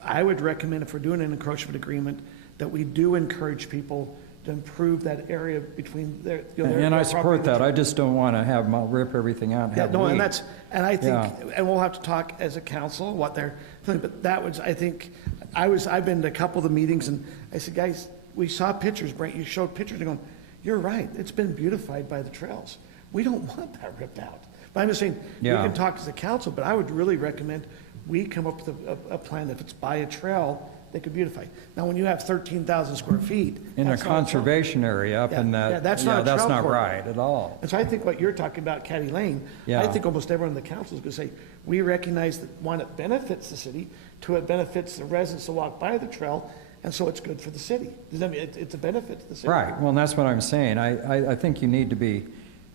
I would recommend, if we're doing an encroachment agreement, that we do encourage people to improve that area between their. And I support that. I just don't want to have them rip everything out and have no, weeds. and I think, and we'll have to talk as a council what they're feeling, but that was, I think, I've been to a couple of the meetings, and I said, guys, we saw pictures, Brent, you showed pictures, and going, you're right, it's been beautified by the trails. We don't want that ripped out. But I'm just saying, we can talk as a council, but I would really recommend we come up with a plan that if it's by a trail, they could beautify. Now, when you have 13,000 square feet. In a conservation area up in that. Yeah, that's not right at all. And so I think what you're talking about, Caddy Lane, I think almost everyone in the council is going to say, we recognize that, one, it benefits the city, two, it benefits the residents to walk by the trail, and so it's good for the city. It's a benefit to the city. Right, well, and that's what I'm saying. I think you need to be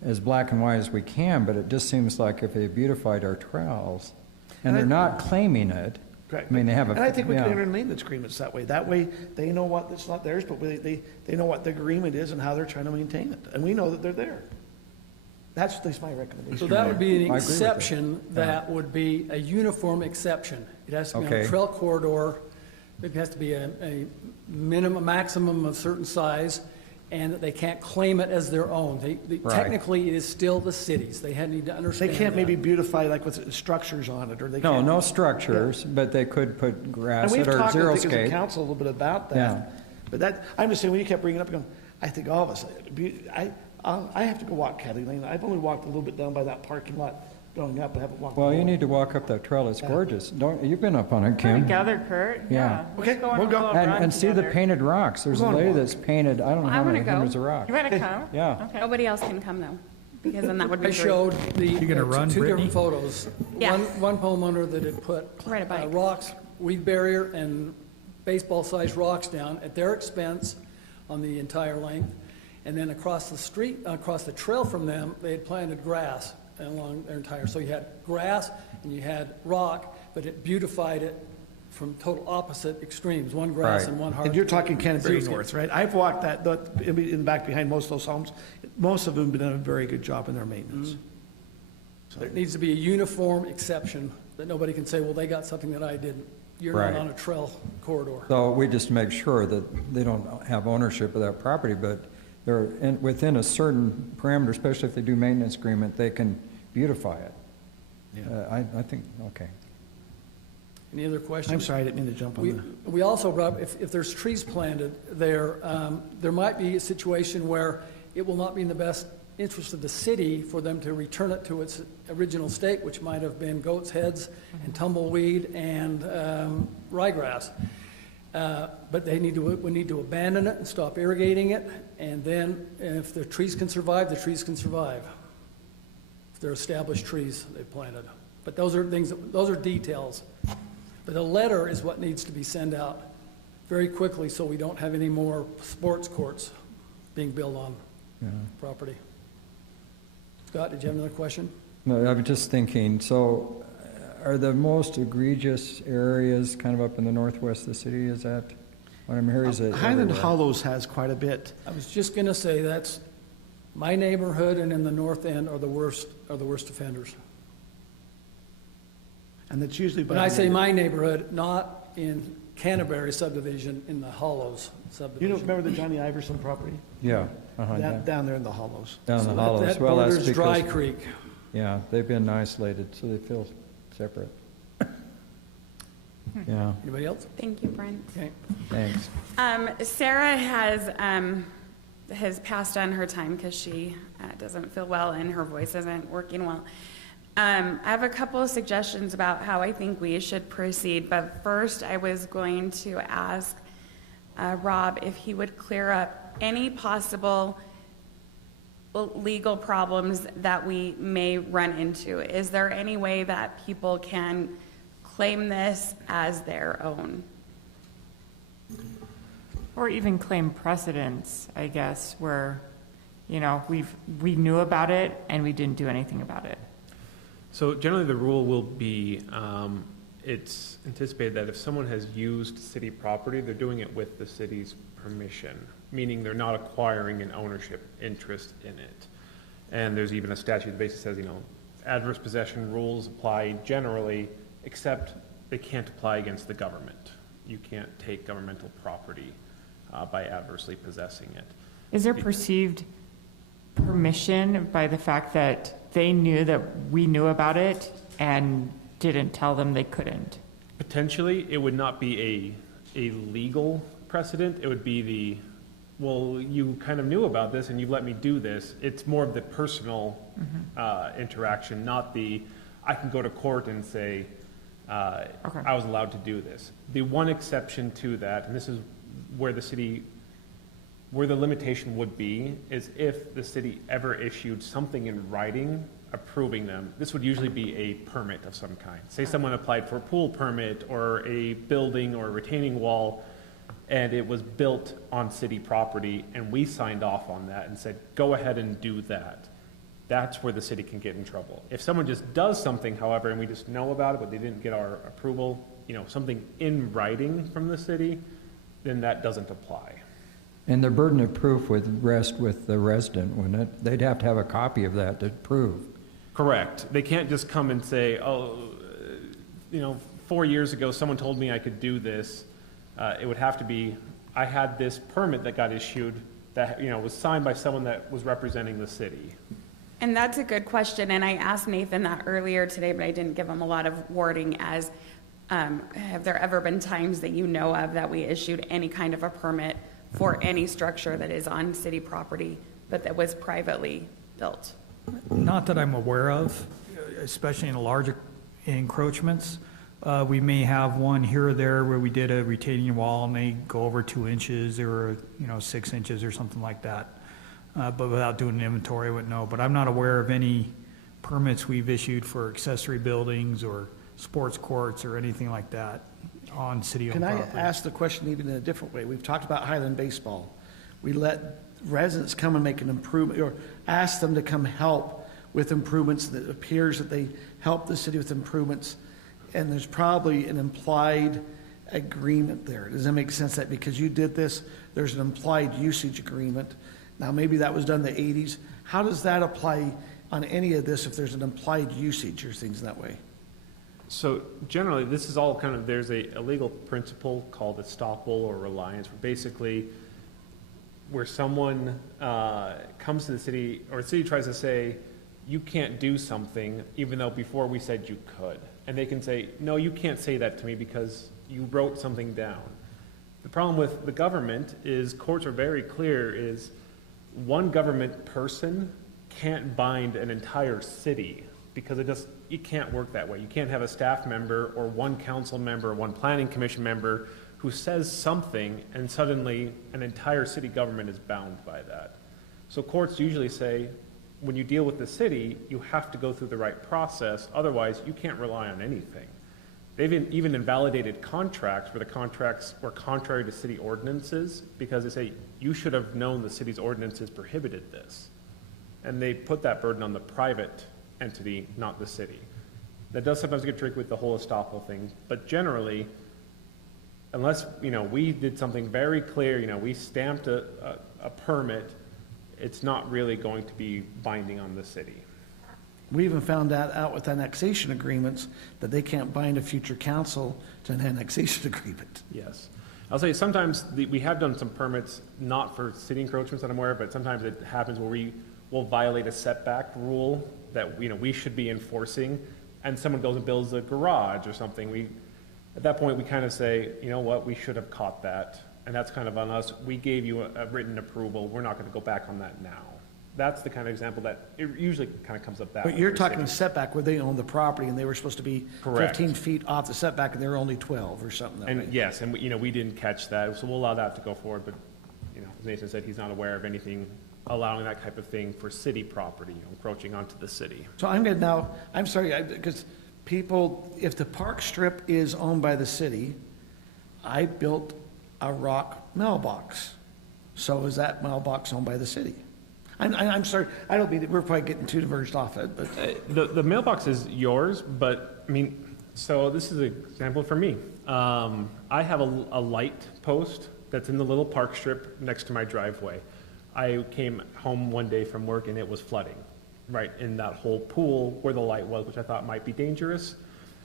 as black and white as we can, but it just seems like if they beautified our trails, and they're not claiming it. Correct. I mean, they have and I think we can enter maintenance agreements that way. That way, they know what, it's not theirs, but they know what the agreement is and how they're trying to maintain it. And we know that they're there. That's at least my recommendation. So that would be an exception that would be a uniform exception. It has to be on a trail corridor. It has to be a maximum of certain size, and that they can't claim it as their own. Technically, it is still the city's. They need to understand They can't that. maybe beautify like with structures on it, or they can't. No structures, but they could put grass and or we've talked, I think, xeriscape. as a council a little bit about that. But that, I'm just saying, when you kept bringing it up, going, I think all of us, I have to go walk Caddy Lane. I've only walked a little bit down by that parking lot going up. I haven't walked. Well, you need to walk up that trail. It's gorgeous. You've been up on it, Kim? Together, Kurt. Yeah. Okay, we'll go. And see the painted rocks. There's a lady that's painted, I don't know how many hundreds of rocks. You want to come? Yeah. Okay. Nobody else can come though, because then that would be I showed the gonna run, two Brittany? different photos. Yeah. One homeowner that had put Ride a bike. rocks, weed barrier, and baseball-sized rocks down at their expense on the entire length. And then across the street, across the trail from them, they had planted grass along their entire. So you had grass and you had rock, but it beautified it from total opposite extremes, one grass and one hard. And you're talking Canterbury North, right? I've walked that in back behind most of those homes. Most of them have done a very good job in their maintenance. So there needs to be a uniform exception that nobody can say, well, they got something that I didn't. You're not on a trail corridor. So we just make sure that they don't have ownership of that property, but they're within a certain parameter, especially if they do maintenance agreement, they can beautify it. Yeah. I think, okay. Any other questions? I'm sorry, I didn't mean to jump on that. We also brought up, if there's trees planted there, there might be a situation where it will not be in the best interest of the city for them to return it to its original state, which might have been goat's heads and tumbleweed and ryegrass. But we need to abandon it and stop irrigating it, and then if the trees can survive, the trees can survive. If they're established trees they planted. But those are details. But the letter is what needs to be sent out very quickly so we don't have any more sports courts being built on property. Scott, did you have another question? No, I was just thinking, so are the most egregious areas kind of up in the northwest of the city? Is that what I'm hearing? Is it Highland everywhere? Hollows has quite a bit. I was just going to say that's my neighborhood, and in the north end are the worst offenders. And that's usually by. When I say my neighborhood, not in Canterbury subdivision, in the Hollows subdivision. You don't remember the Johnny Iverson property? Yeah. Yeah. Down there in the Hollows. Down in the Hollows. That Well, that's borders Dry because- Creek. Yeah, they've been isolated, so they feel separate. Yeah, Anybody else? Thank you, Brent. Okay. thanks. Sarah has passed on her time because she doesn't feel well and her voice isn't working well. I have a couple of suggestions about how I think we should proceed, but first I was going to ask Rob if he would clear up any possible legal problems that we may run into. Is there any way that people can claim this as their own? Or even claim precedence, I guess, where, we knew about it and we didn't do anything about it. So generally the rule will be, it's anticipated that if someone has used city property, they're doing it with the city's permission, meaning they're not acquiring an ownership interest in it. And there's even a statute that basically says, adverse possession rules apply generally, except they can't apply against the government. You can't take governmental property by adversely possessing it. Is there perceived permission by the fact that they knew that we knew about it and didn't tell them they couldn't? Potentially, it would not be a legal precedent. It would be well, you kind of knew about this and you let me do this. It's more of the personal interaction, not I can go to court and say, I was allowed to do this. The one exception to that, and this is where the limitation would be, is if the city ever issued something in writing approving them. This would usually be a permit of some kind. Say someone applied for a pool permit or a building or a retaining wall, and it was built on city property, and we signed off on that and said, go ahead and do that. That's where the city can get in trouble. If someone just does something, however, and we just know about it, but they didn't get our approval, something in writing from the city, then that doesn't apply. And the burden of proof would rest with the resident, wouldn't it? They'd have to have a copy of that to prove. Correct. They can't just come and say, 4 years ago, someone told me I could do this. It would have to be, I had this permit that got issued that, was signed by someone that was representing the city. And that's a good question, and I asked Nathan that earlier today, but I didn't give him a lot of wording as, have there ever been times that you know of that we issued any kind of a permit for any structure that is on city property, but that was privately built? Not that I'm aware of, especially in larger encroachments. We may have one here or there where we did a retaining wall and they go over 2 inches or 6 inches or something like that. But without doing an inventory, I wouldn't know. But I'm not aware of any permits we've issued for accessory buildings or sports courts or anything like that on city-owned property. Can I ask the question even in a different way? We've talked about Highland baseball. We let residents come and make an improvement, or ask them to come help with improvements. That appears that they help the city with improvements, and there's probably an implied agreement there. Does that make sense that because you did this, there's an implied usage agreement? Now, maybe that was done in the 80s. How does that apply on any of this if there's an implied usage or things that way? So generally, this is all kind of, there's a legal principle called estoppel or reliance, where basically where someone comes to the city, or the city tries to say, you can't do something, even though before we said you could. And they can say, no, you can't say that to me because you wrote something down. The problem with the government is courts are very clear, is one government person can't bind an entire city, because it can't work that way. You can't have a staff member or one council member or one planning commission member who says something and suddenly an entire city government is bound by that. So courts usually say, when you deal with the city, you have to go through the right process, otherwise you can't rely on anything. They've even invalidated contracts where the contracts were contrary to city ordinances because they say, you should have known the city's ordinances prohibited this. And they put that burden on the private entity, not the city. That does sometimes get tricky with the whole estoppel thing, but generally, unless, we did something very clear, we stamped a permit, it's not really going to be binding on the city. We even found that out with annexation agreements, that they can't bind a future council to an annexation agreement. Yes. I'll say sometimes we have done some permits, not for city encroachments that I'm aware of, but sometimes it happens where we will violate a setback rule that we should be enforcing, and someone goes and builds a garage or something. At that point, we kind of say, you know what, we should have caught that, and that's kind of on us. We gave you a written approval. We're not going to go back on that now. That's the kind of example that it usually kind of comes up that way. But you're talking setback where they own the property and they were supposed to be Correct. 15 feet off the setback and they were only 12 or something that way. And yes, and we didn't catch that, so we'll allow that to go forward, but, as Nathan said, he's not aware of anything allowing that type of thing for city property, encroaching onto the city. So I'm sorry, because if the park strip is owned by the city, I built a rock mailbox. So is that mailbox owned by the city? I'm sorry, I don't mean, we're probably getting too diverged off it, but. The mailbox is yours, but, so this is an example for me. I have a light post that's in the little park strip next to my driveway. I came home one day from work and it was flooding right in that whole pool where the light was, which I thought might be dangerous.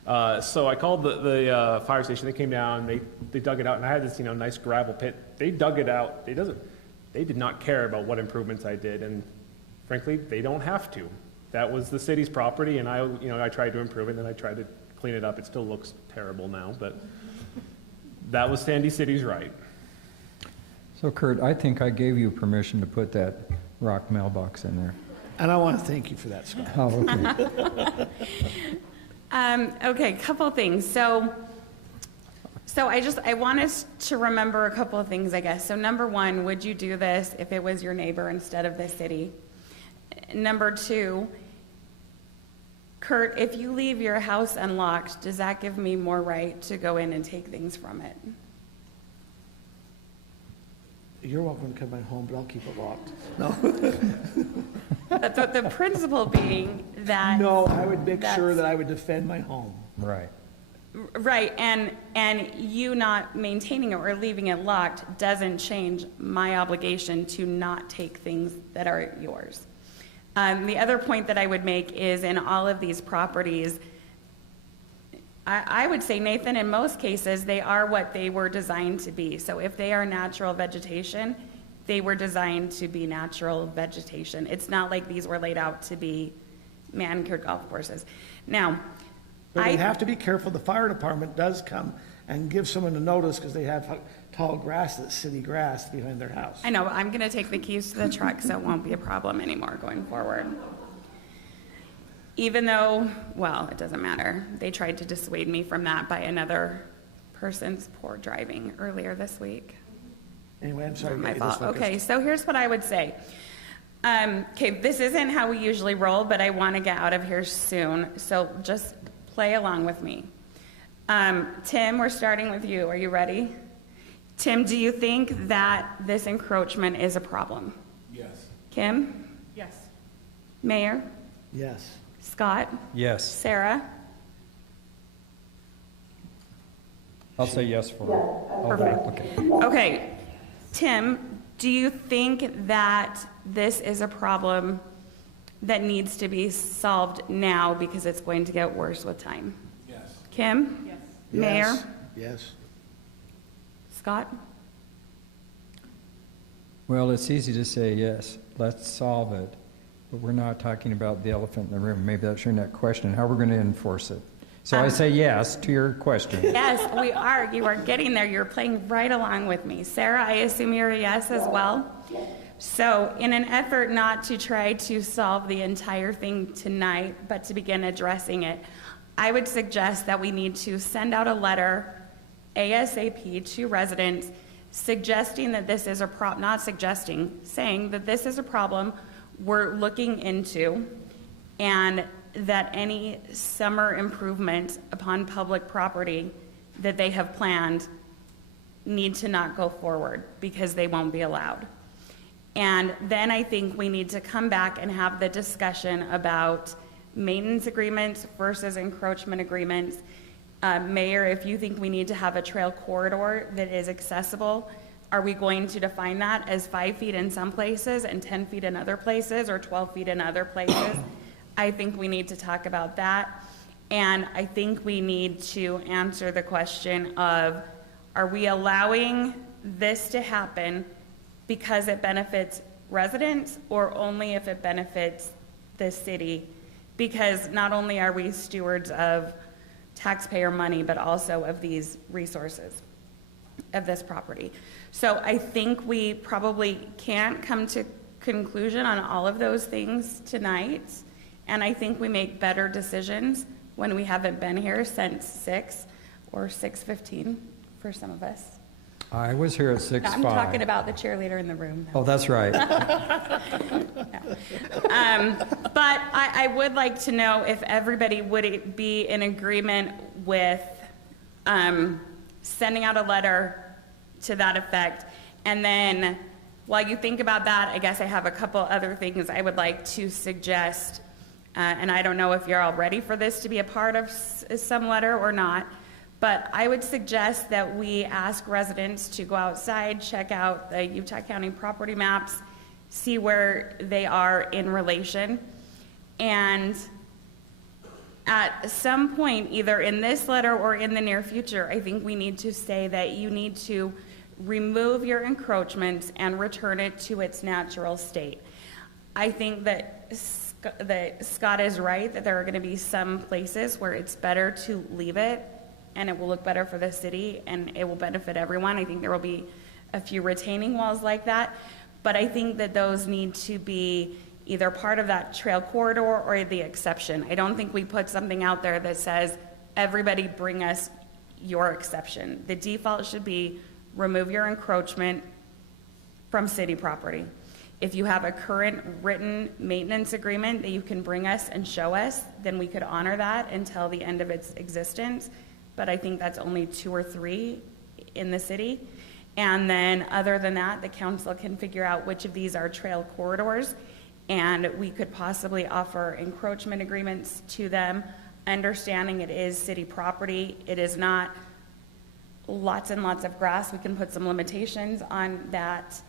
So I called the fire station. They came down, they dug it out, and I had this nice gravel pit. They dug it out. They did not care about what improvements I did, and frankly, they don't have to. That was the city's property, and I tried to improve it, and I tried to clean it up. It still looks terrible now, but that was Sandy City's right. So Kurt, I think I gave you permission to put that rock mailbox in there. And I want to thank you for that, Scott. Oh, okay. Okay, couple things. So I want us to remember a couple of things, I guess. So number one, would you do this if it was your neighbor instead of the city? Number two, Kurt, if you leave your house unlocked, does that give me more right to go in and take things from it? You're welcome to come back home, but I'll keep it locked. No. The principle being that... No, I would make sure that I would defend my home. Right. Right, and you not maintaining it or leaving it locked doesn't change my obligation to not take things that are yours. The other point that I would make is in all of these properties, I would say, Nathan, in most cases, they are what they were designed to be. So if they are natural vegetation, they were designed to be natural vegetation. It's not like these were laid out to be manicured golf courses. Now, but they have to be careful. The fire department does come and give someone a notice because they have tall grass, that's city grass, behind their house. I know, but I'm going to take the keys to the truck, so it won't be a problem anymore going forward. Even though, well, it doesn't matter. They tried to dissuade me from that by another person's poor driving earlier this week. Anyway, I'm sorry. My fault. Okay, so here's what I would say. Okay, this isn't how we usually roll, but I want to get out of here soon, so just play along with me. Tim, we're starting with you. Are you ready? Tim, do you think that this encroachment is a problem? Yes. Kim? Yes. Mayor? Yes. Scott? Yes. Sarah? I'll say yes for it. Perfect. Okay. Okay, Tim, do you think that this is a problem that needs to be solved now because it's going to get worse with time? Yes. Kim? Yes. Mayor? Yes. Scott? Well, it's easy to say yes, let's solve it, but we're not talking about the elephant in the room. Maybe that's your next question, how we're going to enforce it. So I say yes to your question. Yes, we are. You are getting there. You're playing right along with me. Sarah, I assume you're a yes as well? So in an effort not to try to solve the entire thing tonight, but to begin addressing it, I would suggest that we need to send out a letter ASAP to residents suggesting that this is a saying that this is a problem we're looking into, and that any summer improvements upon public property that they have planned need to not go forward because they won't be allowed. And then I think we need to come back and have the discussion about maintenance agreements versus encroachment agreements. Mayor, if you think we need to have a trail corridor that is accessible, are we going to define that as 5 feet in some places and 10 feet in other places, or 12 feet in other places? I think we need to talk about that. And I think we need to answer the question of, are we allowing this to happen because it benefits residents, or only if it benefits the city? Because not only are we stewards of taxpayer money, but also of these resources, of this property. So I think we probably can't come to conclusion on all of those things tonight. And I think we make better decisions when we haven't been here since 6 or 6:15 for some of us. I was here at 6:05. I'm talking about the cheerleader in the room. Oh, that's right. But I would like to know if everybody would be in agreement with sending out a letter to that effect. And then while you think about that, I guess I have a couple other things I would like to suggest. And I don't know if you're all ready for this to be a part of some letter or not. But I would suggest that we ask residents to go outside, check out the Utah County property maps, see where they are in relation. And at some point, either in this letter or in the near future, I think we need to say that you need to remove your encroachments and return it to its natural state. I think that Scott is right, that there are going to be some places where it's better to leave it, and it will look better for the city, and it will benefit everyone. I think there will be a few retaining walls like that, but I think that those need to be either part of that trail corridor or the exception. I don't think we put something out there that says, everybody bring us your exception. The default should be remove your encroachment from city property. If you have a current written maintenance agreement that you can bring us and show us, then we could honor that until the end of its existence. But I think that's only 2 or 3 in the city. And then other than that, the council can figure out which of these are trail corridors, and we could possibly offer encroachment agreements to them, understanding it is city property. It is not lots and lots of grass. We can put some limitations on that,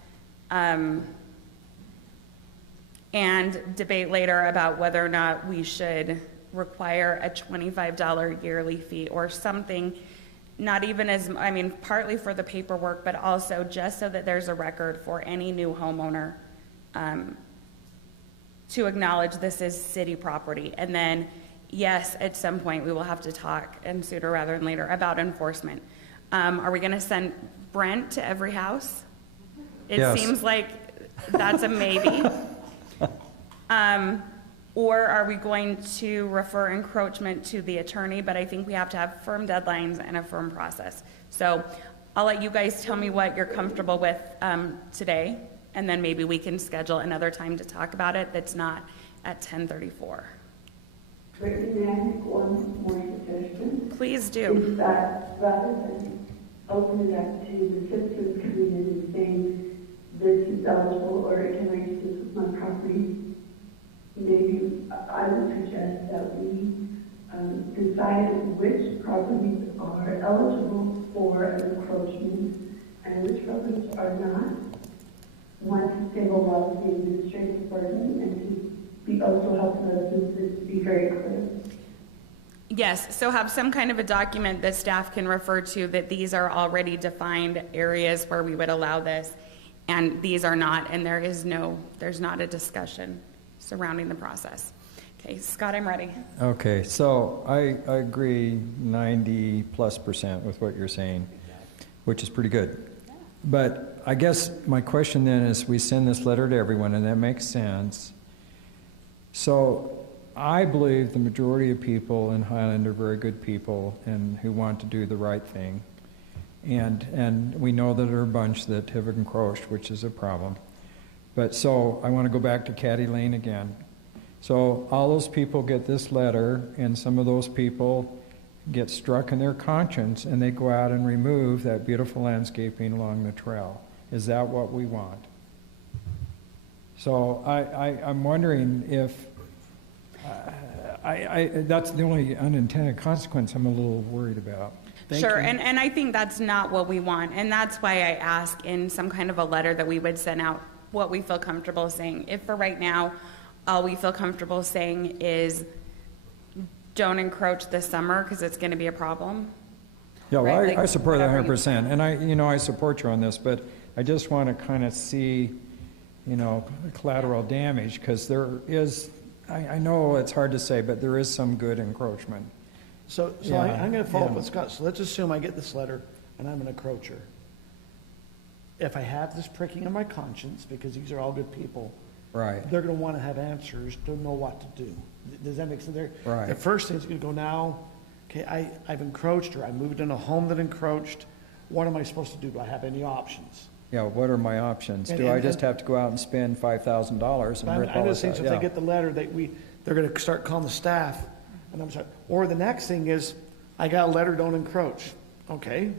and debate later about whether or not we should require a $25 yearly fee or something, not even as, I mean, partly for the paperwork, but also just so that there's a record for any new homeowner to acknowledge this is city property. And then, yes, at some point we will have to talk, and sooner rather than later, about enforcement. Are we going to send Brent to every house? It Yes. seems like that's a maybe. Or are we going to refer encroachment to the attorney? But I think we have to have firm deadlines and a firm process. So I'll let you guys tell me what you're comfortable with today, and then maybe we can schedule another time to talk about it that's not at 10:34. May I make one more suggestion? Please do. Is that rather than open it up to the citizens coming in and saying, this is eligible, or can I use this with my property? Maybe I would suggest that we decide which properties are eligible for an encroachment and which properties are not. One, to save a lot of the administrative burden, and to be also helping residents to be very clear. Yes, so have some kind of a document that staff can refer to that these are already defined areas where we would allow this, and these are not, and there's not a discussion surrounding the process. Okay, Scott, I'm ready. Okay, so I agree 90+% with what you're saying, which is pretty good. But I guess my question then is, we send this letter to everyone, and that makes sense. So I believe the majority of people in Highland are very good people and who want to do the right thing. And we know that there are a bunch that have encroached, which is a problem. But so I want to go back to Caddy Lane again. So all those people get this letter, and some of those people get struck in their conscience, and they go out and remove that beautiful landscaping along the trail. Is that what we want? So I'm wondering if, that's the only unintended consequence I'm a little worried about. Sure, and I think that's not what we want, and that's why I ask in some kind of a letter that we would send out what we feel comfortable saying. If for right now, all we feel comfortable saying is don't encroach this summer because it's going to be a problem. Yeah, well, right? I support that whatever 100%, and I support you on this, but I just want to kind of see, collateral damage, because there is, I know it's hard to say, but there is some good encroachment. So Yeah, I'm going to follow up yeah. with Scott. So let's assume I get this letter and I'm an encroacher. If I have this pricking on my conscience, because these are all good people, Right. they're going to want to have answers to know what to do. Does that make sense? Right. The first thing is going to go now, okay, I've encroached, or I moved in a home that encroached. What am I supposed to do? Do I have any options? Yeah, what are my options? Do I just have to go out and spend $5,000 and rip I all know this things, out? if they get the letter, they're going to start calling the staff, and I'm sorry. Or the next thing is, I got a letter, don't encroach. Okay,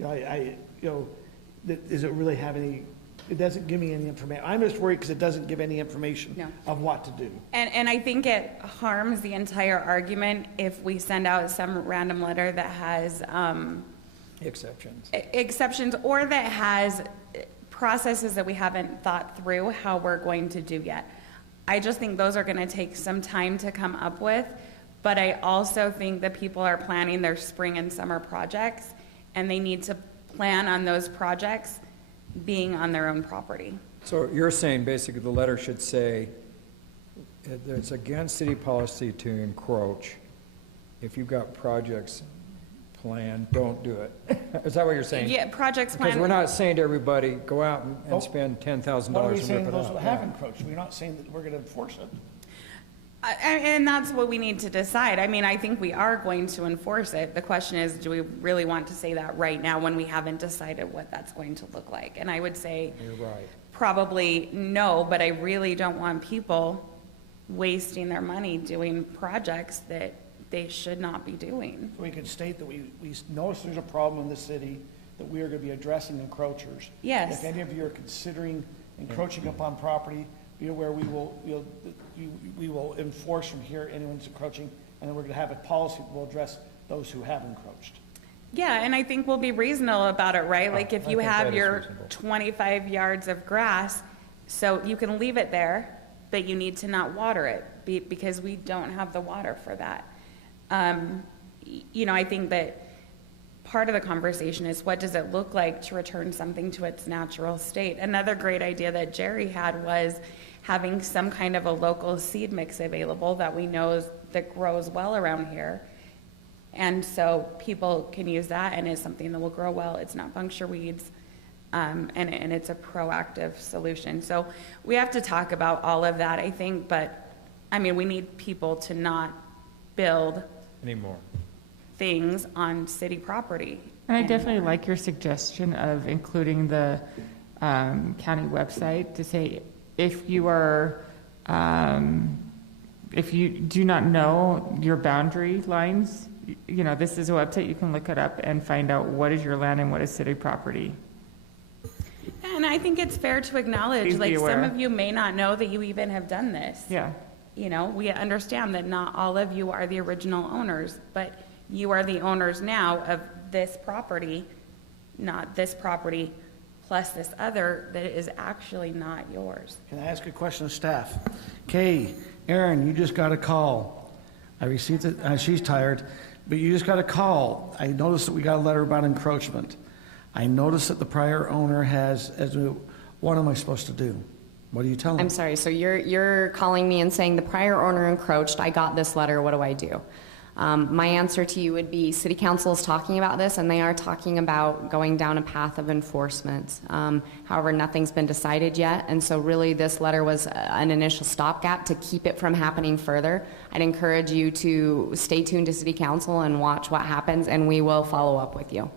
does it really have any? It doesn't give me any information. I'm just worried because it doesn't give any information of what to do. And I think it harms the entire argument if we send out some random letter that has exceptions or that has processes that we haven't thought through how we're going to do yet. I just think those are going to take some time to come up with, but I also think that people are planning their spring and summer projects, and they need to plan on those projects being on their own property. So you're saying basically the letter should say it's against city policy to encroach. If you've got projects planned, don't do it. Is that what you're saying? Yeah, projects planned. Because we're not saying to everybody, go out and spend $10,000 What are we and rip saying it those out. who have encroached? We're not saying that we're going to enforce it. And that's what we need to decide. I mean, I think we are going to enforce it. The question is, do we really want to say that right now when we haven't decided what that's going to look like? And I would say You're right. probably no, but I really don't want people wasting their money doing projects that they should not be doing. We could state that we notice there's a problem in the city, that we are going to be addressing encroachers. Yes. If any of you are considering encroaching upon property, be aware we will enforce from here anyone's encroaching, and then we're going to have a policy that will address those who have encroached. Yeah, and I think we'll be reasonable about it, right? Like if you have your reasonable. 25 yards of grass, so you can leave it there, but you need to not water it because we don't have the water for that. I think that part of the conversation is what does it look like to return something to its natural state? Another great idea that Jerry had was having some kind of a local seed mix available that we know that grows well around here. And so people can use that, and it's something that will grow well. It's not puncture weeds, and it's a proactive solution. So we have to talk about all of that, I think, but I mean, we need people to not build Anymore. things on city property. And I definitely like your suggestion of including the county website to say if you are, if you do not know your boundary lines, this is a website, you can look it up and find out what is your land and what is city property. And I think it's fair to acknowledge, Please be like aware. some of you may not know that you even have done this. Yeah. We understand that not all of you are the original owners, but you are the owners now of this property, not this property, plus this other that is actually not yours. Can I ask a question of staff? Kay, Aaron, you just got a call. I received it, she's tired, but you just got a call. I noticed that we got a letter about encroachment. I noticed that the prior owner has, what am I supposed to do? What do you tell them? I'm sorry, so you're calling me and saying the prior owner encroached, I got this letter, what do I do? My answer to you would be City Council is talking about this, and they are talking about going down a path of enforcement. However, nothing's been decided yet, and so really this letter was an initial stopgap to keep it from happening further. I'd encourage you to stay tuned to City Council and watch what happens, and we will follow up with you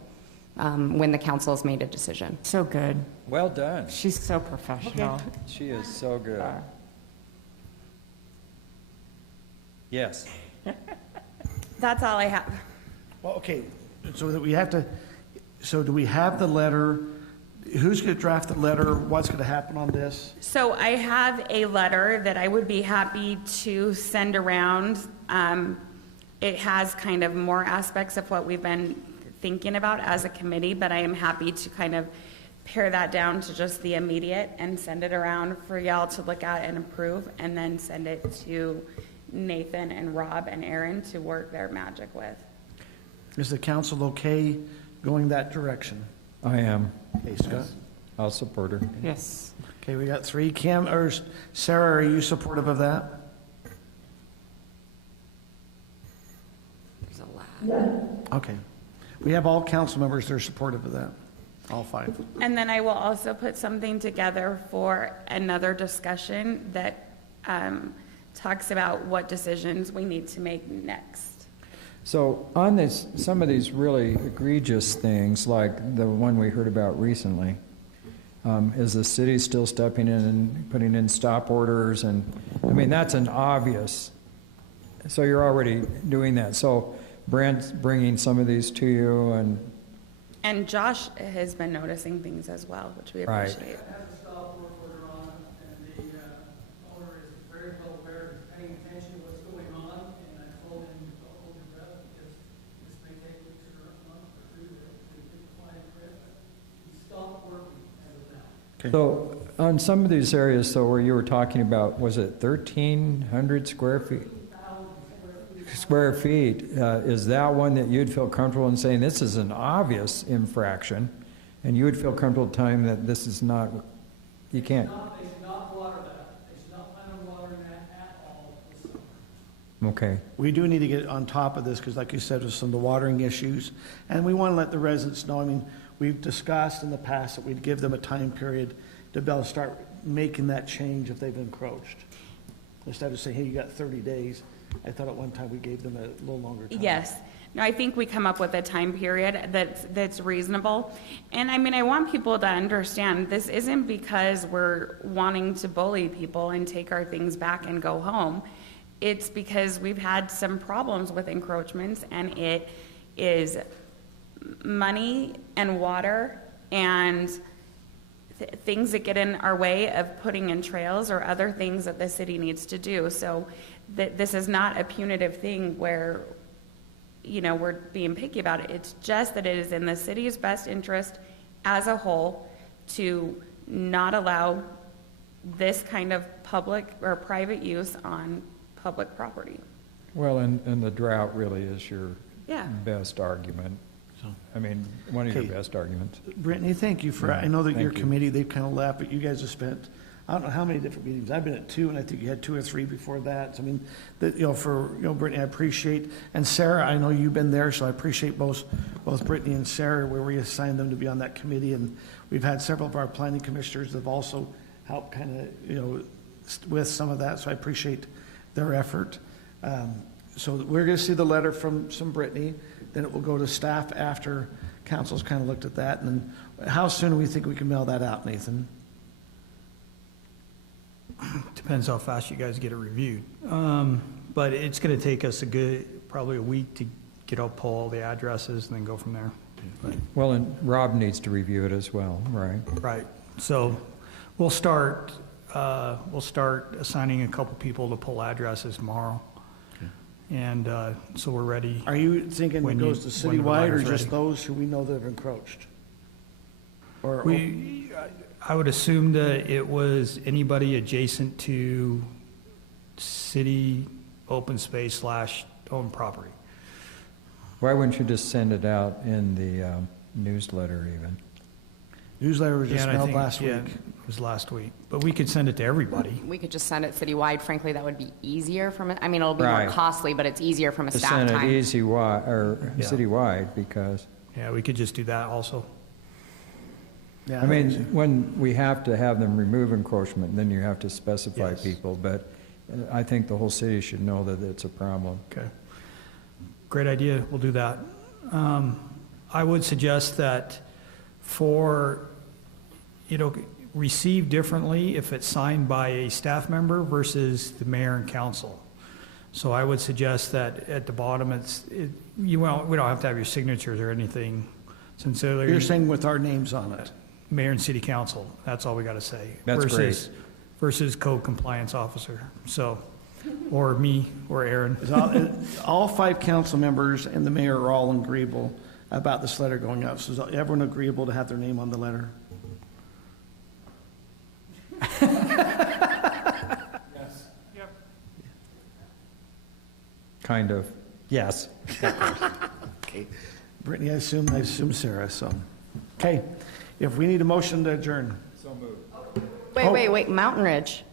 when the council has made a decision. So good. Well done. She's so professional. She is so good. Yes. That's all I have. Well, okay, so that we have to, so do we have the letter? Who's going to draft the letter? What's going to happen on this? So I have a letter that I would be happy to send around. It has kind of more aspects of what we've been thinking about as a committee, but I am happy to kind of pare that down to just the immediate and send it around for y'all to look at and approve, and then send it to Nathan and Rob and Aaron to work their magic with. Is the council okay going that direction? I am. Okay, Scott? I'll support her. Yes. Okay, we got 3. Kim, or Sarah, are you supportive of that? There's a lot. Yes. Okay. We have all council members that are supportive of that, all 5. And then I will also put something together for another discussion that talks about what decisions we need to make next. So on this, some of these really egregious things, like the one we heard about recently, is the city still stepping in and putting in stop orders? And I mean, that's an obvious. So you're already doing that. So Brent's bringing some of these to you, And Josh has been noticing things as well, which we Right. appreciate. So on some of these areas, so where you were talking about, was it 1,300 square feet? Square feet, is that one that you'd feel comfortable in saying this is an obvious infraction, and you would feel comfortable telling that this is not, you can't? They should not water that. They should not plan on watering that at all this summer. Okay. We do need to get on top of this, because like you said, with some of the watering issues, and we want to let the residents know, I mean, we've discussed in the past that we'd give them a time period to be able to start making that change if they've encroached. Instead of saying, hey, you got 30 days, I thought at one time we gave them a little longer time. Yes. No, I think we come up with a time period that's reasonable. And I mean, I want people to understand this isn't because we're wanting to bully people and take our things back and go home. It's because we've had some problems with encroachments, and it is money and water and things that get in our way of putting in trails or other things that the city needs to do. So this is not a punitive thing where, you know, we're being picky about it. It's just that it is in the city's best interest as a whole to not allow this kind of public or private use on public property. Well, and the drought really is your Yeah. best argument. I mean, one of your Okay. best arguments. Brittany, thank you for, Yeah, I know that your thank you. committee, they've kind of left, but you guys have spent, I don't know how many different meetings. I've been at 2, and I think you had 2 or 3 before that. So I mean, Brittany, I appreciate, and Sarah, I know you've been there, so I appreciate both Brittany and Sarah, where we assigned them to be on that committee. And we've had several of our planning commissioners that have also helped kind of, with some of that, so I appreciate their effort. So we're going to see the letter from Brittany, then it will go to staff after council's kind of looked at that. And then how soon do we think we can mail that out, Nathan? Depends how fast you guys get it reviewed. But it's going to take us probably a week to get up, pull all the addresses, and then go from there. Well, and Rob needs to review it as well, right? Right. So we'll start assigning a couple people to pull addresses tomorrow. And so we're ready. Are you thinking it goes to when the citywide, or letter's just ready. those who we know that have encroached? Or I would assume that it was anybody adjacent to city open space / owned property. Why wouldn't you just send it out in the newsletter even? Newsletter was just Yeah, and I mailed think- last yeah, week. it was last week, but we could send it to everybody. We could just send it citywide. Frankly, that would be easier from, I mean, it'll be more Right. costly, but it's easier from a To staff send it time. Yeah. citywide, because, Yeah, we could just do that also. Yeah, I mean, when we have to have them remove encroachment, then you have to specify Yes. people, but I think the whole city should know that it's a problem. Okay. Great idea, we'll do that. I would suggest that for, received differently if it's signed by a staff member versus the mayor and council. So I would suggest that at the bottom, we don't have to have your signatures or anything. Sincerely. You're saying with our names on it. Mayor and city council, that's all we gotta say. That's great. Versus code compliance officer, so, or me, or Aaron. All 5 council members and the mayor are all agreeable about this letter going out. So is everyone agreeable to have their name on the letter? Kind of, yes. Okay. Brittany, I assume Sarah, so. Okay, if we need a motion to adjourn. So moved. Wait, Mountain Ridge.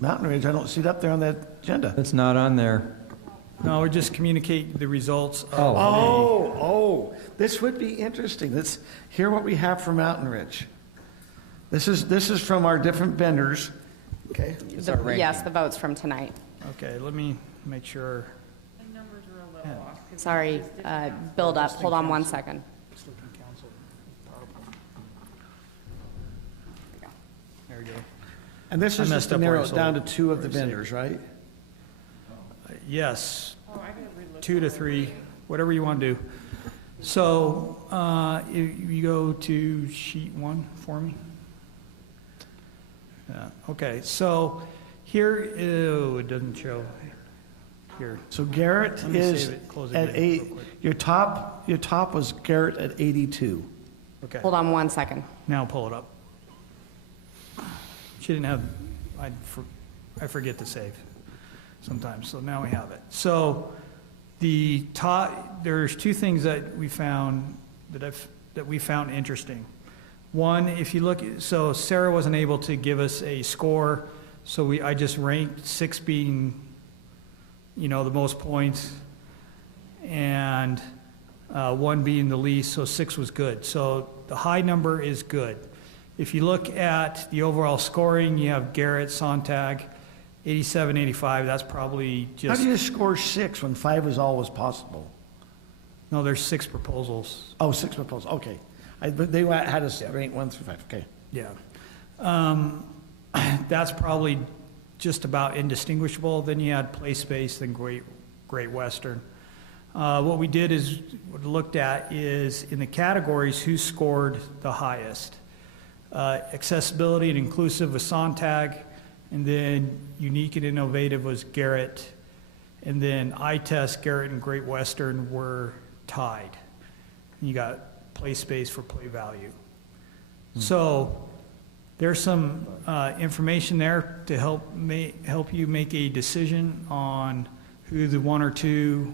Mountain Ridge, I don't see it up there on the agenda. It's not on there. No, we just communicate the results of. Oh, this would be interesting. Let's hear what we have for Mountain Ridge. This is from our different vendors. Okay. Yes, the votes from tonight. Okay, let me make sure. Sorry, build up. Hold on one second. Just looking council. There we go. And this I is messed just to up narrow where I it down to sold- 2 of the where I saved. vendors, right? Yes. 2 to 3, whatever you want to do. So, if you go to sheet 1 for me. Yeah, okay, so here, it doesn't show here. So Garrett Let me is save it, close it at again 8, real quick. your top was Garrett at 82. Okay, Hold on one second. now pull it up. She didn't have, I forget to save sometimes, so now we have it. So the top, there's 2 things that we found, that we found interesting. One, if you look, so Sarah wasn't able to give us a score, so I just ranked 6 being, the most points, and 1 being the least, so 6 was good. So the high number is good. If you look at the overall scoring, you have Garrett, Sontag, 87, 85, that's probably How just, do you score 6 when 5 is always possible? no, there's 6 proposals. Oh, 6 proposals, okay. But they had us rank 1 through 5, okay. Yeah. That's probably just about indistinguishable. Then you had Play Space, then Great Western. What we did is, looked at is in the categories, who scored the highest. Accessibility and inclusive was Sontag, and then unique and innovative was Garrett, and then iTest, Garrett, and Great Western were tied. And you got Play Space for play value. So there's some information there to help you make a decision on who the 1 or 2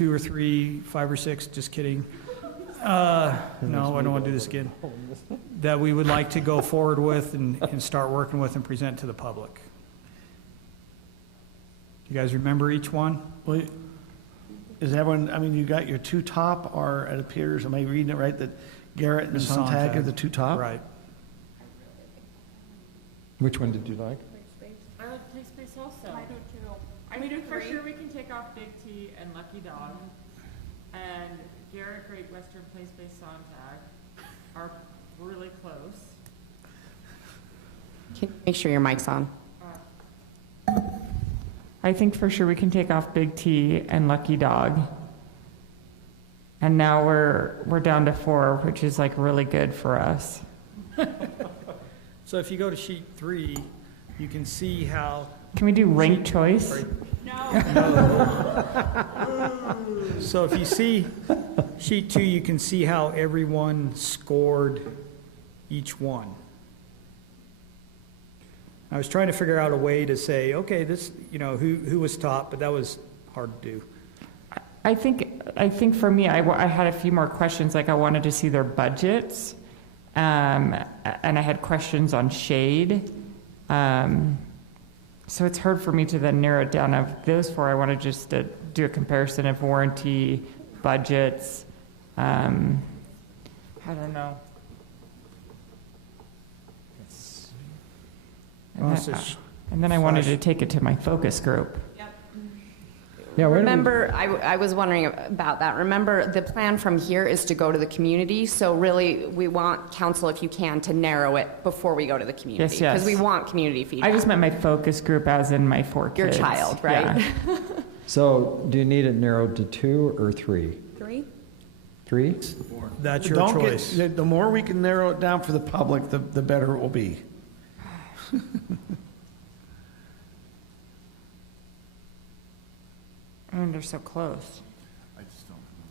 or 3, 5 or 6, just kidding. No, I don't want to do this again. That we would like to go forward with and start working with and present to the public. You guys remember each one? Well, is everyone, I mean, you got your 2 top, or it appears, am I reading it right, that Garrett and Sontag are the 2 top? Right. Which one did you like? I like Play Space also. I do too. I mean, for sure we can take off Big T and Lucky Dog, and Garrett, Great Western, Play Space, Sontag are really close. Can you make sure your mic's on? I think for sure we can take off Big T and Lucky Dog. And now we're down to 4, which is like really good for us. So if you go to sheet 3, you can see how. Can we do ranked choice? So if you see sheet 2, you can see how everyone scored each one. I was trying to figure out a way to say, okay, this, who was top, but that was hard to do. I think for me, I had a few more questions, like I wanted to see their budgets and I had questions on shade. So it's hard for me to then narrow it down. Of those four, I want to just do a comparison of warranty, budgets. I don't know. And then I wanted to take it to my focus group. Yeah, Remember, I was wondering about that. Remember, the plan from here is to go to the community, so really, we want council, if you can, to narrow it before we go to the community. Yes, yes. Because we want community feedback. I just meant my focus group as in my 4 Your kids. child, right? Yeah. So do you need it narrowed to 2 or 3? 3? 3? That's your choice. The more we can narrow it down for the public, the better it will be. I mean, they're so close.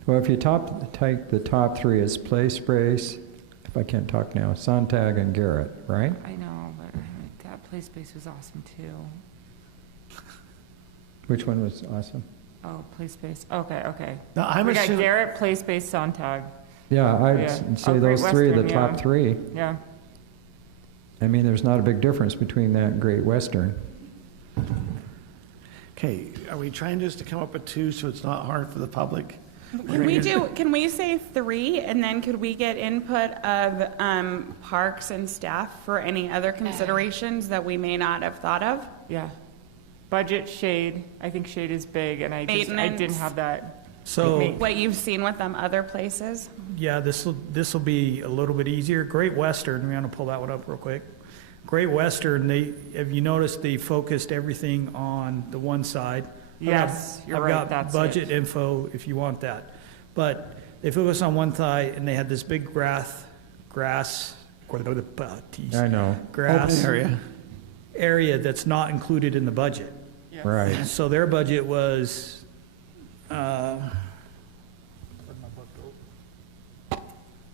Well, if you take the top 3 as Place Brace, if I can't talk now, Sontag and Garrett, right? I know, but that play space was awesome too. Which one was awesome? Oh, play space. Okay, okay. Now, I'm We got assuming, Garrett, play space, Sontag. Yeah, I'd Yeah. say Oh, those Great 3 are the Western, top yeah. 3. Yeah. I mean, there's not a big difference between that and Great Western. okay, are we trying just to come up with 2 so it's not hard for the public? Can we say 3, and then could we get input of parks and staff for any other considerations that we may not have thought of? Yeah. Budget, shade. I think shade is big, and I didn't Maintenance. have that. So, What you've seen with them other places? yeah, this will be a little bit easier. Great Western, we want to pull that one up real quick. Great Western, have you noticed they focused everything on the one side? Yes, you're right, I've got that's budget it. info if you want that. But they focused on one side, and they had this big grass, I know. grass Open area that's not included in the budget. Right. So their budget was,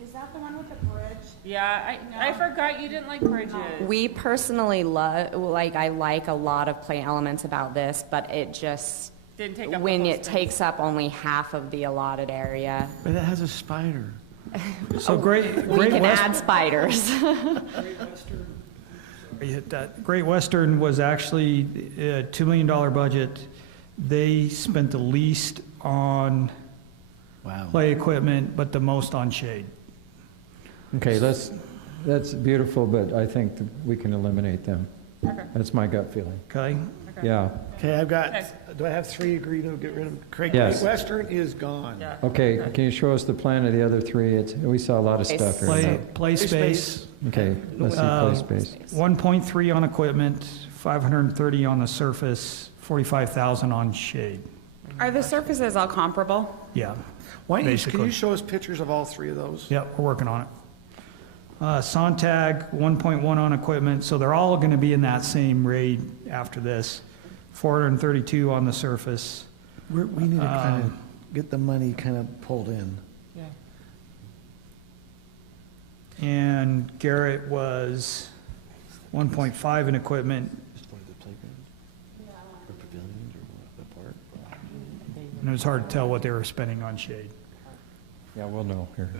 Is that the one with the bridge? Yeah, I forgot you didn't like bridges. We personally I like a lot of play elements about this, but it just, Didn't take up the when whole it space. takes up only half of the allotted area, But it has a spider. so Great we can Western. add spiders. You hit that. Great Western was actually a $2 million budget. They spent the least on Wow. play equipment, but the most on shade. Okay, that's beautiful, but I think that we can eliminate them. Okay. That's my gut feeling. Okay? Yeah. Okay, I've got, do I have 3 agree to get rid of? Great Yes. Western is gone. Yeah. Okay, can you show us the plan of the other 3? We saw a lot of stuff here. Play space, Okay, let's see play space. 1.3 on equipment, 530 on the surface, 45,000 on shade. Are the surfaces all comparable? Yeah. Why don't you, can Basically. you show us pictures of all 3 of those? Yep, we're working on it. Sontag, 1.1 on equipment, so they're all going to be in that same rate after this. 432 on the surface. We need to kind of get the money kind of pulled in. Yeah. And Garrett was 1.5 in equipment. And it was hard to tell what they were spending on shade. Yeah, we'll know here.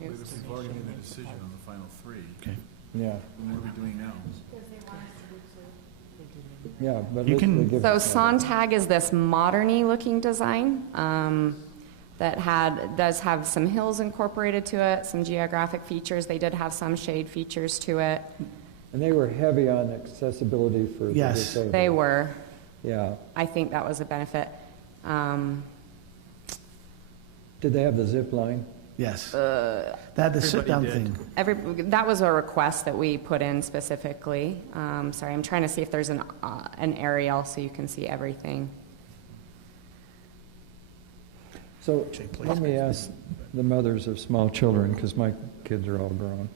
We've already made the decision on the final 3. Okay. Yeah, What are we doing now? yeah, but You let's can- give- So Sontag is this modern-y looking design that does have some hills incorporated to it, some geographic features. They did have some shade features to it. And they were heavy on accessibility for the Yes. disabled. They were. Yeah. I think that was a benefit. Did they have the zip line? Yes. That the sit-down Everybody thing. That was a request that we put in specifically. Sorry, I'm trying to see if there's an aerial so you can see everything. So let me ask the mothers of small children, because my kids are all grown.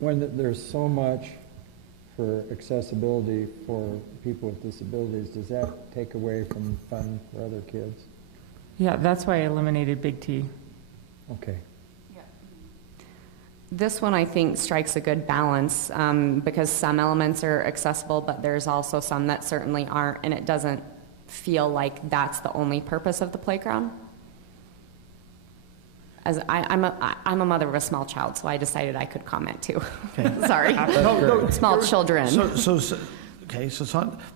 When there's so much for accessibility for people with disabilities, does that take away from fun for other kids? Yeah, that's why I eliminated Big T. Okay. This one, I think, strikes a good balance because some elements are accessible, but there's also some that certainly aren't, and it doesn't feel like that's the only purpose of the playground. I'm a mother of a small child, so I decided I could comment too. Okay. Sorry. Small children. Okay,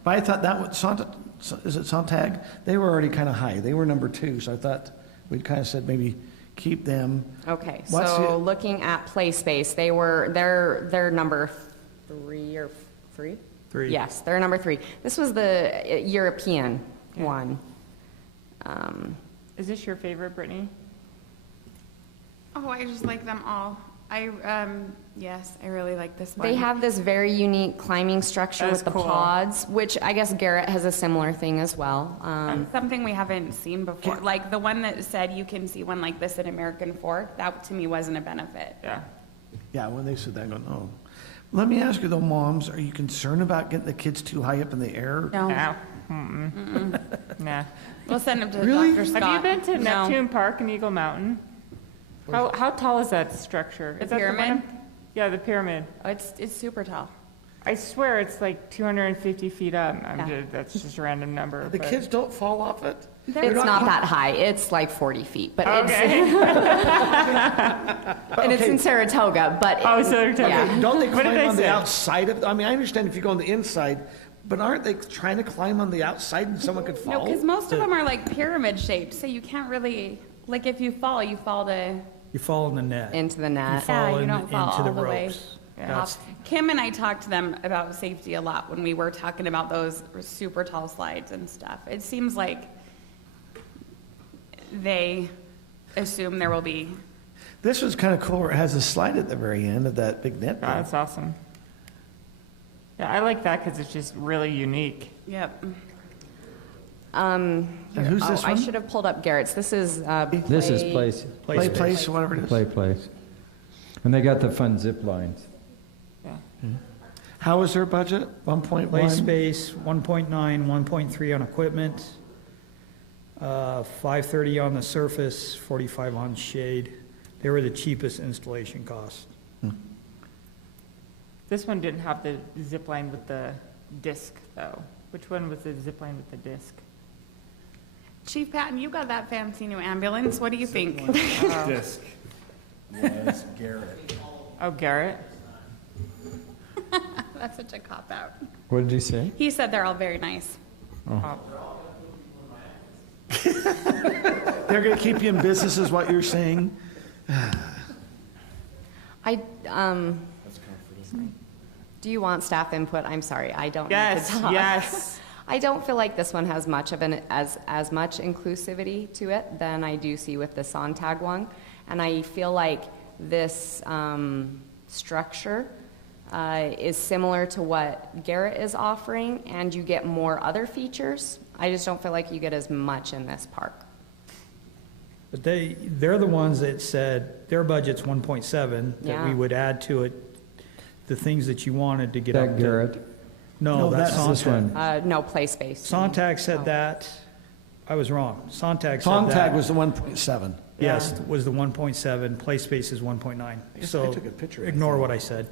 but I thought that was, is it Sontag? They were already kind of high. They were number 2, so I thought we'd kind of said maybe keep them. Okay, so looking at play space, they're number 3 or 3? 3. Yes, they're number 3. This was the European one. Is this your favorite, Brittany? Oh, I just like them all. Yes, I really like this one. They have this very unique climbing structure with the pods, which I guess Garrett has a similar thing as well. Something we haven't seen before. Like the one that said you can see one like this at American Fork, that to me wasn't a benefit. Yeah. Yeah, when they said that, I go, no. Let me ask you though, moms, are you concerned about getting the kids too high up in the air? No. Nah. We'll send them to Really? Dr. Scott. Have you been to No. Neptune Park in Eagle Mountain? How tall is that structure? The Is that pyramid? one? Yeah, the pyramid. Oh, it's super tall. I swear it's like 250 feet up. Yeah. That's just a random number. The but- kids don't fall off it? It's not that high. It's like 40 feet, but Okay. and it's in Saratoga, but. Saratoga. Yeah. Don't they What did climb they on the say? outside of, I mean, I understand if you go on the inside, but aren't they trying to climb on the outside and someone could No, fall? because most of them are like pyramid shaped, so you can't really, like if you fall to, You fall in the net. Into the net. fall yeah, you in- don't fall into the all the way. ropes. off. Kim and I talked to them about safety a lot when we were talking about those super tall slides and stuff. It seems like they assume there will be. This was kind of cool where it has a slide at the very end of that big net. Oh, that's awesome. Yeah, I like that because it's just really unique. Yep. And who's this I one? should have pulled up Garrett's. This is This is Place. Place, whatever it is. Place. And they got the fun zip lines. Yeah. How is their budget? Play 1.1? space, 1.9, 1.3 on equipment, 530 on the surface, 45 on shade. They were the cheapest installation cost. This one didn't have the zip line with the disc, though. Which one was the zip line with the disc? Chief Patton, you got that fancy new ambulance. What do you think? Disc was Garrett. Oh, Garrett? That's such a cop-out. What did you say? He said they're all very nice. Oh. They're going to keep you in business is what you're saying? Do you want staff input? I'm sorry, I don't need to Yes, talk. yes. I don't feel like this one has much of as much inclusivity to it than I do see with the Sontag one. And I feel like this structure is similar to what Garrett is offering, and you get more other features. I just don't feel like you get as much in this park. But they're the ones that said their budget's 1.7, that Yeah. we would add to it the things that you wanted to get That up to. Garrett? No, that's This Sontag. one. No play space. Sontag said that. I was wrong. Sontag said that. Sontag was the 1.7. Yes, was the 1.7, play space is 1.9. guess I So took a picture right ignore there. what I said.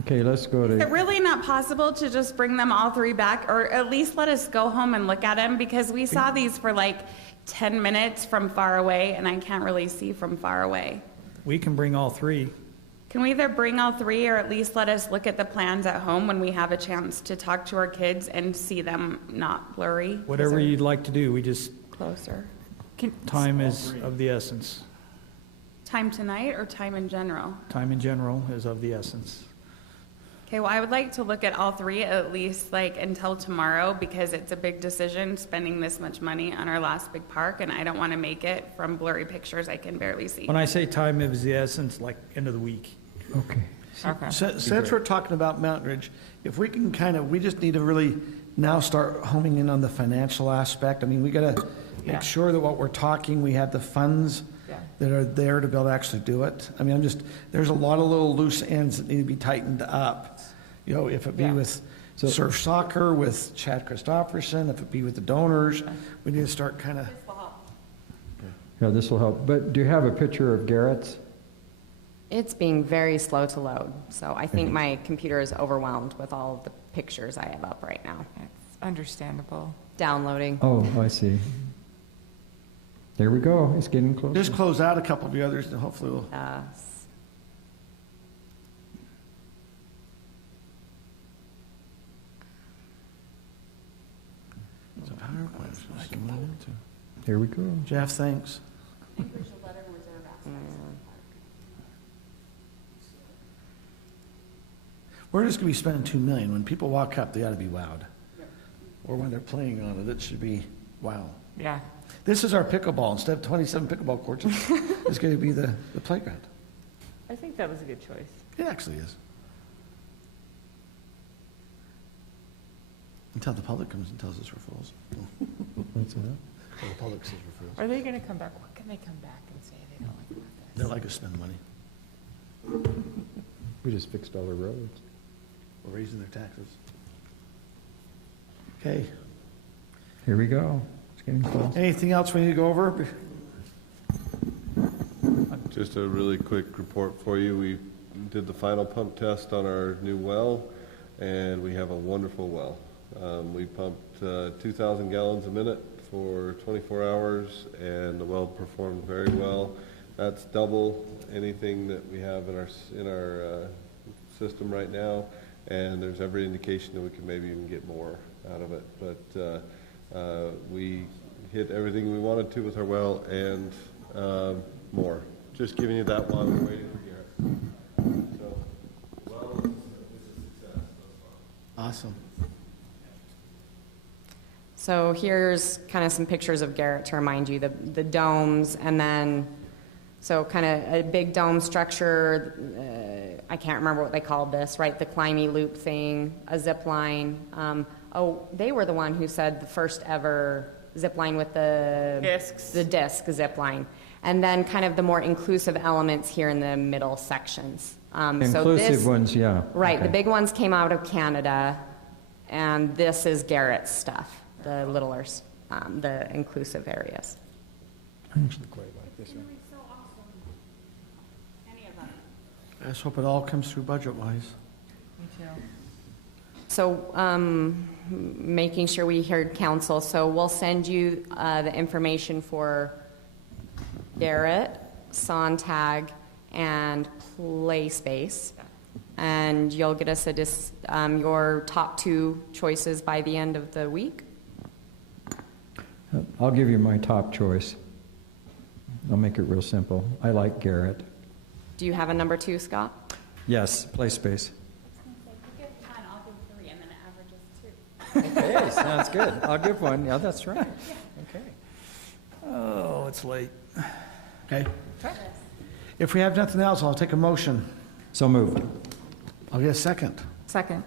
Okay, let's go Is it to, really not possible to just bring them all three back, or at least let us go home and look at them? Because we saw these for like 10 minutes from far away, and I can't really see from far away. We can bring all three. Can we either bring all three, or at least let us look at the plans at home when we have a chance to talk to our kids and see them not blurry? Whatever you'd like to do, we just, Closer. time is of the essence. Time tonight or time in general? Time in general is of the essence. Okay, well, I would like to look at all three at least like until tomorrow, because it's a big decision spending this much money on our last big park, and I don't want to make it from blurry pictures I can barely see. When I say time is the essence, like end of the week. okay. Okay. Since we're talking about Mountain Ridge, if we can we just need to really now start homing in on the financial aspect. I mean, we got to Yeah. make sure that what we're talking, we have the funds Yeah. that are there to be able to actually do it. I mean, there's a lot of little loose ends that need to be tightened up. You know, if it be Yeah. with Surf Soccer, with Chad Christopherson, if it be with the donors, we need to start kind of. Yeah, this will help. But do you have a picture of Garrett's? It's being very slow to load, so I think my computer is overwhelmed with all of the pictures I have up right now. It's understandable. Downloading. Oh, I see. There we go, it's getting closer. Just close out a couple of the others, and hopefully we'll. Yes. It's a PowerPoint. So I can move into. Here we go. Jeff, thanks. I think we should let her reserve access. We're just gonna be spending $2 million. When people walk up, they ought to be wowed. Or when they're playing on it, it should be wow. Yeah. This is our pickleball. Instead of 27 pickleball courts, it's gonna be the playground. I think that was a good choice. It actually is. Until the public comes and tells us we're fools. What's that? Until the public says we're fools. Are they going to come back? What can they come back and say they don't like about this? They like to spend money. We just fixed all the roads. We're raising their taxes. Okay. Here we go. It's getting close. Anything else we need to go over? Just a really quick report for you. We did the final pump test on our new well, and we have a wonderful well. We pumped 2,000 gallons a minute for 24 hours, and the well performed very well. That's double anything that we have in our system right now, and there's every indication that we can maybe even get more out of it. But we hit everything we wanted to with our well and more. Just giving you that while we're waiting for Garrett. So, well, it's a success thus far. Awesome. So here's kind of some pictures of Garrett to remind you, the domes, and then, so kind of a big dome structure, I can't remember what they called this, right? The climby loop thing, a zip line. They were the one who said the first ever zip line with the disc zip line. And then kind of the more inclusive elements here in the middle sections. Inclusive ones, yeah. Right, Okay. the big ones came out of Canada, and this is Garrett's stuff, the littlers, the inclusive areas. I actually quite like this one. I just hope it all comes through budget-wise. Me too. So making sure we heard council, so we'll send you the information for Garrett, Sontag, and Play Space. And you'll get us your top 2 choices by the end of the week. I'll give you my top choice. I'll make it real simple. I like Garrett. Do you have a number 2, Scott? Yes, play space. You give 10, I'll give 3, and then it averages 2. Okay, sounds good. I'll give one. Yeah, that's right. Okay. Oh, it's late. Okay? If we have nothing else, I'll take a motion. So moved. I'll get a second. Second.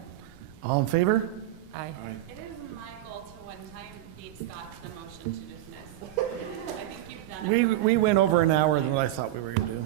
All in favor? Aye. It is my goal to one time beat Scott to the motion to dismiss. I think you've done it. We went over an hour than what I thought we were going to do.